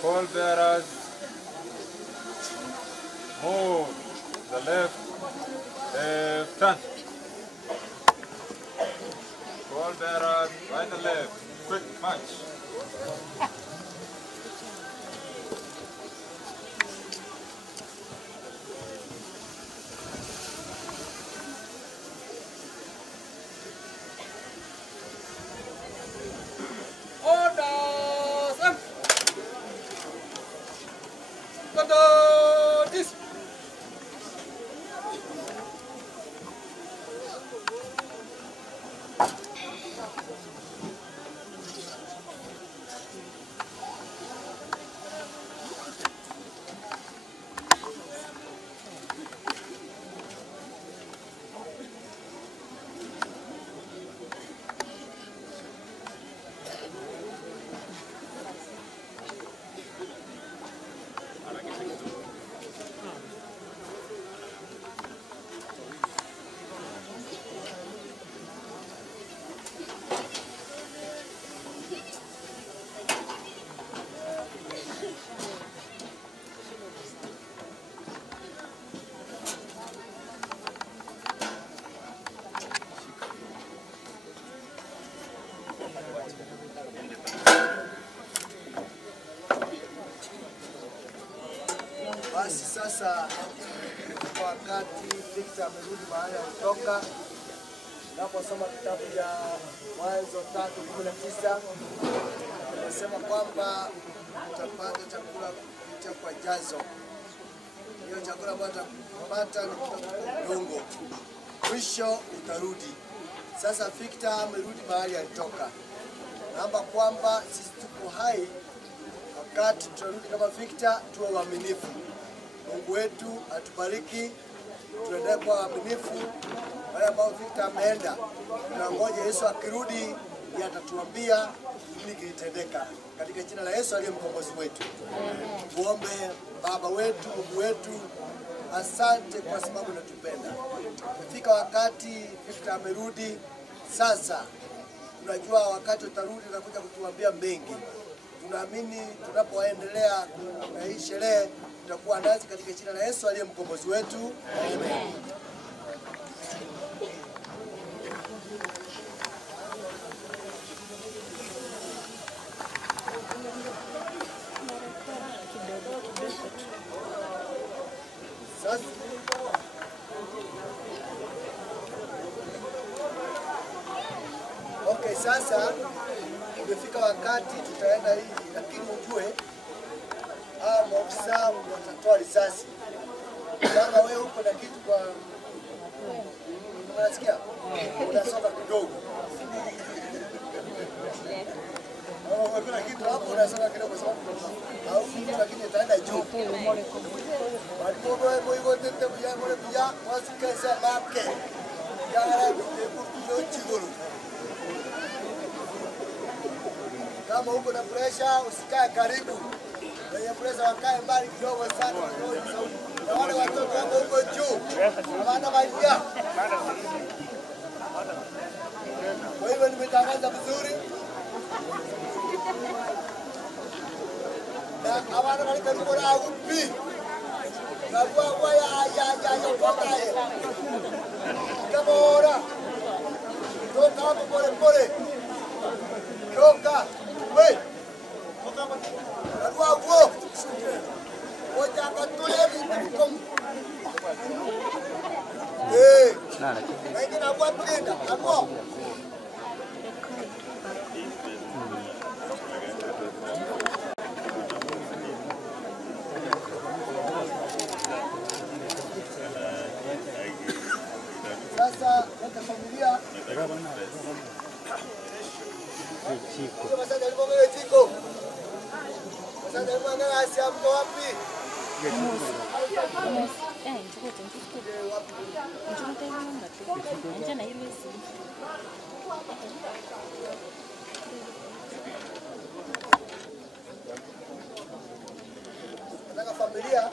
Pallbearers, move the left turn. Pallbearers, right and left, quick march. Basi sasa kwa wakati Victor amerudi mahali alitoka, naposoma kitabu cha Mwanzo 3:19 inasema kwamba utapata chakula kupitia kwa jazo. Hiyo chakula ambacho utapata ni udongo, mwisho utarudi. Sasa Victor amerudi mahali alitoka, naomba kwamba sisi tuko hai wakati tutarudi kama Victor, tuwe waaminifu. Mungu wetu atubariki, tuendelee kuwa waaminifu. Wale ambao Victor ameenda, tunangoja Yesu akirudi, yeye atatuambia nini kilitendeka. Katika jina la Yesu aliye mkombozi wetu. Tuombe. Baba wetu, Mungu wetu, asante kwa sababu unatupenda. Imefika wakati Victor amerudi. Sasa tunajua wakati utarudi utakuja kutuambia mengi. Tunaamini tunapoendelea na hii sherehe tutakuwa nasi katika jina la Yesu aliye mkombozi wetu. Amen. Okay, sasa umefika wakati tutaenda hivi, lakini ujue maofisa watatoa risasi. Kama wewe uko na kitu kwa unasikia, unasoma kidogo. Uko na kitu hapo unasoma kidogo sababu au kitu lakini itaenda juu. Walikuwa moyo wote tembea mole pia wasikeza bake. Yara ndio chigoro. Kama uko na pressure usikae karibu. Wenye pressure wakae mbali kidogo sana. Na wale watoto wako huko juu. Hawana maisha. Kwa hivyo nimetangaza vizuri. Na hawana karibu na upi. Na kwa ya pokae. Kama ora. Toka hapo pole pole. Toka. Wewe. Toka hapo. Oja katule vitu. Nani? Haiki na kwa tenda. Hapo. Sasa kwa familia Chico. Sasa ndio wewe Chico. Sasa ndio mwana Asia mko wapi? Nataka familia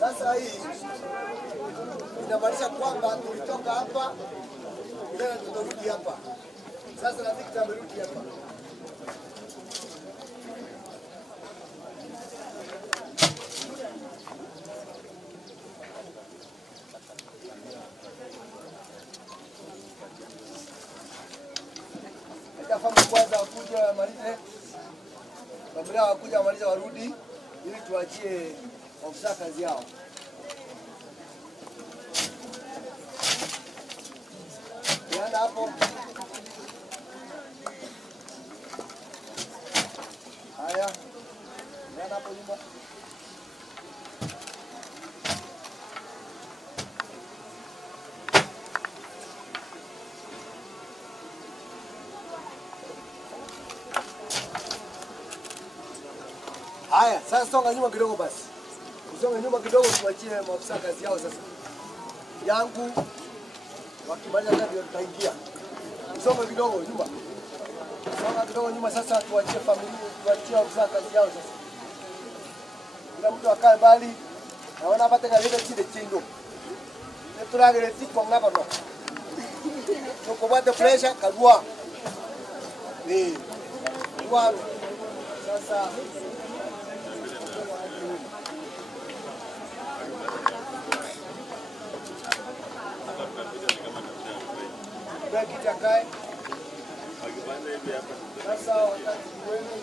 sasa hii inamaanisha kwamba tulitoka hapa leo tunarudi hapa. Sasa na Victor amerudi hapa. Nitafahamu kwanza wakuja wamalize. Familia wakuja wamalize warudi ili tuachie ofisa kazi yao. Yana hapo. Haya. Yana hapo nyuma. Haya, sasa songa nyuma kidogo basi. Songa nyuma kidogo tuachie maafisa kazi yao sasa. Yangu wakimaliza ndio tutaingia. Songa kidogo nyuma. Songa kidogo nyuma sasa tuachie familia, tuachie maafisa kazi yao sasa. Kila mtu akae mbali. Naona hapa tena ile chile chindo. Ne turagere tiko ngapa no. Tukobate pressure kagua. Ni. Kwa sasa Kita kai. Sasa wakati wenu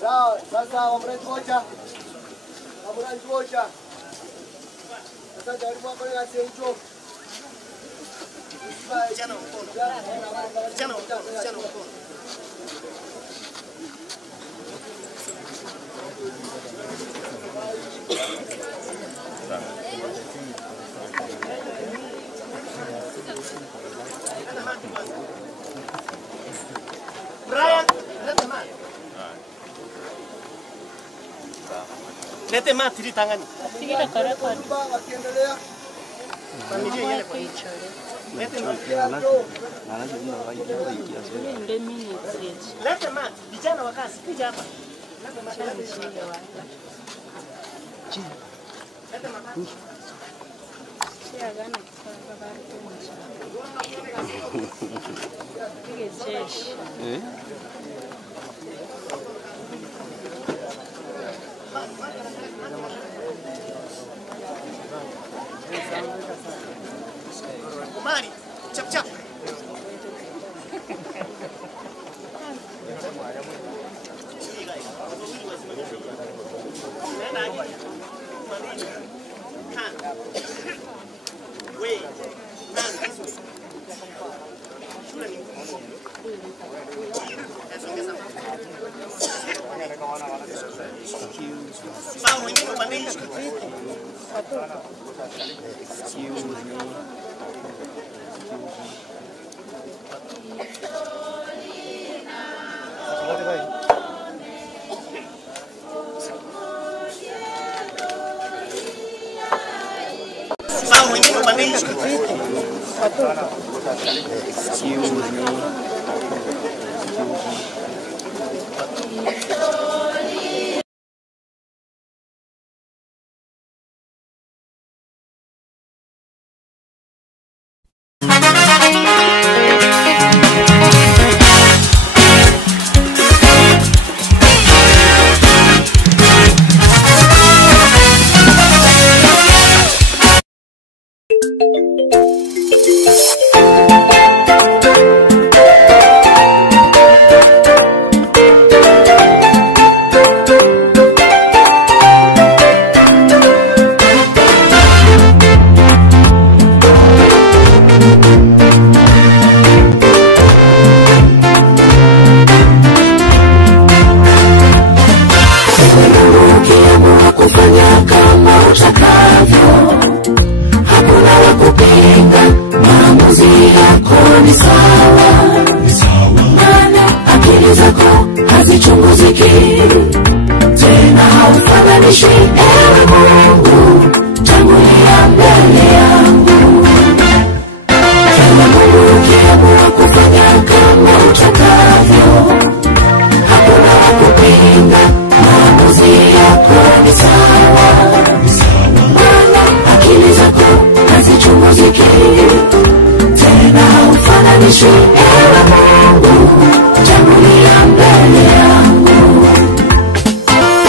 Sawa, sasa wamrangi moja. Wamrangi moja. Sasa jaribu hapo na senjo. Jana mkono. Jana mkono. Brian, lete mat. Lete mat ili tangani. Sikita karaka. Wakiendelea. Familia yale kwa hicho. Lete mat. Lete mat. Vijana wa kazi kuja hapa. Lete mat. Lete mat. Siagana kifaa bari kumusha. Tige jeshi. Mari, chap chap. Sawa, wengine ubadilishe. Sawa, wengine ubadilishe.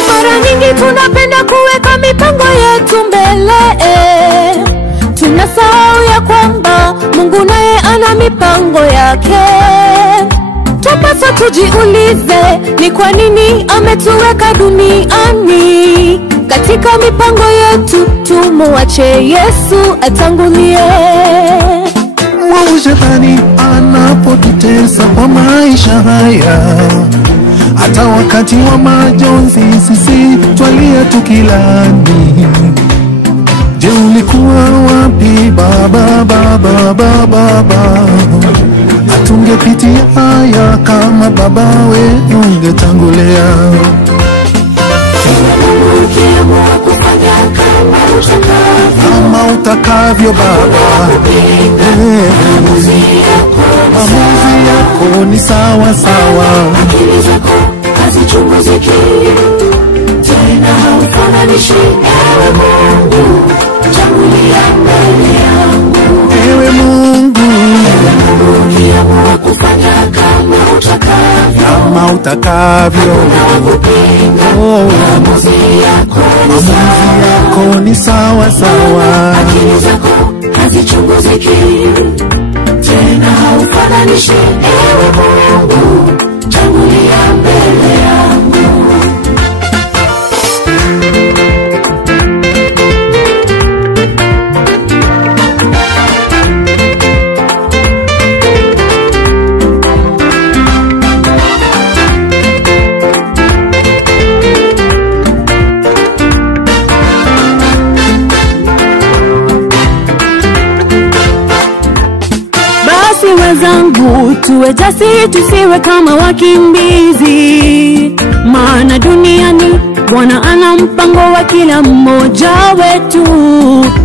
Mara nyingi tunapenda kuweka mipango yetu mbele, tunasahau ya kwamba Mungu naye ana mipango yake. Tupasa tujiulize ni kwa nini ametuweka duniani. Katika mipango yetu tumuache Yesu atangulie. Mwovu shetani anapotutesa kwa maisha haya, hata wakati wa majonzi sisi twalia tukilani. Je, ulikuwa wapi baba, baba, baba, baba? Hatungepitia haya kama baba we ungetangulia. Kama utakavyo baba, maamuzi yako ni sawa sawa. Akili zako hazichunguziki, tena haufananishi. Ewe Mungu, tangulia mbele yangu. Ewe Mungu, ukiamua kufanya kama utakavyo, maamuzi yako ni sawa sawa. Akili zako hazichunguziki, tena haufananishi. Ewe Mungu, tangulia mbele yangu. Wenzangu, tuwe jasiri, tusiwe kama wakimbizi, maana duniani Bwana ana mpango wa kila mmoja wetu.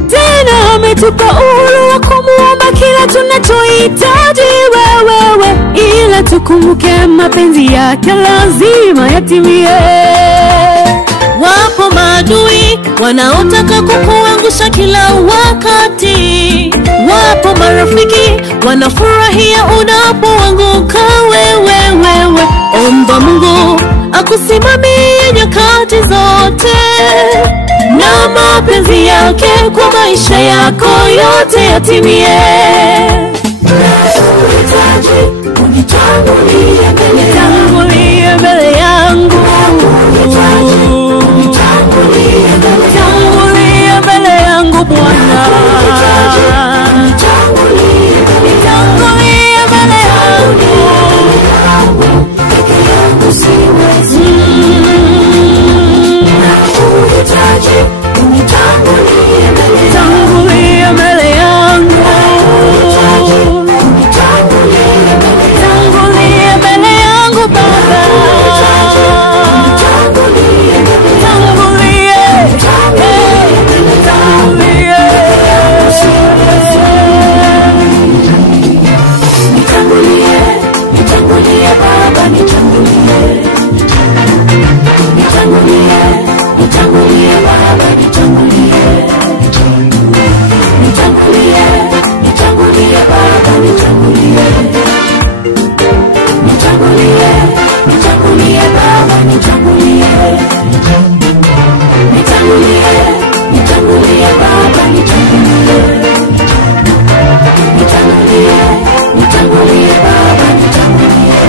Tena ametupa uhuru wa kumuomba kila tunachohitaji wewe, ila tukumbuke mapenzi yake lazima yatimie. Wapo maadui wanaotaka kukuangusha kila wakati, wapo marafiki wanafurahia unapoanguka wewe. Omba Mungu akusimamie nyakati zote, na mapenzi yake kwa maisha yako yote yatimie. Unitangulie mbele yangu, tangulia mbele yangu Bwana, tangulia mbele yangu. Tangulia mbele yangu, tangulia mbele yangu nitangulie Baba, nitangulie, nitangulie, nitangulie Baba, nitangulie,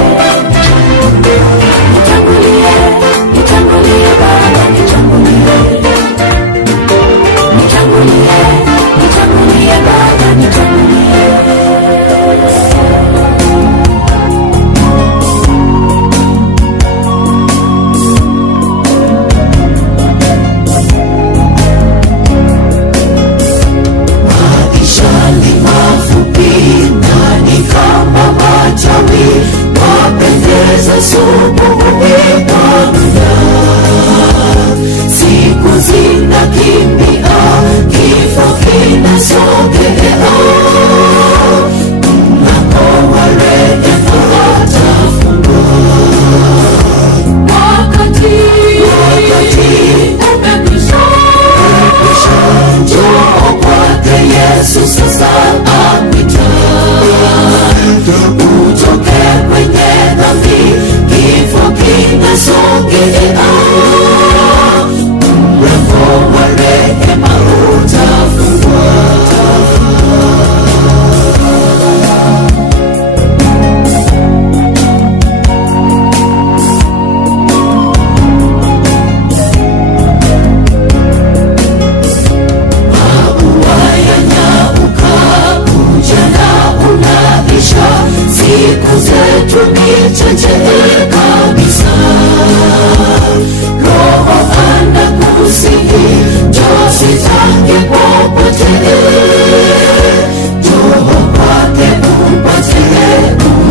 nitangulie, nitangulie Baba, nitangulie, nitangulie, nitangulie Baba, nitangulie. Wapendeza subuhi kwa muda, siku zinakimbia, kifo kinasogea, mlango wa rehema utafungwa. Wakati umekwisha, njoo kwake Yesu sasa apita. Utoke kwenye dhambi, kifo kinasogea, mlango wa rehema utafungwa. Maua yanyauka, ujana unaisha, siku zetu ni chache kabisa. Roho anakusihi, njoo sitange popote, njoo kwake upate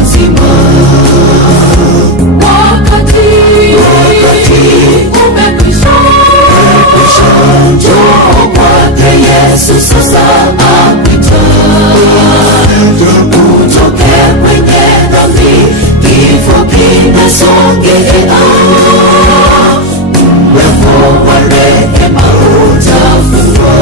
uzima. Wakati umekwisha, njoo kwake Yesu sasa apita. Utoke kwenye dhambi, kifo kinasogea, mlango wa rehema utafungwa.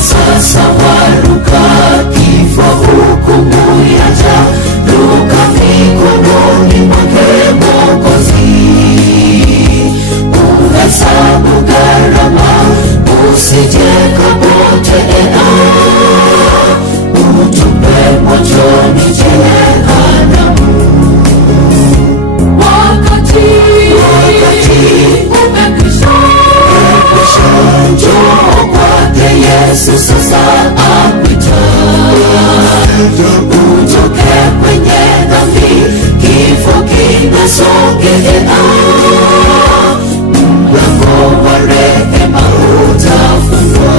Sasa waruka, kifo hukumu yaja, luka mikononi mwake Mwokozi. Uhesabu gharama, usije kapotea, utupe motoni jehanamu. Wakati umekwisha, njoo kwake Yesu sasa apita. Utoke kwenye dhambi, kifo kinasogea, mlango wa rehema utafungwa.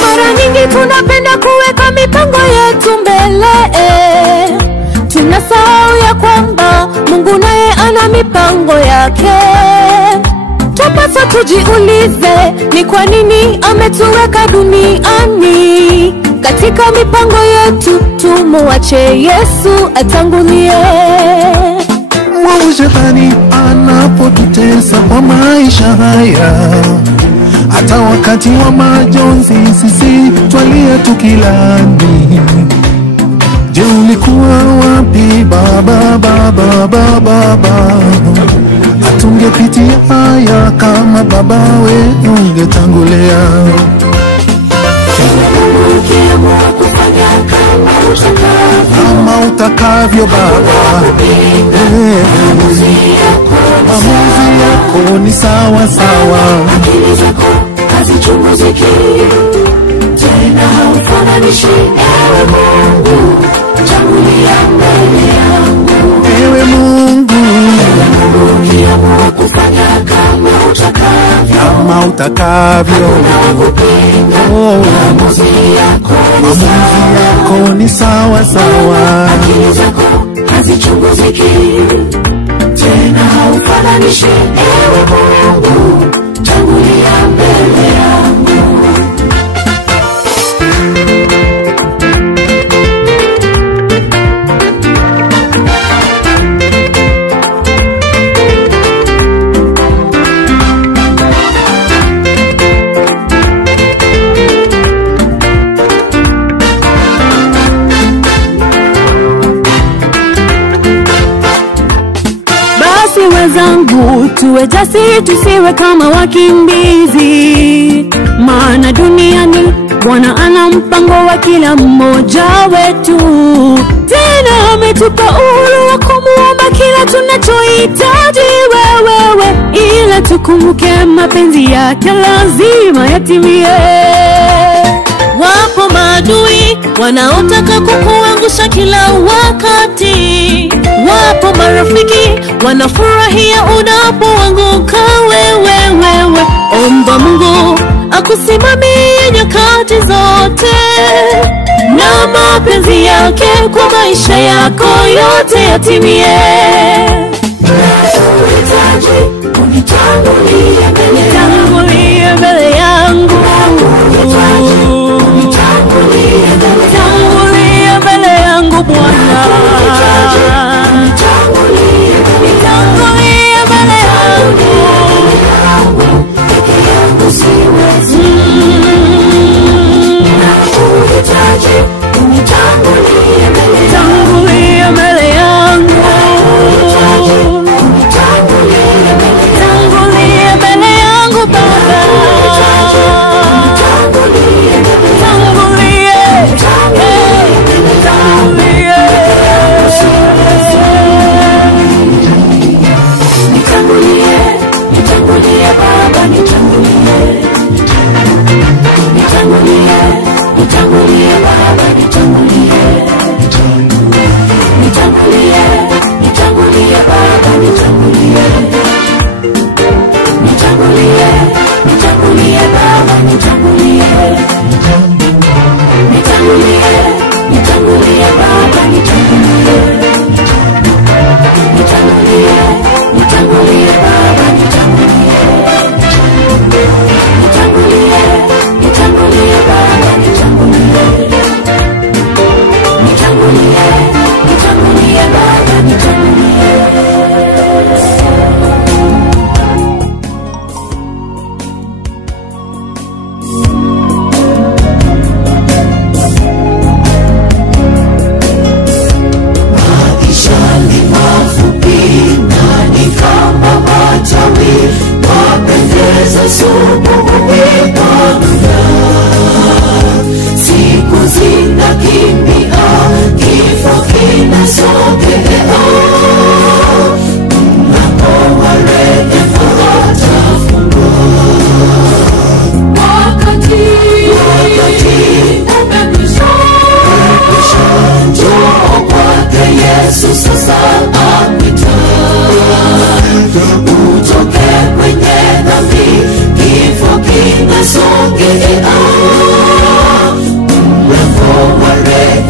Mara nyingi tunapenda kuweka mipango yetu mbele, tunasahau ya kwamba Mungu naye ana mipango yake. Tupasa tujiulize ni kwa nini ametuweka duniani. Katika mipango yetu tumuache Yesu atangulie. Mwovu shetani anapotutesa kwa maisha haya, hata wakati wa majonzi sisi twalia tukilani. Je, ulikuwa wapi baba, baba, baba, baba? Hatungepitia haya kama baba we ungetangulia. Kama utakavyo baba, maamuzi yako ni sawa sawa. Akili zako hazichunguziki, tena haufananishi. Ewe Mungu, tangulia mbele yangu. Ewe Mungu, ukiamua kufanya kama utakavyo, maamuzi yako ni sawa sawa. Akili zako hazichunguziki, tena haufananishi. Ewe Mungu, tangulia mbele yangu. Wenzangu, tuwe jasiri, tusiwe kama wakimbizi, maana duniani Bwana ana mpango wa kila mmoja wetu. Tena ametupa uhuru wa kumuomba kila tunachohitaji wewe, ila tukumbuke mapenzi yake lazima yatimie. Wapo maadui wanaotaka kukuangusha kila wakati. Wapo marafiki wanafurahia unapoanguka wewe. Omba Mungu akusimamie nyakati zote, na mapenzi yake kwa maisha yako yote yatimie. Unahitaji unitangulie mbele yangu. Tangulia mbele yangu Bwana. Tangulia mbele yangu. Peke yangu siwezi. Unahitaji unitangulie mbele yangu. Tangulia mbele yangu. Tangulia mbele yangu Baba. Nitangulie Baba, nitangulie Baba, nitangulie Baba, nitangulie Baba, nitangulie Baba, nitangulie Baba, Sogea, mrembo wa rege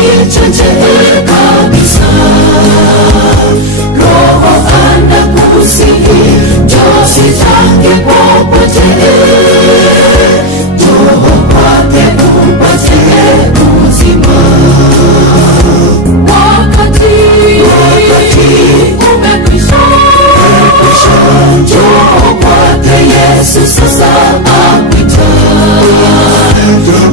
nichache kabisa. Roho anakusihi, njoo sitaki popote. Njoo kwake upate uzima. Wakati umekwisha. Njoo kwake Yesu sasa apita.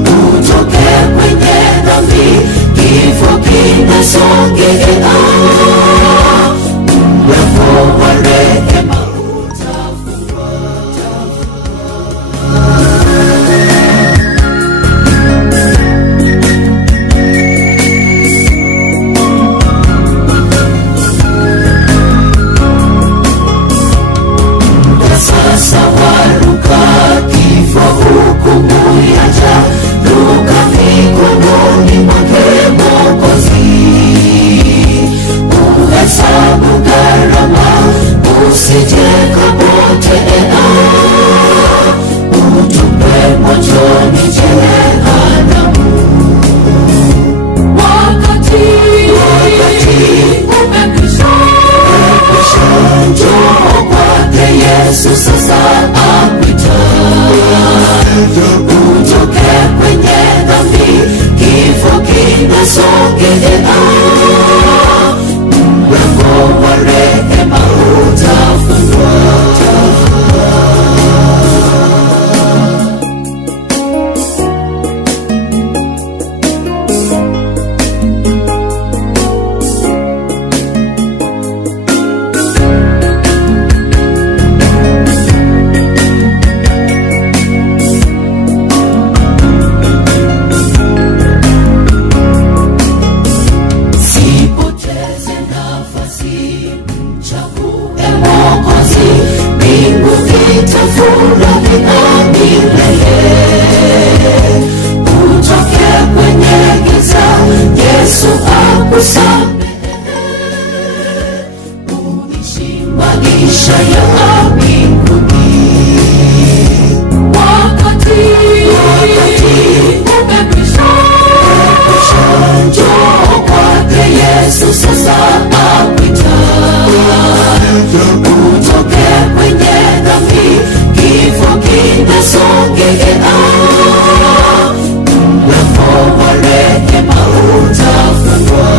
Utoke kwenye dhambi, kifo kinasongea. Mlango wa rehema sasa waruka, kifo hukumu yaja. Luka mikononi mwake Mwokozi. Uhesabu gharama, usije kapotea. Utupe motoni jehanamu. Wakati umekwisha. Njoo kwake Yesu sasa apita. Utoke kwenye dhambi, kifo kinasongea. Mlango wa rehema utafungwa. Sipoteze nafasi, mchague Mwokozi. Mbingu itafurahia milele. Utoke kwenye giza, Yesu akusamehe. Uishi maisha ya mbinguni. Wakati umekwisha. Njoo kwake Yesu sasa apita. Utoke kwenye dhambi, kifo kinasongea. Mlango wa rehema utafungwa.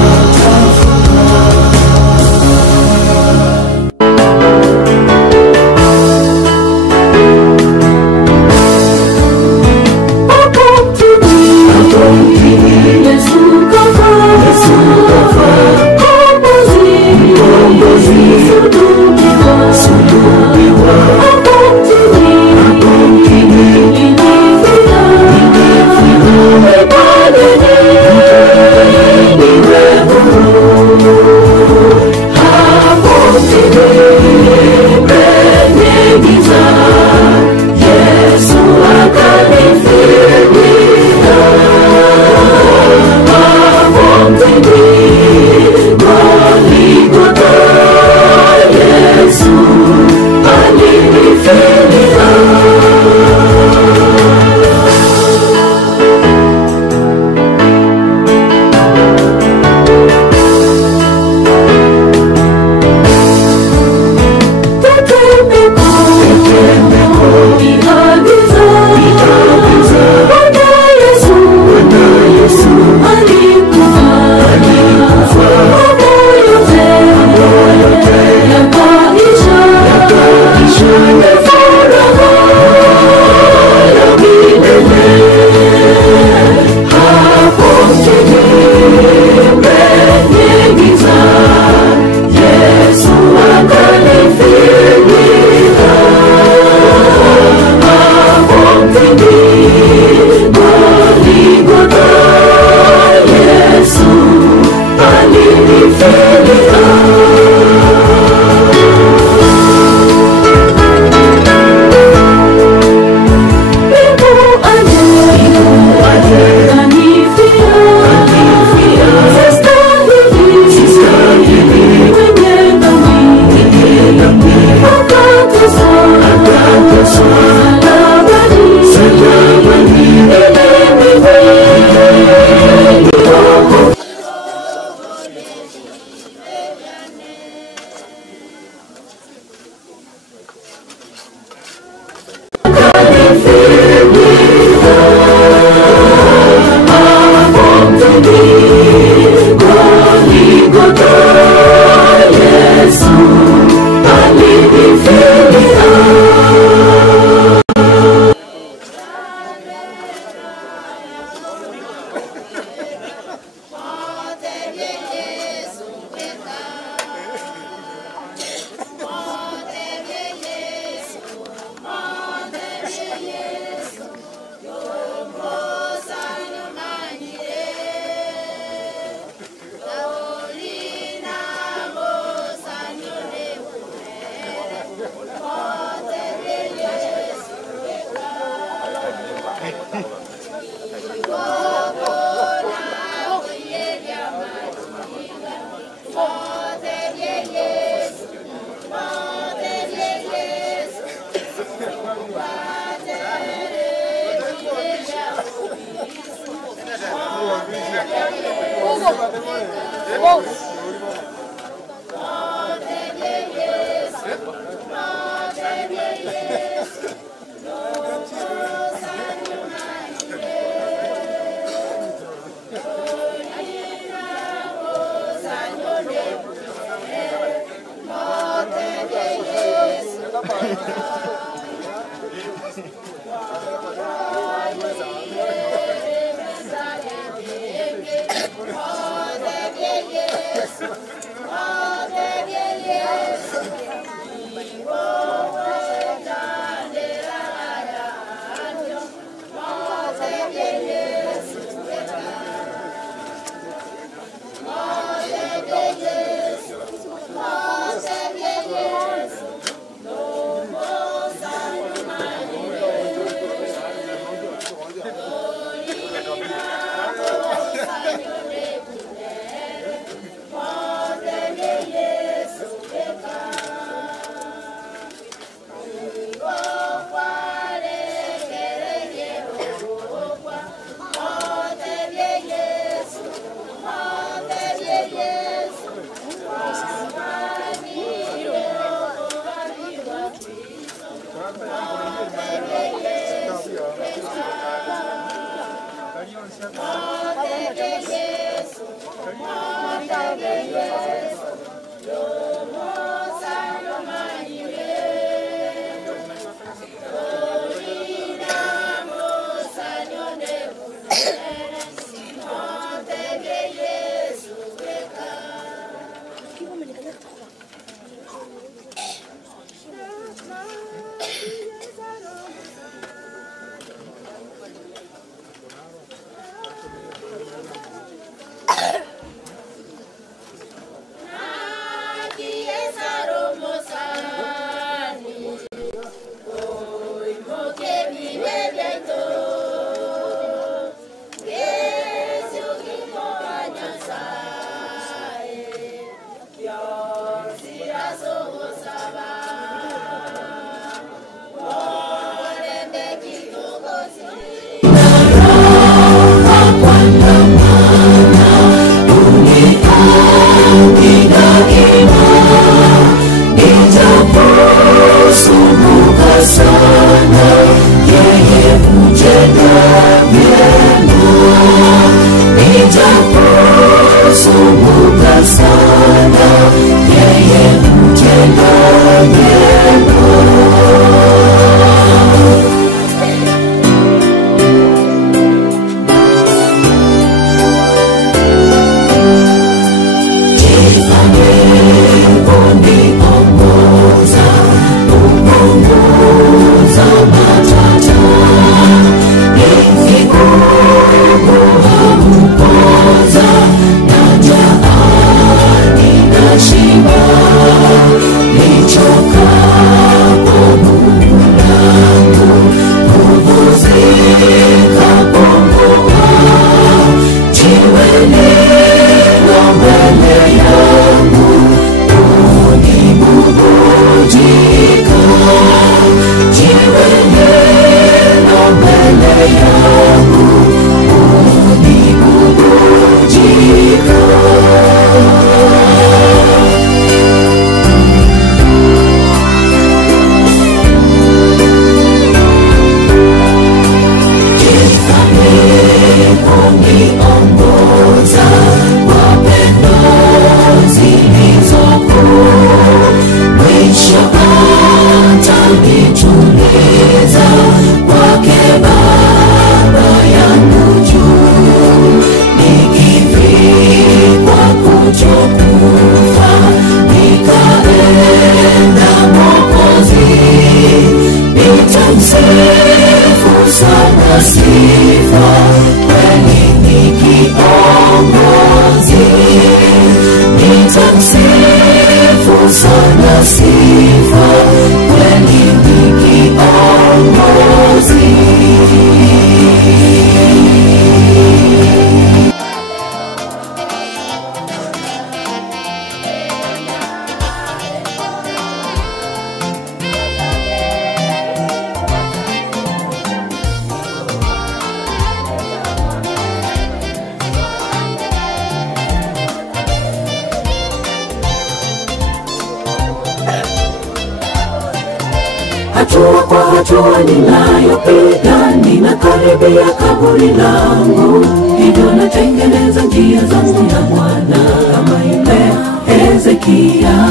hatua kwa hatua ninayopiga, ninakaribia kaburi langu, hivyo natengeneza njia zangu na Bwana kama yule Hezekia,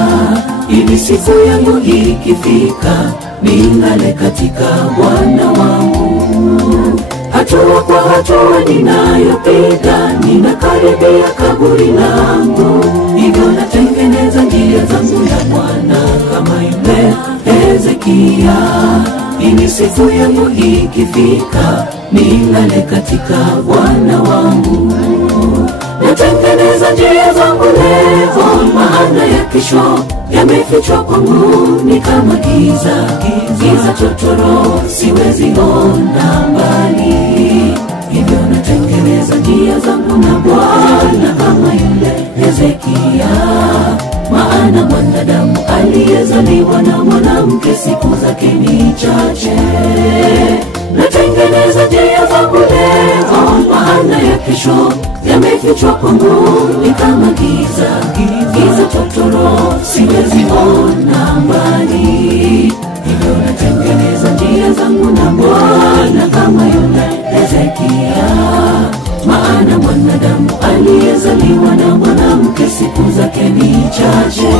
ili siku yangu ikifika ning'are katika Bwana wangu. Hatua kwa hatua ninayopiga, ninakaribia kaburi langu, hivyo natengeneza njia zangu na Bwana kama yule Hezekia, ili siku yangu ikifika ning'are katika Bwana wangu. Natengeneza njia zangu leo, maana ya kesho yamefichwa kwangu ni kama giza, giza totoro, siwezi ona mbali, hivyo natengeneza njia zangu na Bwana kama yule Hezekia, maana mwanadamu aliyezaliwa na mwanamke siku zake ni chache. Natengeneza njia zangu leo, maana ya kesho yamefichwa kwangu ni kama giza, giza totoro, siwezi ona mbali, hivyo natengeneza njia zangu na Bwana kama yule Hezekia, maana mwanadamu aliyezaliwa na mwanamke siku zake ni chache.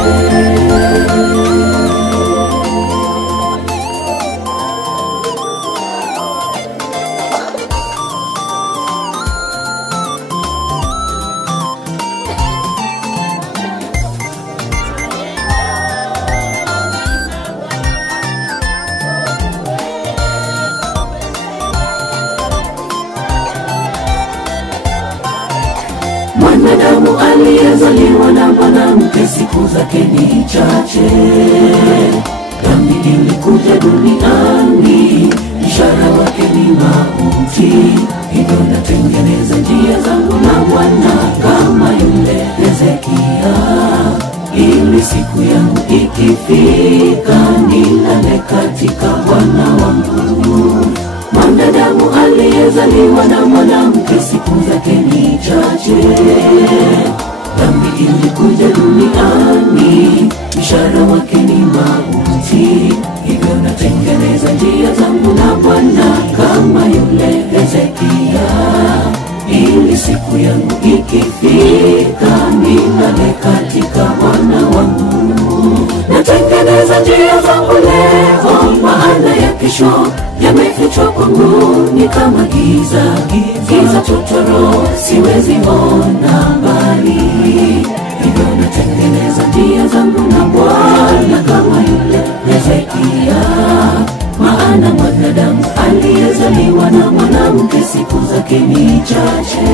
Mwanadamu aliyezaliwa na mwanamke siku zake ni chache. Dhambi ilikuja duniani, ishara wake ni mauti, hivyo natengeneza njia zangu na Bwana kama yule Hezekia, ili siku yangu ikifika nilale katika Bwana wangu. Mwanadamu aliyezaliwa na mwanamke siku zake ni chache. Dhambi ilikuja duniani, ishara wake ni mauti, hivyo natengeneza njia zangu na Bwana kama yule Hezekia, ili siku yangu ikifika nilale katika Bwana wangu. Natengeneza njia zangu leo, maana ya kesho yamefichwa kwangu ni kama giza, giza totoro, siwezi ona mbali, hivyo natengeneza njia zangu na Bwana kama yule Hezekia, maana mwanadamu aliyezaliwa na mwanamke siku zake ni chache.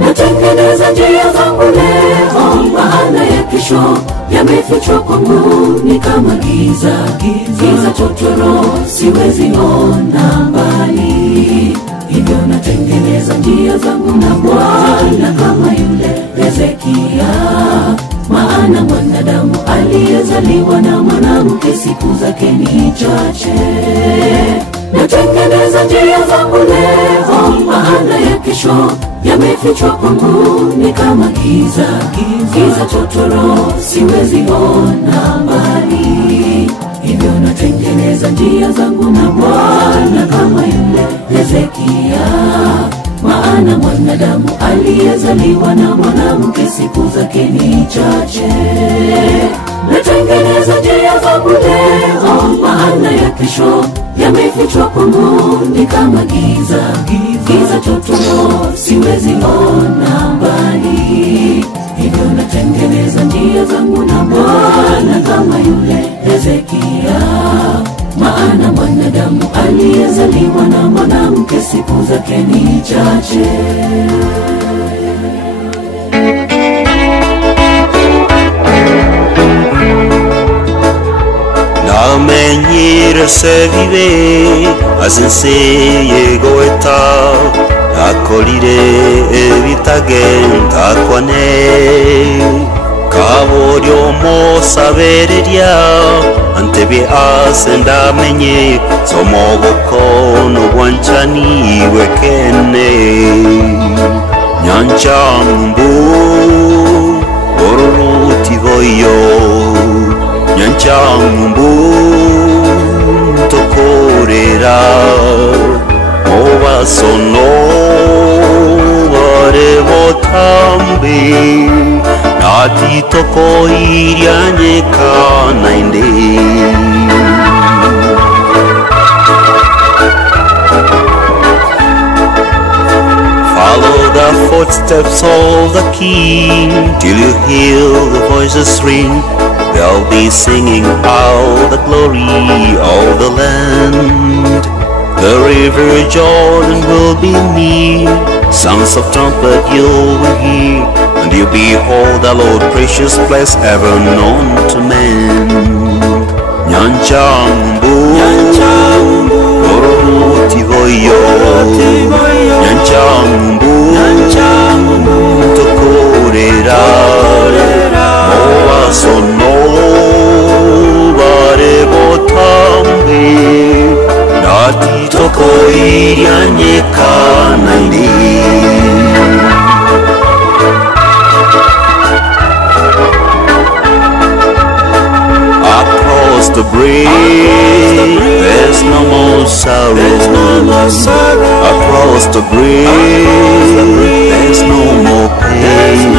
Natengeneza njia zangu leo, maana ya kesho yamefichwa kwangu ni kama giza, giza totoro, siwezi ona mbali, hivyo natengeneza njia zangu na Bwana kama yule Hezekia, maana mwanadamu aliyezaliwa na mwanamke siku zake ni chache. Natengeneza njia zangu leo, maana ya kesho yamefichwa kwangu ni kama giza, giza totoro, siwezi ona mbali, hivyo natengeneza njia zangu na Bwana kama yule Hezekia, maana mwanadamu aliyezaliwa na mwanamke siku zake ni chache. Natengeneza njia zangu leo, maana ya kesho yamefichwa kwangu ni kama giza, giza totoro, siwezi ona mbali, hivyo natengeneza njia zangu na Bwana kama yule Hezekia, maana mwanadamu aliyezaliwa na mwanamke siku zake ni chache. Namenyire se vive asense goeta akolire ebitagenda kwane kaboryo mo sabereria antebe asendamenye somogoko no bwanchani wekene nyanchambu oruti voyo nyanchambu tokorera obasono bare botambe nati tokoiria nyeka nainde. Follow the footsteps of the King till you hear the voices ring. They'll be singing out the glory of the land. The river Jordan will be near. Sounds of trumpet you will hear, and you behold the Lord, precious place ever known to man. Nyanchambu, Ororuti voyo, Nyanchambu, Tokorera, Moa sono, Bare botambe, Nati tokoiria nyeka naindi. Across the bridge, there's no more sorrow. Across the bridge, there's no more pain.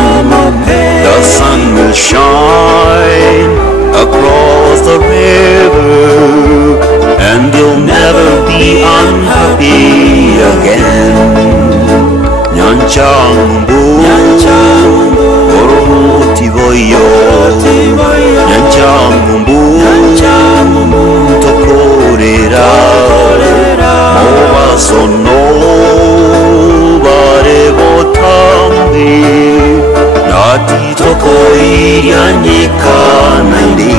The sun will shine across the river, and you'll never be unhappy again. Nyanchambu, Ororuti voyo, Nyanchambu, Tokorera, Moa sono, Bare botambe, Nati tokoiria nyeka naindi.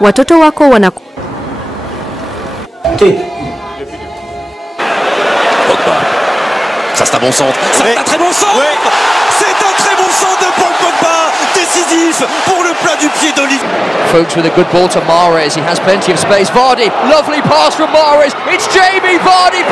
Watoto wako wana Ça c'est un bon centre. C'est un très bon centre. C'est un très bon centre de Paul Pogba, décisif pour le plat du pied d'Olivier. Fuchs with a good ball to Mahrez. He has plenty of space. Vardy, lovely pass from Mahrez. It's Jamie Vardy.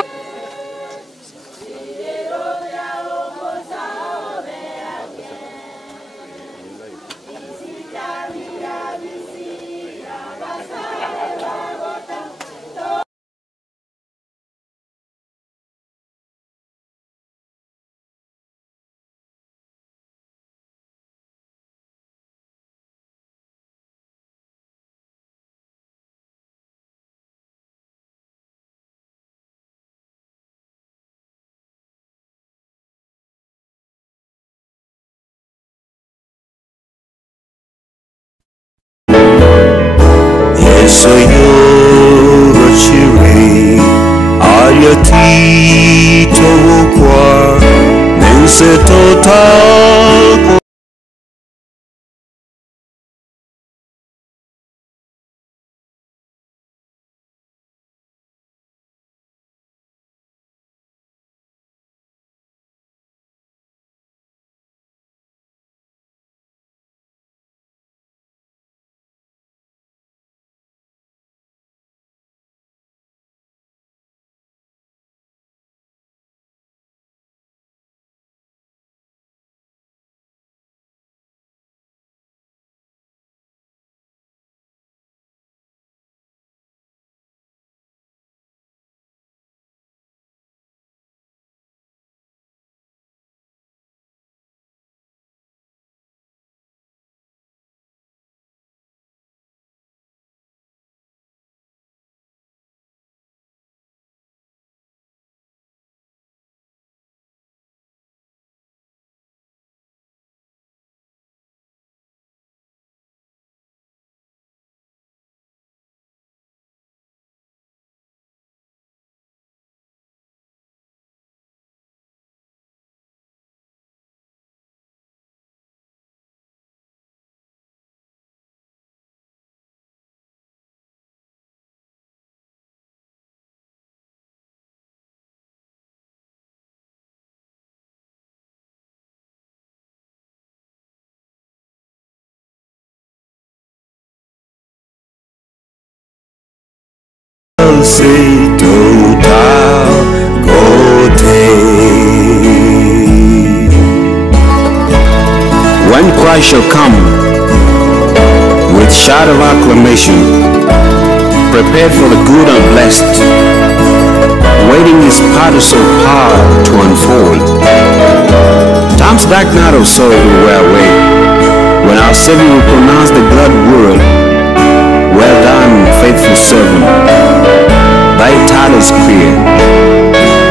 Soy yo Rochire Ariatito kwa Nense total say when Christ shall come with shout of acclamation, prepared for the good and blessed, waiting his partial power to unfold. Time's dark night of sorrow will wear away, when our Savior will pronounce the glad word, well done, faithful servant, thy title is clear,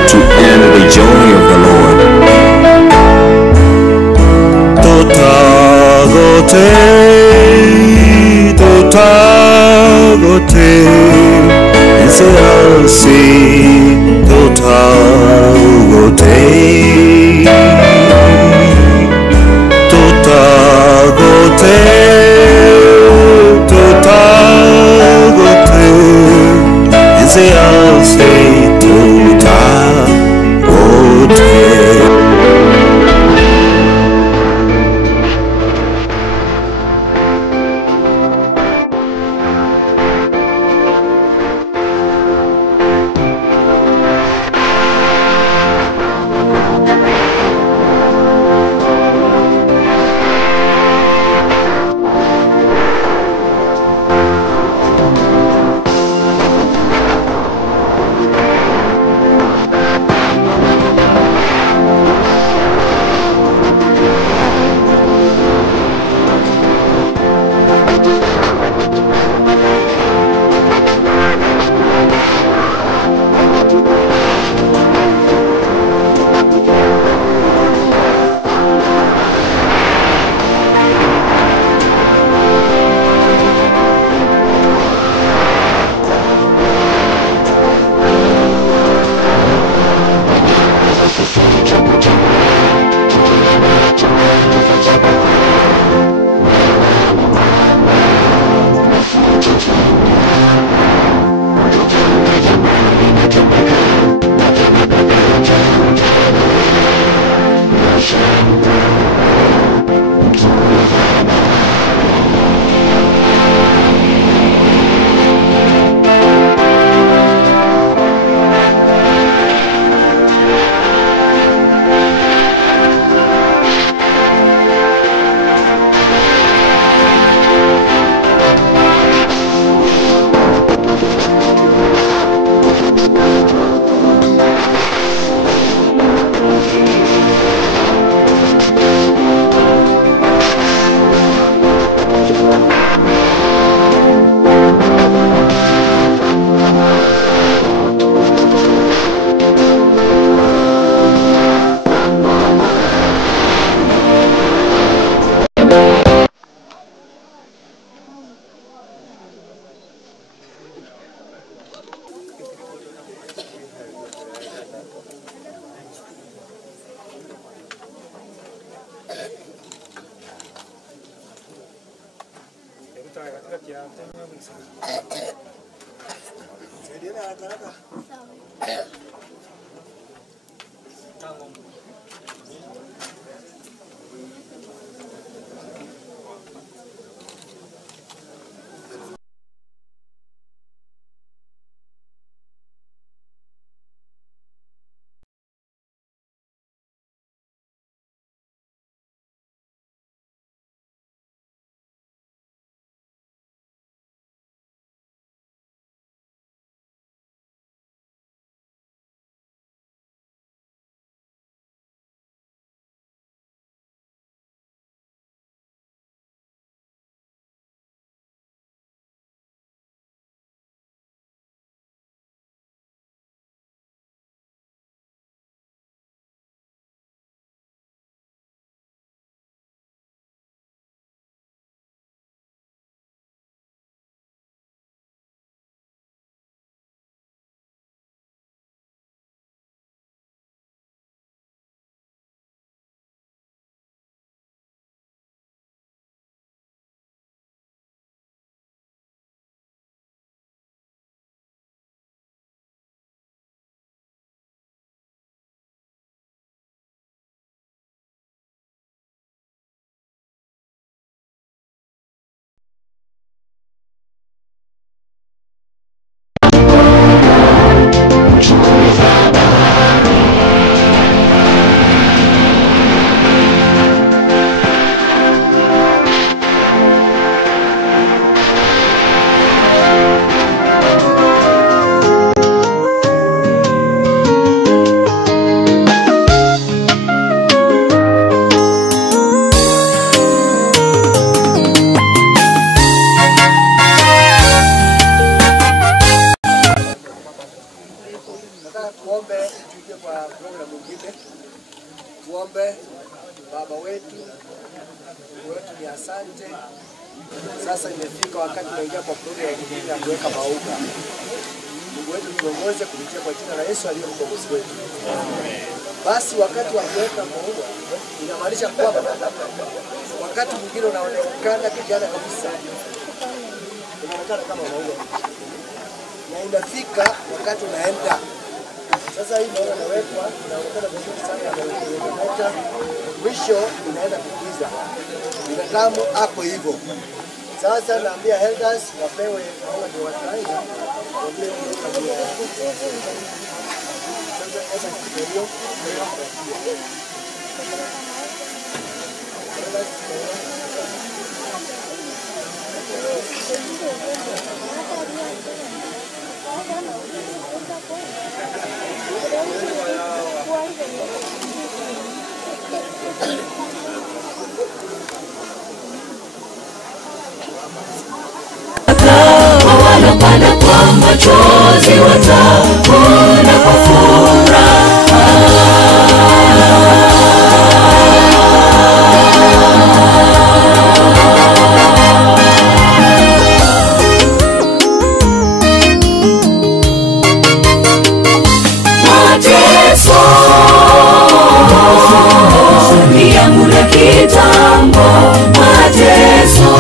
to enter the joy of the Lord. Totagote, totagote, and say I'll see, totagote, totagote, totagote, and say I'll say, totagote. Baba wetu ni asante. Sasa imefika wakati tunaingia kwa program ya kipindi ya kuweka maua. Mungu wetu tuongoze kupitia kwa jina la Yesu aliye mkombozi wetu. Basi wakati wa kuweka maua inamaanisha kwamba wakati mwingine unaonekana kijana kabisa. Unaonekana kama maua. Na inafika wakati unaenda. Sasa hii maua inawekwa, inaonekana vizuri sana na inaonekana mwisho inaenda kukiza. Binadamu hapo hivyo. Sasa naambia elders wapewe maua ndio wataanza. Wanapanda kwa machozi watavuna kwa furaha. Mateso ni ya muda kitambo, mateso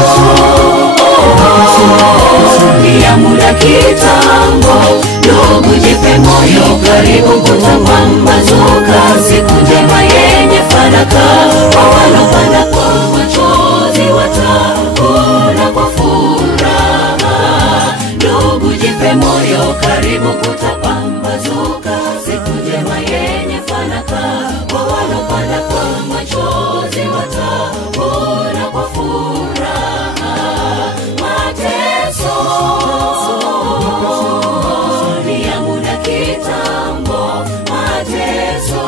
ya muda kitambo. Ndugu jipe moyo, karibu kutapambazuka, siku njema yenye fanaka. Kwa walopanda kwa machozi watavuna kwa furaha. Ndugu jipe moyo, karibu kutapambazuka, siku njema yenye fanaka. Kwa walopanda kwa machozi watavuna kwa furaha. Mateso ni ya muda kitambo, mateso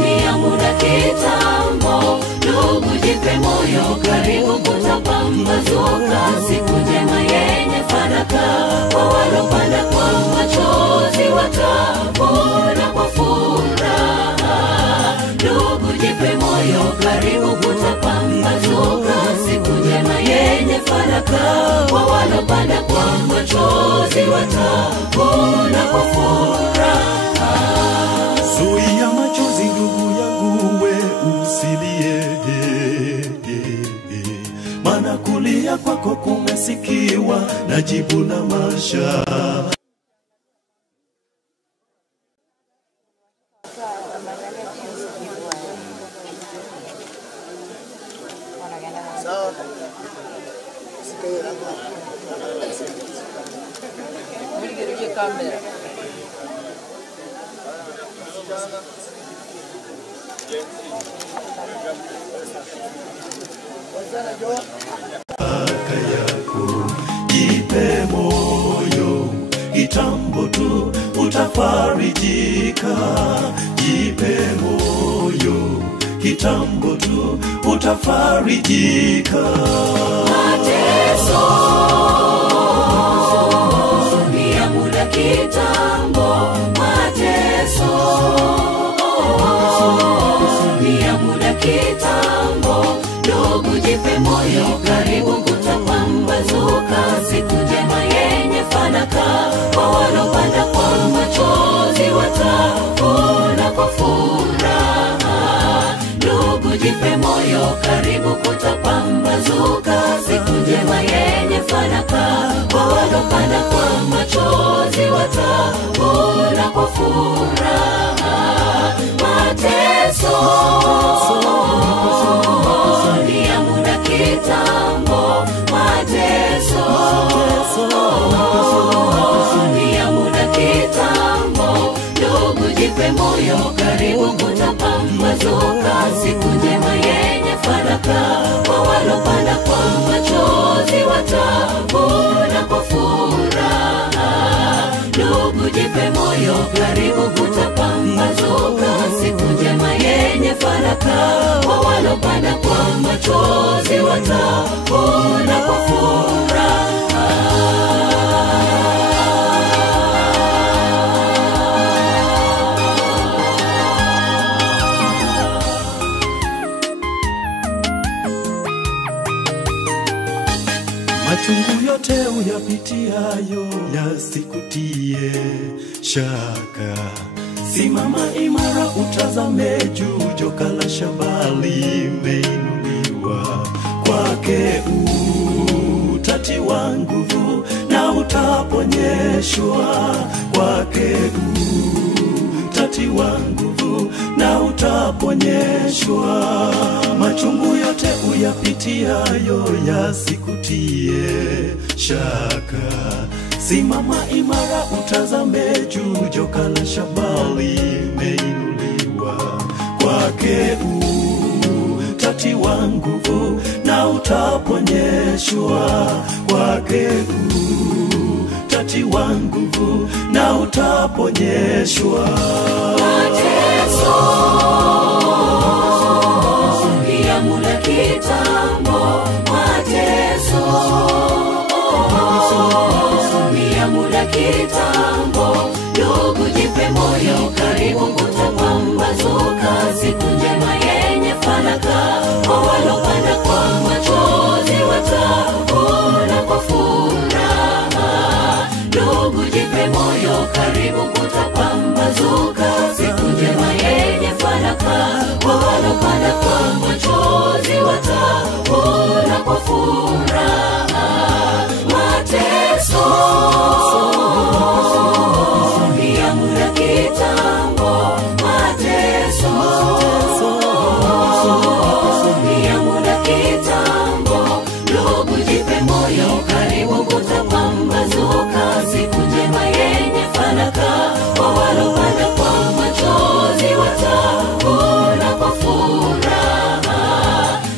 ni ya muda kitambo. Ndugu jipe moyo, karibu kutapambazuka, siku njema yenye fanaka. Kwa walopanda kwa machozi watavuna kwa furaha. Ndugu jipe moyo, karibu kutapambazuka, siku njema yenye fanaka. Kwa walopanda kwa machozi watavuna kwa furaha. Zuia machozi ndugu yangu, we usilie, maana kulia kwako kumesikiwa na jibu la maisha. Kaka yako jipe moyo, kitambo tu utafarijika. Jipe moyo, kitambo tu utafarijika. Mateso ni ya muda kitambo, mateso ni ya muda kitambo. Ndugu jipe moyo, karibu kutapambazuka, siku njema yenye fanaka. Kwa walopanda kwa machozi watavuna kwa furaha. Ndugu jipe moyo, karibu kutapambazuka, siku njema yenye fanaka. Kwa walopanda kwa machozi watavuna kwa furaha. Mateso ni ya muda kitambo, mateso ni ya muda kitambo. Ndugu jipe moyo, karibu kutapambazuka, siku njema yenye fanaka. Kwa walopanda kwa machozi watavuna kwa furaha. Ndugu jipe moyo, karibu kutapambazuka, siku njema yenye fanaka. Kwa walopanda kwa machozi watavuna kwa furaha. yote uyapitiayo yasikutie shaka. Simama imara, utazame juu, joka la shaba limeinuliwa. Kwake utatiwa nguvu na utaponyeshwa. Kwake utatiwa nguvu na utaponyeshwa. Machungu yote uyapitiayo yasikutie shaka. Simama imara, utazame juu, joka la shaba limeinuliwa. Kwake utatiwa nguvu na utaponyeshwa. Kwake utatiwa nguvu na utaponyeshwa. Mateso ya muda kitambo, mateso ya muda kitambo. Ndugu, jipe moyo, karibu kutapambazuka. Siku njema yenye fanaka, kwa walopanda kwa machozi watavuna kwa furaha. Ndugu, jipe moyo, karibu kutapambazuka. Siku njema yenye fanaka, kwa walopanda kwa machozi watavuna kwa furaha. Mateso ya muda kitambo, mateso ya muda kitambo. Ndugu, jipe moyo, karibu kutapambazuka. Siku njema yenye fanaka, kwa walopanda kwa machozi watavuna kwa furaha.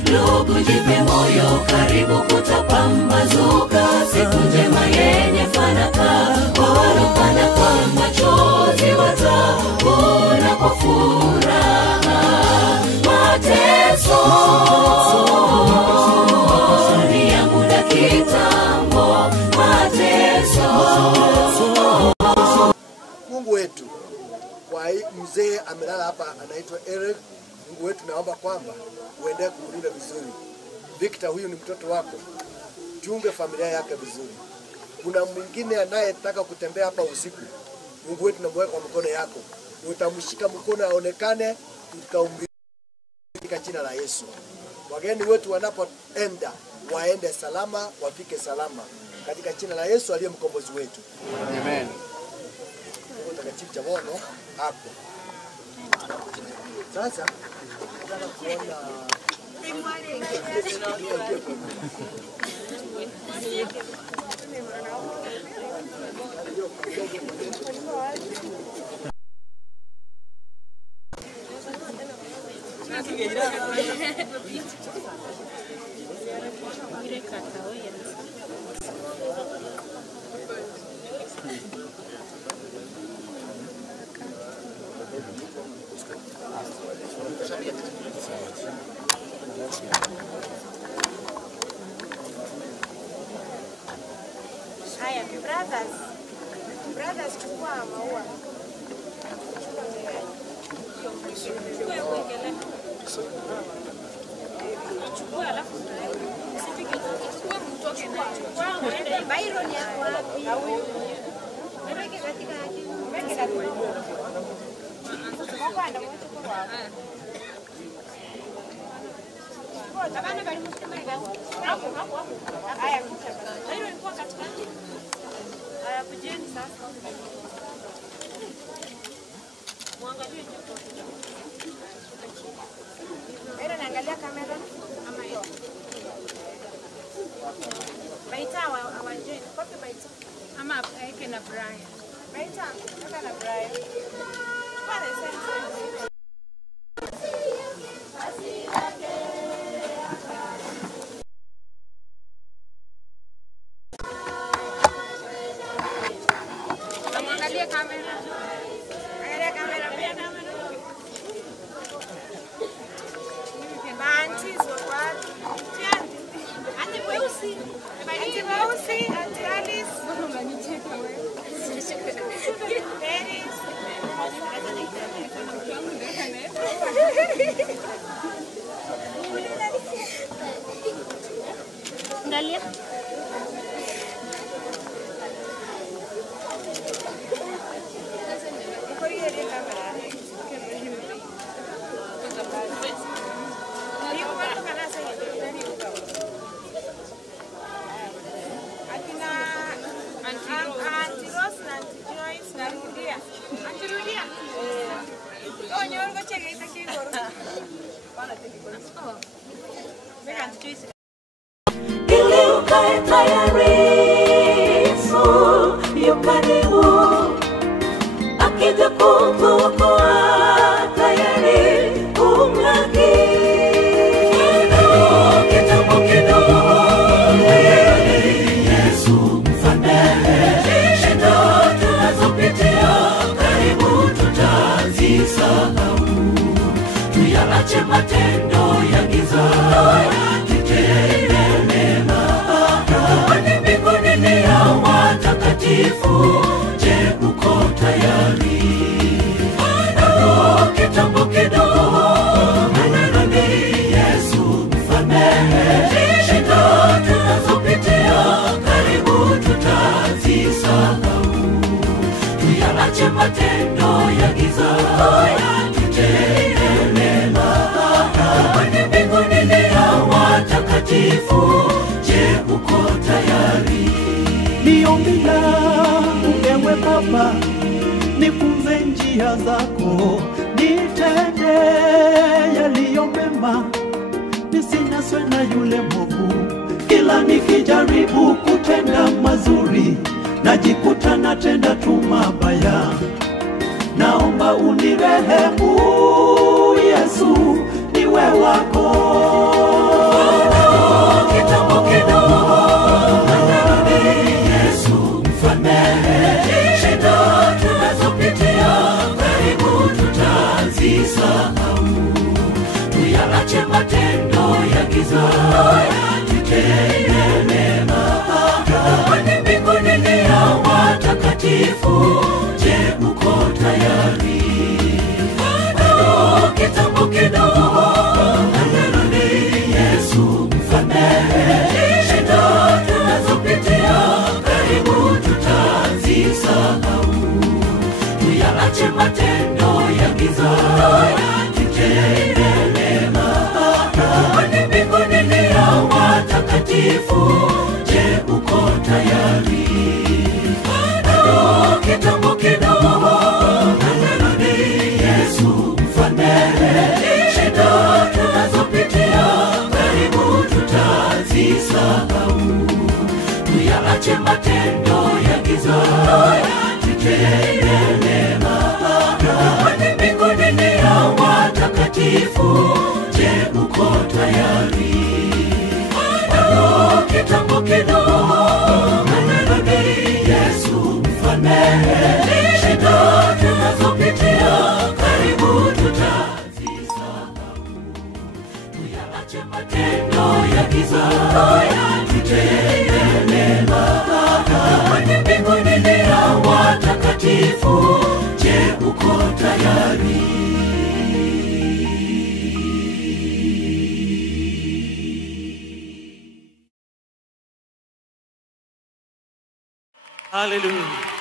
Ndugu, jipe moyo, karibu kutapambazuka. Siku njema yenye fanaka, kwa walopanda kwa machozi watavuna kwa furaha. Mateso ya muda kitambo, mateso. Mungu wetu, kwa mzee amelala hapa anaitwa Eric. Mungu wetu, naomba kwamba uendelee kumlinda vizuri. Victor, huyu ni mtoto wako, chunge familia yake vizuri. Kuna mwingine anayetaka kutembea hapa usiku, Mungu wetu, namweka kwa mkono yako, utamshika mkono aonekane, tutaumbi katika jina la Yesu. Wageni wetu wanapoenda waende salama, wafike salama katika jina la Yesu aliye mkombozi wetu. Amen. Mtakatifu Chabono hapo. Sasa nataka kuona Haya, brothers, chukua maua. Chukua alafu usipige. Chukua mtoke nayo. Byron yako wapi? Na huyu. Weke katika weke katika. Kwa ndo mtu kwa wapi? Tabana bali msema hapo. Haya, Byron kwa katika. Haya, kujeni sasa. Muangalie juu. Byron, angalia kamera ama hiyo. Baita hawajui. Kopi Baita. Ama aike na Brian. Baita, toka na Brian. Pale sasa. Angalia kamera. Angalia kamera. Banti sopat. Anti weusi. Anti weusi, anti Alice. Unanicheka wewe. Paris. Angalia. ili ukae tayari. Yesu yu karibu, akija kukuokoa, tayari umlaki. Kitambo kidogo, Yesu msamehe shida tunazopitia, karibu tutazisahau. Tuyaache matendo ya giza, tutende mema. Kwani mbinguni ni ya watakatifu. Je, uko tayari? Kitambo kidogo, maneno Yesu msamehe shida tunazopitia, karibu tutazisahau. Tuyaache matendo ya giza, tutende mema. Kwani mbinguni ni ya watakatifu. Je, uko tayari? Ni ombi langu ewe Baba, nifunze njia zako, nitende yaliyo mema, nisinaswe na yule mwovu. Kila nikijaribu kutenda mazuri, najikuta natenda tu mabaya. Naomba unirehemu Yesu, niwe wako. Kitambo kidogo, Yesu msamehe shida tunazopitia, karibu tutazisahau. Tuyaache matendo ya giza, tutende mema. Kwani mbinguni ni ya watakatifu. Je, uko tayari? Kitambo kidogo, Yesu msamehe shida tunazopitia, karibu tutazisahau. Tuyaache matendo ya giza, tutende mema. Kwani mbinguni ni ya watakatifu. Je, uko tayari? Kitambo kidogo, Yesu msamehe shida tunazopitia, karibu tutazisahau. Tuyaache matendo ya giza, tutende mema. Kwani mbinguni ni ya watakatifu. Je, uko tayari? Kitambo kidogo, Yesu msamehe shida tunazopitia, karibu tutazisahau. Tuyaache matendo ya giza, tutende mema. Kwani mbinguni ni ya watakatifu. Je, uko tayari? Hallelujah.